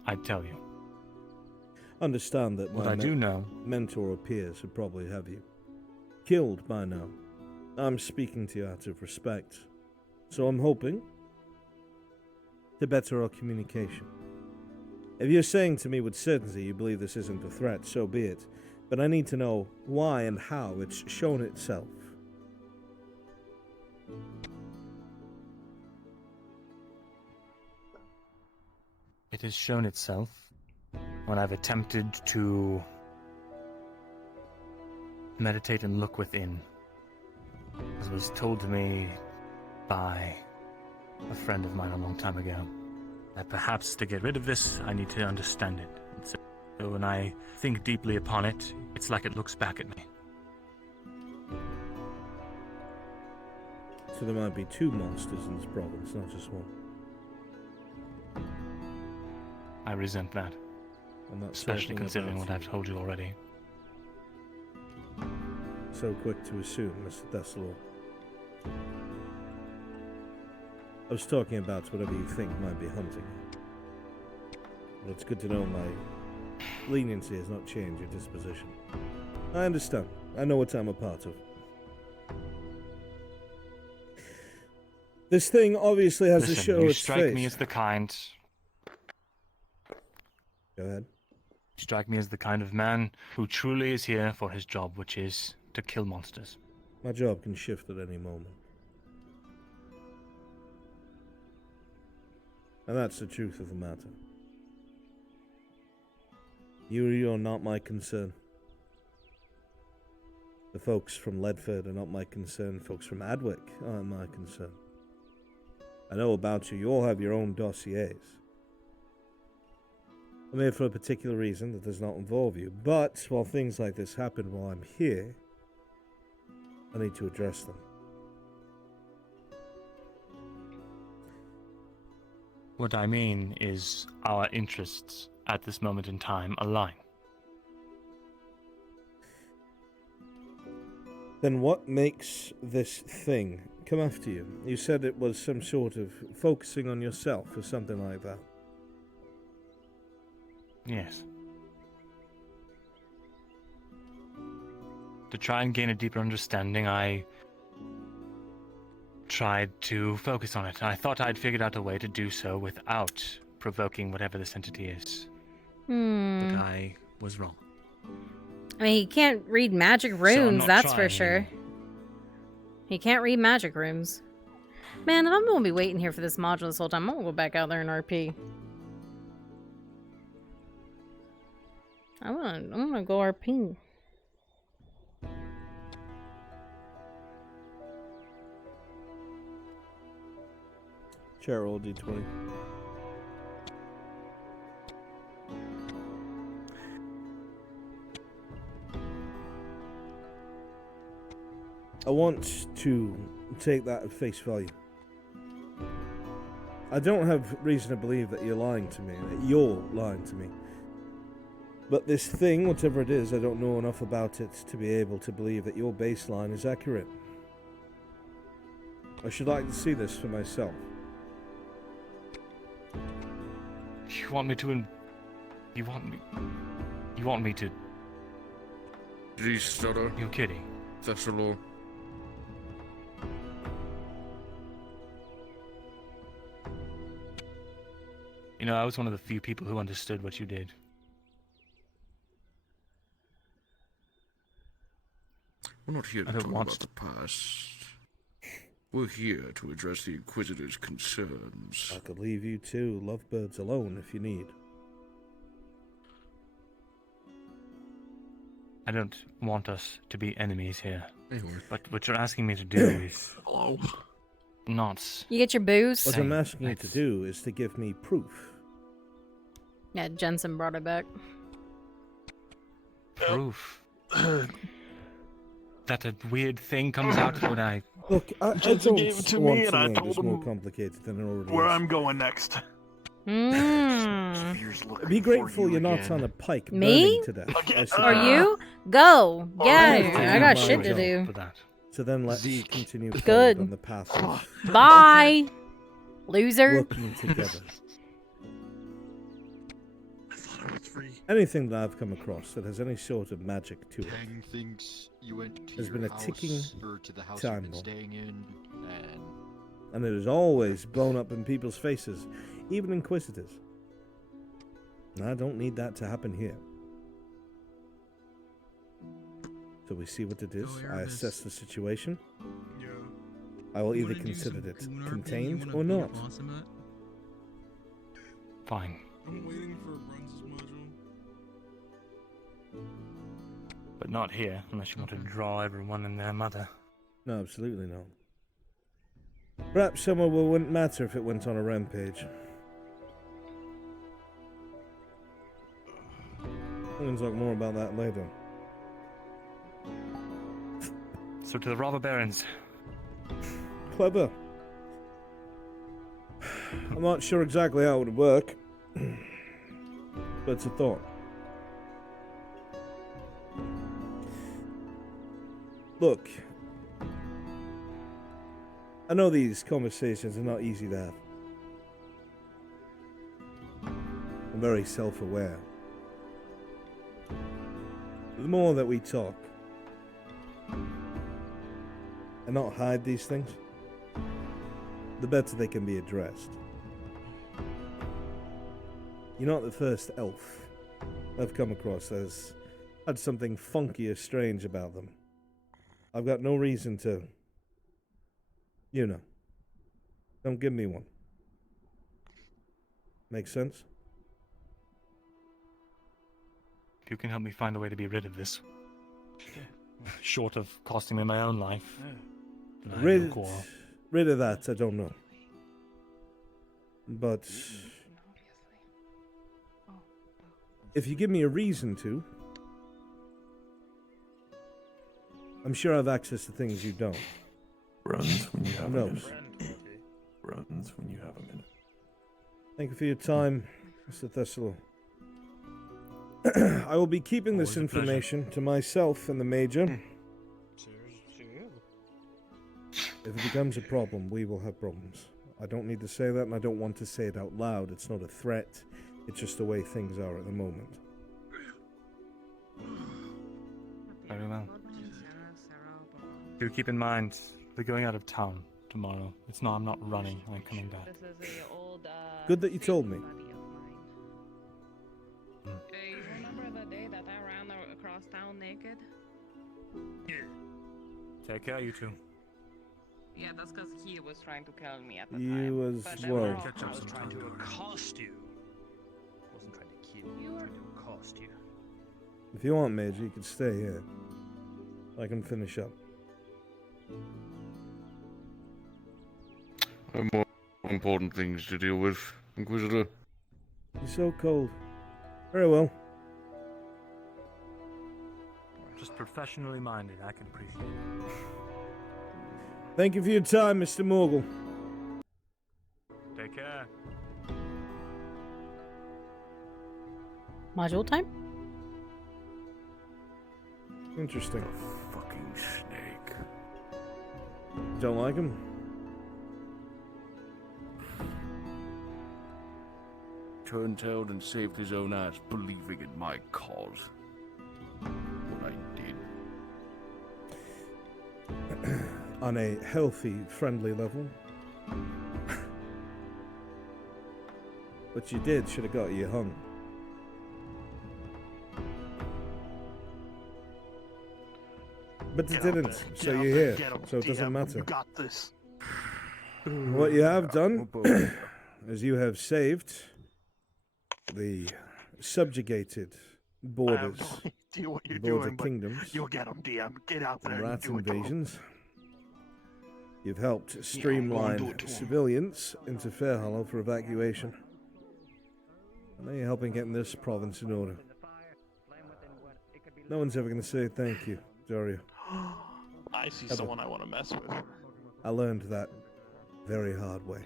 I'd tell you. Understand that What my I do know. mentor or peers would probably have you killed by now. I'm speaking to you out of respect. So I'm hoping to better our communication. If you're saying to me with certainty you believe this isn't a threat, so be it. But I need to know why and how it's shown itself. It has shown itself when I've attempted to meditate and look within. As was told to me by a friend of mine a long time ago, that perhaps to get rid of this, I need to understand it. And so when I think deeply upon it, it's like it looks back at me. So there might be two monsters in this province, not just one. I resent that. I'm not Especially certain considering about what I've told you already. So quick to assume, Mr. Thessalor. I was talking about whatever you think might be hunting. But it's good to know my leniency has not changed your disposition. I understand. I know what I'm a part of. This thing obviously has Listen, to show you its strike face. me as the kind. Go ahead. You strike me as the kind of man who truly is here for his job, which is to kill monsters. My job can shift at any moment. And that's the truth of the matter. You're not my concern. The folks from Ledford are not my concern. Folks from Adwick aren't my concern. I know about you. You all have your own dossiers. I'm here for a particular reason that does not involve you. But while things like this happen while I'm here, I need to address them. What I mean is our interests at this moment in time align. Then what makes this thing come after you? You said it was some sort of focusing on yourself or something like that. Yes. To try and gain a deeper understanding, I tried to focus on it. I thought I'd figured out a way to do so without provoking whatever this entity is. But I was wrong. I mean, he can't read magic runes, not that's for trying sure. anymore. He can't read magic runes. Man, if I'm gonna be waiting here for this module this whole time, I'm gonna go back out there and RP. I'm gonna go RP. Chair roll D20. I want to take that at face value. I don't have reason to believe that you're lying to me, that you're lying to me. But this thing, whatever it is, I don't know enough about it to be able to believe that your baseline is accurate. I should like to see this for myself. You want me to You want me to... Please stutter. You're kidding. Thessalor. You know, I was one of the few people who understood what you did. We're not here to talk about the past. We're here to address the Inquisitor's concerns. I could leave you two lovebirds alone if you need. I don't want us to be enemies here. Anyway. But what you're asking me to do is... not... You get your booze? What I'm asking you to do is to give me proof. Yeah, Jensen brought it back. Proof? That a weird thing comes out when I... Look, I Jensen don't gave it to want me, and to I make told this him more complicated than it already where is. I'm going next. Be grateful you're not on a pike Me? burning to death. I Are suppose. you? Go. I Yeah, have to I do got my shit to job do. for that. So then let's continue forward Good. on the path of Bye, loser. working together. Anything that I've come across that has any sort of magic to it Tang thinks you went to has your been a house, ticking or to the house time you've been bomb. staying in, and And it is always blown up in people's faces, even Inquisitors. And I don't need that to happen here. So we see what it is. I assess the situation. I will either consider it contained or not. Fine. I'm waiting for Bruns' module. But not here, unless you want to draw everyone and their mother. No, absolutely not. Perhaps somewhere wouldn't matter if it went on a rampage. We can talk more about that later. So to the robber barons. Clever. I'm not sure exactly how it would work, but it's a thought. Look, I know these conversations are not easy to have. I'm very self-aware. The more that we talk and not hide these things, the better they can be addressed. You're not the first elf I've come across that has had something funky or strange about them. I've got no reason to, you know, don't give me one. Make sense? If you can help me find a way to be rid of this, short of costing me my own life, then I have no quarrel. Rid of that, I don't know. But if you give me a reason to, I'm sure I've access to things you don't. Runs when you have Who a knows? minute. Runs when you have a minute. Thank you for your time, Mr. Thessalo. I will be keeping this Always a pleasure. information to myself and the Major. If it becomes a problem, we will have problems. I don't need to say that, and I don't want to say it out loud. It's not a threat. It's just the way things are at the moment. Very well. Do keep in mind, we're going out of town tomorrow. It's not, I'm not running, I'm coming back. Good that you told me. Hey, you remember the day that I ran across town naked? Take care, you two. Yeah, that's because he was trying to kill me at the You time. as But well. overall, Catch I up was some trying time to to accost you. Wasn't trying to kill you, trying to accost you. If you want, Major, you can stay here. I can finish up. I have more important things to deal with, Inquisitor. You're so cold. Very well. Just professionally minded, I can appreciate it. Thank you for your time, Mr. Morgul. Take care. Module time? Interesting. Fucking snake. Don't like him? Turntailed and saved his own ass, believing in my cause. What I did. On a healthy, friendly level. What you did should have got you hung. But it didn't, so you're here, so it doesn't matter. You got this. What you have done is you have saved the subjugated borders, Do what you're border doing, but kingdoms, you'll get them, DM. Get out there and and rat do it to 'em. invasions. You've helped streamline civilians into Fairhollow for evacuation. And now you're helping getting this province in order. No one's ever going to say thank you, Dario. I see Ever. someone I want to mess with. I learned that very hard way.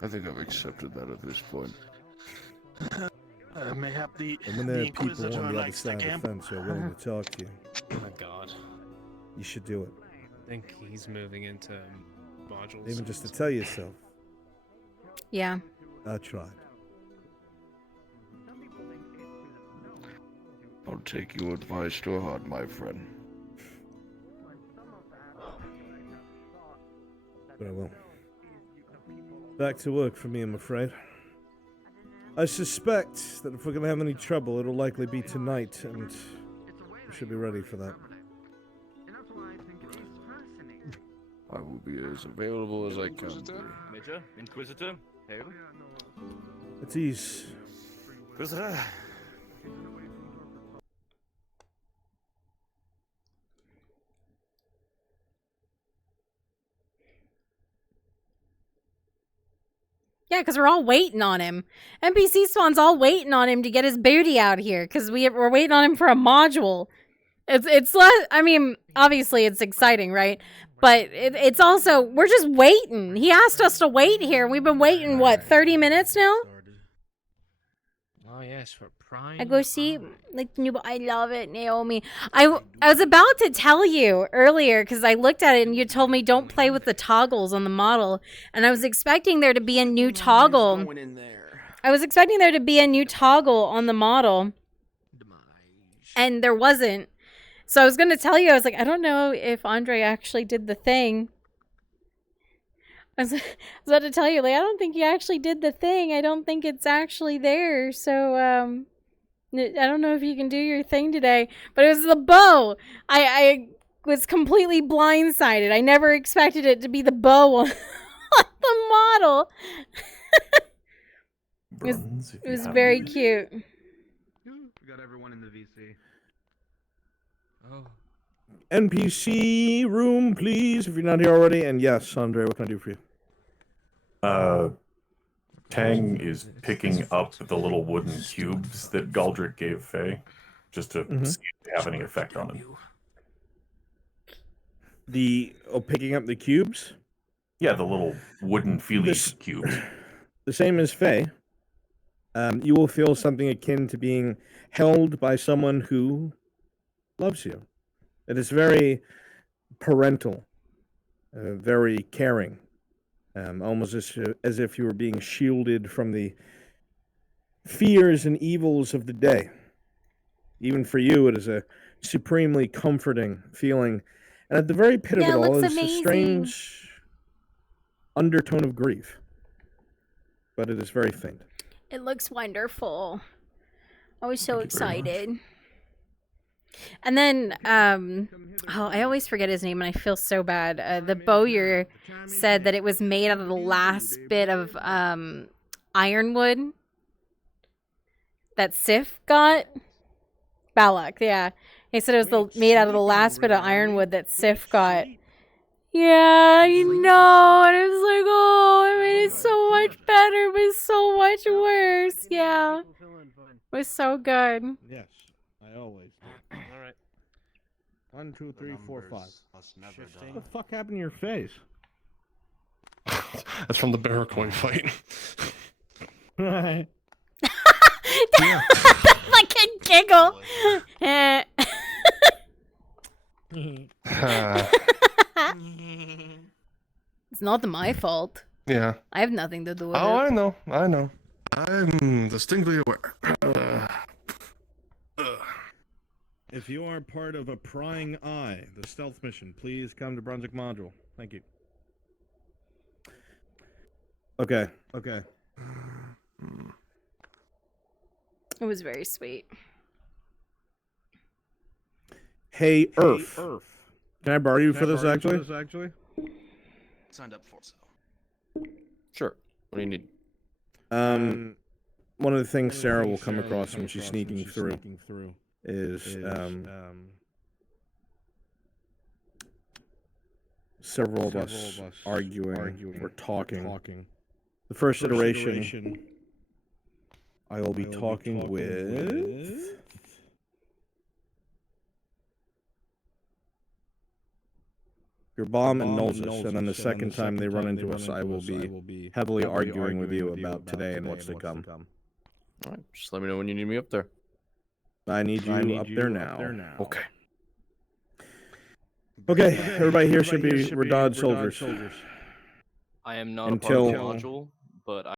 I think I've accepted that at this point. Mayhap the And when there are people Inquisitor on the other likes to side of the gamble. fence who are willing to talk to you, Oh my god. you should do it. I think he's moving into modules. Even just to tell yourself, Yeah. I tried. I'll take your advice to heart, my friend. But I will. Back to work for me, I'm afraid. I suspect that if we're going to have any trouble, it'll likely be tonight, and we should be ready for that. I will be as available as I can be. Major, Inquisitor, hail. At ease. Inquisitor. Yeah, because we're all waiting on him. NPC Spawn's all waiting on him to get his booty out here because we're waiting on him for a module. It's less. I mean, obviously it's exciting, right? But it's also we're just waiting. He asked us to wait here. We've been waiting what 30 minutes now. Oh yes, for Prime. I go see like new. I love it, Naomi. I was about to tell you earlier because I looked at it and you told me don't play with the toggles on the model, and I was expecting there to be a new toggle. I was expecting there to be a new toggle on the model, and there wasn't. So I was gonna tell you. I was like, I don't know if Andre actually did the thing. I was about to tell you, like, I don't think you actually did the thing. I don't think it's actually there. So, I don't know if you can do your thing today. But it was the bow. I was completely blindsided. I never expected it to be the bow on the model. It was very cute. We got everyone in the VC. Oh. NPC room, please, if you're not here already. And yes, Andre, what can I do for you? Tang is picking up the little wooden cubes that Galdrick gave Faye, just to see if they have any effect on him. Picking up the cubes? Yeah, the little wooden feely cubes. The same as Faye. You will feel something akin to being held by someone who loves you. It is very parental, very caring, almost as if you were being shielded from the fears and evils of the day. Even for you, it is a supremely comforting feeling. And at the very pit of it all is a strange undertone of grief. But it is very faint. It looks wonderful. I was so excited. And then, I always forget his name and I feel so bad. The bowyer said that it was made out of the last bit of ironwood that Sif got. Balak, yeah. He said it was made out of the last bit of ironwood that Sif got. Yeah, you know, and it was like, oh, it made it so much better, but so much worse. Yeah, it was so good. Yes, I always do. All right. 1, 2, 3, 4, 5. What the fuck happened to your face? That's from the Barakoy fight. Right. Fucking giggle. It's not my fault. Yeah. I have nothing to do with Oh, it. I know. I'm distinctly aware. If you are part of a prying eye, the stealth mission, please come to Brunswick Module. Thank you. Okay. It was very sweet. Hey, Earth. Can I borrow you for this, actually? Signed up for so. Sure. What do you need? One of the things Sarah will come across when she's sneaking through is several of us arguing or talking. The first iteration, I will be talking with your bomb and Nolzus, and then the second time they run into us, I will be heavily arguing with you about today and what's to come. All right, just let me know when you need me up there. I need you up there now. Okay. Okay, everybody here should be Radad soldiers. I am not Until- a part of the module, but I.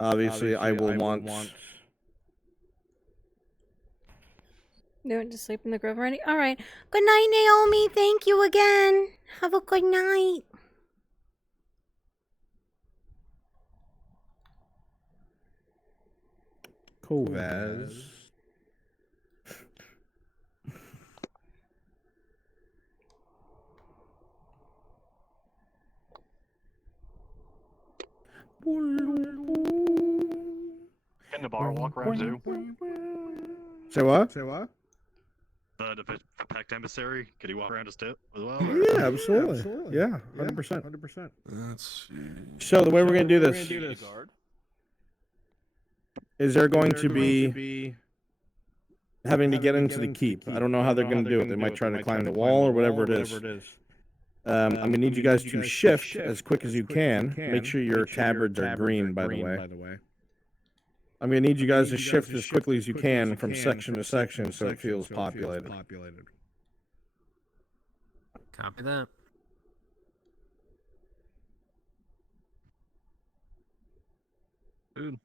Obviously, I will want. They went to sleep in the grove already? Alright. Good night, Naomi. Thank you again. Have a good night. Kovaz. Can the bar walk around too? Say what? The packed emissary, could he walk around his tip as well? Yeah, absolutely. Yeah, 100%. Let's see. So the way we're gonna do this is they're going to be having to get into the keep. I don't know how they're gonna do it. They might try to climb the wall or whatever it is. I'm gonna need you guys to shift as quick as you can. Make sure your tabards are green, by the way. I'm gonna need you guys to shift as quickly as you can from section to section so it feels populated. Copy that. Dude.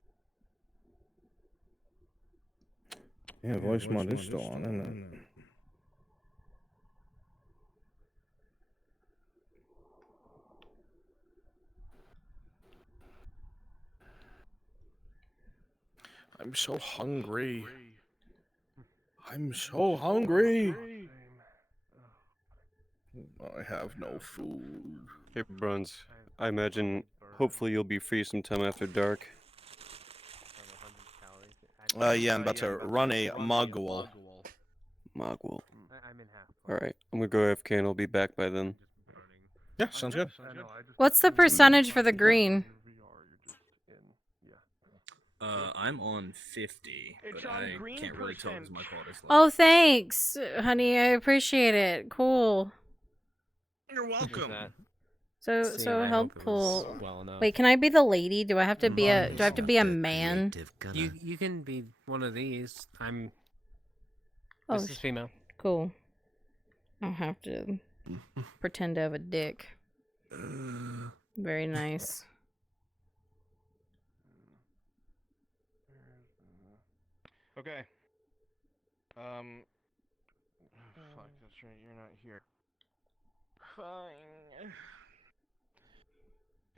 Yeah, voice mod is still on, isn't it? I'm so hungry. I'm so hungry. I have no food. Hey, Bruns. I imagine, hopefully, you'll be free sometime after dark. Yeah, I'm about to run a Mogul. Mogul. Alright, I'm gonna go AFK and I'll be back by then. Yeah, sounds good. What's the percentage for the green? I'm on 50, but I can't really tell because my quality's low. Oh, thanks, honey. I appreciate it. Cool. You're welcome. So helpful. well enough. Wait, can I be the lady? Do I have to be a man? You can be one of these. I'm. Oh, This is female. Cool. I'll have to pretend to have a dick. Very nice. Okay. Fuck, that's right. You're not here. Fine.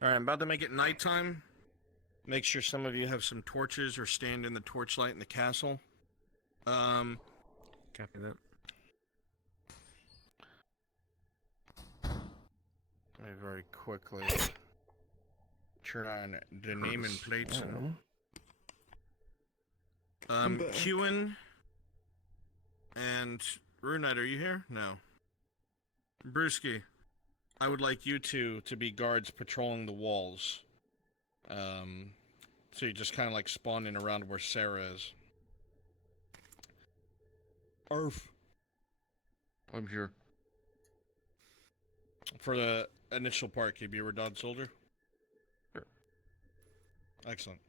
All right, I'm about to make it nighttime. Make sure some of you have some torches or stand in the torchlight in the castle. Copy that. Let me very quickly turn on the naming plates. Kewen and Rune Knight, are you here? No. Brewski, I would like you two to be guards patrolling the walls. So you just kind of like spawn in around where Sarah is. Arf. I'm here. For the initial part, can you be a Radon soldier? Sure. Excellent.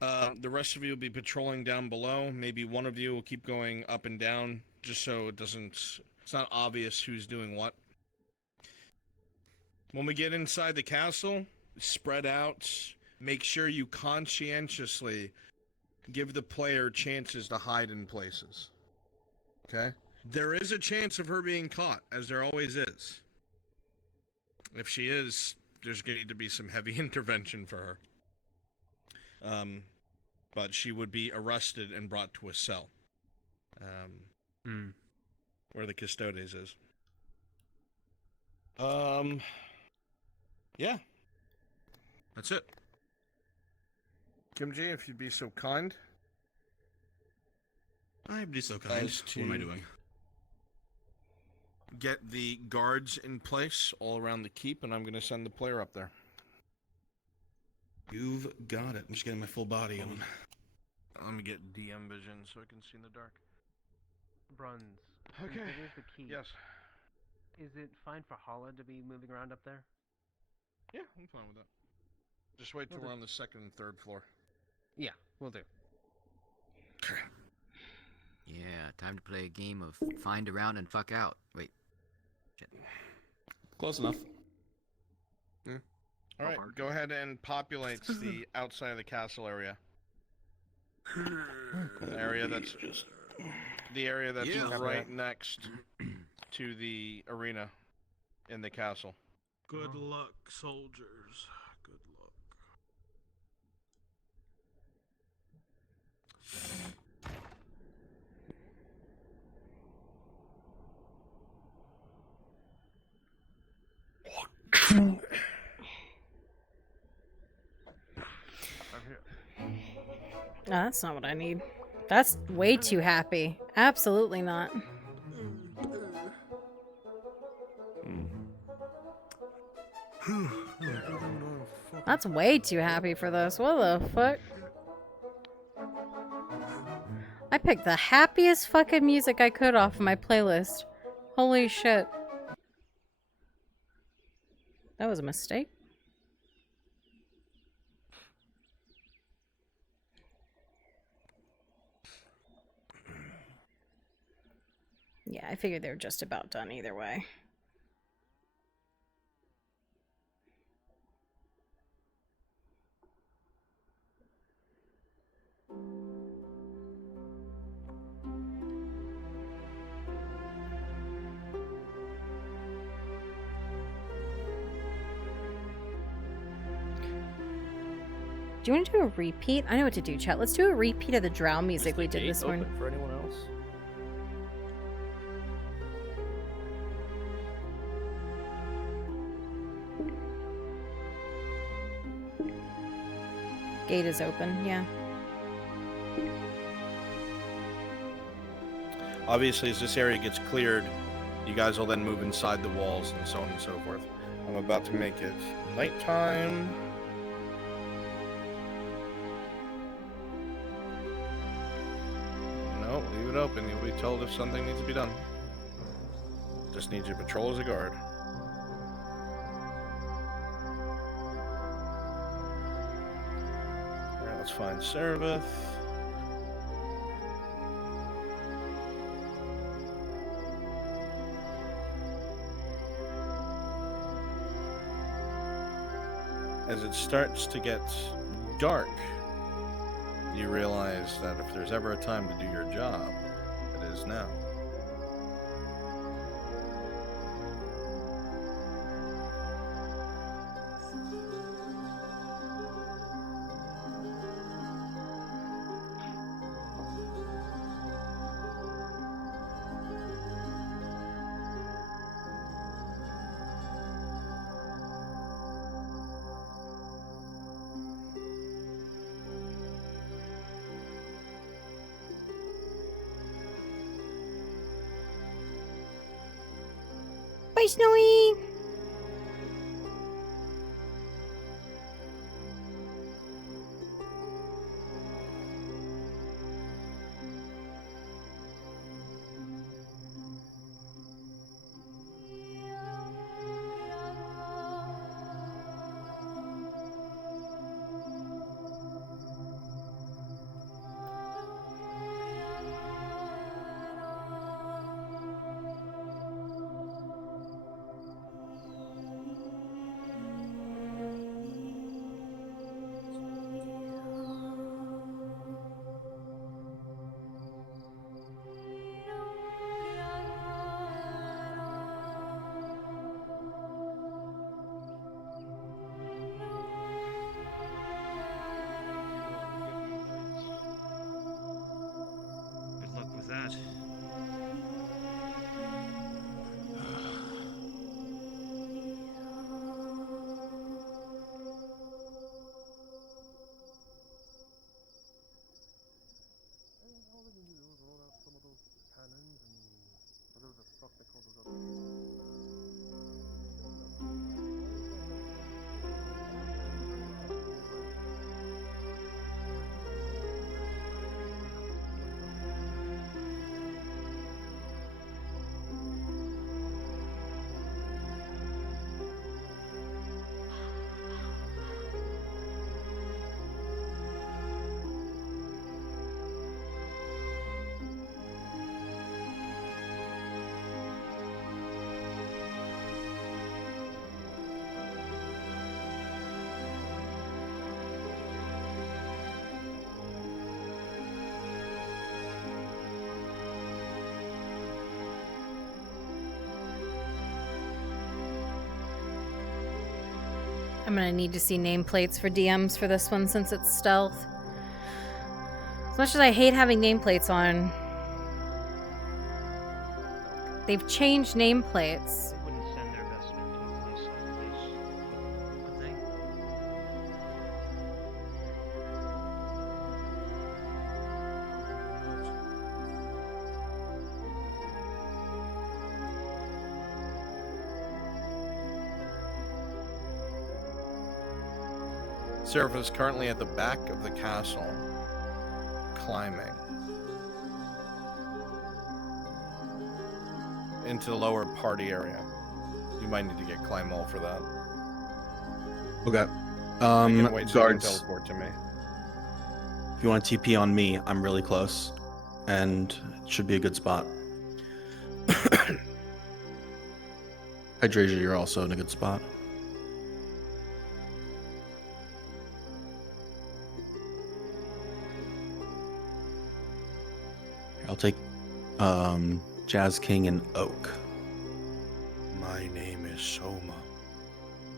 The rest of you will be patrolling down below. Maybe one of you will keep going up and down, just so it's not obvious who's doing what. When we get inside the castle, spread out. Make sure you conscientiously give the player chances to hide in places. Okay? There is a chance of her being caught, as there always is. If she is, there's going to need to be some heavy intervention for her. But she would be arrested and brought to a cell. Where the Custodes is. Yeah. That's it. Kim G, if you'd be so kind. I'd be so kind. What am I doing? Get the guards in place all around the keep, and I'm going to send the player up there. You've got it. I'm just getting my full body on. Let me get DM vision so I can see in the dark. Bruns. Okay. Here's the key. Yes. Is it fine for Hala to be moving around up there? Yeah, I'm fine with that. Just wait till we're on the second and third floor. Yeah, we'll do. Yeah, time to play a game of find around and fuck out. Wait. Shit. Close enough. All right, go ahead and populate the outside of the castle area. The area that's right next to the arena in the castle. Good luck, soldiers. Good luck. No, that's not what I need. That's way too happy. Absolutely not. That's way too happy for this. What the fuck? I picked the happiest fucking music I could off of my playlist. Holy shit. That was a mistake. Yeah, I figured they were just about done either way. Do you want to do a repeat? I know what to do, chat. Let's do a repeat of the drow music we did this morning. For anyone else? Gate is open, yeah. Obviously, as this area gets cleared, you guys will then move inside the walls and so on and so forth. I'm about to make it nighttime. No, leave it open. You'll be told if something needs to be done. Just need you to patrol as a guard. Alright, let's find Seraph. As it starts to get dark, you realize that if there's ever a time to do your job, it is now. Bye, Snowy. Good luck with that. I'm gonna need to see nameplates for DMs for this one since it's stealth. As much as I hate having nameplates on, they've changed nameplates. They wouldn't send their best men to a place like this, would they? Seraph is currently at the back of the castle, climbing into the lower party area. You might need to get climb all for that. Okay. I can wait so you can Guards. teleport to me. If you want to TP on me, I'm really close, and it should be a good spot. Hydrasia, you're also in a good spot. I'll take Jazz King and Oak. My name is Soma,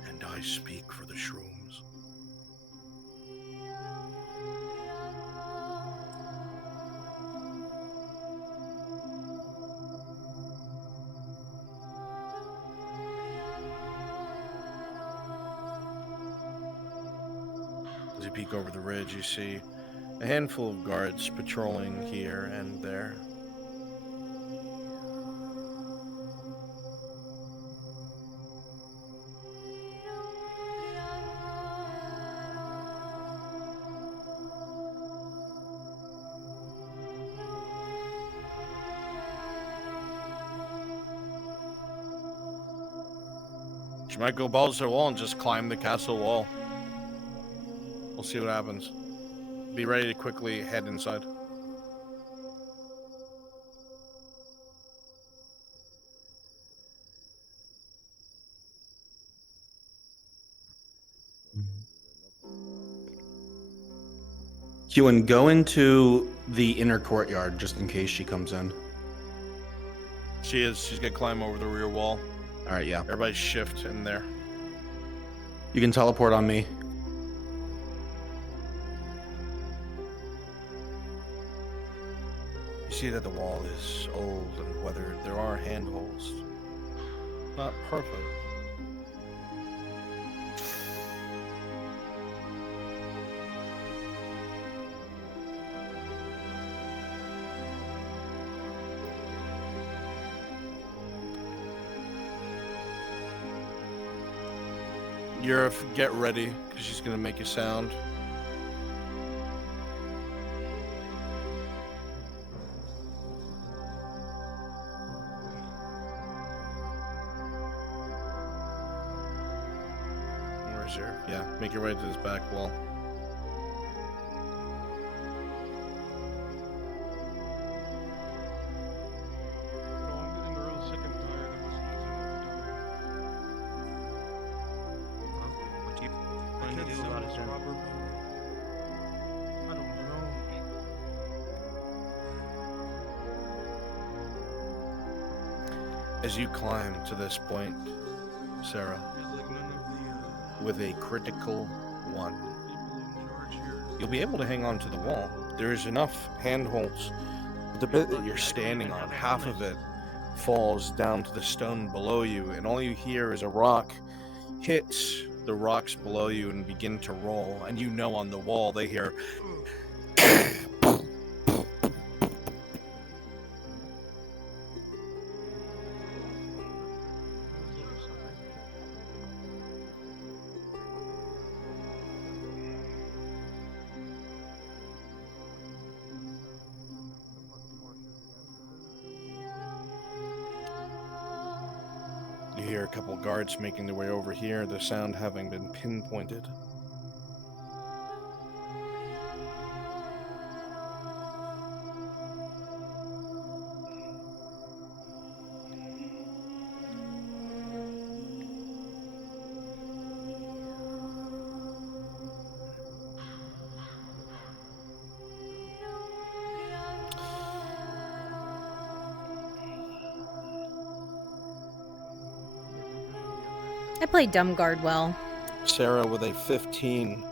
and I speak for the shrooms. As you peek over the ridge, you see a handful of guards patrolling here and there. You might go balls to the wall and just climb the castle wall. We'll see what happens. Be ready to quickly head inside. Ewan, go into the inner courtyard just in case she comes in. She is. She's gonna climb over the rear wall. All right, yeah. Everybody shift in there. You can teleport on me. You see that the wall is old and weathered. There are handholds. Not perfect. Yurif, get ready, because she's gonna make a sound. Where's your... Yeah, make your way to this back wall. What do you plan to do about it, sir? I don't know. As you climb to this point, Sarah, with a critical 1, you'll be able to hang on to the wall. There is enough handholds. The bit that you're standing on, half of it falls down to the stone below you, and all you hear is a rock hit the rocks below you and begin to roll. And you know on the wall they hear... You hear a couple guards making their way over here, the sound having been pinpointed. I played Dumb Guard well. Sarah with a 15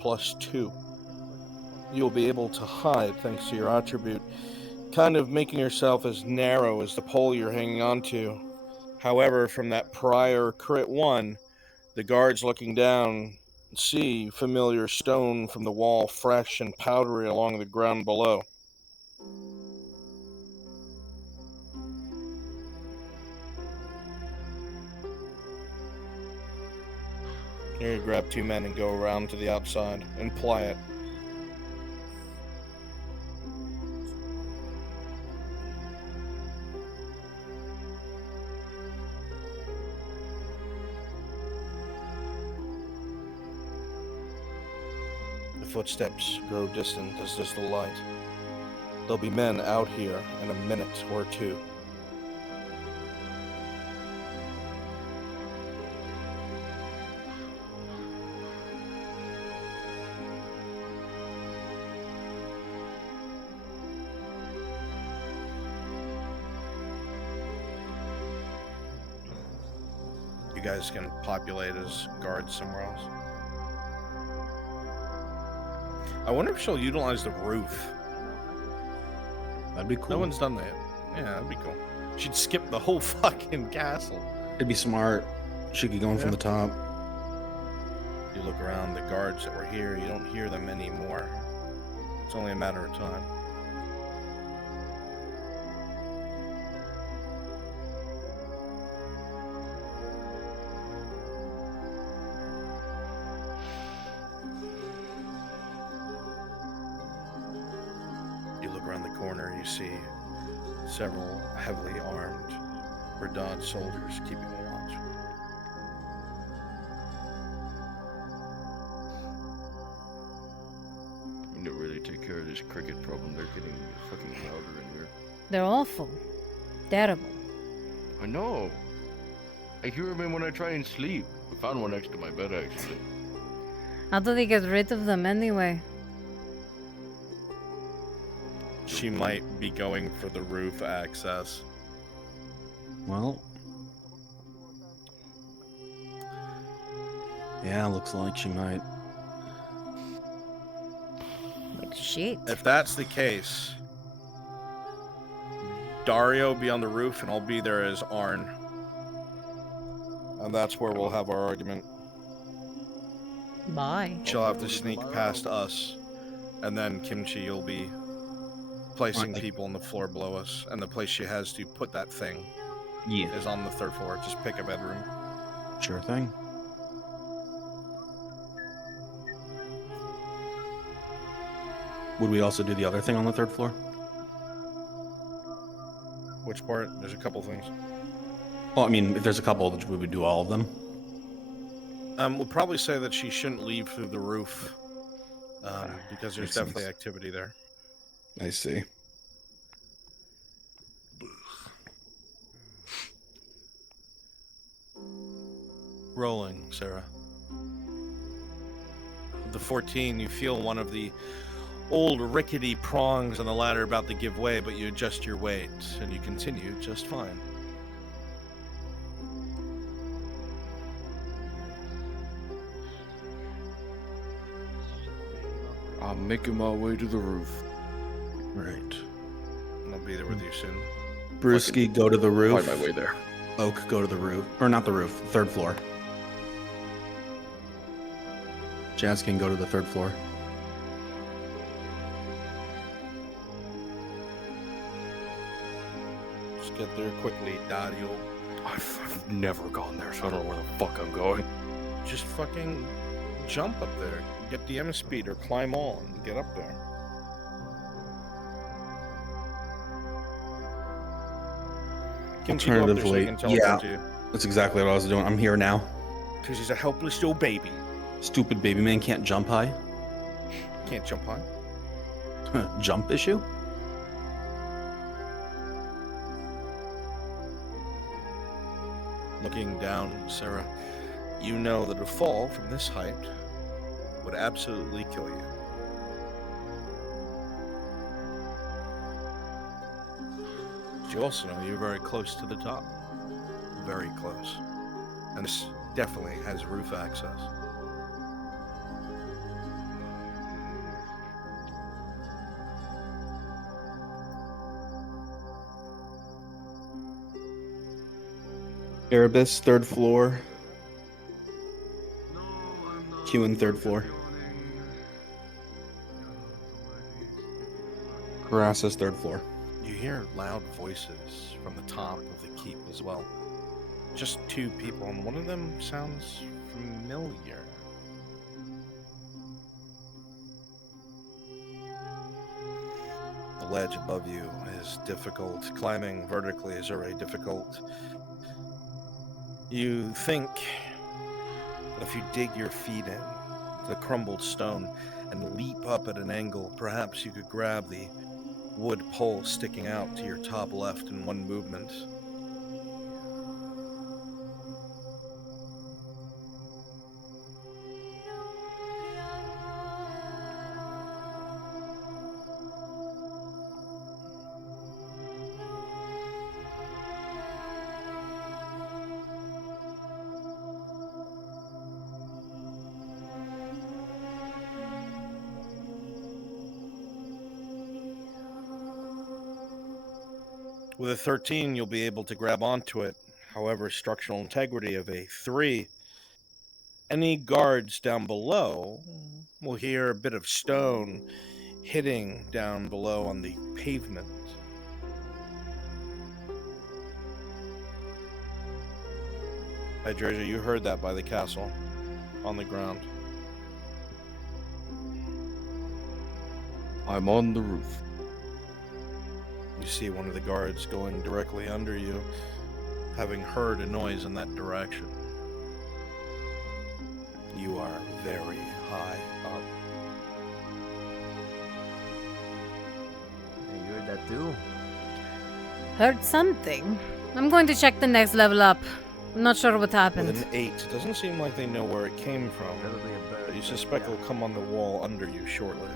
plus 2. You'll be able to hide thanks to your attribute, kind of making yourself as narrow as the pole you're hanging onto. However, from that prior crit 1, the guards looking down see familiar stone from the wall, fresh and powdery along the ground below. Here, grab 2 men and go around to the outside and ply it. The footsteps grow distant as does the light. There'll be men out here in a minute or 2. You guys can populate as guards somewhere else. I wonder if she'll utilize the roof. That'd be cool. No one's done that yet. Yeah, that'd be cool. She'd skip the whole fucking castle. It'd be smart. She could go in from the top. You look around, the guards that were here, you don't hear them anymore. It's only a matter of time. You look around the corner, you see several heavily armed Verdad soldiers keeping watch. You need to really take care of this cricket problem. They're getting fucking louder in here. They're awful. Terrible. I know. I hear them when I try and sleep. I found one next to my bed, actually. How do they get rid of them anyway? She might be going for the roof access. Well. Yeah, looks like she might. Like shit. If that's the case, Dario be on the roof and I'll be there as Arn. And that's where we'll have our argument. Bye. She'll have to sneak past us, and then Kimchi, you'll be placing people on the floor below us, and the place she has to put that thing is on the 3rd floor. Just pick a bedroom. Sure thing. Would we also do the other thing on the third floor? Which part? There's a couple things. Well, I mean, if there's a couple, we would do all of them. We'll probably say that she shouldn't leave through the roof, because there's Makes definitely sense. activity there. I see. Rolling, Sarah. With the 14, you feel one of the old rickety prongs on the ladder about to give way, but you adjust your weight, and you continue just fine. I'm making my way to the roof. Right. And I'll be there with you soon. Brewski, go to the roof. Find my way there. Oak, go to the roof. Or not the roof, third floor. Jazz can go to the third floor. Just get there quickly, Dario. I've never gone there, so I don't know where the fuck I'm going. Just fucking jump up there. Get the M speed or climb on and get up there. Can you go up there so I can teleport to you? That's exactly what I was doing. I'm here now. Because he's a helpless little baby. Stupid baby man can't jump high. Can't jump high. Jump issue? Looking down, Sarah, you know that a fall from this height would absolutely kill you. But you also know you're very close to the top. Very close. And this definitely has roof access. Erebus, third floor. Q in third floor. Carassus, third floor. You hear loud voices from the top of the keep as well. Just two people, and one of them sounds familiar. The ledge above you is difficult. Climbing vertically is already difficult. You think that if you dig your feet in the crumbled stone and leap up at an angle, perhaps you could grab the wood pole sticking out to your top left in one movement. With a 13, you'll be able to grab onto it. However, structural integrity of a 3. Any guards down below will hear a bit of stone hitting down below on the pavement. Hydrasia, you heard that by the castle on the ground. I'm on the roof. You see one of the guards going directly under you, having heard a noise in that direction. You are very high up. You heard that too? Heard something. I'm going to check the next level up. I'm not sure what happened. With an 8, it doesn't seem like they know where it came from, but you suspect it'll come on the wall under you shortly.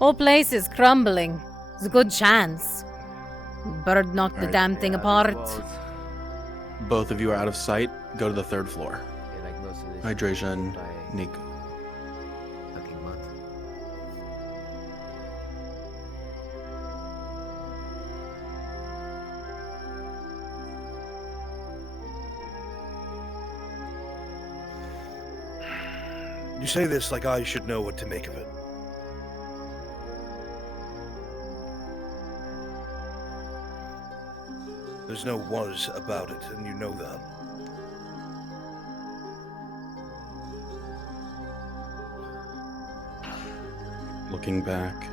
Whole place is crumbling. There's a good chance. Bird knocked the damn thing apart. Both of you are out of sight. Go to the third floor. Hydrasia and Nico. You say this like I should know what to make of it. There's no was about it, and you know that. Looking back.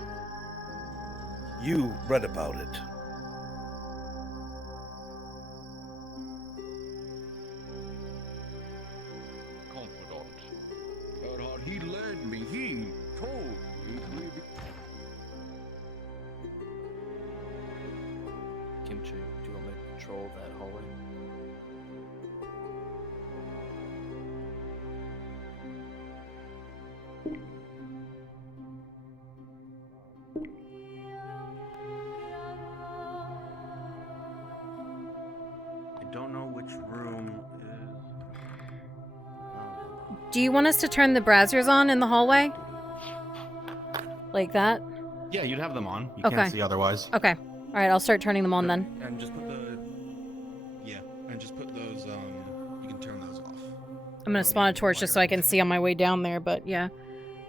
You read about it. Confidant. He led me. He told me. Kimchi, do you want me to patrol that hallway? I don't know which room is. Do you want us to turn the braziers on in the hallway? Like that? Yeah, you'd have them on. You Okay. can't see otherwise. Okay. All right, I'll start turning them on then. And just put the. Yeah, and just put those. You can turn those off. I'm gonna spawn a torch just so I can see on my way down there, but yeah.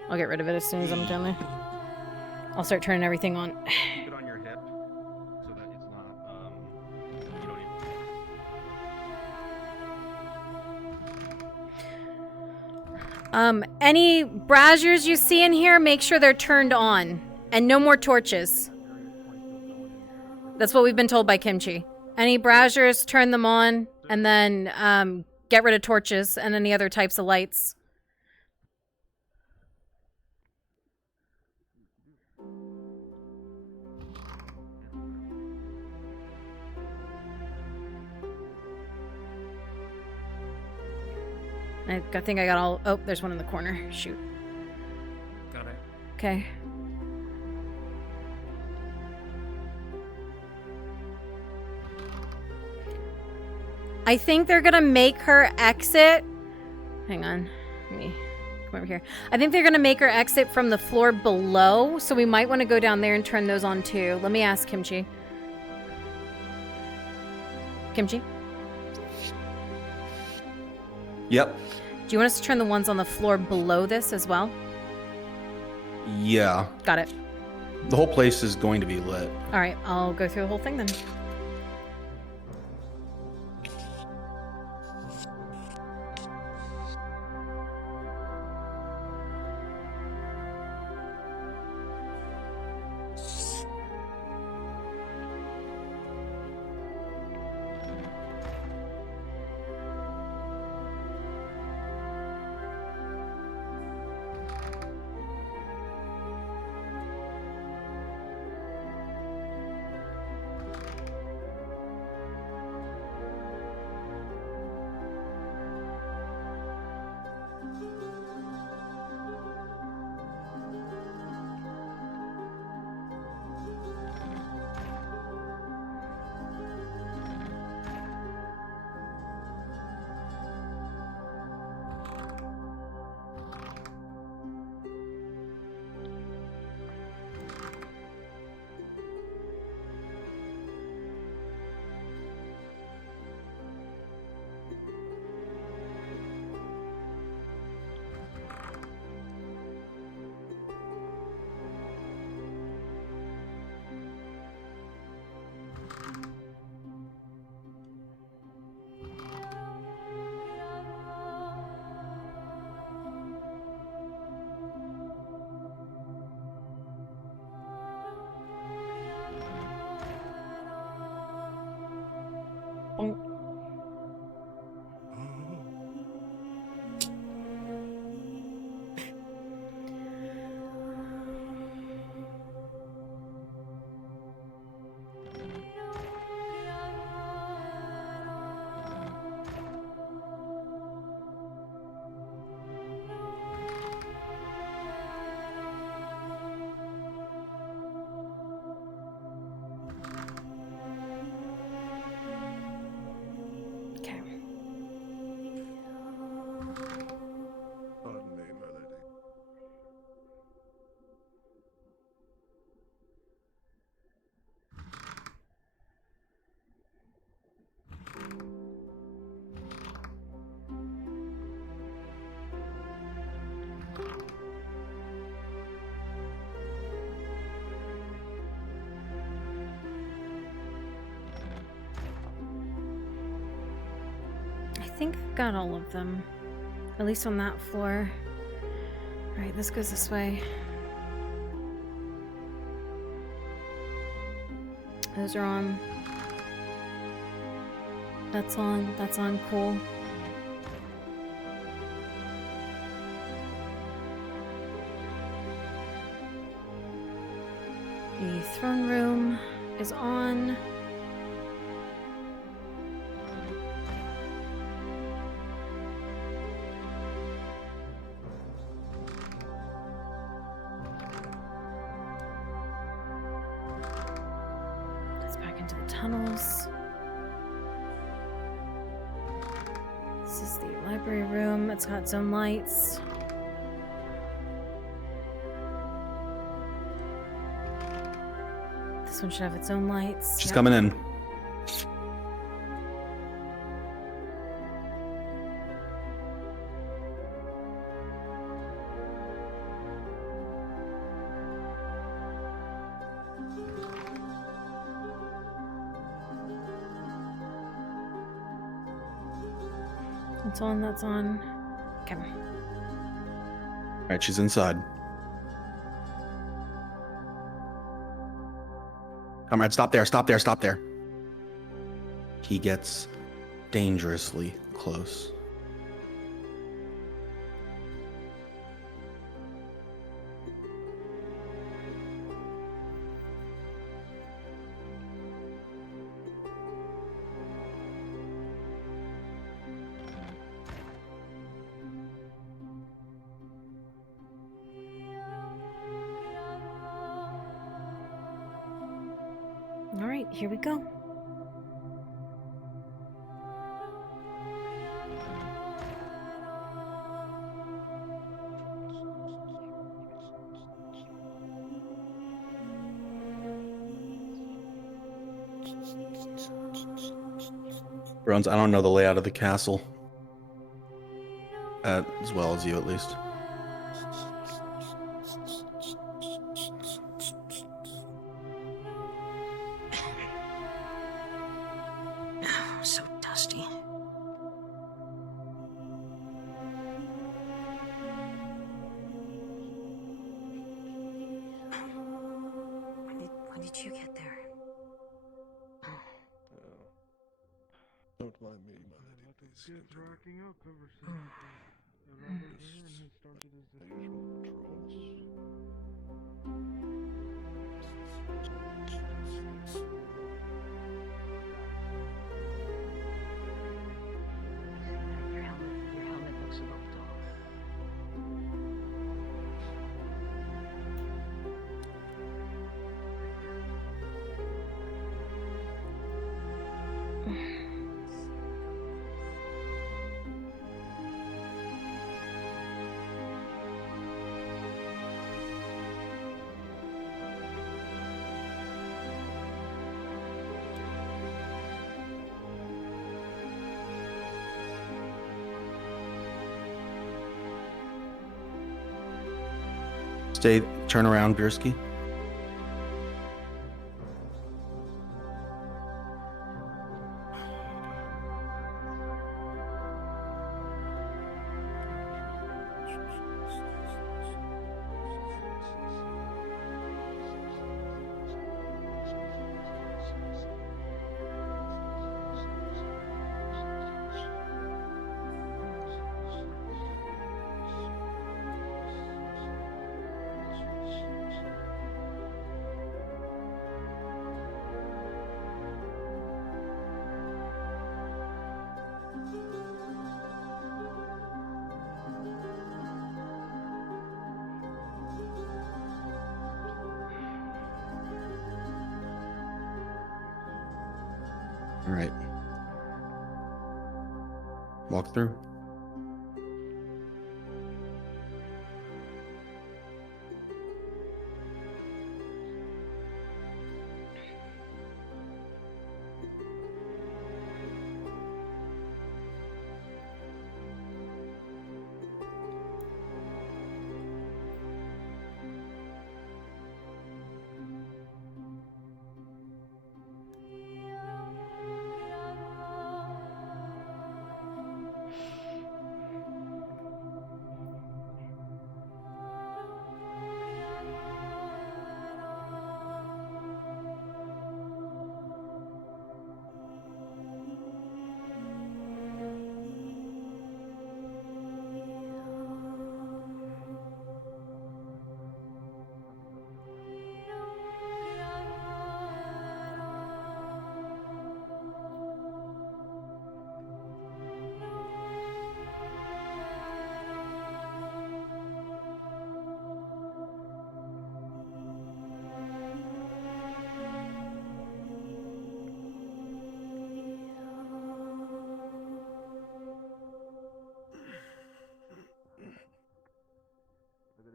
I'll get rid of it as soon as I'm down there. I'll start turning everything on. Keep it on your hip so that it's not. You don't even. Any braziers you see in here, make sure they're turned on. And no more torches. That's what we've been told by Kimchi. Any braziers, turn them on, and then get rid of torches and any other types of lights. I think I got all... Oh, there's one in the corner. Shoot. Got it. Okay. I think they're gonna make her exit. Hang on. Let me come over here. I think they're gonna make her exit from the floor below, so we might want to go down there and turn those on too. Let me ask Kimchi. Kimchi? Yep. Do you want us to turn the ones on the floor below this as well? Yeah. Got it. The whole place is going to be lit. All right, I'll go through the whole thing then. think I've got all of them. At least on that floor. Alright, this goes this way. Those are on. That's on, cool. The throne room is on. That's back into the tunnels. This is the library room. It's got its own lights. This one should have its own lights. She's Yep. coming in. That's on, that's on. Okay. All right, she's inside. Comrade, stop there, stop there, stop there. He gets dangerously close. All right, here we go. Brones, I don't know the layout of the castle. As well as you, at least. So dusty. When did you get there? Don't mind me, my lady. Please rocking up ever since he started his usual Your helmet looks a little dull. Turn around, Birsky. All right. Walk through.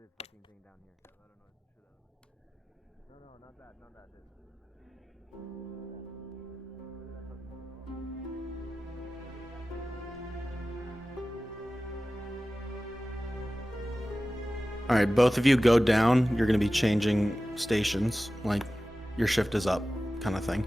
this fucking thing down here. I don't know the shit out of it. No, not that, All right, both of you go down. You're going to be changing stations, like your shift is up, kind of thing.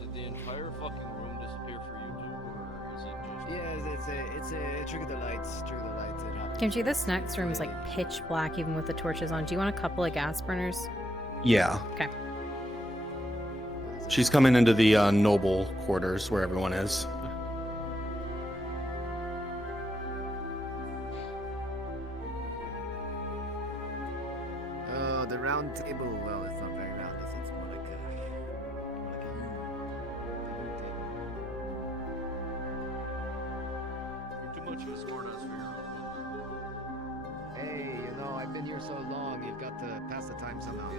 Did the entire fucking room disappear for you too, or is it just? Yeah, it's a trigger the lights. It happens. Kimchi, this next room is like pitch black even with the torches on. Do you want a couple of gas burners? Yeah. Okay. She's coming into the noble quarters where everyone is. Oh, the round table. Well, it's not very round. It's more like a You're too much of a smartass for your own. Hey, I've been here so long. You've got to pass the time somehow,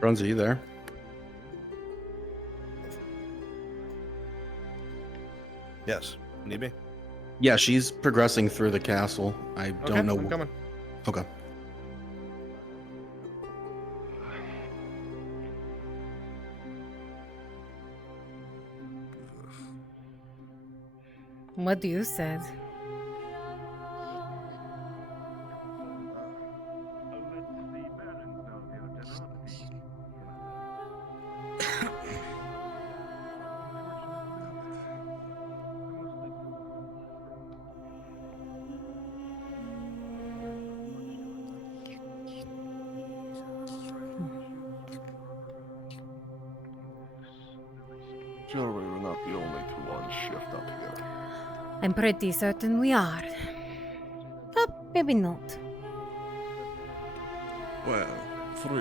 Bruns, are you there? Yes. Need me? Yeah, she's progressing through the castle. I don't know. I'm coming. Okay. What do you said? Surely we're not the only two on shift up here. I'm pretty certain we are. But maybe not. Well, 3.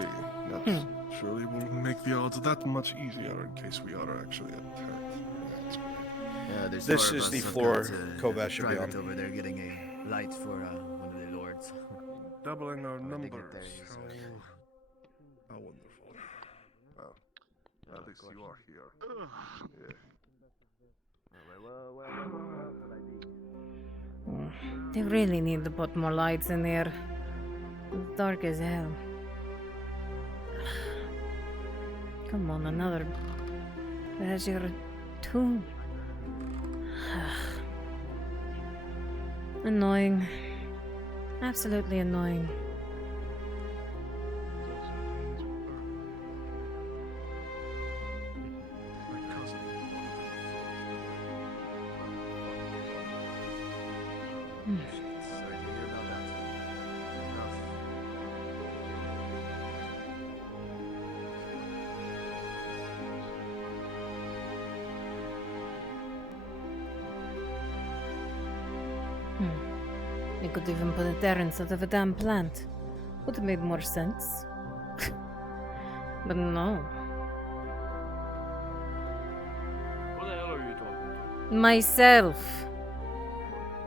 That surely will make the odds that much easier in case we are actually attacked. That's great. There's This four of is us the have floor got, Kovash should be private on. over there getting a light for one of the lords. Doubling our When they numbers. get there, he's, How wonderful. Well, at least you are here. Yeah. They really need to put more lights in there. It's dark as hell. Come on, another treasure too. Annoying. Absolutely annoying. They could even put it there instead of a damn plant. Would have made more sense. But no. What the hell are you talking to? Myself.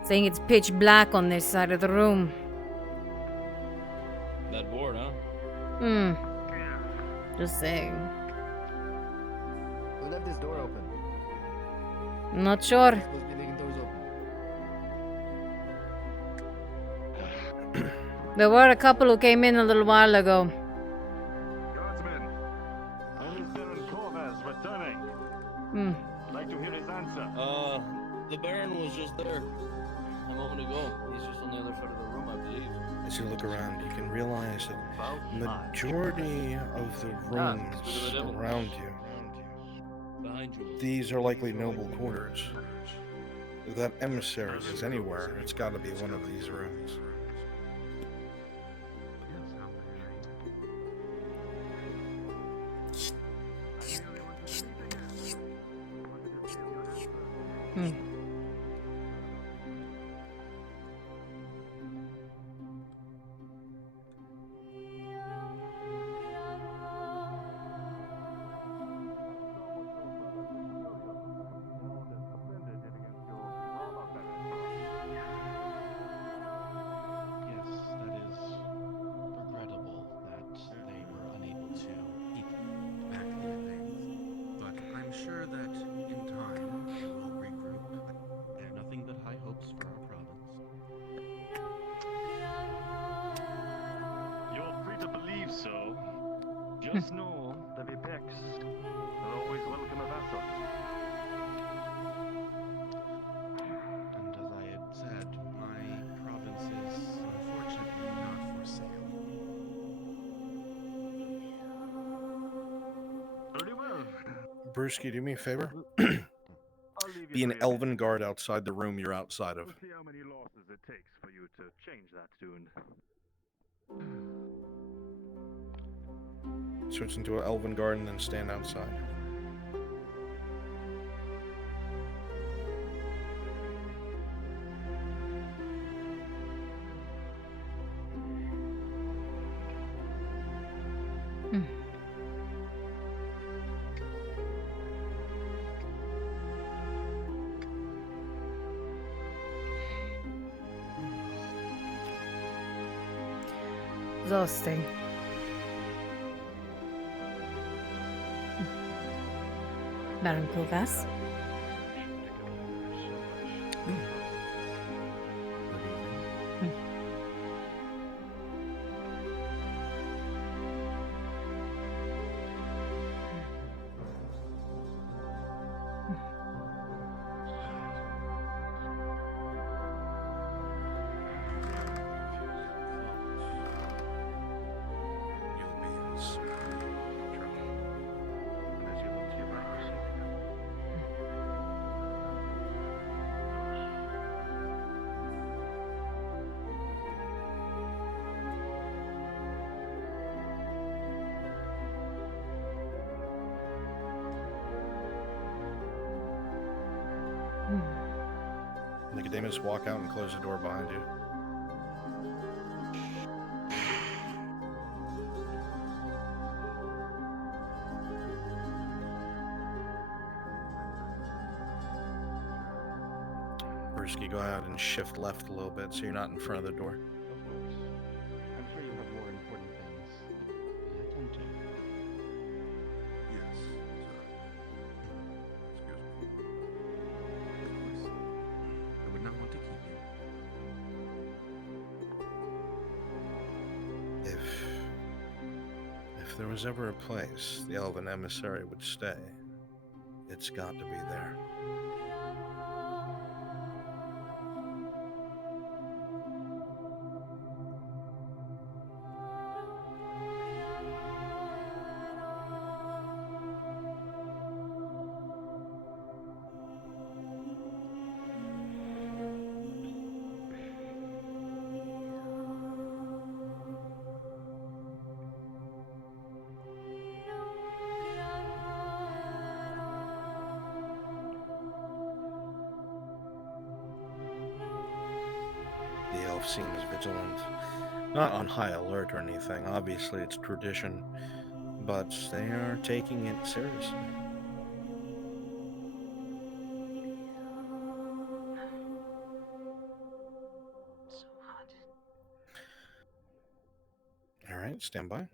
Saying it's pitch black on this side of the room. That board, huh? Just saying. Who left this door open? Not sure. Supposed to be leaving doors open. There were a couple who came in a little while ago. Guardsmen, Lieutenant Corvez returning. Like to hear his answer. The Baron was just there a moment ago. He's just on the other side of the room, I believe. As you look around, you can realize that majority of the rooms around you, Behind you. these are likely noble quarters. If that emissary is anywhere, it's got to be one of these rooms. Yes, that is regrettable that they were unable to keep back the advance. But I'm sure that in time they will regroup. I have nothing but high hopes for our province. You're free to believe so. Just know the Vipex will always welcome a vassal. And as I had said, my province is unfortunately not for sale. Very well. Brewski, do me a favor. I'll leave you Be to an your elven guard outside the room you're outside of. We'll see how many losses it takes for you to change that tune. Switch into an elven guard and then stand outside. Exhausting. Baron Kulgas. Nicodemus, walk out and close the door behind you. Brewski, go ahead and shift left a little bit so you're not in front of the door. I'm sure you have more important things to attend to. Yes, excuse me. I would not want to keep you. If there was ever a place the elven emissary would stay, it's got to be there. The elf seems vigilant. Not on high alert or anything. Obviously, it's tradition. But they are taking it seriously. Alright, stand by.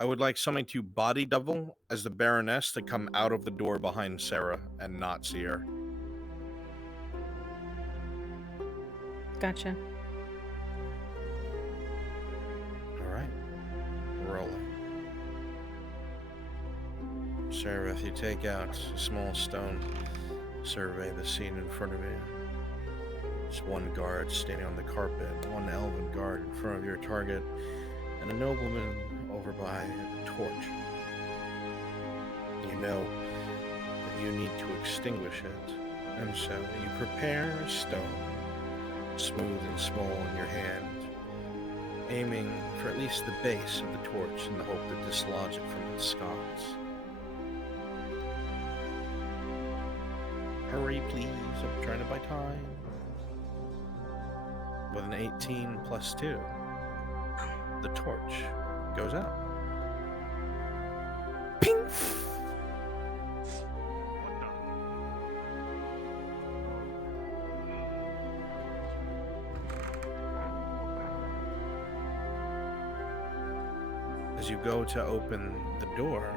I would like somebody to body double as the Baroness to come out of the door behind Sarah and not see her. Gotcha. Alright. Rolling. Sarah, if you take out a small stone, survey the scene in front of you. There's one guard standing on the carpet, one elven guard in front of your target, and a nobleman over by a torch. You know that you need to extinguish it, and so you prepare a stone, smooth and small in your hand, aiming for at least the base of the torch in the hope to dislodge it from its sconce. Hurry, please. I'm trying to buy time. With an 18 plus 2, the torch goes out. Ping! As you go to open the door,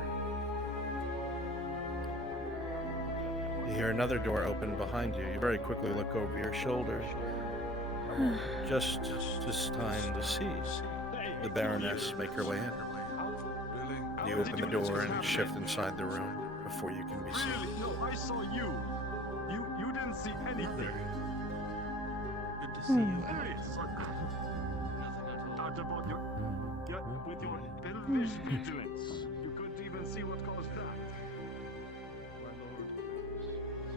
you hear another door open behind you. You very quickly look over your shoulder. Just this time to see the Baroness make her way in. You open the door and shift inside the room before you can be seen. No, I saw you. You didn't see anything. Good to see you. Hey, out about with your elvish vigilance, you couldn't even see what caused that. My lord.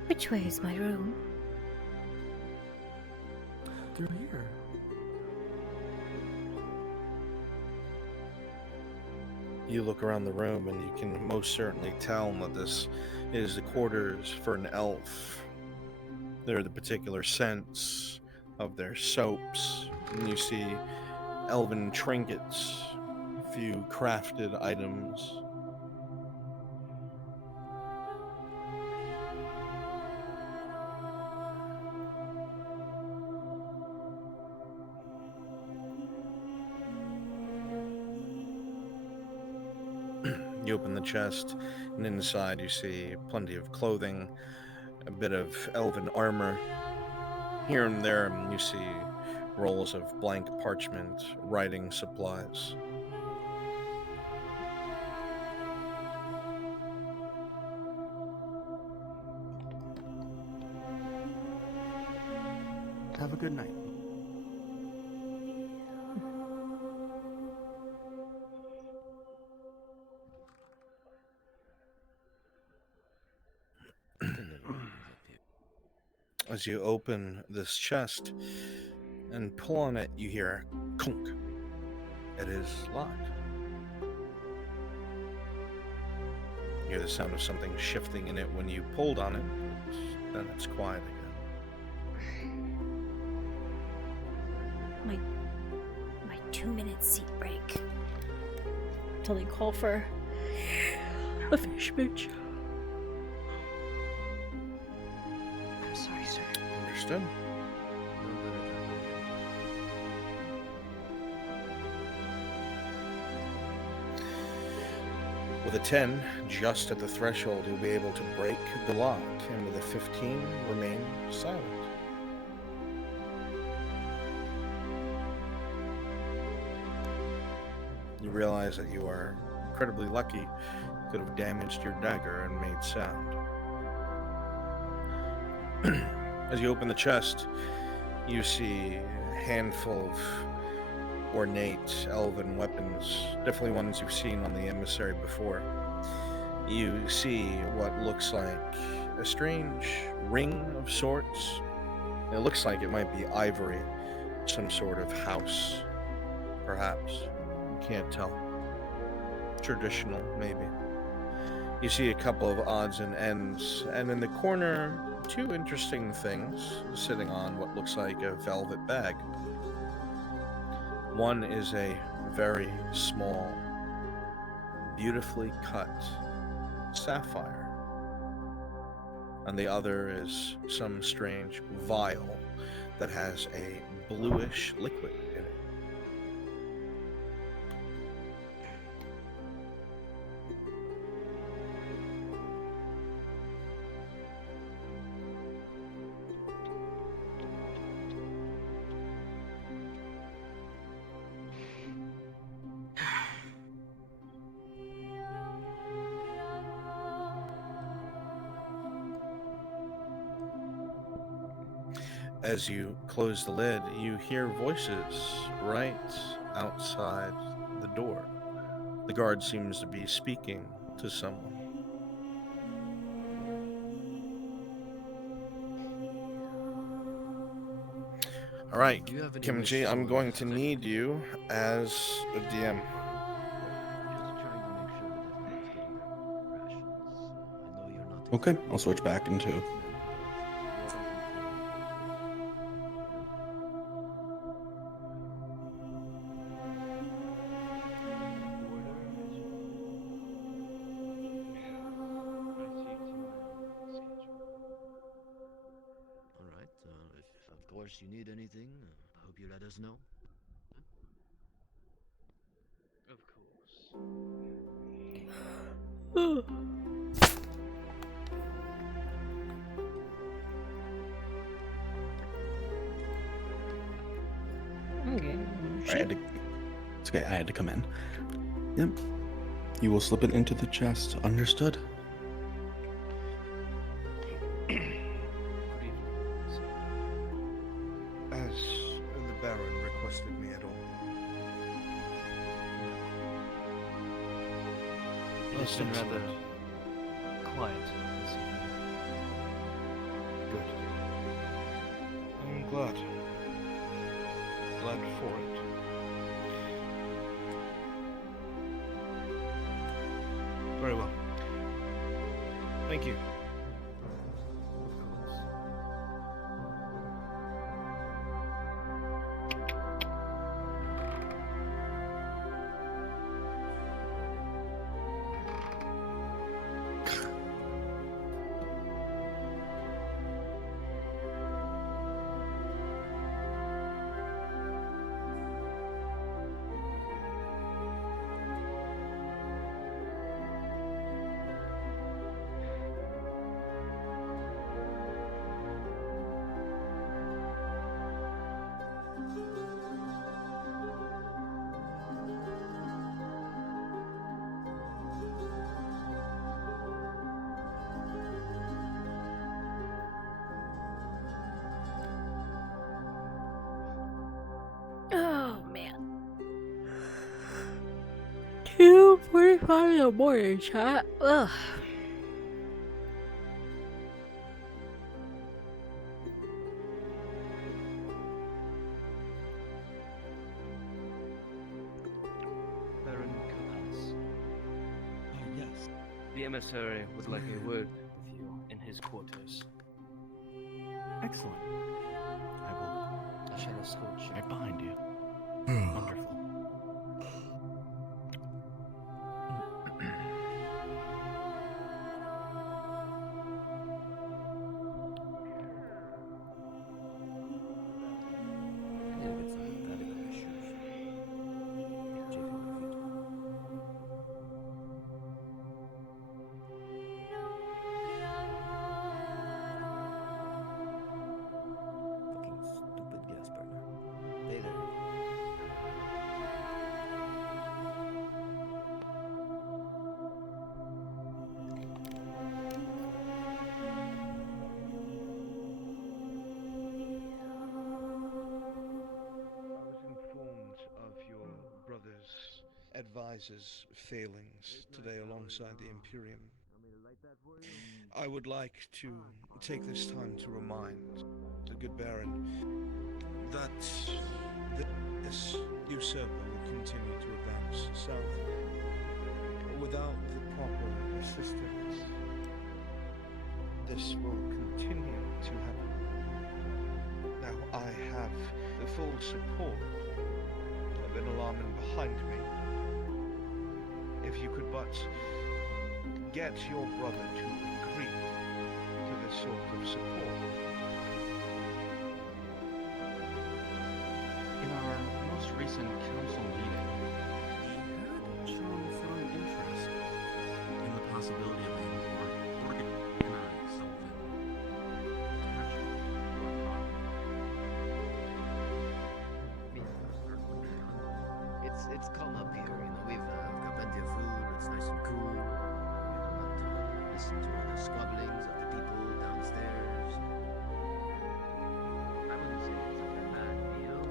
Which way is my room? Through here. You look around the room and you can most certainly tell that this is the quarters for an elf. There are the particular scents of their soaps, and you see elven trinkets, a few crafted items. You open the chest, and inside you see plenty of clothing, a bit of elven armor. Here and there you see rolls of blank parchment, writing supplies. Have a good night. As you open this chest and pull on it, you hear clunk. It is locked. You hear the sound of something shifting in it when you pulled on it, then it's quiet again. My 2-minute seat break. Till they call for a fish bitch. I'm sorry, sir. Understood. With a 10, just at the threshold, you'll be able to break the lock, and with a 15, remain silent. You realize that you are incredibly lucky. You could have damaged your dagger and made sound. As you open the chest, you see a handful of ornate elven weapons, definitely ones you've seen on the emissary before. You see what looks like a strange ring of sorts. It looks like it might be ivory, some sort of house, perhaps. You can't tell. Traditional, maybe. You see a couple of odds and ends, and in the corner, 2 interesting things sitting on what looks like a velvet bag. One is a very small, beautifully cut sapphire, and the other is some strange vial that has a bluish liquid in it. As you close the lid, you hear voices right outside the door. The guard seems to be speaking to someone. All right, Kimchi, I'm going to need you as a DM. Okay, I'll switch back into course, you need anything, I hope you let us know. Of course. Okay. It's okay. I had to come in. Yep. You will slip it into the chest. Understood. Has the Baron requested me at all? It has been rather quiet this evening. Good. I'm glad. Glad for it. Very well. Thank you. Oh man. 2:45 in the morning, chat. Ugh. Baron Kalas. Yes. The emissary would like a word with you in his quarters. Excellent. I shall escort you. Right behind you. Wonderful. Stupid gas burner. Hey there. I was informed of your brother's advisor's failings today alongside the Imperium. I would like to take this time to remind the good Baron that this usurper will continue to advance south without the proper assistance. This will continue to happen. Now I have the full support of an alarmman behind me. If you could but get your brother to agree to this sort of support. In our most recent council meeting, we heard Sean throw an interest in the possibility of a more organized Sylvan attachment to our It's calm up here, we've got plenty of food, it's nice and cool. We don't have to listen to all the squabblings of the people downstairs. I wouldn't say it's a bad deal.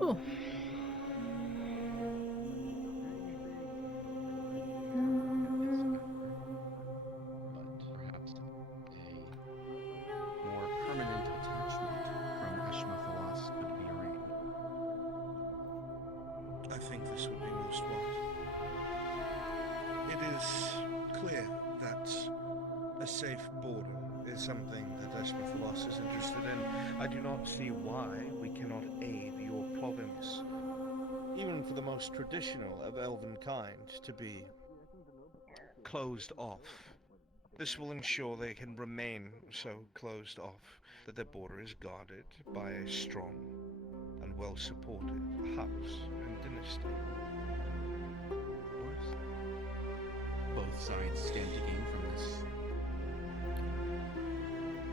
Oh. Perhaps a more permanent attachment from Eshmathalas could be arranged. I think this would be most wise. It is clear that a safe border is something that Eshmathalas is interested in. I do not see why we cannot aid your province, even for the most traditional of elven kind, to be closed off. This will ensure they can remain so closed off that their border is guarded by a strong and well-supported house and dynasty. Both sides stand to gain from this.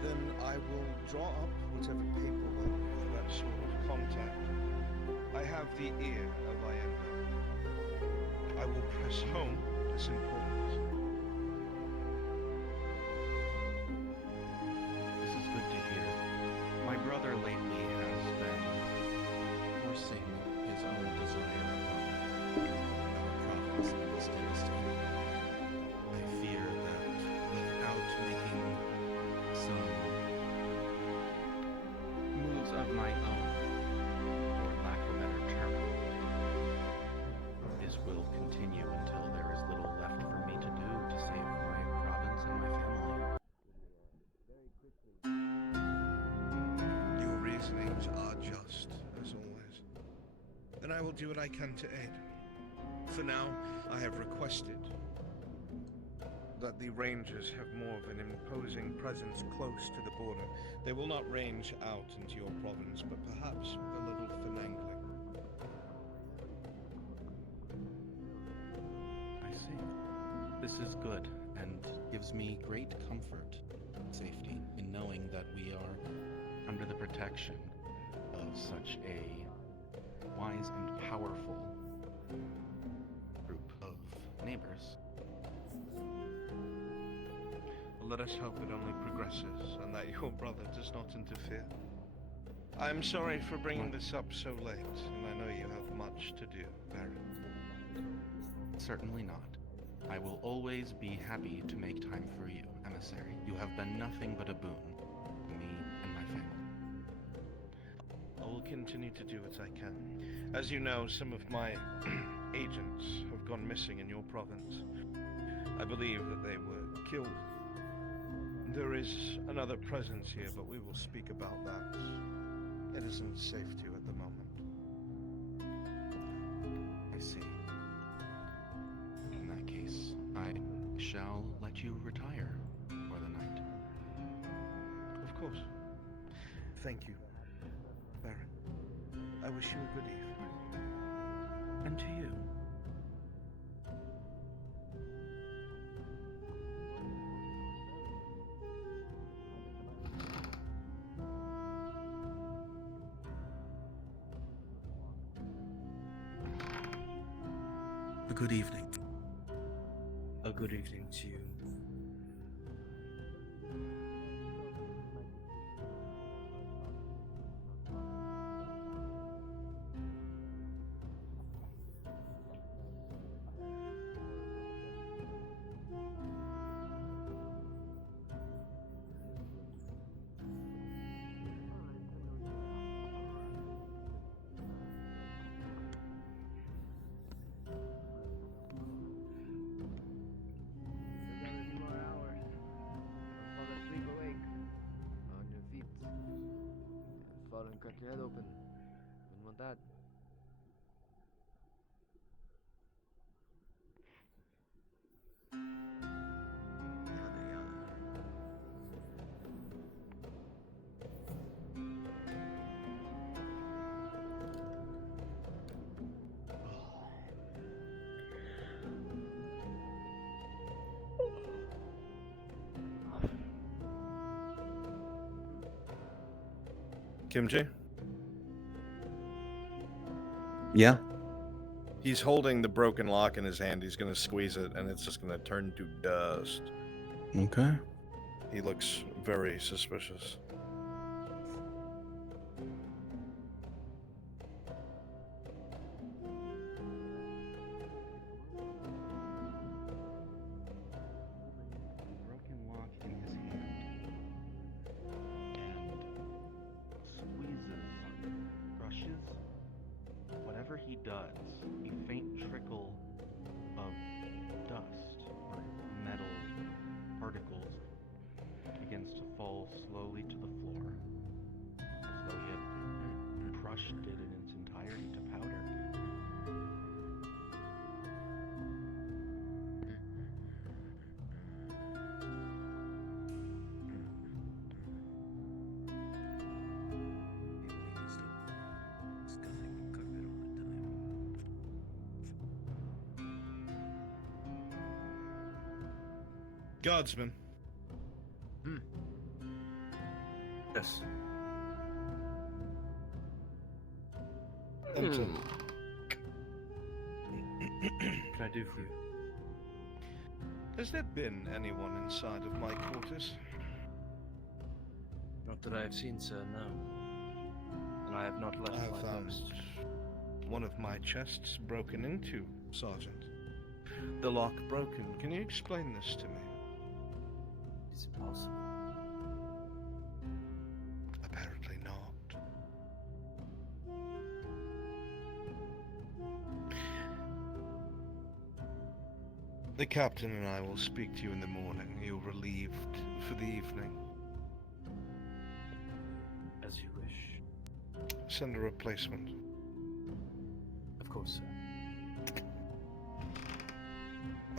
Then I will draw up whatever paperwork for that sort of contact. I have the ear of Ienda. I will press home this importance. This is good to hear. My brother lately has been forcing his own desire upon our province and this dynasty. I fear that without making some moves of my own, for lack of a better term, this will continue until there is little left for me to do to save my province and my family. Your reasonings are just, as always. And I will do what I can to aid. For now, I have requested that the Rangers have more of an imposing presence close to the border. They will not range out into your province, but perhaps a little finagling. I see. This is good and gives me great comfort and safety in knowing that we are under the protection of such a wise and powerful group of neighbors. Let us hope it only progresses and that your brother does not interfere. I'm sorry for bringing this up so late, and I know you have much to do, Baron. Certainly not. I will always be happy to make time for you, Emissary. You have been nothing but a boon to me and my family. I will continue to do what I can. As you know, some of my agents have gone missing in your province. I believe that they were killed. There is another presence here, but we will speak about that. It isn't safe to at the moment. I see. In that case, I shall let you retire for the night. Of course. Thank you, Baron. I wish you a good evening. And to you. A good evening. A good evening to you. Crack your head open. Wouldn't want that. Kimchi? Yeah. He's holding the broken lock in his hand. He's going to squeeze it, and it's just going to turn to dust. Okay. He looks very suspicious. whatever he does, a faint trickle of dust or metal particles begins to fall slowly to the floor, as though he had crushed it in its entirety to powder. Guardsman. Yes. Enter. What can I do for you? Has there been anyone inside of my quarters? Not that I have seen, sir, no. And I have not left I have my found post. one of my chests broken into, Sergeant. The lock broken. Can you explain this to me? It's impossible. Apparently not. The captain and I will speak to you in the morning. You're relieved for the evening. As you wish. Send a replacement. Of course, sir.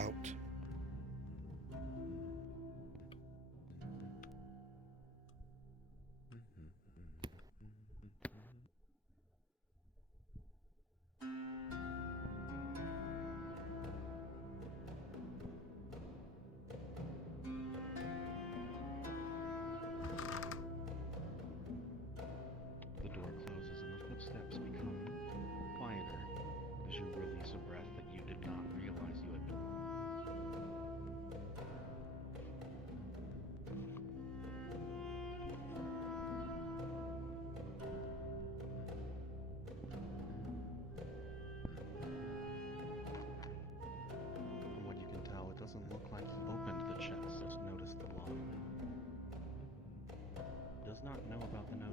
Out. The door closes and the footsteps become quieter as you release a breath that you did not realize you had been. From what you can tell, it doesn't look like he opened the chest. Just notice the lock. Does not know about the note.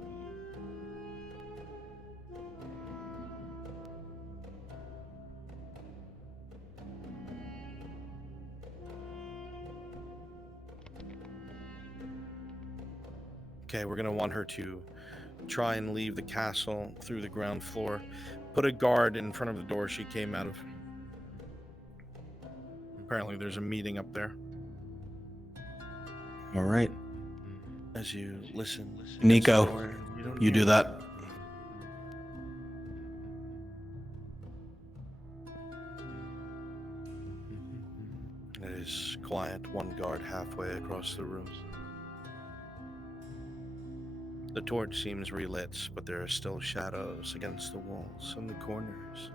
Okay, we're gonna want her to try and leave the castle through the ground floor. Put a guard in front of the door she came out of. Apparently there's a meeting up there. All right. As you listen. Nico, against the door, don't you hear do that. It is quiet, one guard halfway across the room. The torch seems relit, but there are still shadows against the walls and the corners.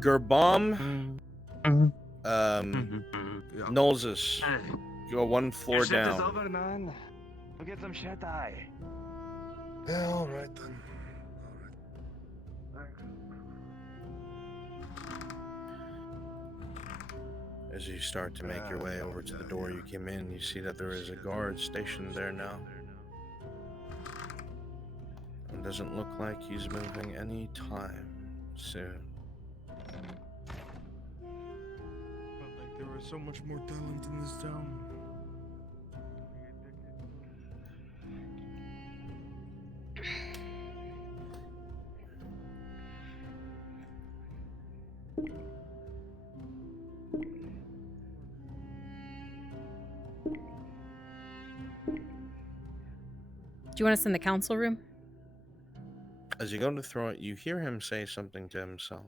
Gerbom, Nolzus, go one floor Your shift is down. over, man. Go get some shut eye. Yeah, all right then. As you start to make your way over to the door you came in, you see that there is a guard stationed there now. It doesn't look like he's moving any time soon. Felt like there was so much more talent in this town. Do you want us in the council room? As you go to throw it, you hear him say something to himself.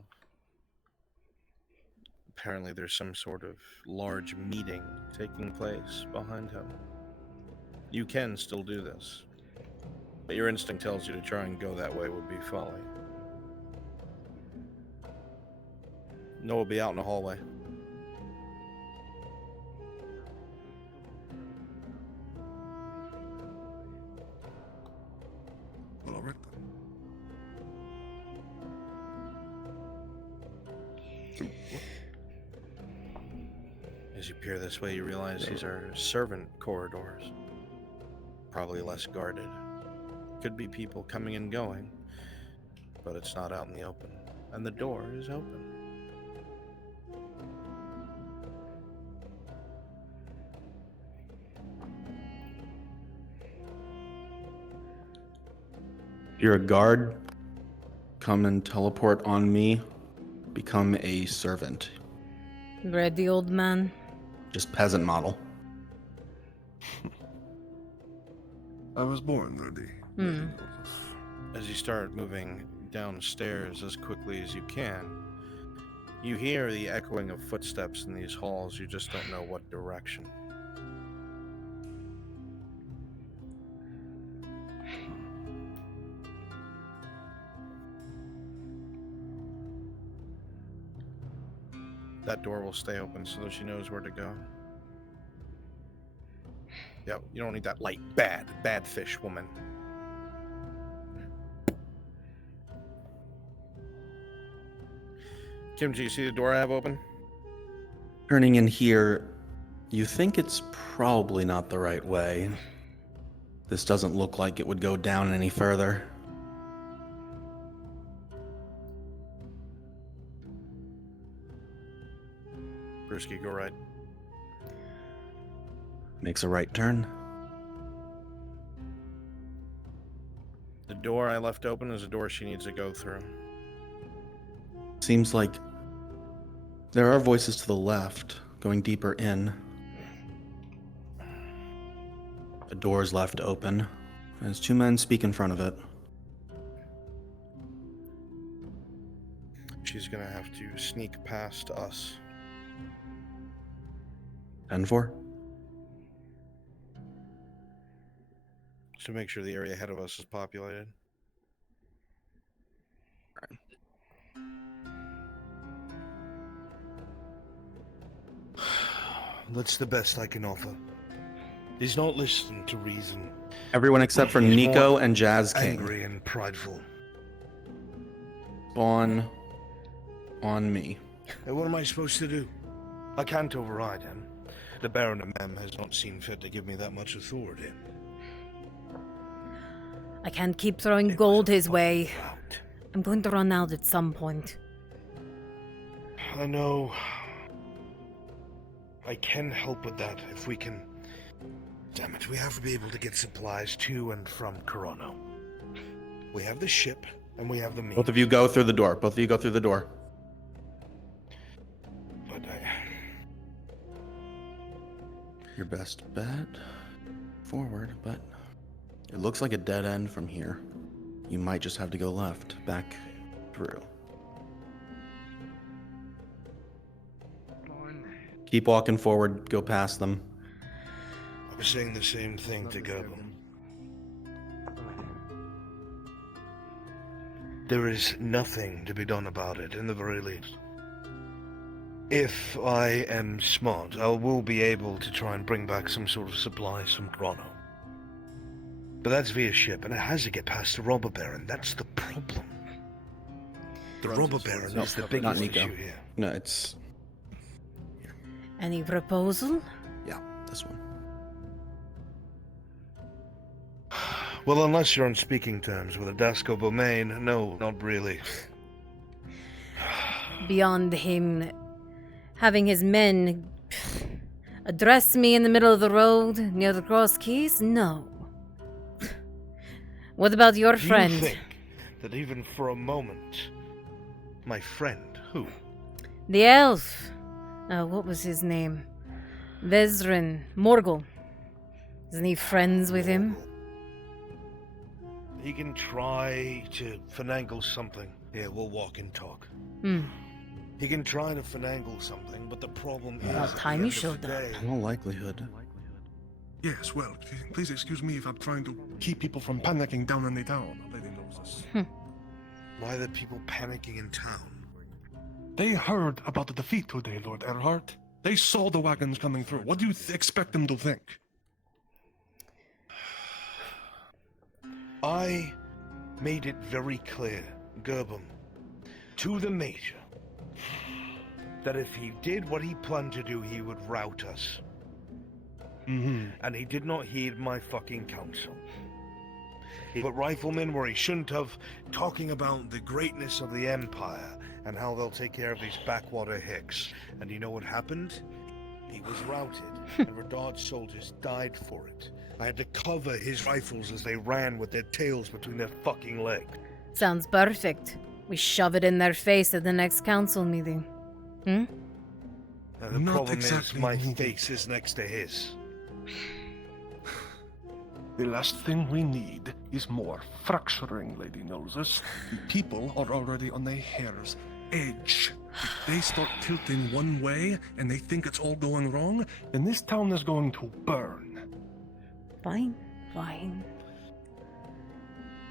Apparently there's some sort of large meeting taking place behind him. You can still do this, but your instinct tells you to try and go that way would be folly. Noah will be out in the hallway. Well, all right then. As you peer this way, you realize these are servant corridors. probably less guarded. Could be people coming and going, but it's not out in the open. And the door is open. You're a guard. Come and teleport on me. Become a servant. Ready, old man? Just peasant model. I was born ready. As you start moving downstairs as quickly as you can, you hear the echoing of footsteps in these halls. You just don't know what direction. That door will stay open so that she knows where to go. Yeah, you don't need that light. Bad fish woman. Kim, do you see the door I have open? Turning in here, you think it's probably not the right way. This doesn't look like it would go down any further. Brewski, go right. Makes a right turn. The door I left open is a door she needs to go through. Seems like there are voices to the left, going deeper in. A door is left open, as two men speak in front of it. She's gonna have to sneak past us. 10-4. To make sure the area ahead of us is populated. That's the best I can offer. He's not listening to reason. Everyone except for He's Nico more and Jazz King. Angry and prideful. Spawn on me. Hey, what am I supposed to do? I can't override him. The Baron of Mem has not seen fit to give me that much authority. I can't keep throwing gold his way. I'm going to run out at some point. I know. I can help with that if we can. Damn it, we have to be able to get supplies to and from Corono. We have the ship, and we have the means. Both of you go through the door. Both of you go through the door. But Your best bet? Forward, but it looks like a dead end from here. You might just have to go left, back through. Keep walking forward, go past them. I was saying the same thing to Gerben. There is nothing to be done about it, in the very least. If I am smart, I will be able to try and bring back some sort of supplies from Chrono. But that's via ship, and it has to get past the Robber Baron. That's the problem. The Robber Baron is the biggest issue here. No, it's... Any proposal? Yeah, this one. Well, unless you're on speaking terms with Adasco Bomain, no, not really. Beyond him having his men address me in the middle of the road near the Cross Keys? No. What about your friend? Do you think that even for a moment, my friend, who? The elf. What was his name? Vezrin. Morgul. Isn't he friends with him? He can try to finagle something. Yeah, we'll walk and talk. He can try to finagle something, but the problem is... About time you showed up. In all likelihood. Yes, well, please excuse me if I'm trying to keep people from panicking down in the town. Lady Roses. Why are the people panicking in town? They heard about the defeat today, Lord Erhardt. They saw the wagons coming through. What do you expect them to think? I made it very clear, Gerben, to the Major, that if he did what he planned to do, he would rout us. And he did not heed my fucking counsel. He put riflemen where he shouldn't have, talking about the greatness of the Empire and how they'll take care of these backwater hicks. And you know what happened? He was routed, and Radard's soldiers died for it. I had to cover his rifles as they ran with their tails between their fucking legs. Sounds perfect. We shove it in their face at the next council meeting. And the Not problem exactly is my needed. face is next to his. The last thing we need is more fracturing, Lady Noses. The people are already on a hair's edge. If they start tilting one way and they think it's all going wrong, then this town is going to burn. Fine, fine.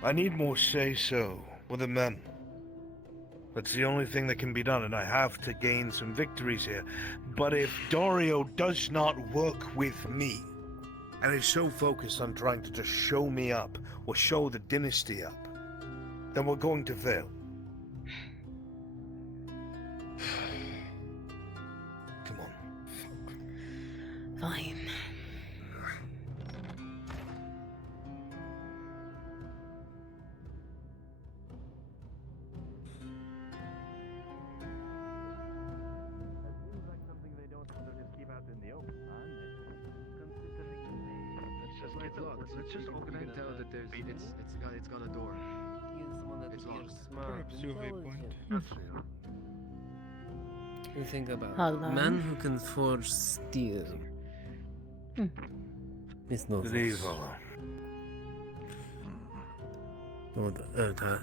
I need more say-so with the men. That's the only thing that can be done, and I have to gain some victories here. But if Dario does not work with me, and is so focused on trying to just show me up, or show the dynasty up, then we're going to fail. Come on. Fine. Let's just open it. Tell that there's it's got a door. It's locked. Perhaps you have a point. You think about Hold on. Man who can forge steel. Miss Noses. Good evil.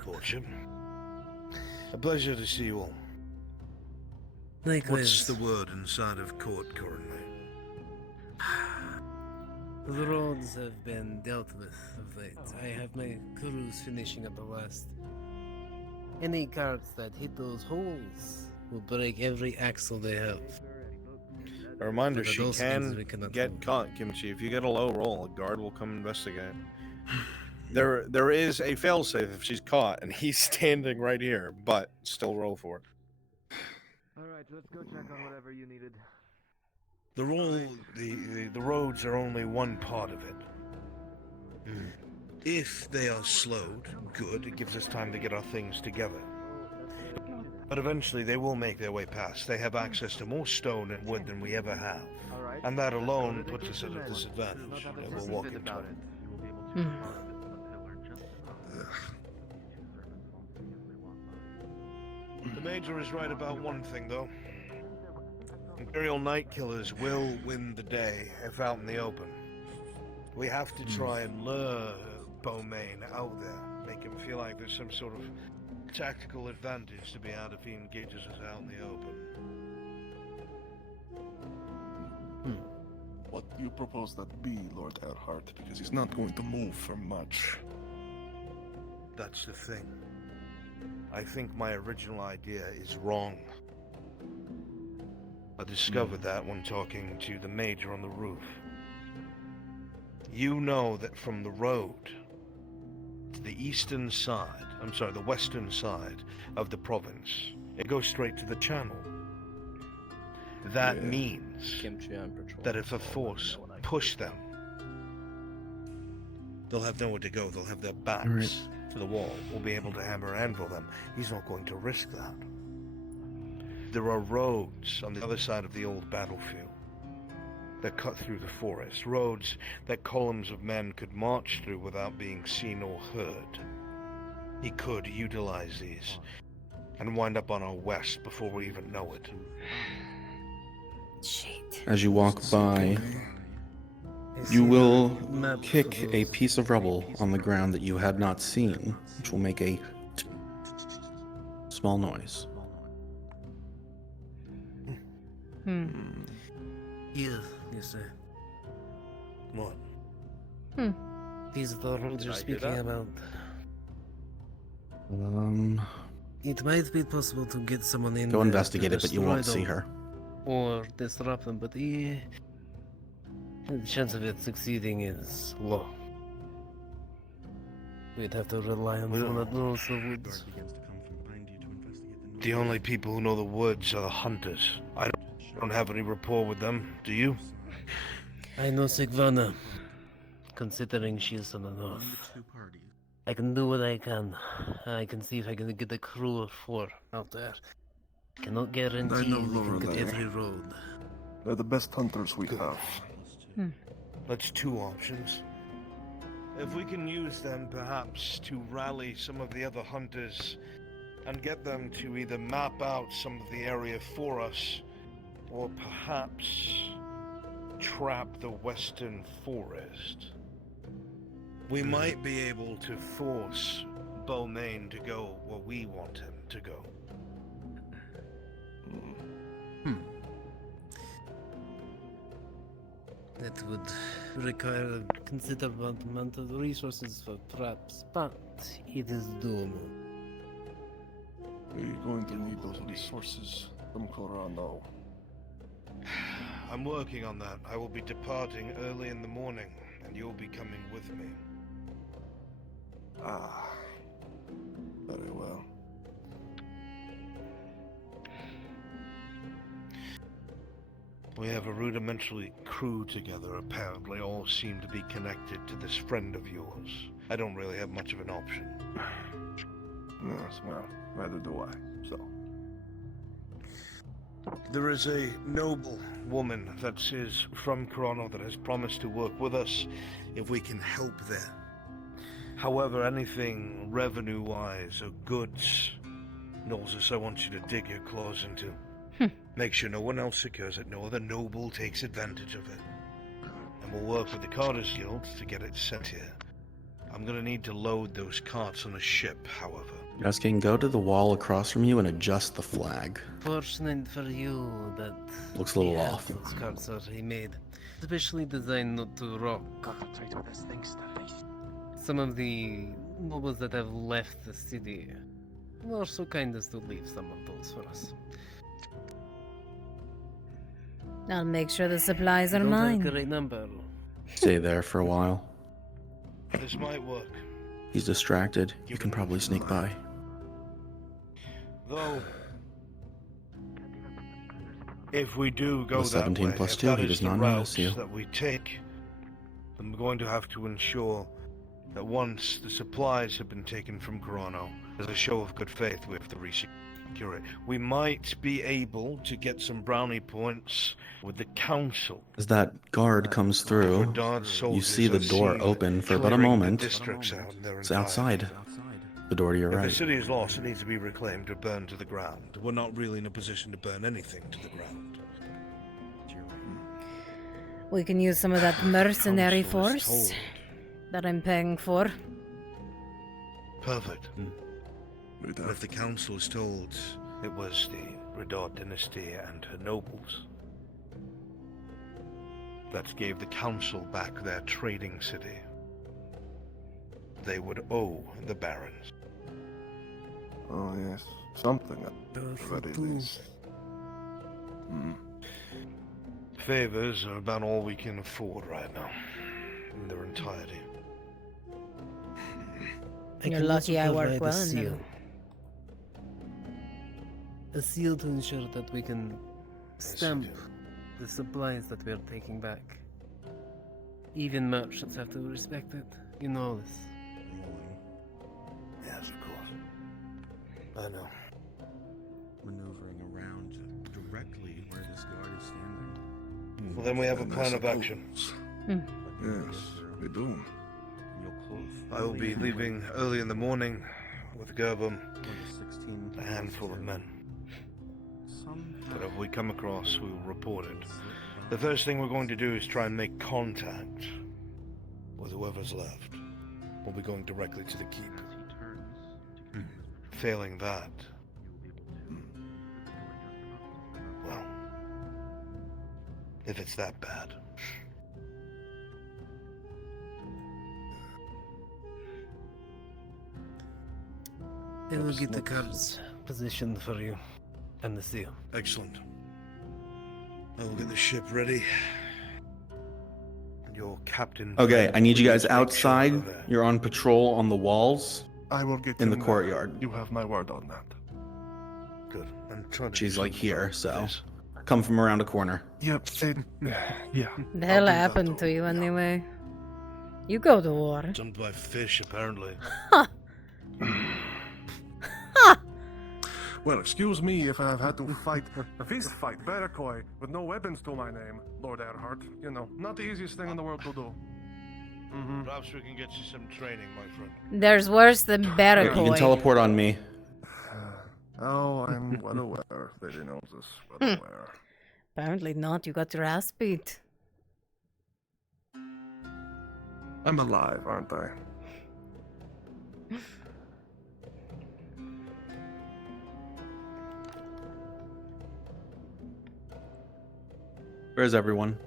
Lordship. A pleasure to see you all. What's the word inside of court currently? The roads have been dealt with of late. I have my crews finishing up the last. Any carts that hit those holes will break every axle they have. A reminder, But she those things we can cannot get caught, Kimchi. If you get a low roll, a guard will come investigate. There is a failsafe if she's caught, and he's standing right here, but still roll for it. Alright, let's go check on whatever you needed. The roads are only one part of it. If they are slowed, good, it gives us time to get our things together. But eventually they will make their way past. They have access to more stone and wood than we ever have. And that alone puts us at a disadvantage. And we'll walk into it. The Major is right about one thing, though. Imperial Night Killers will win the day if out in the open. We have to try and lure Beaumain out there, make him feel like there's some sort of tactical advantage to be out if he engages us out in the open. What do you propose that be, Lord Erhard? Because he's not going to move for much. That's the thing. I think my original idea is wrong. I discovered that when talking to the Major on the roof. You know that from the road to the eastern side, the western side of the province, it goes straight to the channel. That means that if a force push them, they'll have nowhere to go. They'll have their backs to the wall. We'll be able to hammer and anvil them. He's not going to risk that. There are roads on the other side of the old battlefield that cut through the forest. Roads that columns of men could march through without being seen or heard. He could utilize these and wind up on our west before we even know it. Shit. As you walk by, you will kick a piece of rubble on the ground that you had not seen, which will make a small noise. Here, you say. What? These are the roads you're speaking about. It might be possible to get someone in Go there investigate to it, but you won't destroy see them her. or disrupt them, but the chance of it succeeding is low. We'd have to rely on someone that knows the woods. The only people who know the woods are the hunters. I don't have any rapport with them, do you? I know Sigvana, considering she is on the north. I can do what I can. I can see if I can get a crew of 4 out there. Cannot guarantee we can get every road. They're the best hunters we have. That's 2 options. If we can use them, perhaps, to rally some of the other hunters and get them to either map out some of the area for us, or perhaps trap the western forest, we might be able to force Beaumain to go where we want him to go. That would require a considerable amount of resources for traps, but it is doable. We're going to need those resources from Corano. I'm working on that. I will be departing early in the morning, and you'll be coming with me. Ah, very well. We have a rudimentary crew together, apparently. All seem to be connected to this friend of yours. I don't really have much of an option. Yes, well, neither do I, so. There is a noble woman that is from Corano that has promised to work with us if we can help there. However, anything revenue-wise or goods, Nolzus, I want you to dig your claws into. Make sure no one else secures it, no other noble takes advantage of it. And we'll work with the Carters Guild to get it sent here. I'm gonna need to load those carts on a ship, however. Jaskin, go to the wall across from you and adjust the flag. Fortunate for you that Looks a little we have off. those carts already made, especially designed not to rock. Some of the nobles that have left the city were so kind as to leave some of those for us. I'll make sure the supplies are Don't have mine. a great number. Stay there for a while. This might work. He's distracted. You can probably sneak by. Though, if we do go With that 17 way, plus if 2, that he is does the not route notice you. that we take, then we're going to have to ensure that once the supplies have been taken from Corano, as a show of good faith, we have to resecure it. We might be able to get some brownie points with the council. As that guard comes through, you see the door open for but a moment. It's outside. The door to your If right. the city is lost, it needs to be reclaimed or burned to the ground. We're not really in a position to burn anything to the ground. We can use some of that mercenary Council is force told. that I'm paying for. Perfect. And if the council is told it was the Redor dynasty and her nobles that gave the council back their trading city, they would owe the barons. Oh, yes. Something at the very least. Favors are about all we can afford right now, in their entirety. You're lucky I work well in seal. them. A seal to ensure that we can stamp the supplies that we are taking back. Even merchants have to respect it. You know this. Yes, of course. I know. Maneuvering around directly where this guard is standing. Well, then we have a plan of action. Yes, we do. I will be leaving early in the morning with Gerbum, a handful of men. But if we come across, we will report it. The first thing we're going to do is try and make contact with whoever's left. We'll be going directly to the keep. Failing that, well, if it's that bad. They will get the cards positioned for you and the seal. Excellent. I will get the ship ready. Your captain. Okay, I need you guys outside. You're on patrol on the walls. I will get in the him there. courtyard. You have my word on that. Good. I'm trying to She's do like something here, about so this. come from around a corner. Yep, yeah. The hell happened to you anyway? You go to war. Jumped by fish, apparently. Well, excuse me if I've had to fight a fist fight Barakoi with no weapons to my name, Lord Erhard. You know, not the easiest thing in the world to do. Perhaps we can get you some training, my friend. There's worse than You can Barakoi. teleport on me. Oh, I'm well aware, Lady Noses, well aware. Apparently not. You got your ass beat. I'm alive, aren't I? Where's everyone?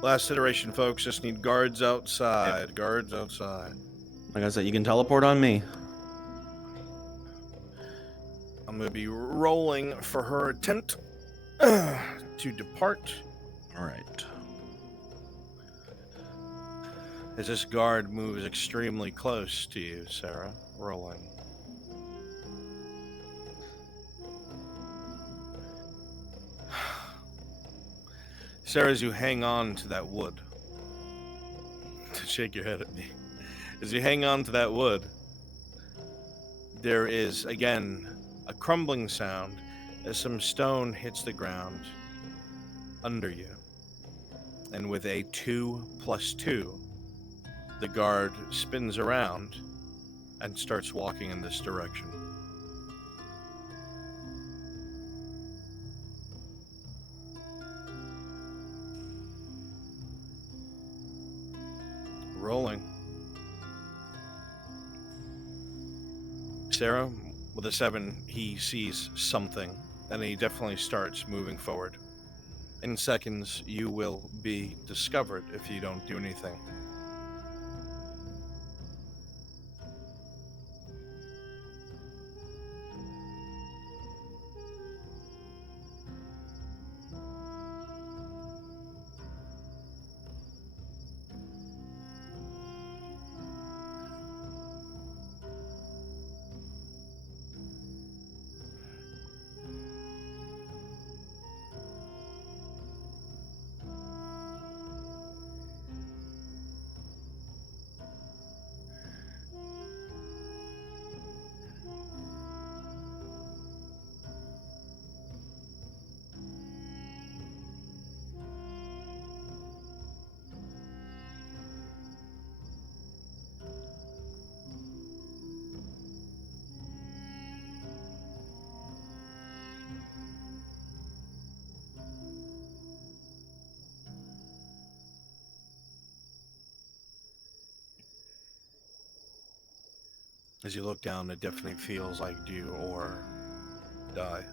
Last iteration, folks. Just need guards outside. Yep. Guards outside. Like I said, you can teleport on me. I'm going to be rolling for her attempt to depart. All right. As this guard moves extremely close to you, Sarah. Rolling. Sarah, as you hang on to that wood, shake your head at me. As you hang on to that wood, there is, again, a crumbling sound as some stone hits the ground under you. And with a 2+2, the guard spins around and starts walking in this direction. Rolling. Sarah, with a 7, he sees something, and he definitely starts moving forward. In seconds, you will be discovered if you don't do anything. As you look down, it definitely feels like do or die.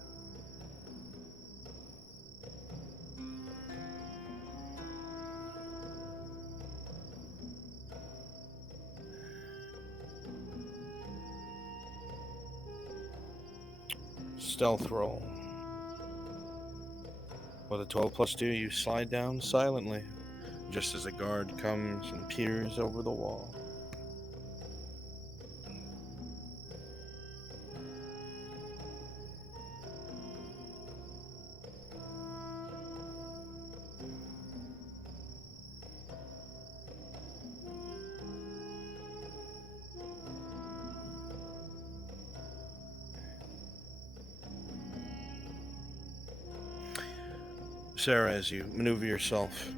Stealth roll. With a 12+2, you slide down silently, just as a guard comes and peers over the wall. Sarah, as you maneuver yourself,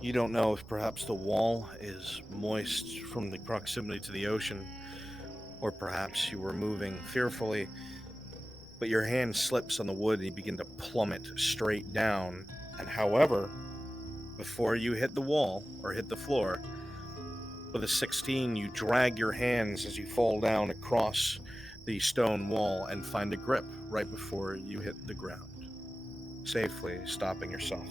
you don't know if perhaps the wall is moist from the proximity to the ocean, or perhaps you were moving fearfully, but your hand slips on the wood and you begin to plummet straight down. And however, before you hit the wall or hit the floor, with a 16, you drag your hands as you fall down across the stone wall and find a grip right before you hit the ground, safely stopping yourself.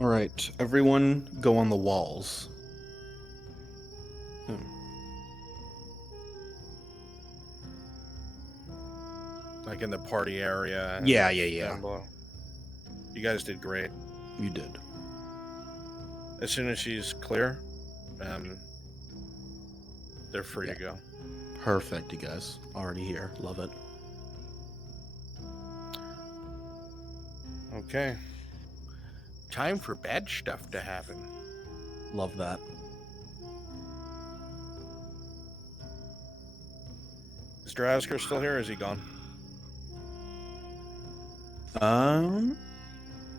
All right, everyone go on the walls. like in the party area. and Yeah. down below. You guys did great. You did. As soon as she's clear, they're free to go. Perfect, you guys. Already here. Love it. Okay. Time for bad stuff to happen. Love that. Is Drasker still here or is he gone?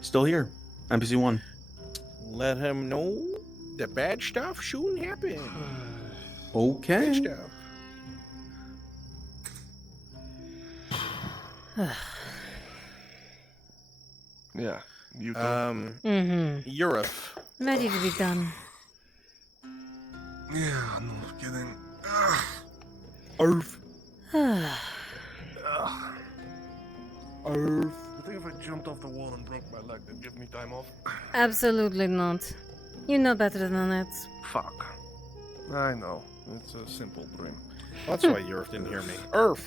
Still here. NPC 1. Let him know the bad stuff soon happen. Okay. Bad stuff. Yeah. You Eurif. Ready to be done. Yeah, no kidding. Arf. You think if I jumped off the wall and broke my leg, they'd give me time off? Absolutely not. You know better than that. Fuck. I know. It's a simple dream. That's why Eurif didn't hear me. Urf.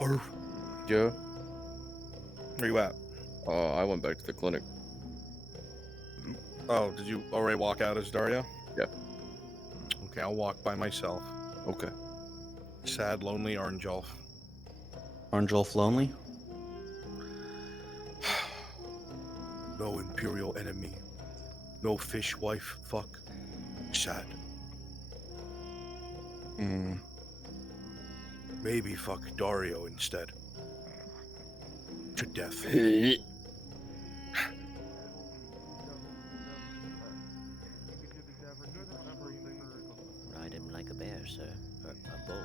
Urf. Yeah. Where you at? I went back to the clinic. Oh, did you already walk out as Dario? Yeah. Okay, I'll walk by myself. Okay. Sad, lonely Orangelf. Orangelf lonely? No Imperial enemy. No fish wife. Fuck. Sad. Maybe fuck Dario instead. To death. Ride him like a bear, sir. Or a bull.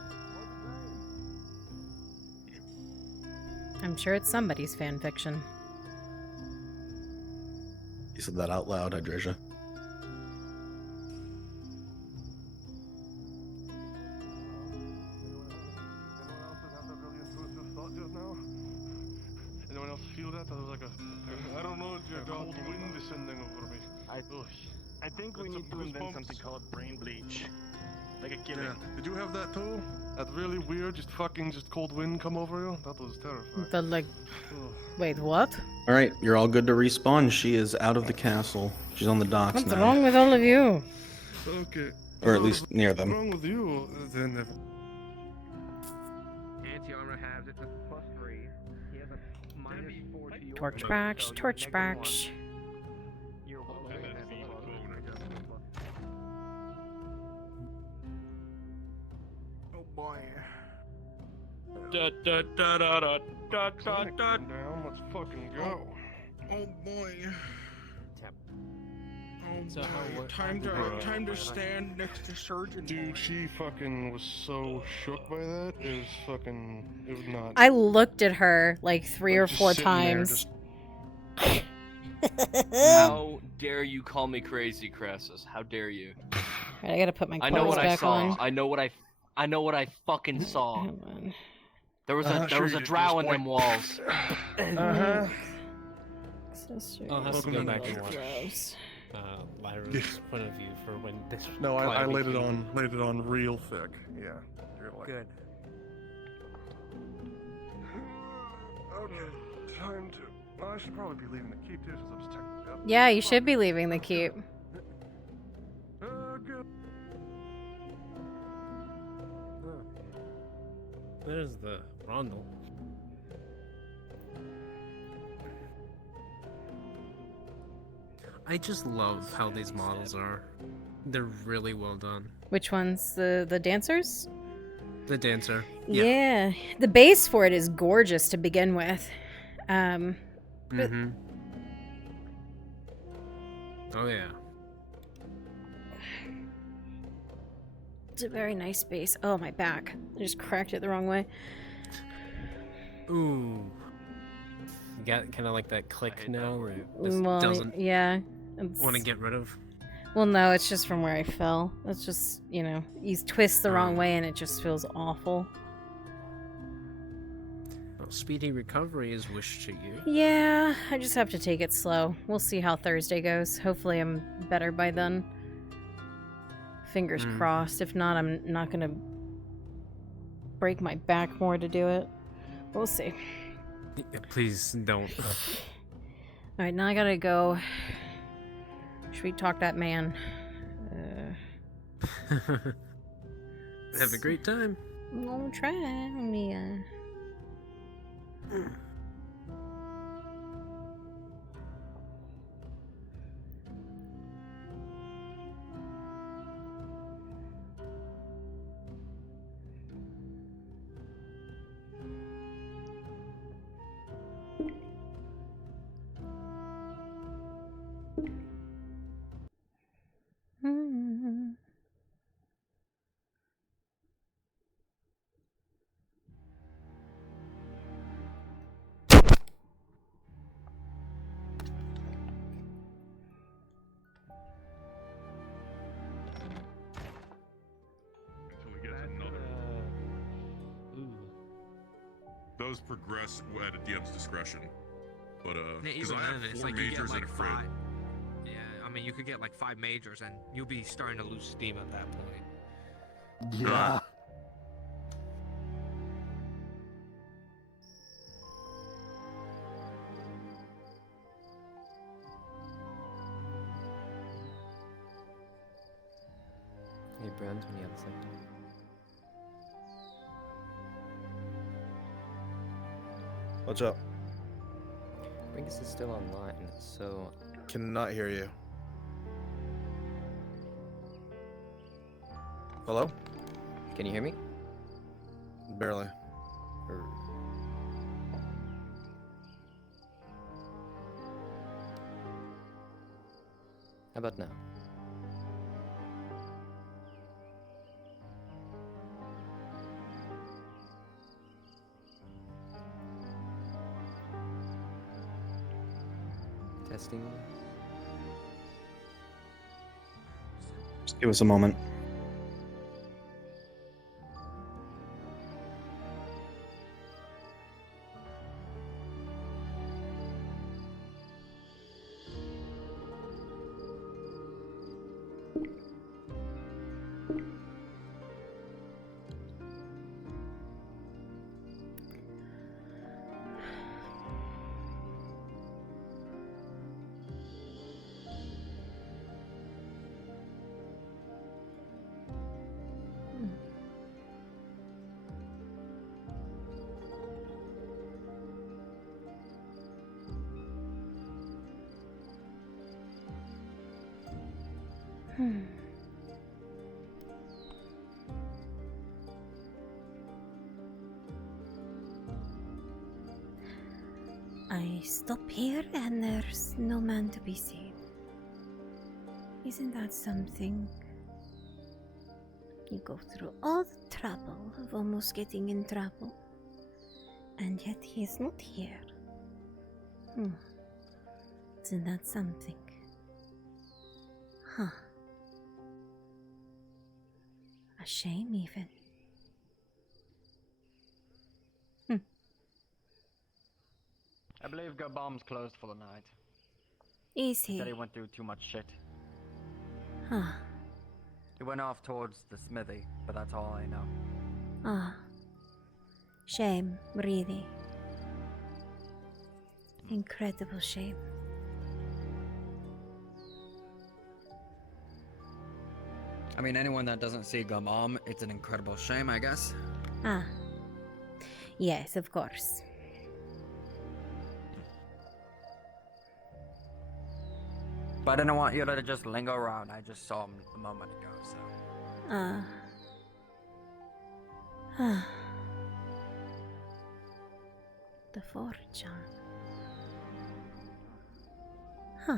I'm sure it's somebody's fan fiction. You said that out loud, Hydrasia. Anyone else feel that? That was like I don't know, a cold wind descending over me. I think we need to invent something called brain bleach. Like a gimmick. Yeah. Did you have that too? That really weird, just cold wind come over you? That was terrifying. The like. Wait, what? Alright, you're all good to respawn. She is out of the castle. She's on the docks What's now. wrong with all of you? Okay. Or at least near What's them. wrong with you? Then Anti-armor has it at +3. He has a -4 to your Torchbacks, torchbacks. You're welcome. oh boy. Da da da da da da da da. Down, let's fucking go. Oh boy. So how Time to stand next to Surgeon. Dude, she fucking was so shook by that. It was not. I looked at her like 3 or just 4 sitting there, times. How dare you call me crazy, Crassus? How dare you? Right, I gotta put my I know clothes what I back saw. on. I know what I fucking saw. There was a Sure there was you a did, drow just in them point. walls. I'll have to go back and watch Lyra's point of view for when this. No, I climate laid it came. on real thick. Yeah. You're like, Good. Okay, time to. I should probably be leaving the keep too, since I was technically up. Yeah, you should be leaving the keep. Good. There's the Rondel. I just love how these models are. They're really well done. Which ones? The dancers? The dancer. Yeah. The base for it is gorgeous to begin with. But Mm-hmm. Oh yeah. it's a very nice base. Oh, my back. I just cracked it the wrong way. Ooh. You got kind of like that click now where it just Well, doesn't yeah. want to get rid of. Well, no, it's just from where I fell. It's just, you twist the wrong way and it just feels awful. Well, speedy recovery is wished to you. Yeah, I just have to take it slow. We'll see how Thursday goes. Hopefully I'm better by then. Fingers crossed. If not, I'm not gonna break my back more to do it. We'll see. Please don't. Alright, now I gotta go. Should we talk that man? Have a great time. I'm gonna try. Let me, Until we get to another. Those progress at a DM's discretion. But Yeah, because even I then, have it's 4 like you get majors like and a crit. 5. Yeah, I mean, you could get like 5 majors, and you'll be starting to lose steam at that point. Yeah. Hey, Brent, when you have a second. What's up? Ringus is still online, so... Cannot hear you. Hello? Can you hear me? Barely. How about now? Testing. Just give us a moment. I stop here and there's no man to be seen. Isn't that something? You go through all the trouble of almost getting in trouble, and yet he is not here. Isn't that something? Huh. A shame, even. I believe Gabam's closed for the night. Is He said he? he went through too much shit. Huh. He went off towards the smithy, but that's all I know. Ah. Shame, really. Incredible shame. I mean, anyone that doesn't see Gabam, it's an incredible shame, I guess. Ah. Yes, of course. But I didn't want you to just linger around. I just saw him a moment ago, so. The forge, huh?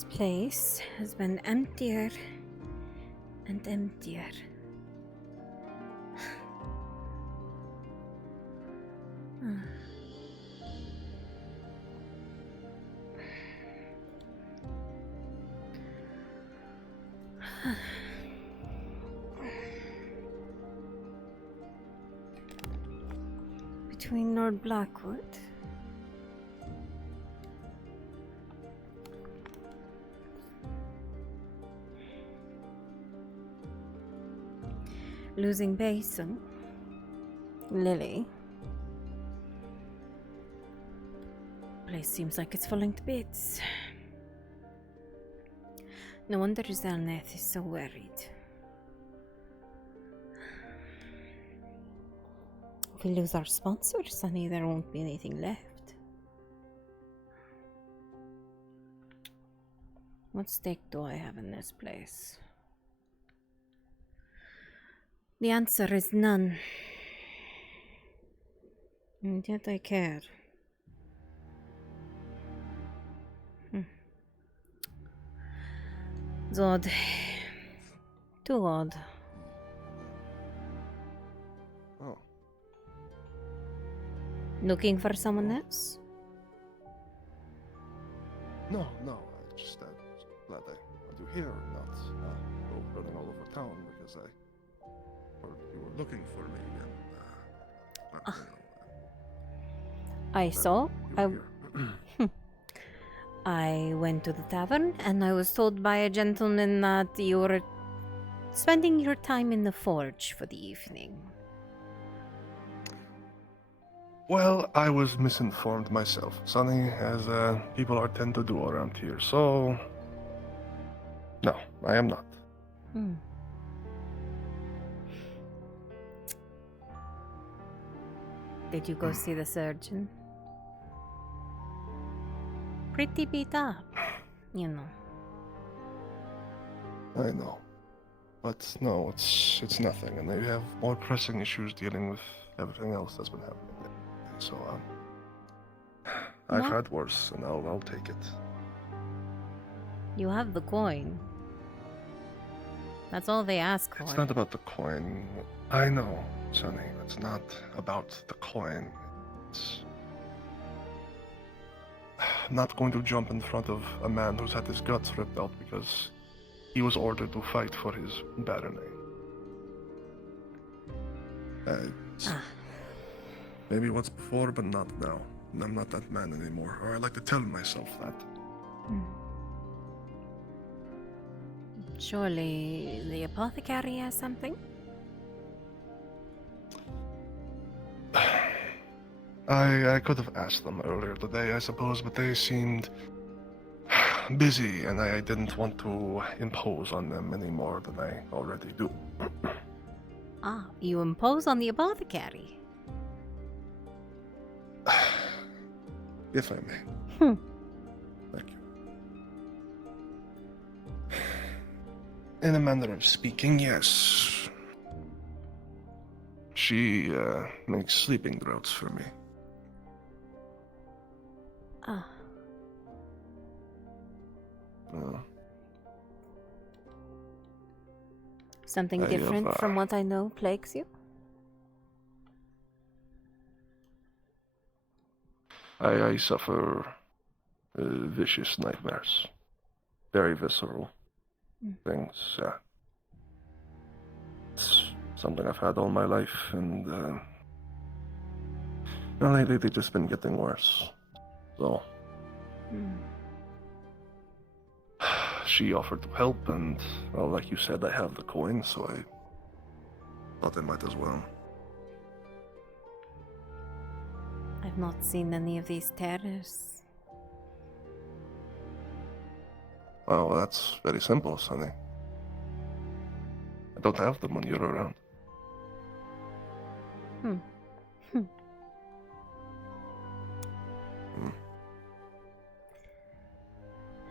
This place has been emptier and emptier. Between Lord Blackwood losing Basin, Lily. Place seems like it's falling to bits. No wonder Zelneth is so worried. If we lose our sponsors, Sonny, there won't be anything left. What stake do I have in this place? The answer is none. And yet I care. It's odd. Too odd. Oh. Looking for someone else? No, I just glad I had you here, not go running all over town because I heard you were looking for me and I saw. I went to the tavern and I was told by a gentleman that you were spending your time in the forge for the evening. Well, I was misinformed myself, Sonny, as people are tend to do around here, so... No, I am not. Did you go see the surgeon? Pretty beat up, you know. I know. But no, it's nothing, and they have more pressing issues dealing with everything else that's been happening. So, I've had worse, and I'll take it. You have the coin. That's all they ask for. It's not about the coin. I know, Sonny. It's not about the coin. I'm not going to jump in front of a man who's had his guts ripped out because he was ordered to fight for his barony. Maybe once before, but not now. I'm not that man anymore, or I like to tell myself that. Surely the apothecary has something? I could have asked them earlier today, I suppose, but they seemed busy, and I didn't want to impose on them any more than I already do. You impose on the apothecary? If I may. Thank you. In a manner of speaking, yes. She makes sleeping draughts for me. Something different from what I know plagues you? I suffer vicious nightmares. Very visceral things. It's something I've had all my life, and lately they've just been getting worse. So she offered to help, and well, like you said, I have the coin, so I thought I might as well. I've not seen any of these terrors. Well, that's very simple, Sonny. I don't have them when you're around.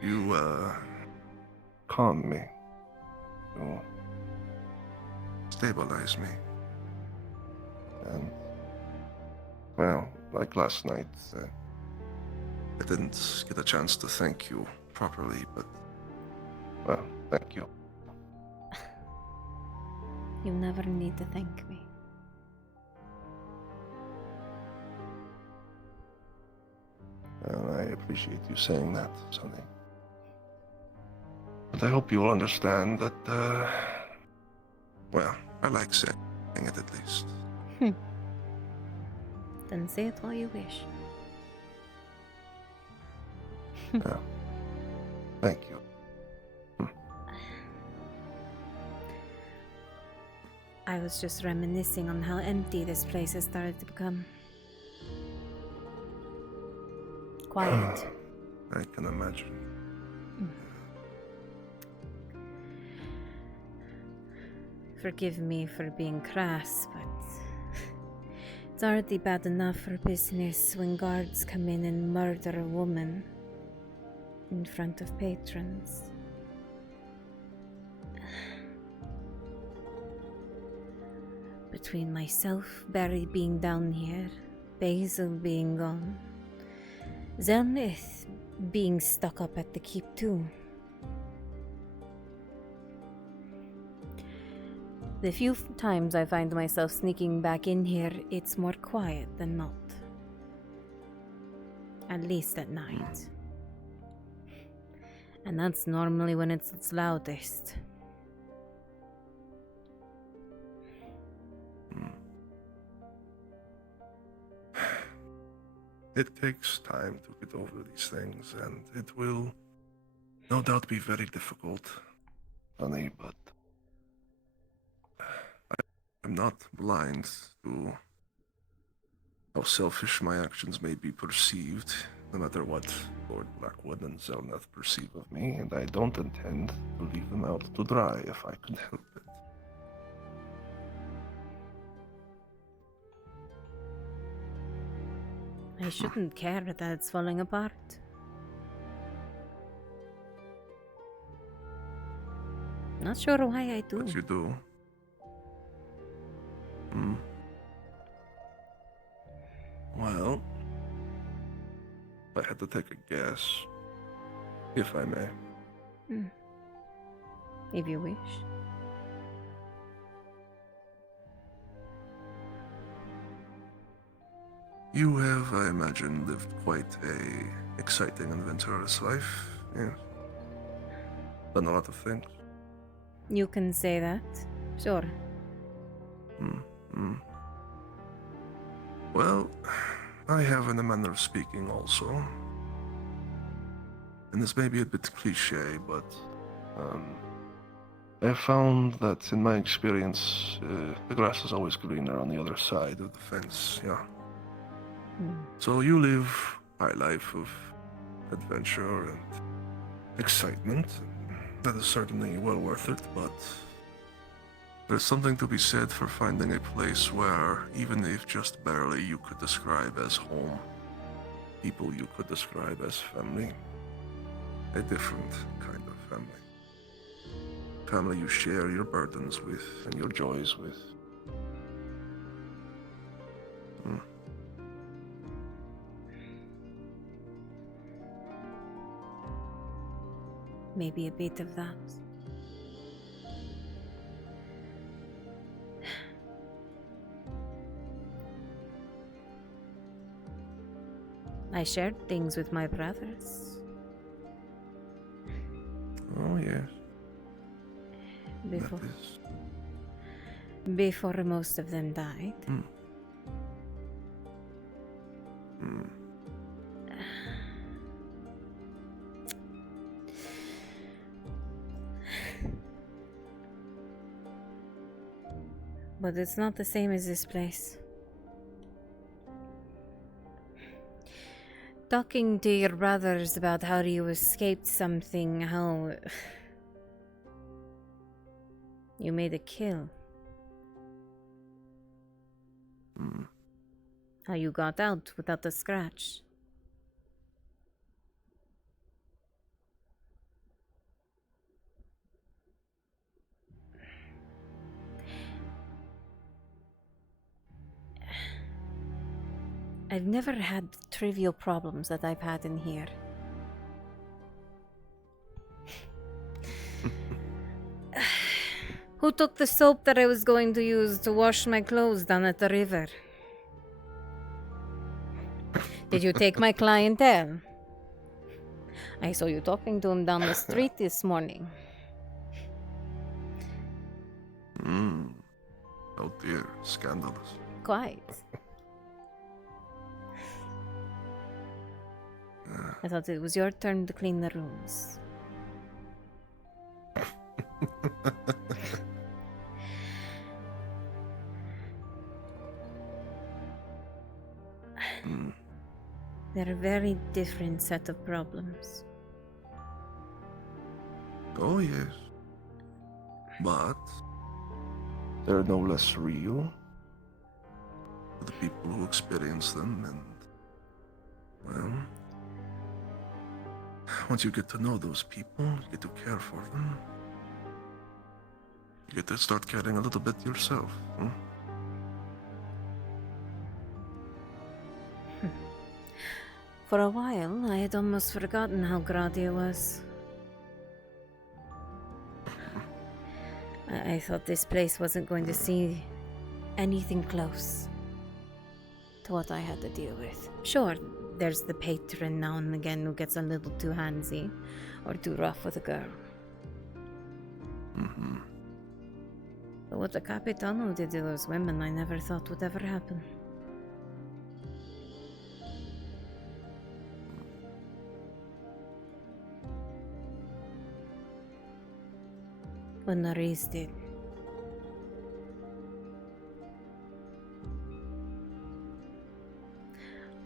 You, calm me. You stabilize me. And, well, like last night, I didn't get a chance to thank you properly, but well, thank you. You never need to thank me. Well, I appreciate you saying that, Sonny. But I hope you'll understand that, well, I like saying it at least. Then say it while you wish. Yeah. Thank you. I was just reminiscing on how empty this place has started to become. Quiet. I can imagine. Forgive me for being crass, but it's already bad enough for business when guards come in and murder a woman in front of patrons. Between myself, Barry being down here, Basil being gone, Zelnith being stuck up at the keep too. The few times I find myself sneaking back in here, it's more quiet than not. At least at night. And that's normally when it's its loudest. It takes time to get over these things, and it will no doubt be very difficult, Sonny, but I'm not blind to how selfish my actions may be perceived, no matter what Lord Blackwood and Zelneth perceive of me, and I don't intend to leave them out to dry if I can help it. I shouldn't care that it's falling apart. Not sure why I do. But you do. Well, I had to take a guess, if I may. If you wish. You have, I imagine, lived quite a exciting and adventurous life. Yes. Done a lot of things. You can say that. Sure. Well, I have in a manner of speaking also. And this may be a bit cliche, but I found that in my experience, the grass is always greener on the other side of the fence, yeah. So you live a life of adventure and excitement. That is certainly well worth it, but there's something to be said for finding a place where, even if just barely, you could describe as home. People you could describe as family. A different kind of family. Family you share your burdens with and your joys with. Maybe a bit of that. I shared things with my brothers. Oh, yes. Before, That is... before most of them died. But it's not the same as this place. Talking to your brothers about how you escaped something, how you made a kill. How you got out without a scratch. I've never had trivial problems that I've had in here. Who took the soap that I was going to use to wash my clothes down at the river? Did you take my clientele? I saw you talking to him down the street this morning. Oh dear, scandalous. Quite. I thought it was your turn to clean the rooms. They're a very different set of problems. Oh yes. But they're no less real for the people who experience them, and well, once you get to know those people, you get to care for them. You get to start caring a little bit yourself. For a while, I had almost forgotten how Gradia was. I thought this place wasn't going to see anything close to what I had to deal with. Sure, there's the patron now and again who gets a little too handsy or too rough with a girl. But what the Capitano did to those women, I never thought would ever happen. What Nerys did.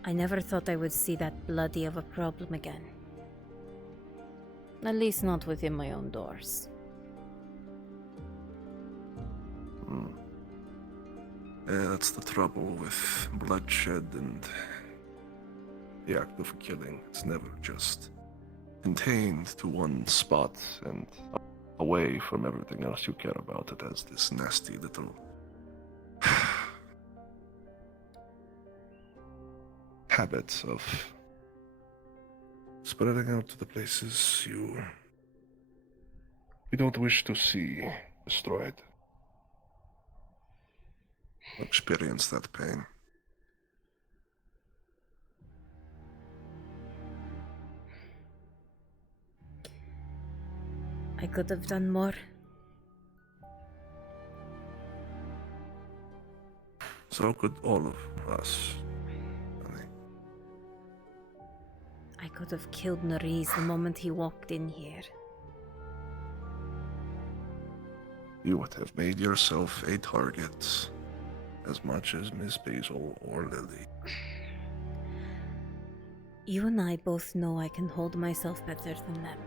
I never thought I would see that bloody of a problem again. At least not within my own doors. Yeah, that's the trouble with bloodshed and the act of killing. It's never just contained to one spot and away from everything else you care about. It has this nasty little habit of spreading out to the places you don't wish to see destroyed. Experience that pain. I could have done more. So could all of us. I could have killed Nerys the moment he walked in here. You would have made yourself a target as much as Miss Basil or Lily. You and I both know I can hold myself better than them.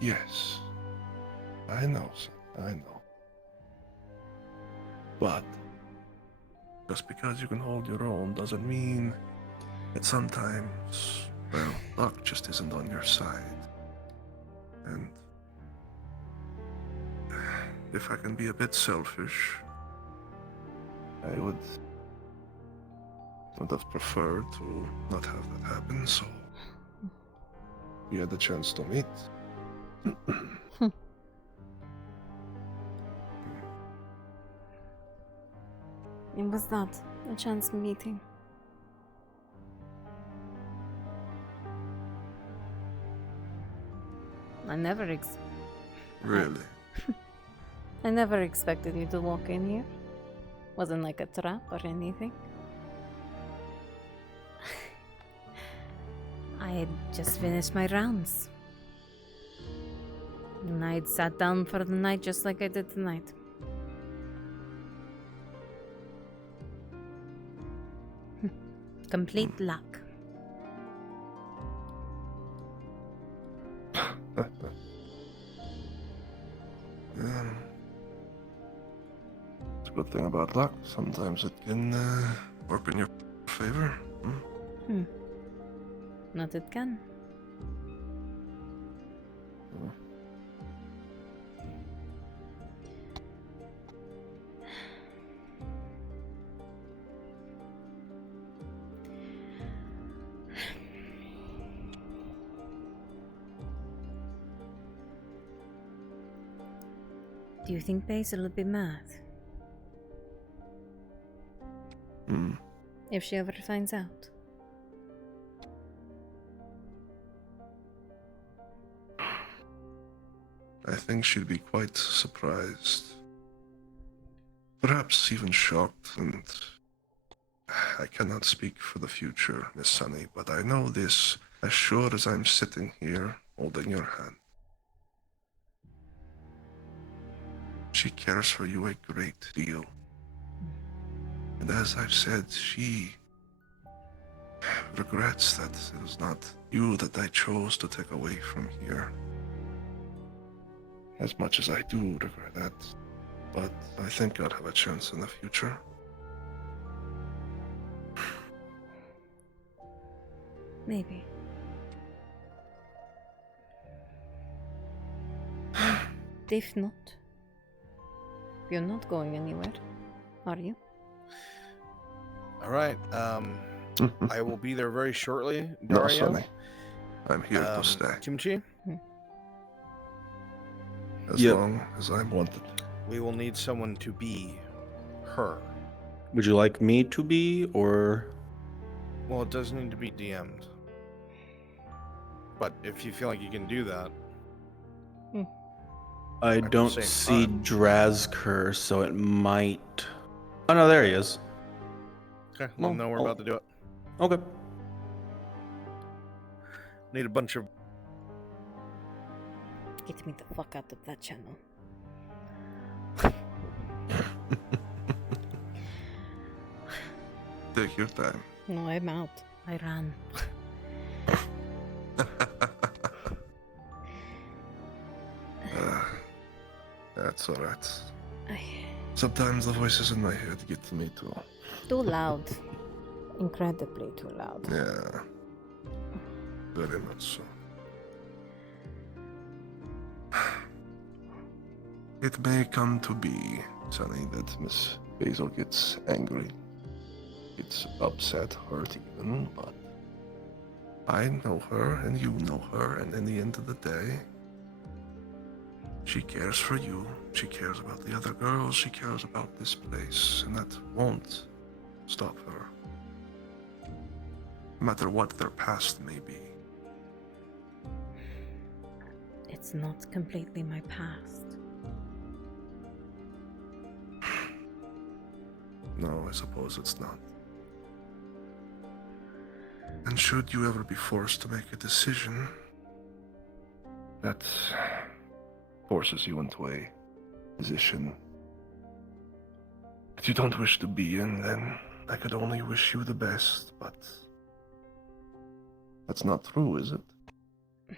Yes, I know, son, I know. But just because you can hold your own doesn't mean that sometimes, well, luck just isn't on your side. And if I can be a bit selfish, I would have preferred to not have that happen, so we had the chance to meet. It was not a chance meeting. I never Really? I never expected you to walk in here. Wasn't like a trap or anything. I had just finished my rounds. And I'd sat down for the night just like I did tonight. Complete luck. It's a good thing about luck. Sometimes it can work in your favor. Not it can. Do you think Basil will be mad Hmm. if she ever finds out? I think she'd be quite surprised. Perhaps even shocked, and I cannot speak for the future, Miss Sunny, but I know this as sure as I'm sitting here holding your hand. She cares for you a great deal. And as I've said, she regrets that it was not you that I chose to take away from here. As much as I do regret that, but I think I'll have a chance in the future. Maybe. If not, you're not going anywhere, are you? All right. I will be there very shortly. No, Dario. Sonny. I'm here to stay. Kimchi. As Yep. long as I'm wanted. We will need someone to be her. Would you like me to be, or Well, it does need to be DM'd. But if you feel like you can do that, I At the don't same see time. Drazker, so it might. Oh no, there he is. okay, let them know we're about to do it. Okay. Need a bunch of. Get me the fuck out of that channel. Take your time. No, I'm out. I ran. That's alright. I... Sometimes the voices in my head get to me too. Too loud. Incredibly too loud. Yeah. Very much so. It may come to be, Sonny, that Miss Basil gets angry, gets upset, hurt even, but I know her and you know her, and in the end of the day, she cares for you, she cares about the other girls, she cares about this place, and that won't stop her. No matter what their past may be. It's not completely my past. No, I suppose it's not. And should you ever be forced to make a decision that forces you into a position that you don't wish to be in, then I could only wish you the best, but that's not true, is it?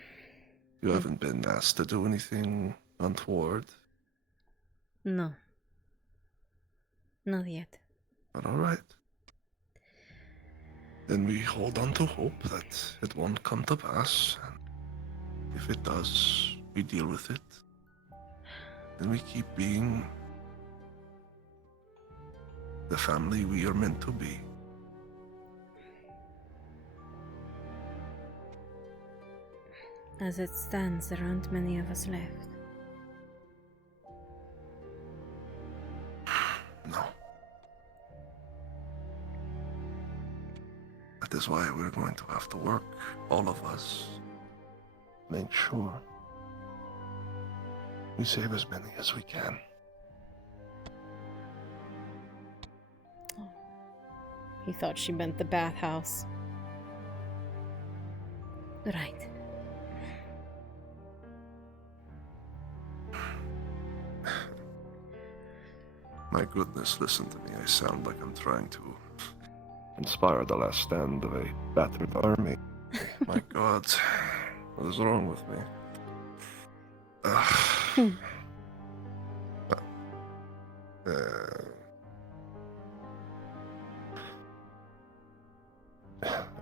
You haven't been asked to do anything untoward. No. Not yet. But all right. Then we hold on to hope that it won't come to pass. And if it does, we deal with it. And we keep being the family we are meant to be. As it stands, there aren't many of us left. No. That is why we're going to have to work, all of us. Make sure we save as many as we can. He thought she meant the bathhouse. Right. My goodness, listen to me. I sound like I'm trying to inspire the last stand of a battered army. My God, what is wrong with me?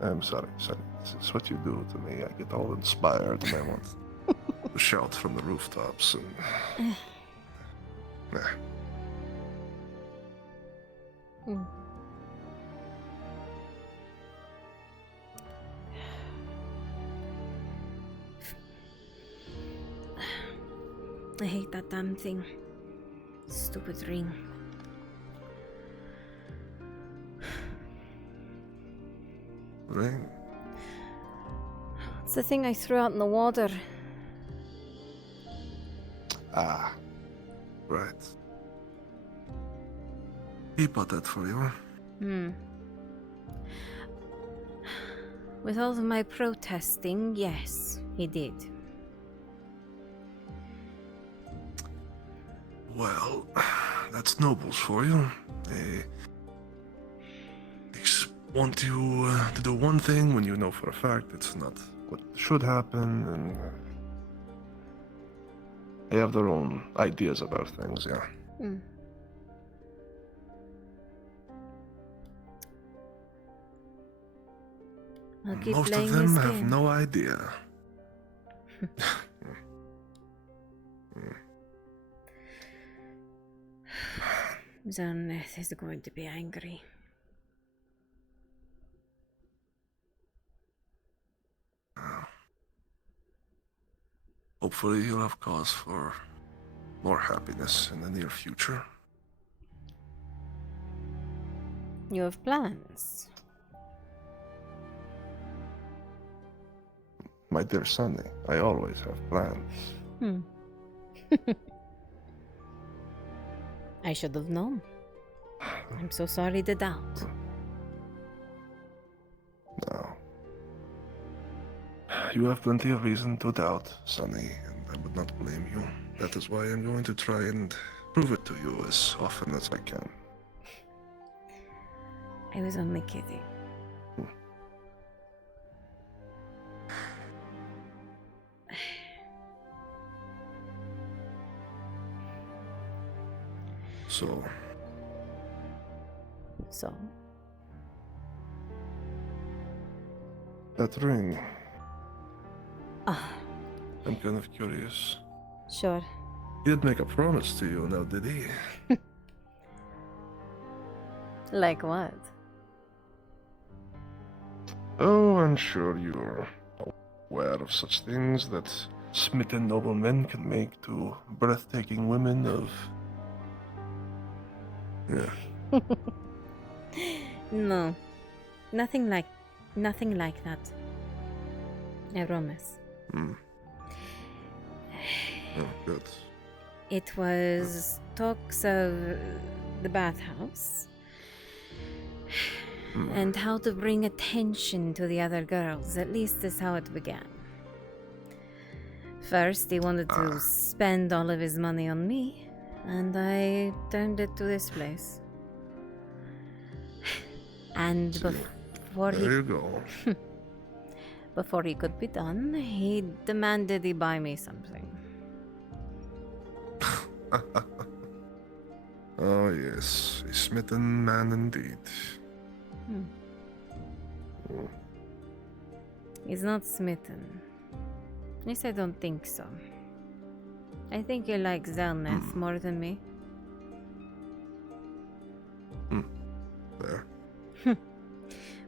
I'm sorry, sorry. This is what you do to me. I get all inspired and I want to shout from the rooftops and... Nah. I hate that damn thing. Stupid ring. Ring? It's the thing I threw out in the water. Ah, right. He bought that for you. With all of my protesting, yes, he did. Well, that's nobles for you. They want you to do one thing when you know for a fact it's not what should happen, and they have their own ideas about things, yeah. I'll keep Most playing of them this have game. no idea. Xelneth is going to be angry. Hopefully you'll have cause for more happiness in the near future. You have plans? My dear Sunny, I always have plans. I should have known. I'm so sorry to doubt. No. You have plenty of reason to doubt, Sunny, and I would not blame you. That is why I'm going to try and prove it to you as often as I can. I was only kidding. So? That ring. Ah. I'm kind of curious. Sure. He did make a promise to you, now did he? Like what? Oh, I'm sure you're aware of such things that smitten noblemen can make to breathtaking women of... Yeah. No. Nothing like that. I promise. Oh, good. It was talks of the bathhouse and how to bring attention to the other girls. At least is how it began. First, he wanted to spend all of his money on me, and I turned it to this place. And before there you go. Before he could be done, he demanded he buy me something. Oh yes, a smitten man indeed. He's not smitten. At least I don't think so. I think he likes Xelneth more than me. There.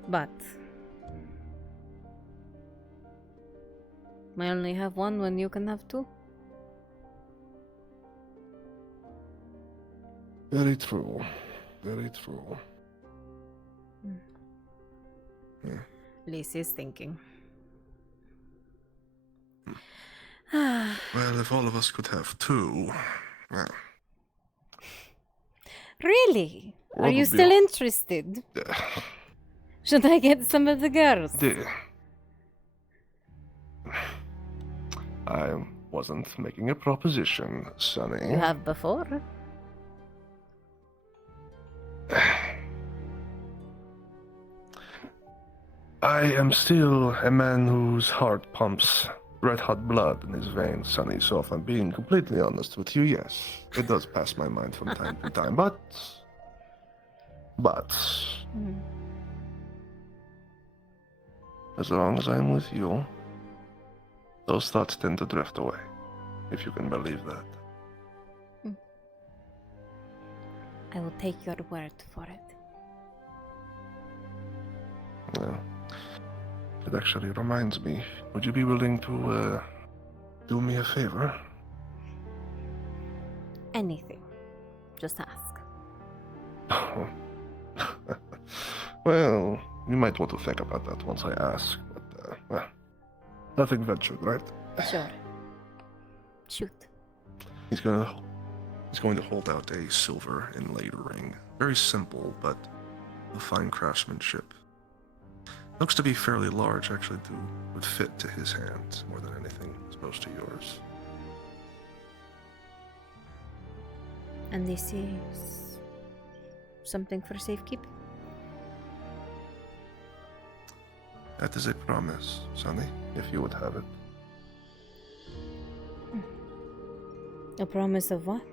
But I only have one when you can have two. Very true. Very true. Lacey's thinking. Well, if all of us could have two, well. Really? What Are you would be still a- interested? Should I get some of the girls? I wasn't making a proposition, Sonny. You have before. I am still a man whose heart pumps red-hot blood in his veins, Sonny, so if I'm being completely honest with you, yes, it does pass my mind from time to time, but... As long as I'm with you, those thoughts tend to drift away, if you can believe that. I will take your word for it. Well, it actually reminds me, would you be willing to, do me a favor? Anything. Just ask. Well, you might want to think about that once I ask, but, well, nothing ventured, right? Sure. Shoot. He's going to hold out a silver inlaid ring. Very simple, but of fine craftsmanship. Looks to be fairly large, actually, would fit to his hand more than anything, as opposed to yours. And this is something for safekeeping? That is a promise, Sonny, if you would have it. A promise of what?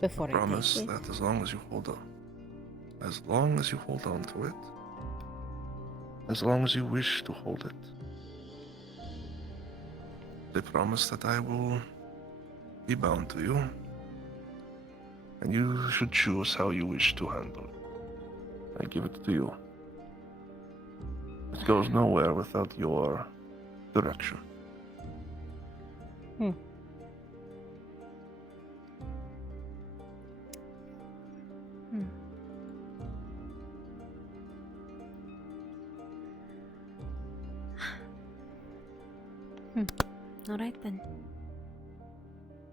Before Promise I take it? that as long as you hold on to it, as long as you wish to hold it, I promise that I will be bound to you, and you should choose how you wish to handle it. I give it to you. It goes nowhere without your direction. Hmm. All right then.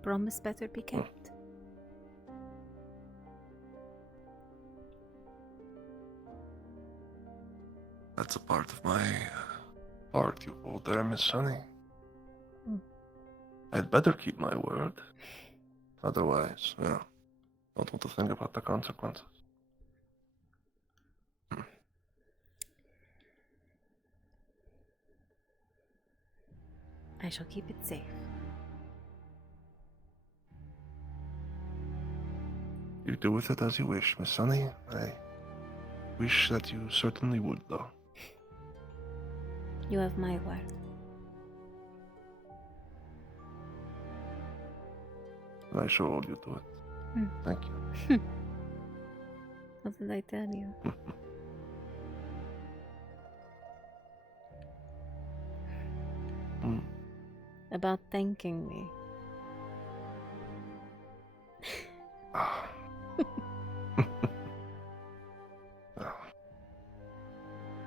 Promise better be kept. That's a part of my heart you hold there, Miss Sunny. I'd better keep my word. Otherwise, yeah, don't want to think about the consequences. I shall keep it safe. You do with it as you wish, Miss Sunny. I wish that you certainly would, though. You have my word. And I shall hold you to it. Thank you. What did I tell you? About thanking me.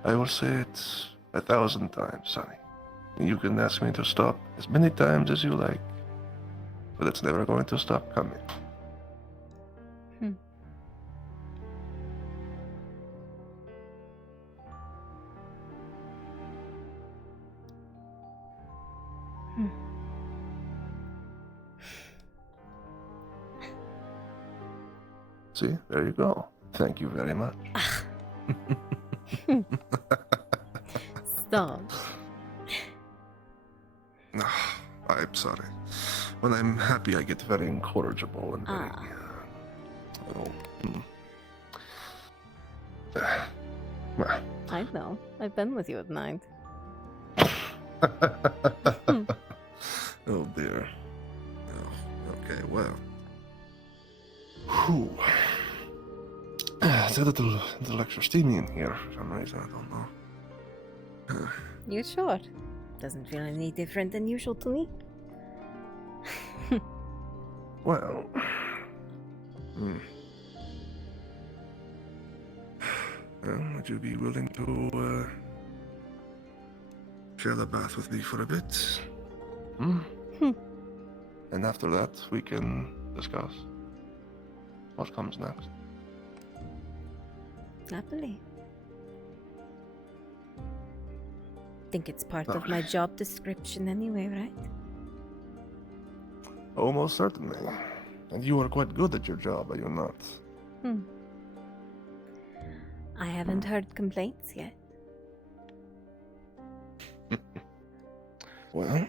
I will say it 1,000 times, Sonny. You can ask me to stop as many times as you like, but it's never going to stop coming. See, there you go. Thank you very much. Stop. I'm sorry. When I'm happy, I get very incorrigible and very... well. I know. I've been with you at night. Oh dear. Oh, okay, well. Whew. It's a little extra steamy in here for some reason, I don't know. You sure? Doesn't feel any different than usual to me. Well... Well, would you be willing to, share the bath with me for a bit? And after that, we can discuss what comes next. Happily. Think it's part of my job description anyway, right? Oh, most certainly. And you are quite good at your job, are you not? I haven't heard complaints yet. Well,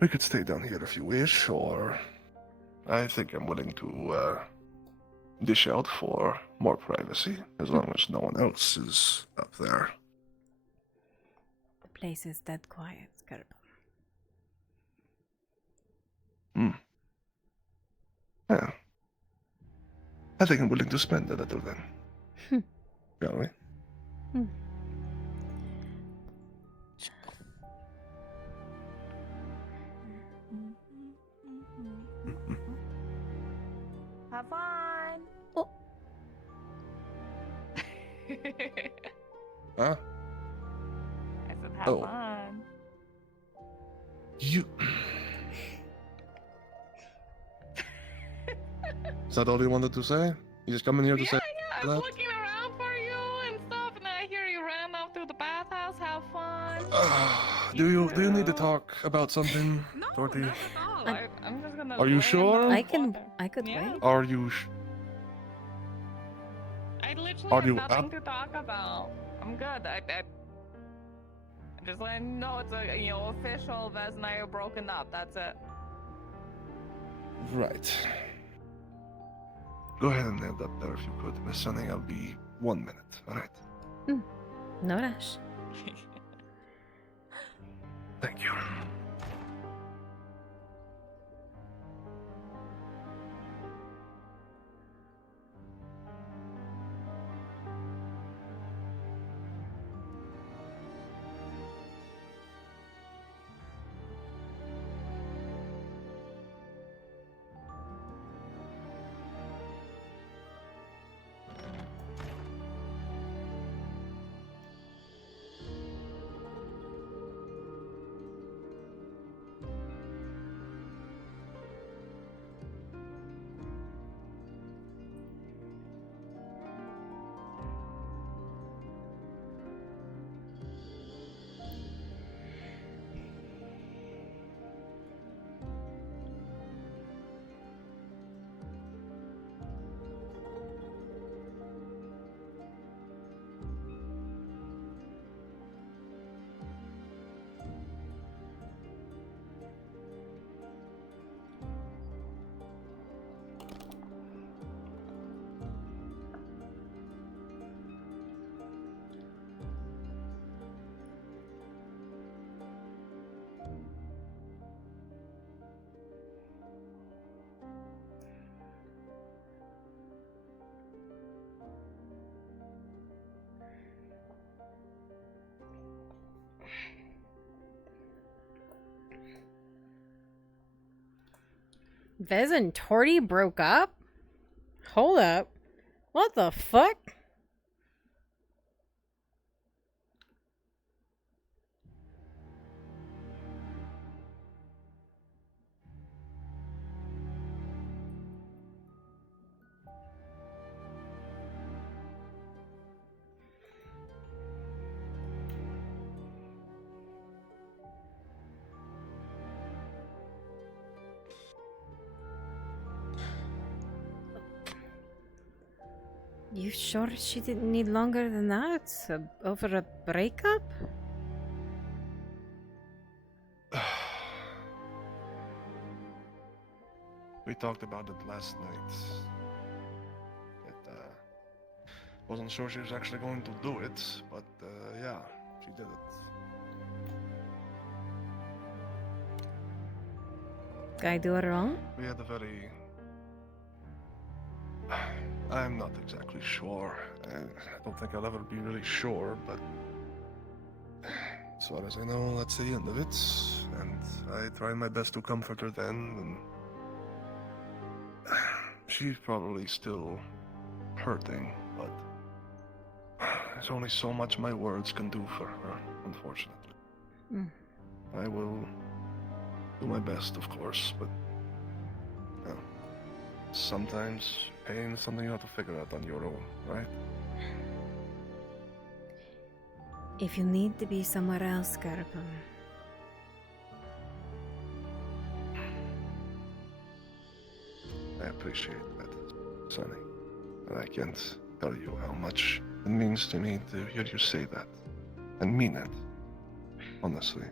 we could stay down here if you wish, or I think I'm willing to dish out for more privacy, as long as no one else is up there. The place is dead quiet, Gerber. Yeah. I think I'm willing to spend a little then. Shall we? Have fun. Oh. Huh? I said have Oh. fun. You. Is that all you wanted to say? You just come in here to say I was that? looking around for you and stuff, and I hear you ran off to the bathhouse. Have fun. Do you need to talk about something, Dorothy? Not at all. I'm just gonna. Are you lay in sure? the I could Yeah. wait. Are you? I literally Are have you nothing up? to talk about. I'm good. I'm just letting you know it's a official. Vez and I are broken up. That's it. Right. Go ahead and nail that there if you could, Miss Sunny. I'll be 1 minute. All right. No rush. Thank you. Vez and Torty broke up? Hold up. What the fuck? You sure she didn't need longer than that? Over a breakup? We talked about it last night. Wasn't sure she was actually going to do it, but yeah, she did it. Did I do it wrong? We had a very... I'm not exactly sure. I don't think I'll ever be really sure, but as far as I know, that's the end of it. And I tried my best to comfort her then, and she's probably still hurting, but there's only so much my words can do for her, unfortunately. I will do my best, of course, but you know, sometimes pain is something you have to figure out on your own, right? If you need to be somewhere else, Garbo. I appreciate that, Sonny. But I can't tell you how much it means to me to hear you say that. And mean it. Honestly.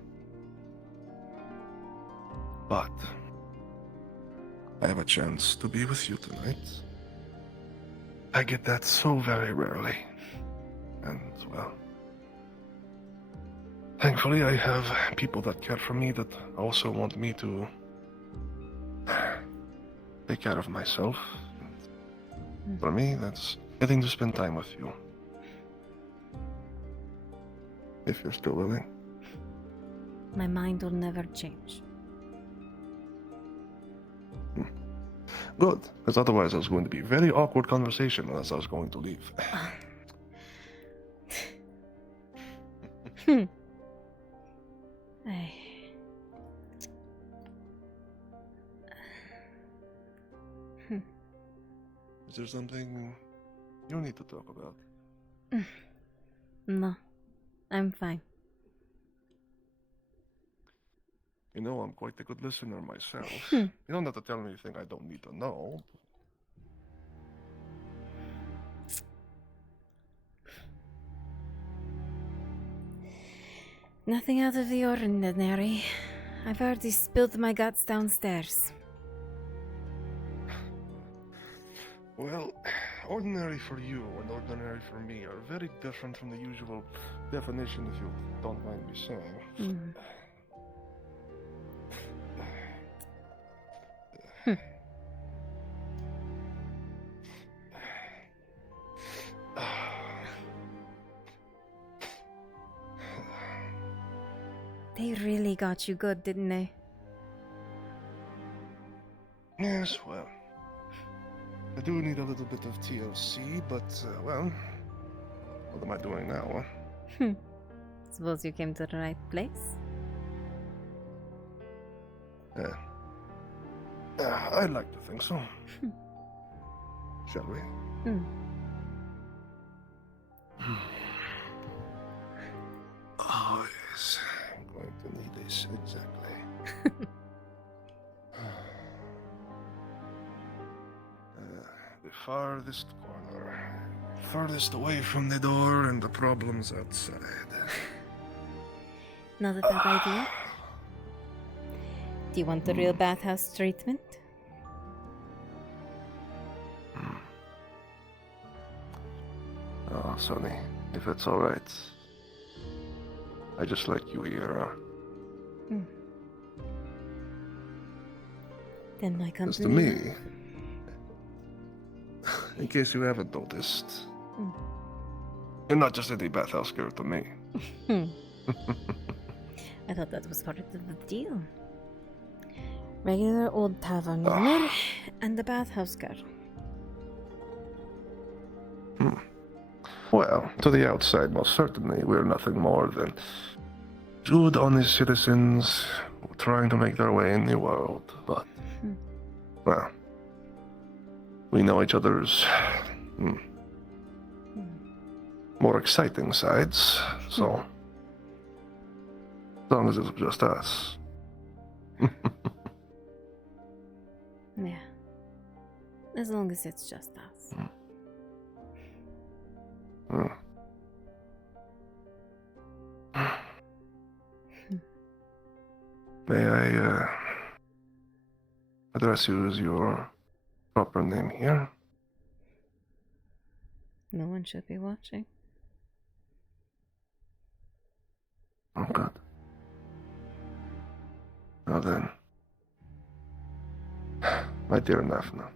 But I have a chance to be with you tonight. I get that so very rarely. And, well, thankfully I have people that care for me that also want me to take care of myself. And for me, that's getting to spend time with you. If you're still willing. My mind will never change. Good, because otherwise there's going to be a very awkward conversation as I was going to leave. Is there something you need to talk about? No, I'm fine. You know, I'm quite a good listener myself. You don't have to tell me anything I don't need to know. Nothing out of the ordinary. I've already spilled my guts downstairs. Well, ordinary for you and ordinary for me are very different from the usual definition, if you don't mind me saying. They really got you good, didn't they? Yes, well, I do need a little bit of TLC, but, well, what am I doing now? Suppose you came to the right place? Yeah. I'd like to think so. Shall we? Oh, yes. I'm going to need this, exactly. The farthest corner. Farthest away from the door and the problems outside. Not a bad idea. Do you want the real bathhouse treatment? Oh, Sonny, if it's alright. I just like you here. Then my company. As to me, in case you haven't noticed, you're not just any bathhouse girl to me. I thought that was part of the deal. Regular old tavern owner and the bathhouse girl. Well, to the outside, most certainly, we're nothing more than good, honest citizens trying to make their way in the world. But, well, we know each other's more exciting sides, so as long as it's just us. Yeah. As long as it's just us. May I address you as your proper name here? No one should be watching. Oh, good. Now then, my dear Nafna.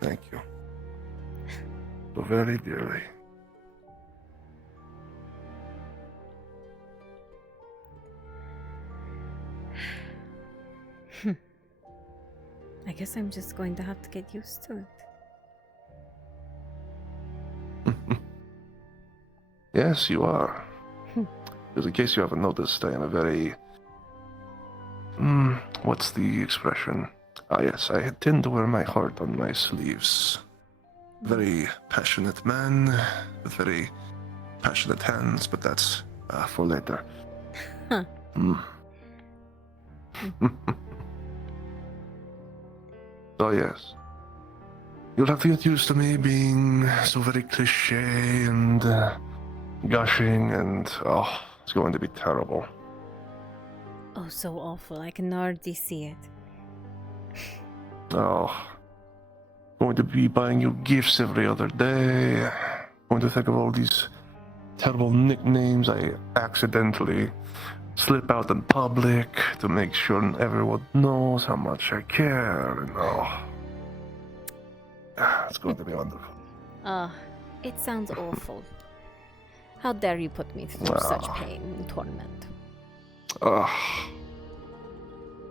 Thank you. So very dearly. I guess I'm just going to have to get used to it. Yes, you are. Because in case you haven't noticed, I am a very... what's the expression? Ah, yes, I tend to wear my heart on my sleeves. Very passionate man with very passionate hands, but that's for later. So yes, you'll have to get used to me being so very cliche and gushing, and oh, it's going to be terrible. Oh, so awful. I can already see it. Oh, going to be buying you gifts every other day. Going to think of all these terrible nicknames I accidentally slip out in public to make sure everyone knows how much I care. And oh, it's going to be wonderful. It sounds awful. How dare you put me through such pain and torment?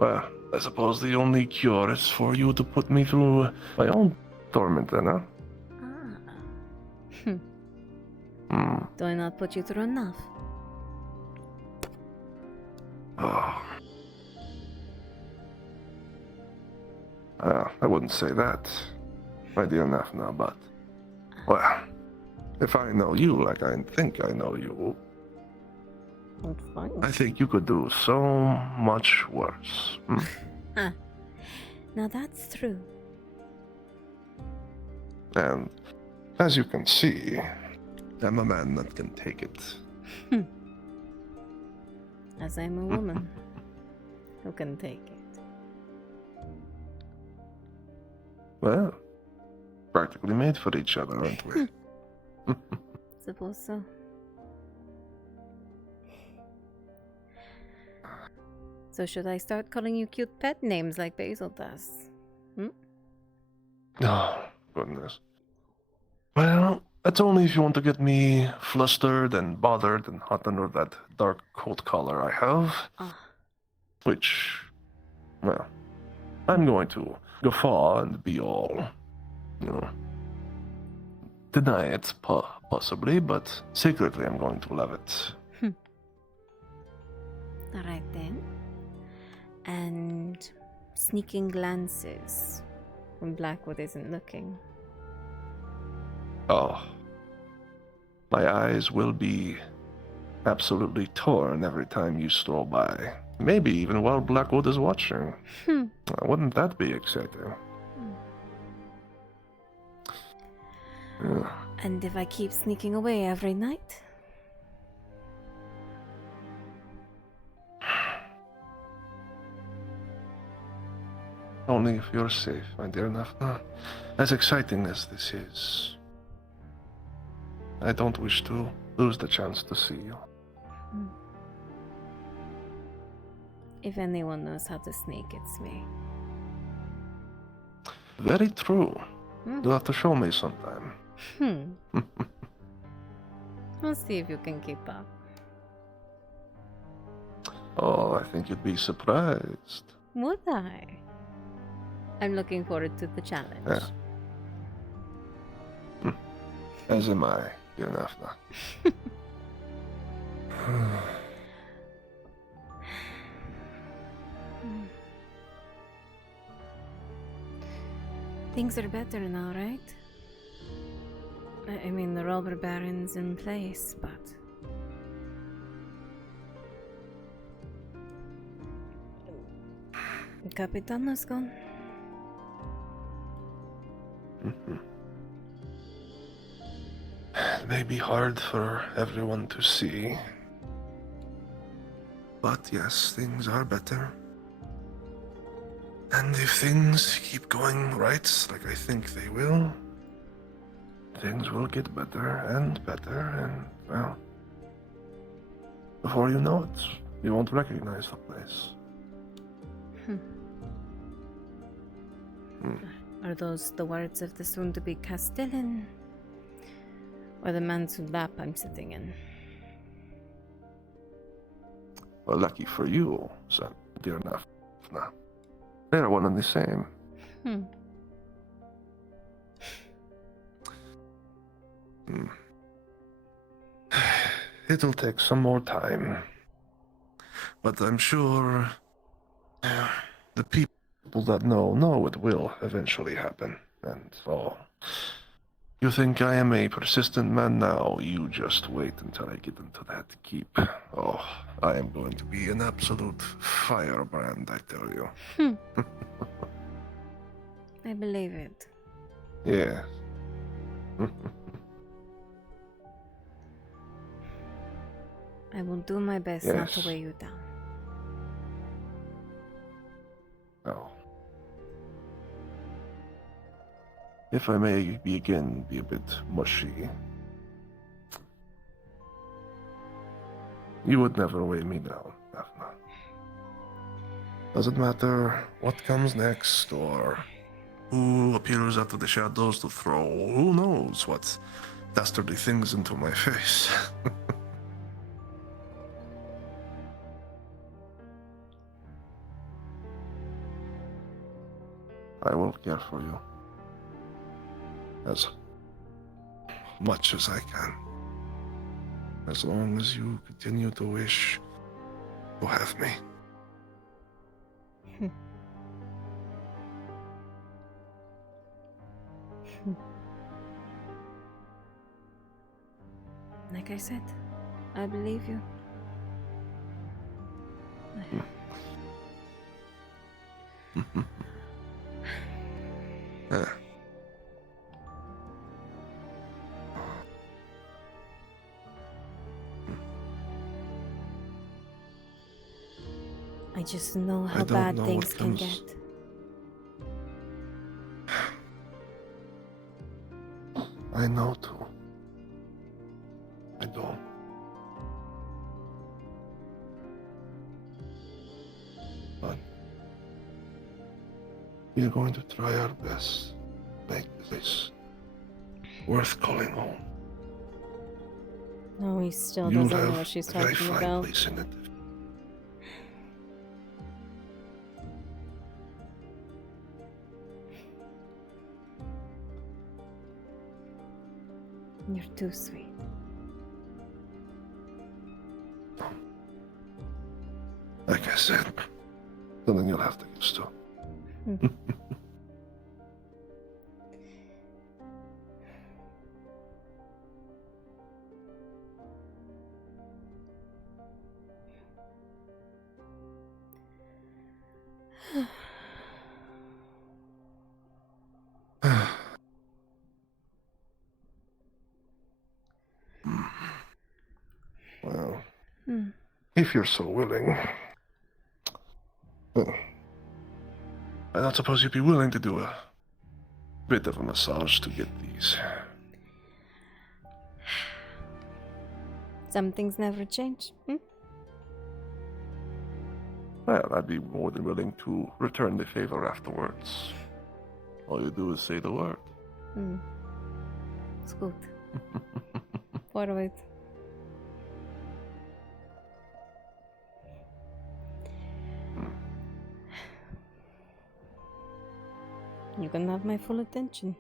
Well, I suppose the only cure is for you to put me through my own torment, then, huh? Do I not put you through enough? Oh. I wouldn't say that, my dear Nafna, but, well, if I know you like I think I know you, That's fine. I think you could do so much worse. Huh. Now that's true. And as you can see, I'm a man that can take it. As I'm a woman who can take it. Well, practically made for each other, aren't we? Suppose so. So should I start calling you cute pet names like Basil does? Oh, goodness. Well, that's only if you want to get me flustered and bothered and hot under that dark coat collar I have. Which, well, I'm going to guffaw and be all, deny it, possibly, but secretly I'm going to love it. Alright then. And sneaking glances when Blackwood isn't looking. Oh, my eyes will be absolutely torn every time you stroll by. Maybe even while Blackwood is watching. Wouldn't that be exciting? Yeah. And if I keep sneaking away every night? Only if you're safe, my dear Nafna. As exciting as this is, I don't wish to lose the chance to see you. If anyone knows how to sneak, it's me. Very true. You'll have to show me sometime. We'll see if you can keep up. Oh, I think you'd be surprised. Would I? I'm looking forward to the challenge. Yeah. As am I, dear Nafna. Things are better now, right? I mean, the robber baron's in place, but... Capitano's gone. It may be hard for everyone to see. But yes, things are better. And if things keep going right, like I think they will, things will get better, and, well, before you know it, you won't recognize the place. Are those the words of the soon-to-be Castellan? Or the man's lap I'm sitting in? Well, lucky for you, son, dear enough. They're one and the same. It'll take some more time. But I'm sure the people that know it will eventually happen. And so, you think I am a persistent man now? You just wait until I get into that keep. Oh, I am going to be an absolute firebrand, I tell you. I believe it. Yes. I will do my best not to Yes. weigh you down. Oh. If I may be a bit mushy. You would never weigh me down, Daphne. Doesn't matter what comes next or who appears out of the shadows to throw who knows what dastardly things into my face. care for you. As much as I can. As long as you continue to wish to have me. Like I said, I believe you. I just know how don't bad know things what can comes- get. I know too. I don't. But we are going to try our best to make this worth calling home. No, he still You'll doesn't know have what she's a very talking fine about. place in it. You're too sweet. Like I said, something you'll have to get used to. Well, if you're so willing. Well, I don't suppose you'd be willing to do a bit of a massage to get these. Some things never change. Well, I'd be more than willing to return the favor afterwards. All you do is say the word. It's good. Forward. You can have my full attention,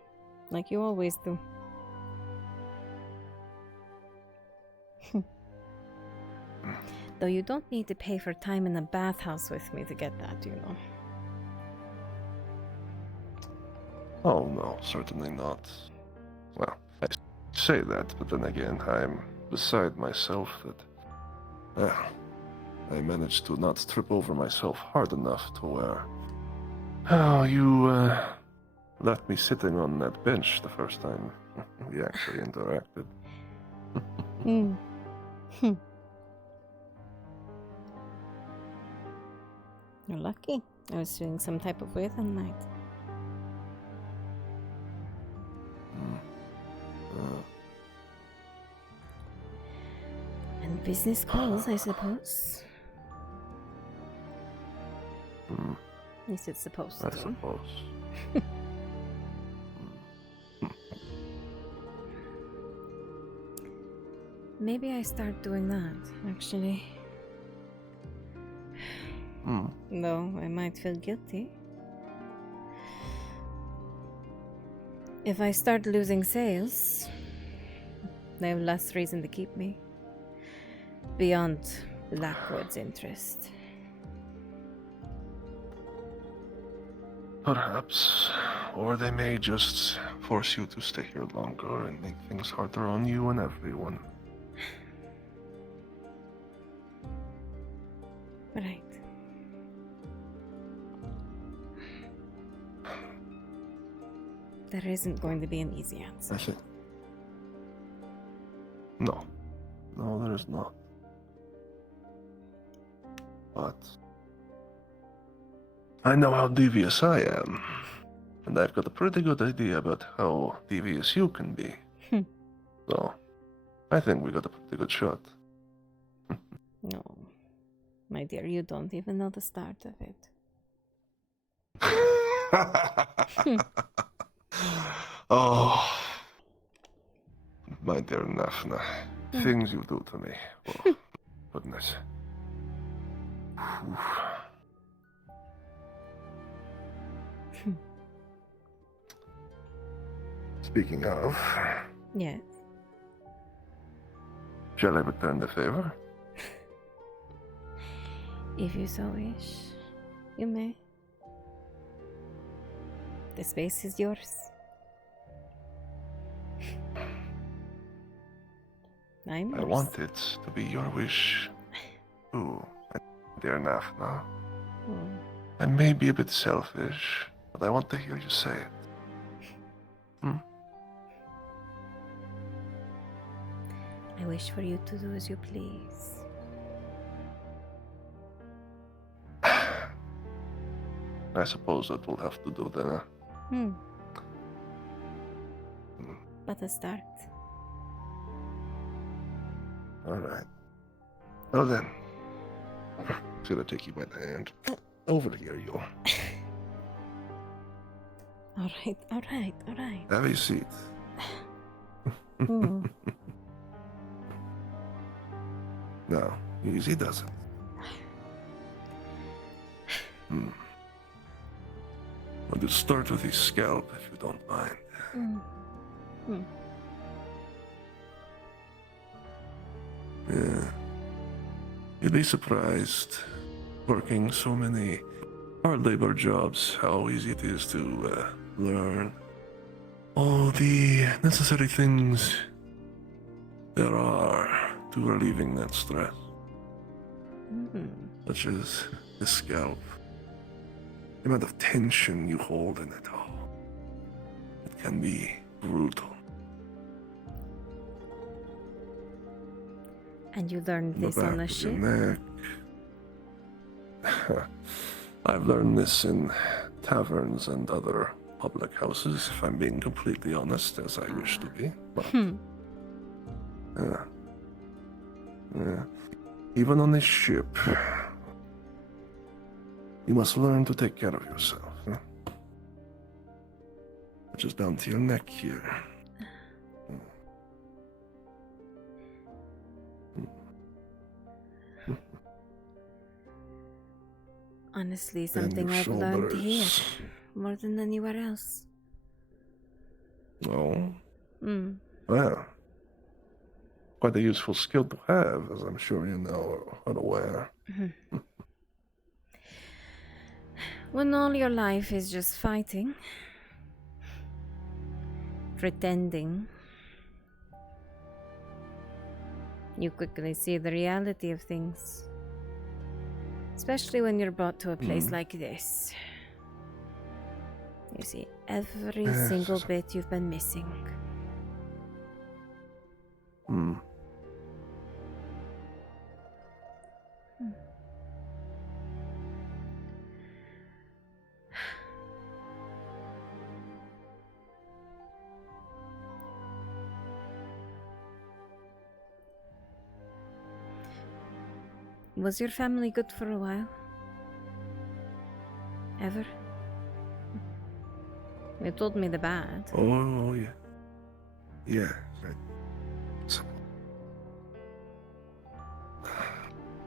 like you always do. Though you don't need to pay for time in the bathhouse with me to get that, you know. Oh, no, certainly not. Well, I say that, but then again, I'm beside myself that... I managed to not trip over myself hard enough to where... Oh, you, left me sitting on that bench the first time we actually interacted. You're lucky. I was feeling some type of way that night. And business calls, I suppose. At least it's supposed to. I suppose. Maybe I start doing that, actually. Though I might feel guilty. If I start losing sales, they have less reason to keep me. Beyond Blackwood's interest. Perhaps. Or they may just force you to stay here longer and make things harder on you and everyone. Right. There isn't going to be an easy answer. I think. No. No, there is not. But I know how devious I am. And I've got a pretty good idea about how devious you can be. So, I think we got a pretty good shot. No. My dear, you don't even know the start of it. Oh, my dear Nafna, things you do to me. Oh, goodness. Speaking of, Yes. shall I return the favor? If you so wish, you may. The space is yours. I want it to be your wish. Ooh, dear Nafna. Hmm. I may be a bit selfish, but I want to hear you say it. I wish for you to do as you please. I suppose that will have to do then. Huh? But a start. All right. Well then, I'm gonna take you by the hand. Over here, you. Alright. Have a seat. Hmm. No, easy does it. I'll just start with his scalp, if you don't mind. Yeah. You'd be surprised, working so many hard labor jobs, how easy it is to learn all the necessary things there are to relieving that stress. Such as the scalp. The amount of tension you hold in it all. It can be brutal. And you learned this on the ship? Neck. I've learned this in taverns and other public houses, if I'm being completely honest, as I wish to be. But, yeah. Even on this ship, you must learn to take care of yourself. Huh? Which is down to your neck here. Honestly, And something your I've learned here shoulders. more than anywhere else. Oh? Hmm. Well, quite a useful skill to have, as I'm sure you know or are aware. When all your life is just fighting, pretending, you quickly see the reality of things. Especially when you're brought to a place like this. You see every Yes. single bit you've been missing. Was your family good for a while? Ever? You told me the bad. Oh, yeah. Yeah, right.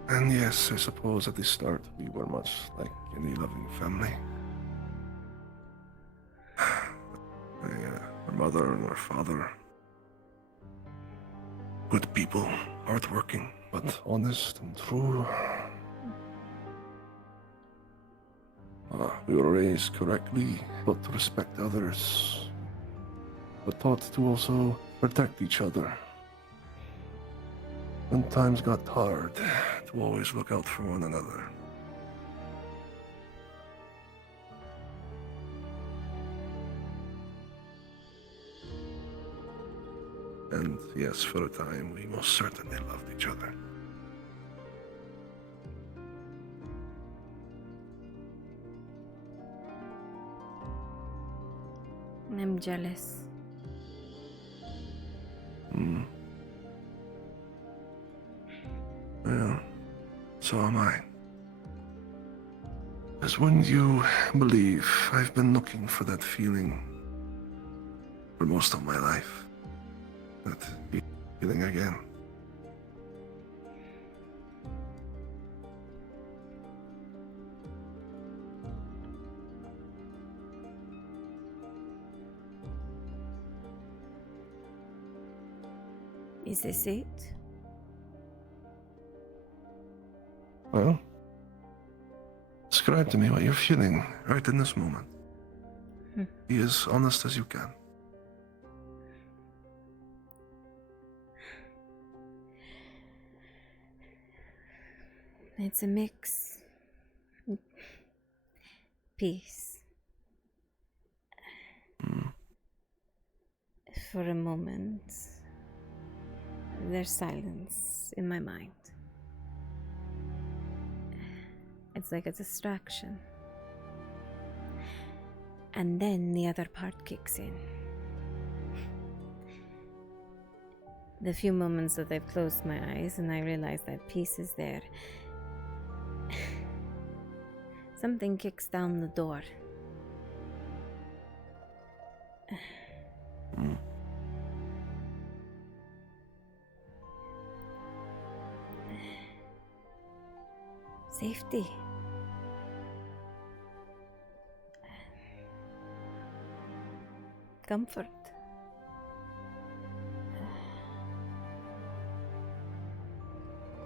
And yes, I suppose at the start we were much like any loving family. My mother and my father. Good people, hardworking, but honest and true. We were raised correctly, taught to respect others, but taught to also protect each other. When times got hard, to always look out for one another. And yes, for a time, we most certainly loved each other. I'm jealous. Well, so am I. As wouldn't you believe, I've been looking for that feeling for most of my life. That feeling again. Is this it? Well, describe to me what you're feeling right in this moment. Be as honest as you can. It's a mix. Peace. For a moment, there's silence in my mind. It's like a distraction. And then the other part kicks in. The few moments that I've closed my eyes and I realize that peace is there, something kicks down the door. Safety. Comfort.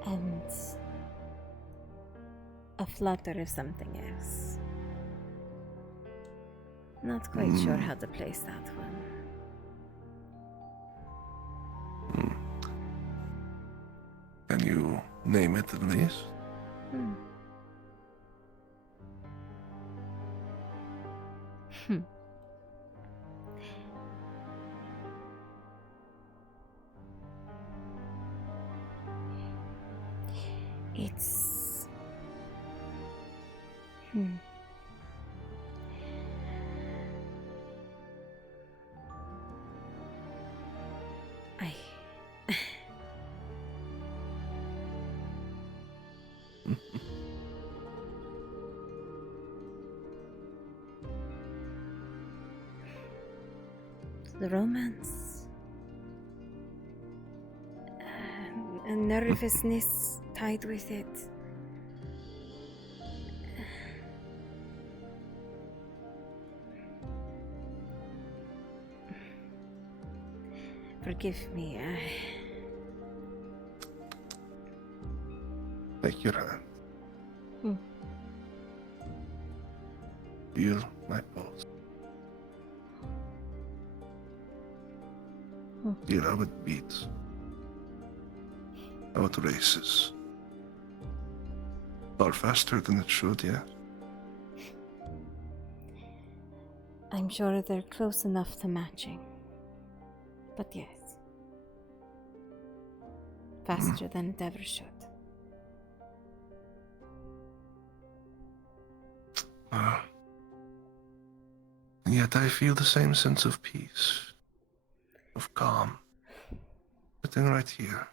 And a flutter of something else. Not quite sure how to place that one. Can you name it at least? It's... I... The romance. A nervousness tied with it. Forgive me. Take your hand. Feel my pulse. Feel how it beats. How it races. Far faster than it should, yeah? I'm sure they're close enough to matching. But yes. Faster than it ever should. And yet I feel the same sense of peace, of calm, sitting right here.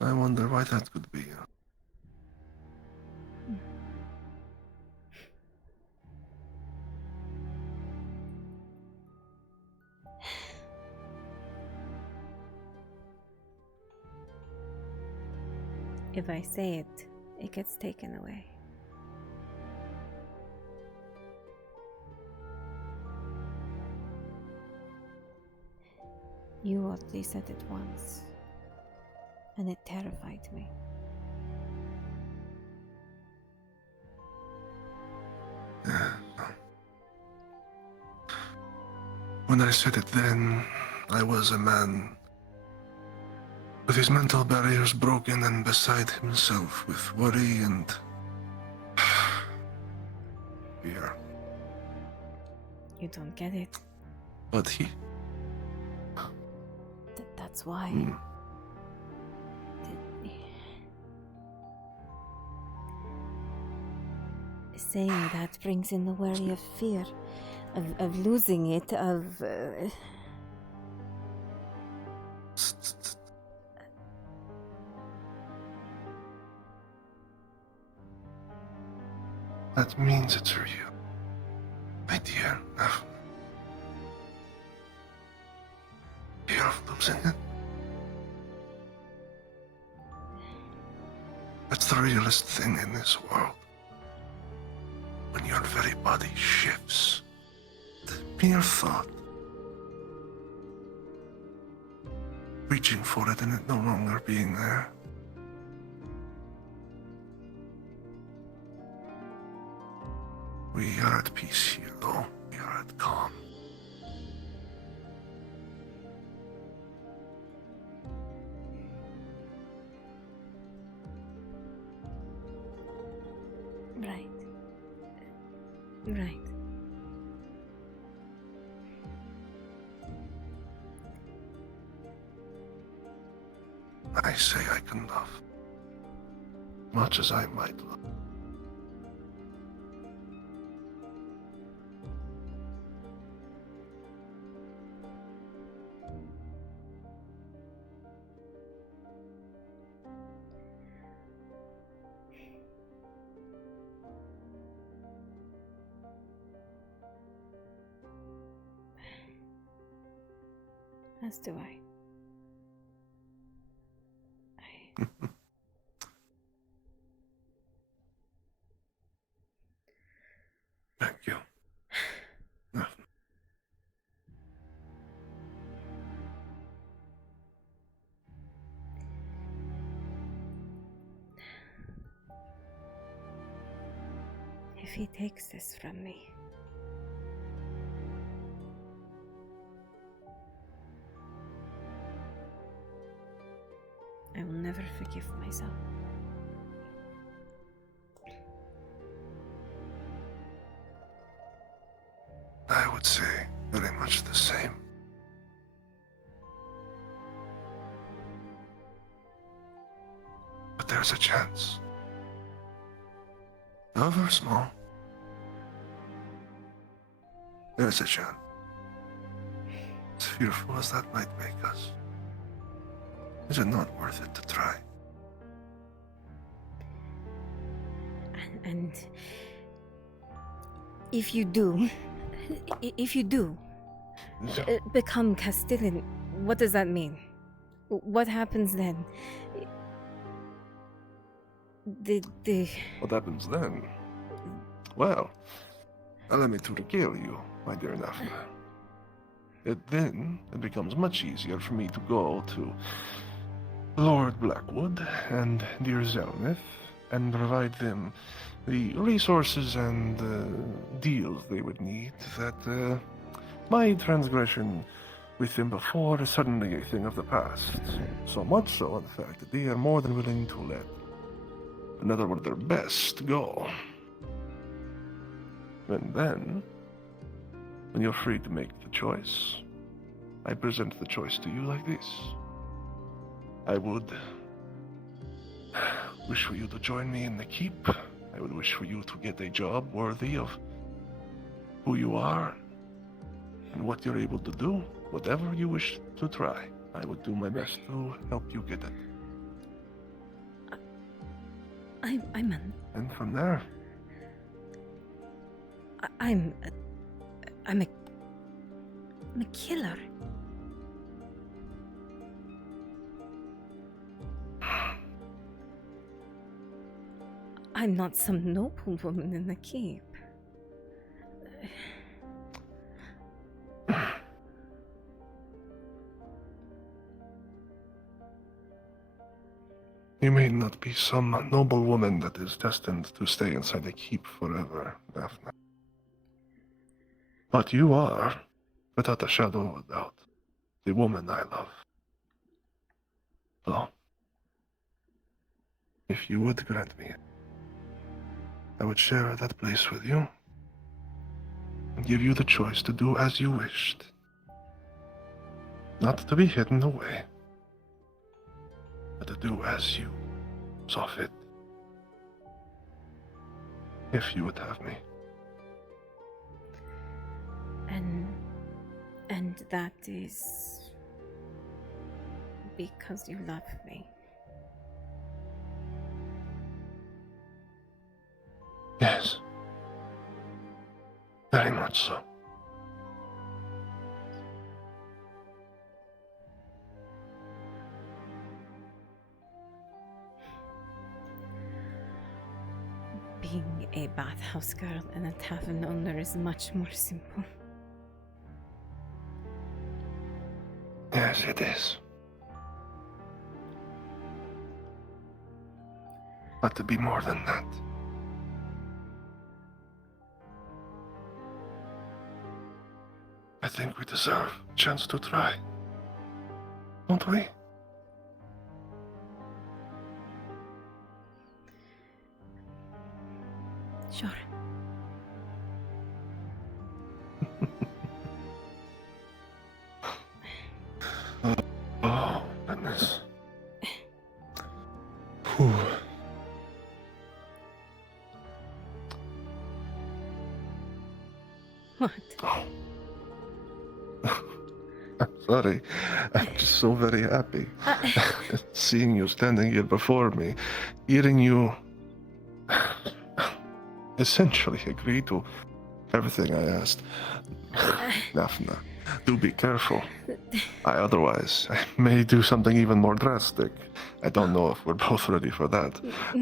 I wonder why that could be. If I say it, it gets taken away. You oddly said it once, and it terrified me. When I said it then, I was a man with his mental barriers broken and beside himself with worry and fear. You don't get it. But he... That's why. Saying that brings in the worry of fear, of losing it, of... That means it's for you, my dear. Fear of losing it? That's the realest thing in this world. When your very body shifts, the mere thought reaching for it and it no longer being there. We are at peace here, though. We are at calm. Right. Right. I say I can love, much as I might love. As do I. Thank you. If he takes this from me, I will never forgive myself. I would say very much the same. But there's a chance. However small, there's a chance. As fearful as that might make us, is it not worth it to try? And if you do, become Castilian, what does that mean? What happens then? What happens then? Well, allow me to regale you, my dear Nafna. It becomes much easier for me to go to Lord Blackwood and dear Zelnith and provide them the resources and deals they would need that my transgression with them before is suddenly a thing of the past. So much so, in fact, that they are more than willing to let another one of their best go. And then, when you're free to make the choice, I present the choice to you like this. I would wish for you to join me in the keep. I would wish for you to get a job worthy of who you are and what you're able to do. Whatever you wish to try, I would do my best to help you get it. I'm an... And from there, I'm a killer. I'm not some noble woman in the keep. you may not be some noble woman that is destined to stay inside the keep forever, Daphne. But you are, without a shadow of a doubt, the woman I love. So, if you would grant me it, I would share that place with you and give you the choice to do as you wished. Not to be hidden away, but to do as you saw fit. If you would have me. And that is because you love me. Yes. Very much so. Being a bathhouse girl and a tavern owner is much more simple. Yes, it is. but to be more than that. I think we deserve a chance to try. Don't we? Sure. Oh, goodness. Whew. What? Oh. I'm sorry. I'm just so very happy. Seeing you standing here before me, hearing you essentially agree to everything I asked. Nafna, do be careful. Otherwise, I may do something even more drastic. I don't know if we're both ready for that.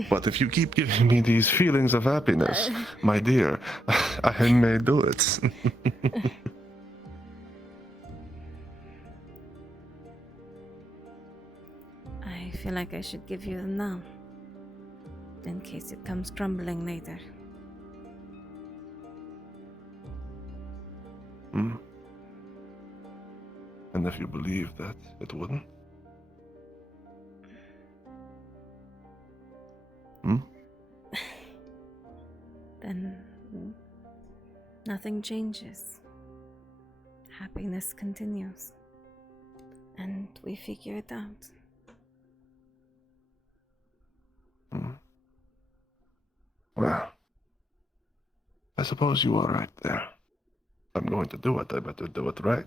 But if you keep giving me these feelings of happiness, my dear, I may do it. I feel like I should give you them now, in case it comes crumbling later. Hmm? And if you believe that it wouldn't? Hmm? Then nothing changes. Happiness continues. And we figure it out. Well, I suppose you are right there. If I'm going to do it, I better do it right.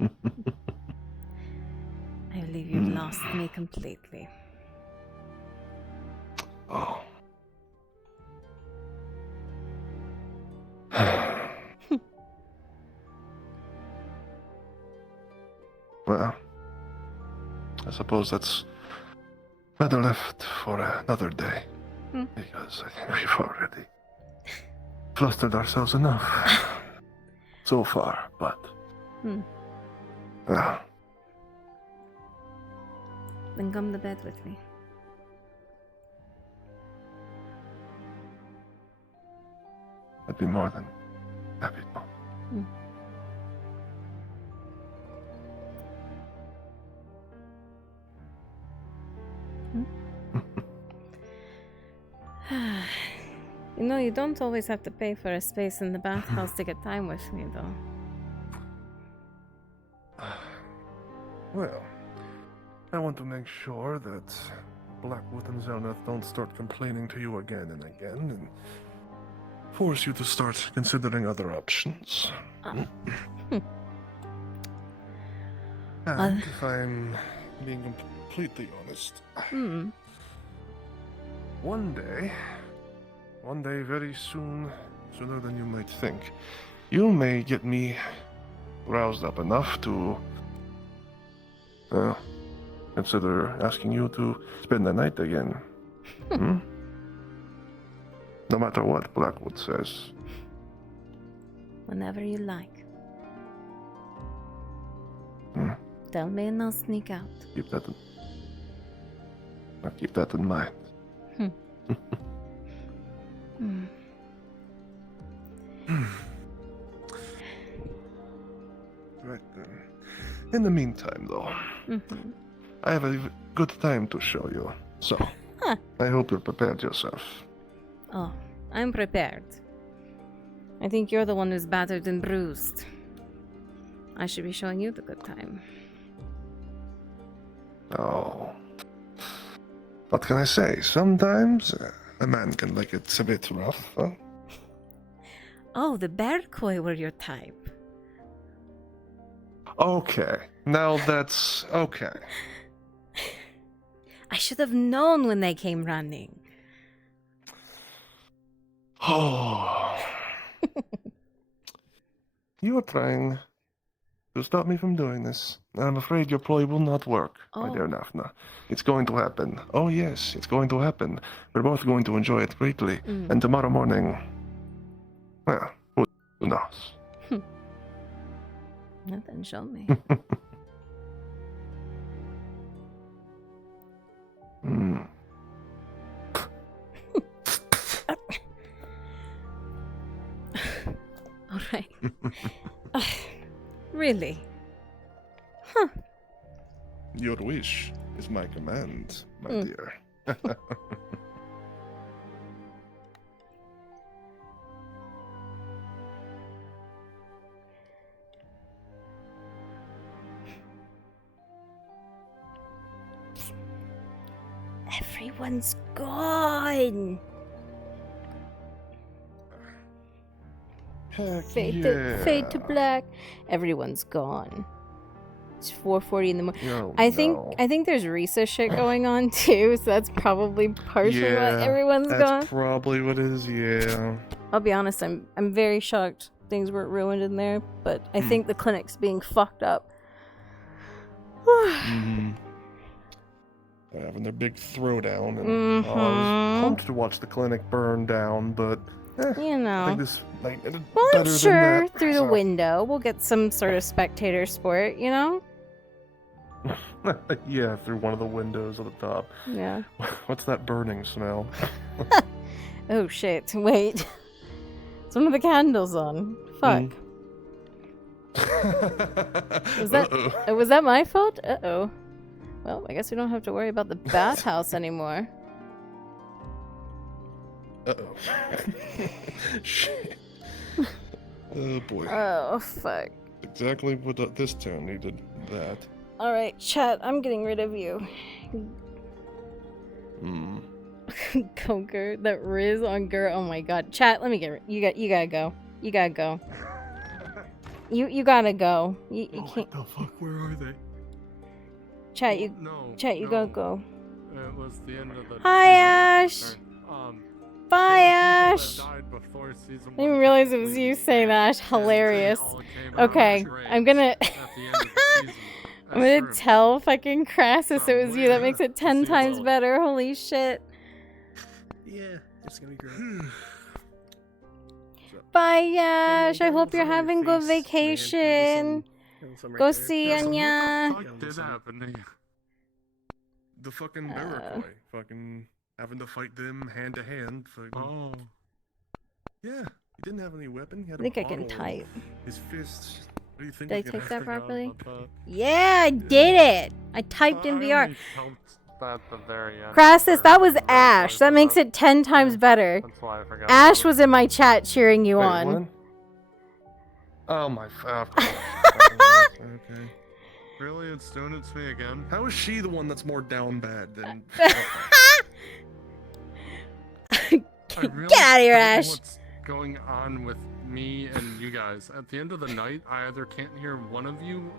I believe you've lost me completely. Oh. Well, I suppose that's better left for another day. Because I think we've already flustered ourselves enough so far, but Then come to bed with me. I'd be more than happy to. You know, you don't always have to pay for a space in the bathhouse to get time with me, though. Well, I want to make sure that Blackwood and Zelnath don't start complaining to you again and again and force you to start considering other options. And if I'm being completely honest, one day very soon, sooner than you might think, you may get me roused up enough to consider asking you to spend the night again. No matter what Blackwood says. Whenever you like. Tell me and I'll sneak out. I'll keep that in mind. Right then. In the meantime, though, I have a good time to show you. So, I hope you're prepared yourself. Oh, I'm prepared. I think you're the one who's battered and bruised. I should be showing you the good time. Oh. What can I say? Sometimes a man can like it a bit rough, huh? Oh, the Bearkoi were your type. Okay, now that's okay. I should have known when they came running. Oh. You are trying to stop me from doing this. I'm afraid your ploy will not work, my dear Nafna. It's going to happen. Oh yes, it's going to happen. We're both going to enjoy it greatly. And tomorrow morning, well, who knows? Well, then show me. Right. Really? Huh. Your wish is my command, my Mm. dear. Everyone's gone. Heck Fade to black. Everyone's gone. It's 4:40 in the morning. Oh, I think no. there's Risa shit going on too, so that's probably partially why everyone's that's gone. probably what it is. Yeah. I'll be honest, I'm very shocked things weren't ruined in there, but I think the clinic's being fucked up. They're having their big throwdown, and I was pumped to watch the clinic burn down, but You know. I think this like ended Well, better I'm than sure that, through the so- window we'll get some sort of spectator sport, you know? Yeah, through one of the windows at the top. Yeah. What's that burning smell? Oh shit, wait. It's one of the candles on. Fuck. Was that my fault? Uh-oh. Well, I guess we don't have to worry about the bathhouse anymore. Uh-oh. Shit. Oh boy. Oh, fuck. Exactly what this town needed. That. Alright, chat, I'm getting rid of you. Conker, that Riz on Gur. Oh my god. Chat, let me get you gotta go. You gotta go. You gotta go. You can't. What the fuck? Where are they? Chat, you gotta go. It was the end of the Hi, Ash! Bye, Ash! I didn't realize it was you saying that. Ash. Hilarious. Okay, I'm gonna tell fucking Crassus it was you. That makes it 10 times better. Holy shit. Yeah, it's gonna be great. Bye, Ash. I hope you're having a good vacation. Go see Anya. What did happen? The fucking Iroquois, fucking having to fight them hand to hand. Oh. Yeah, he didn't have any weapon. He had I think a I can bottle. type. His fist. What do you think? Did I was gonna type that happen? properly? Yeah, I did it. I typed in VR. At the very end. Crassus, that was Ash. That makes it 10 times better. That's why I forgot. Ash was in my chat cheering you Wait, on. what? Oh my fuck. Okay. Really? It's doing it to me again? How is she the one that's more down bad than? I really Get out of here, don't know Ash. What's going on with me and you guys? At the end of the night, I either can't hear one of you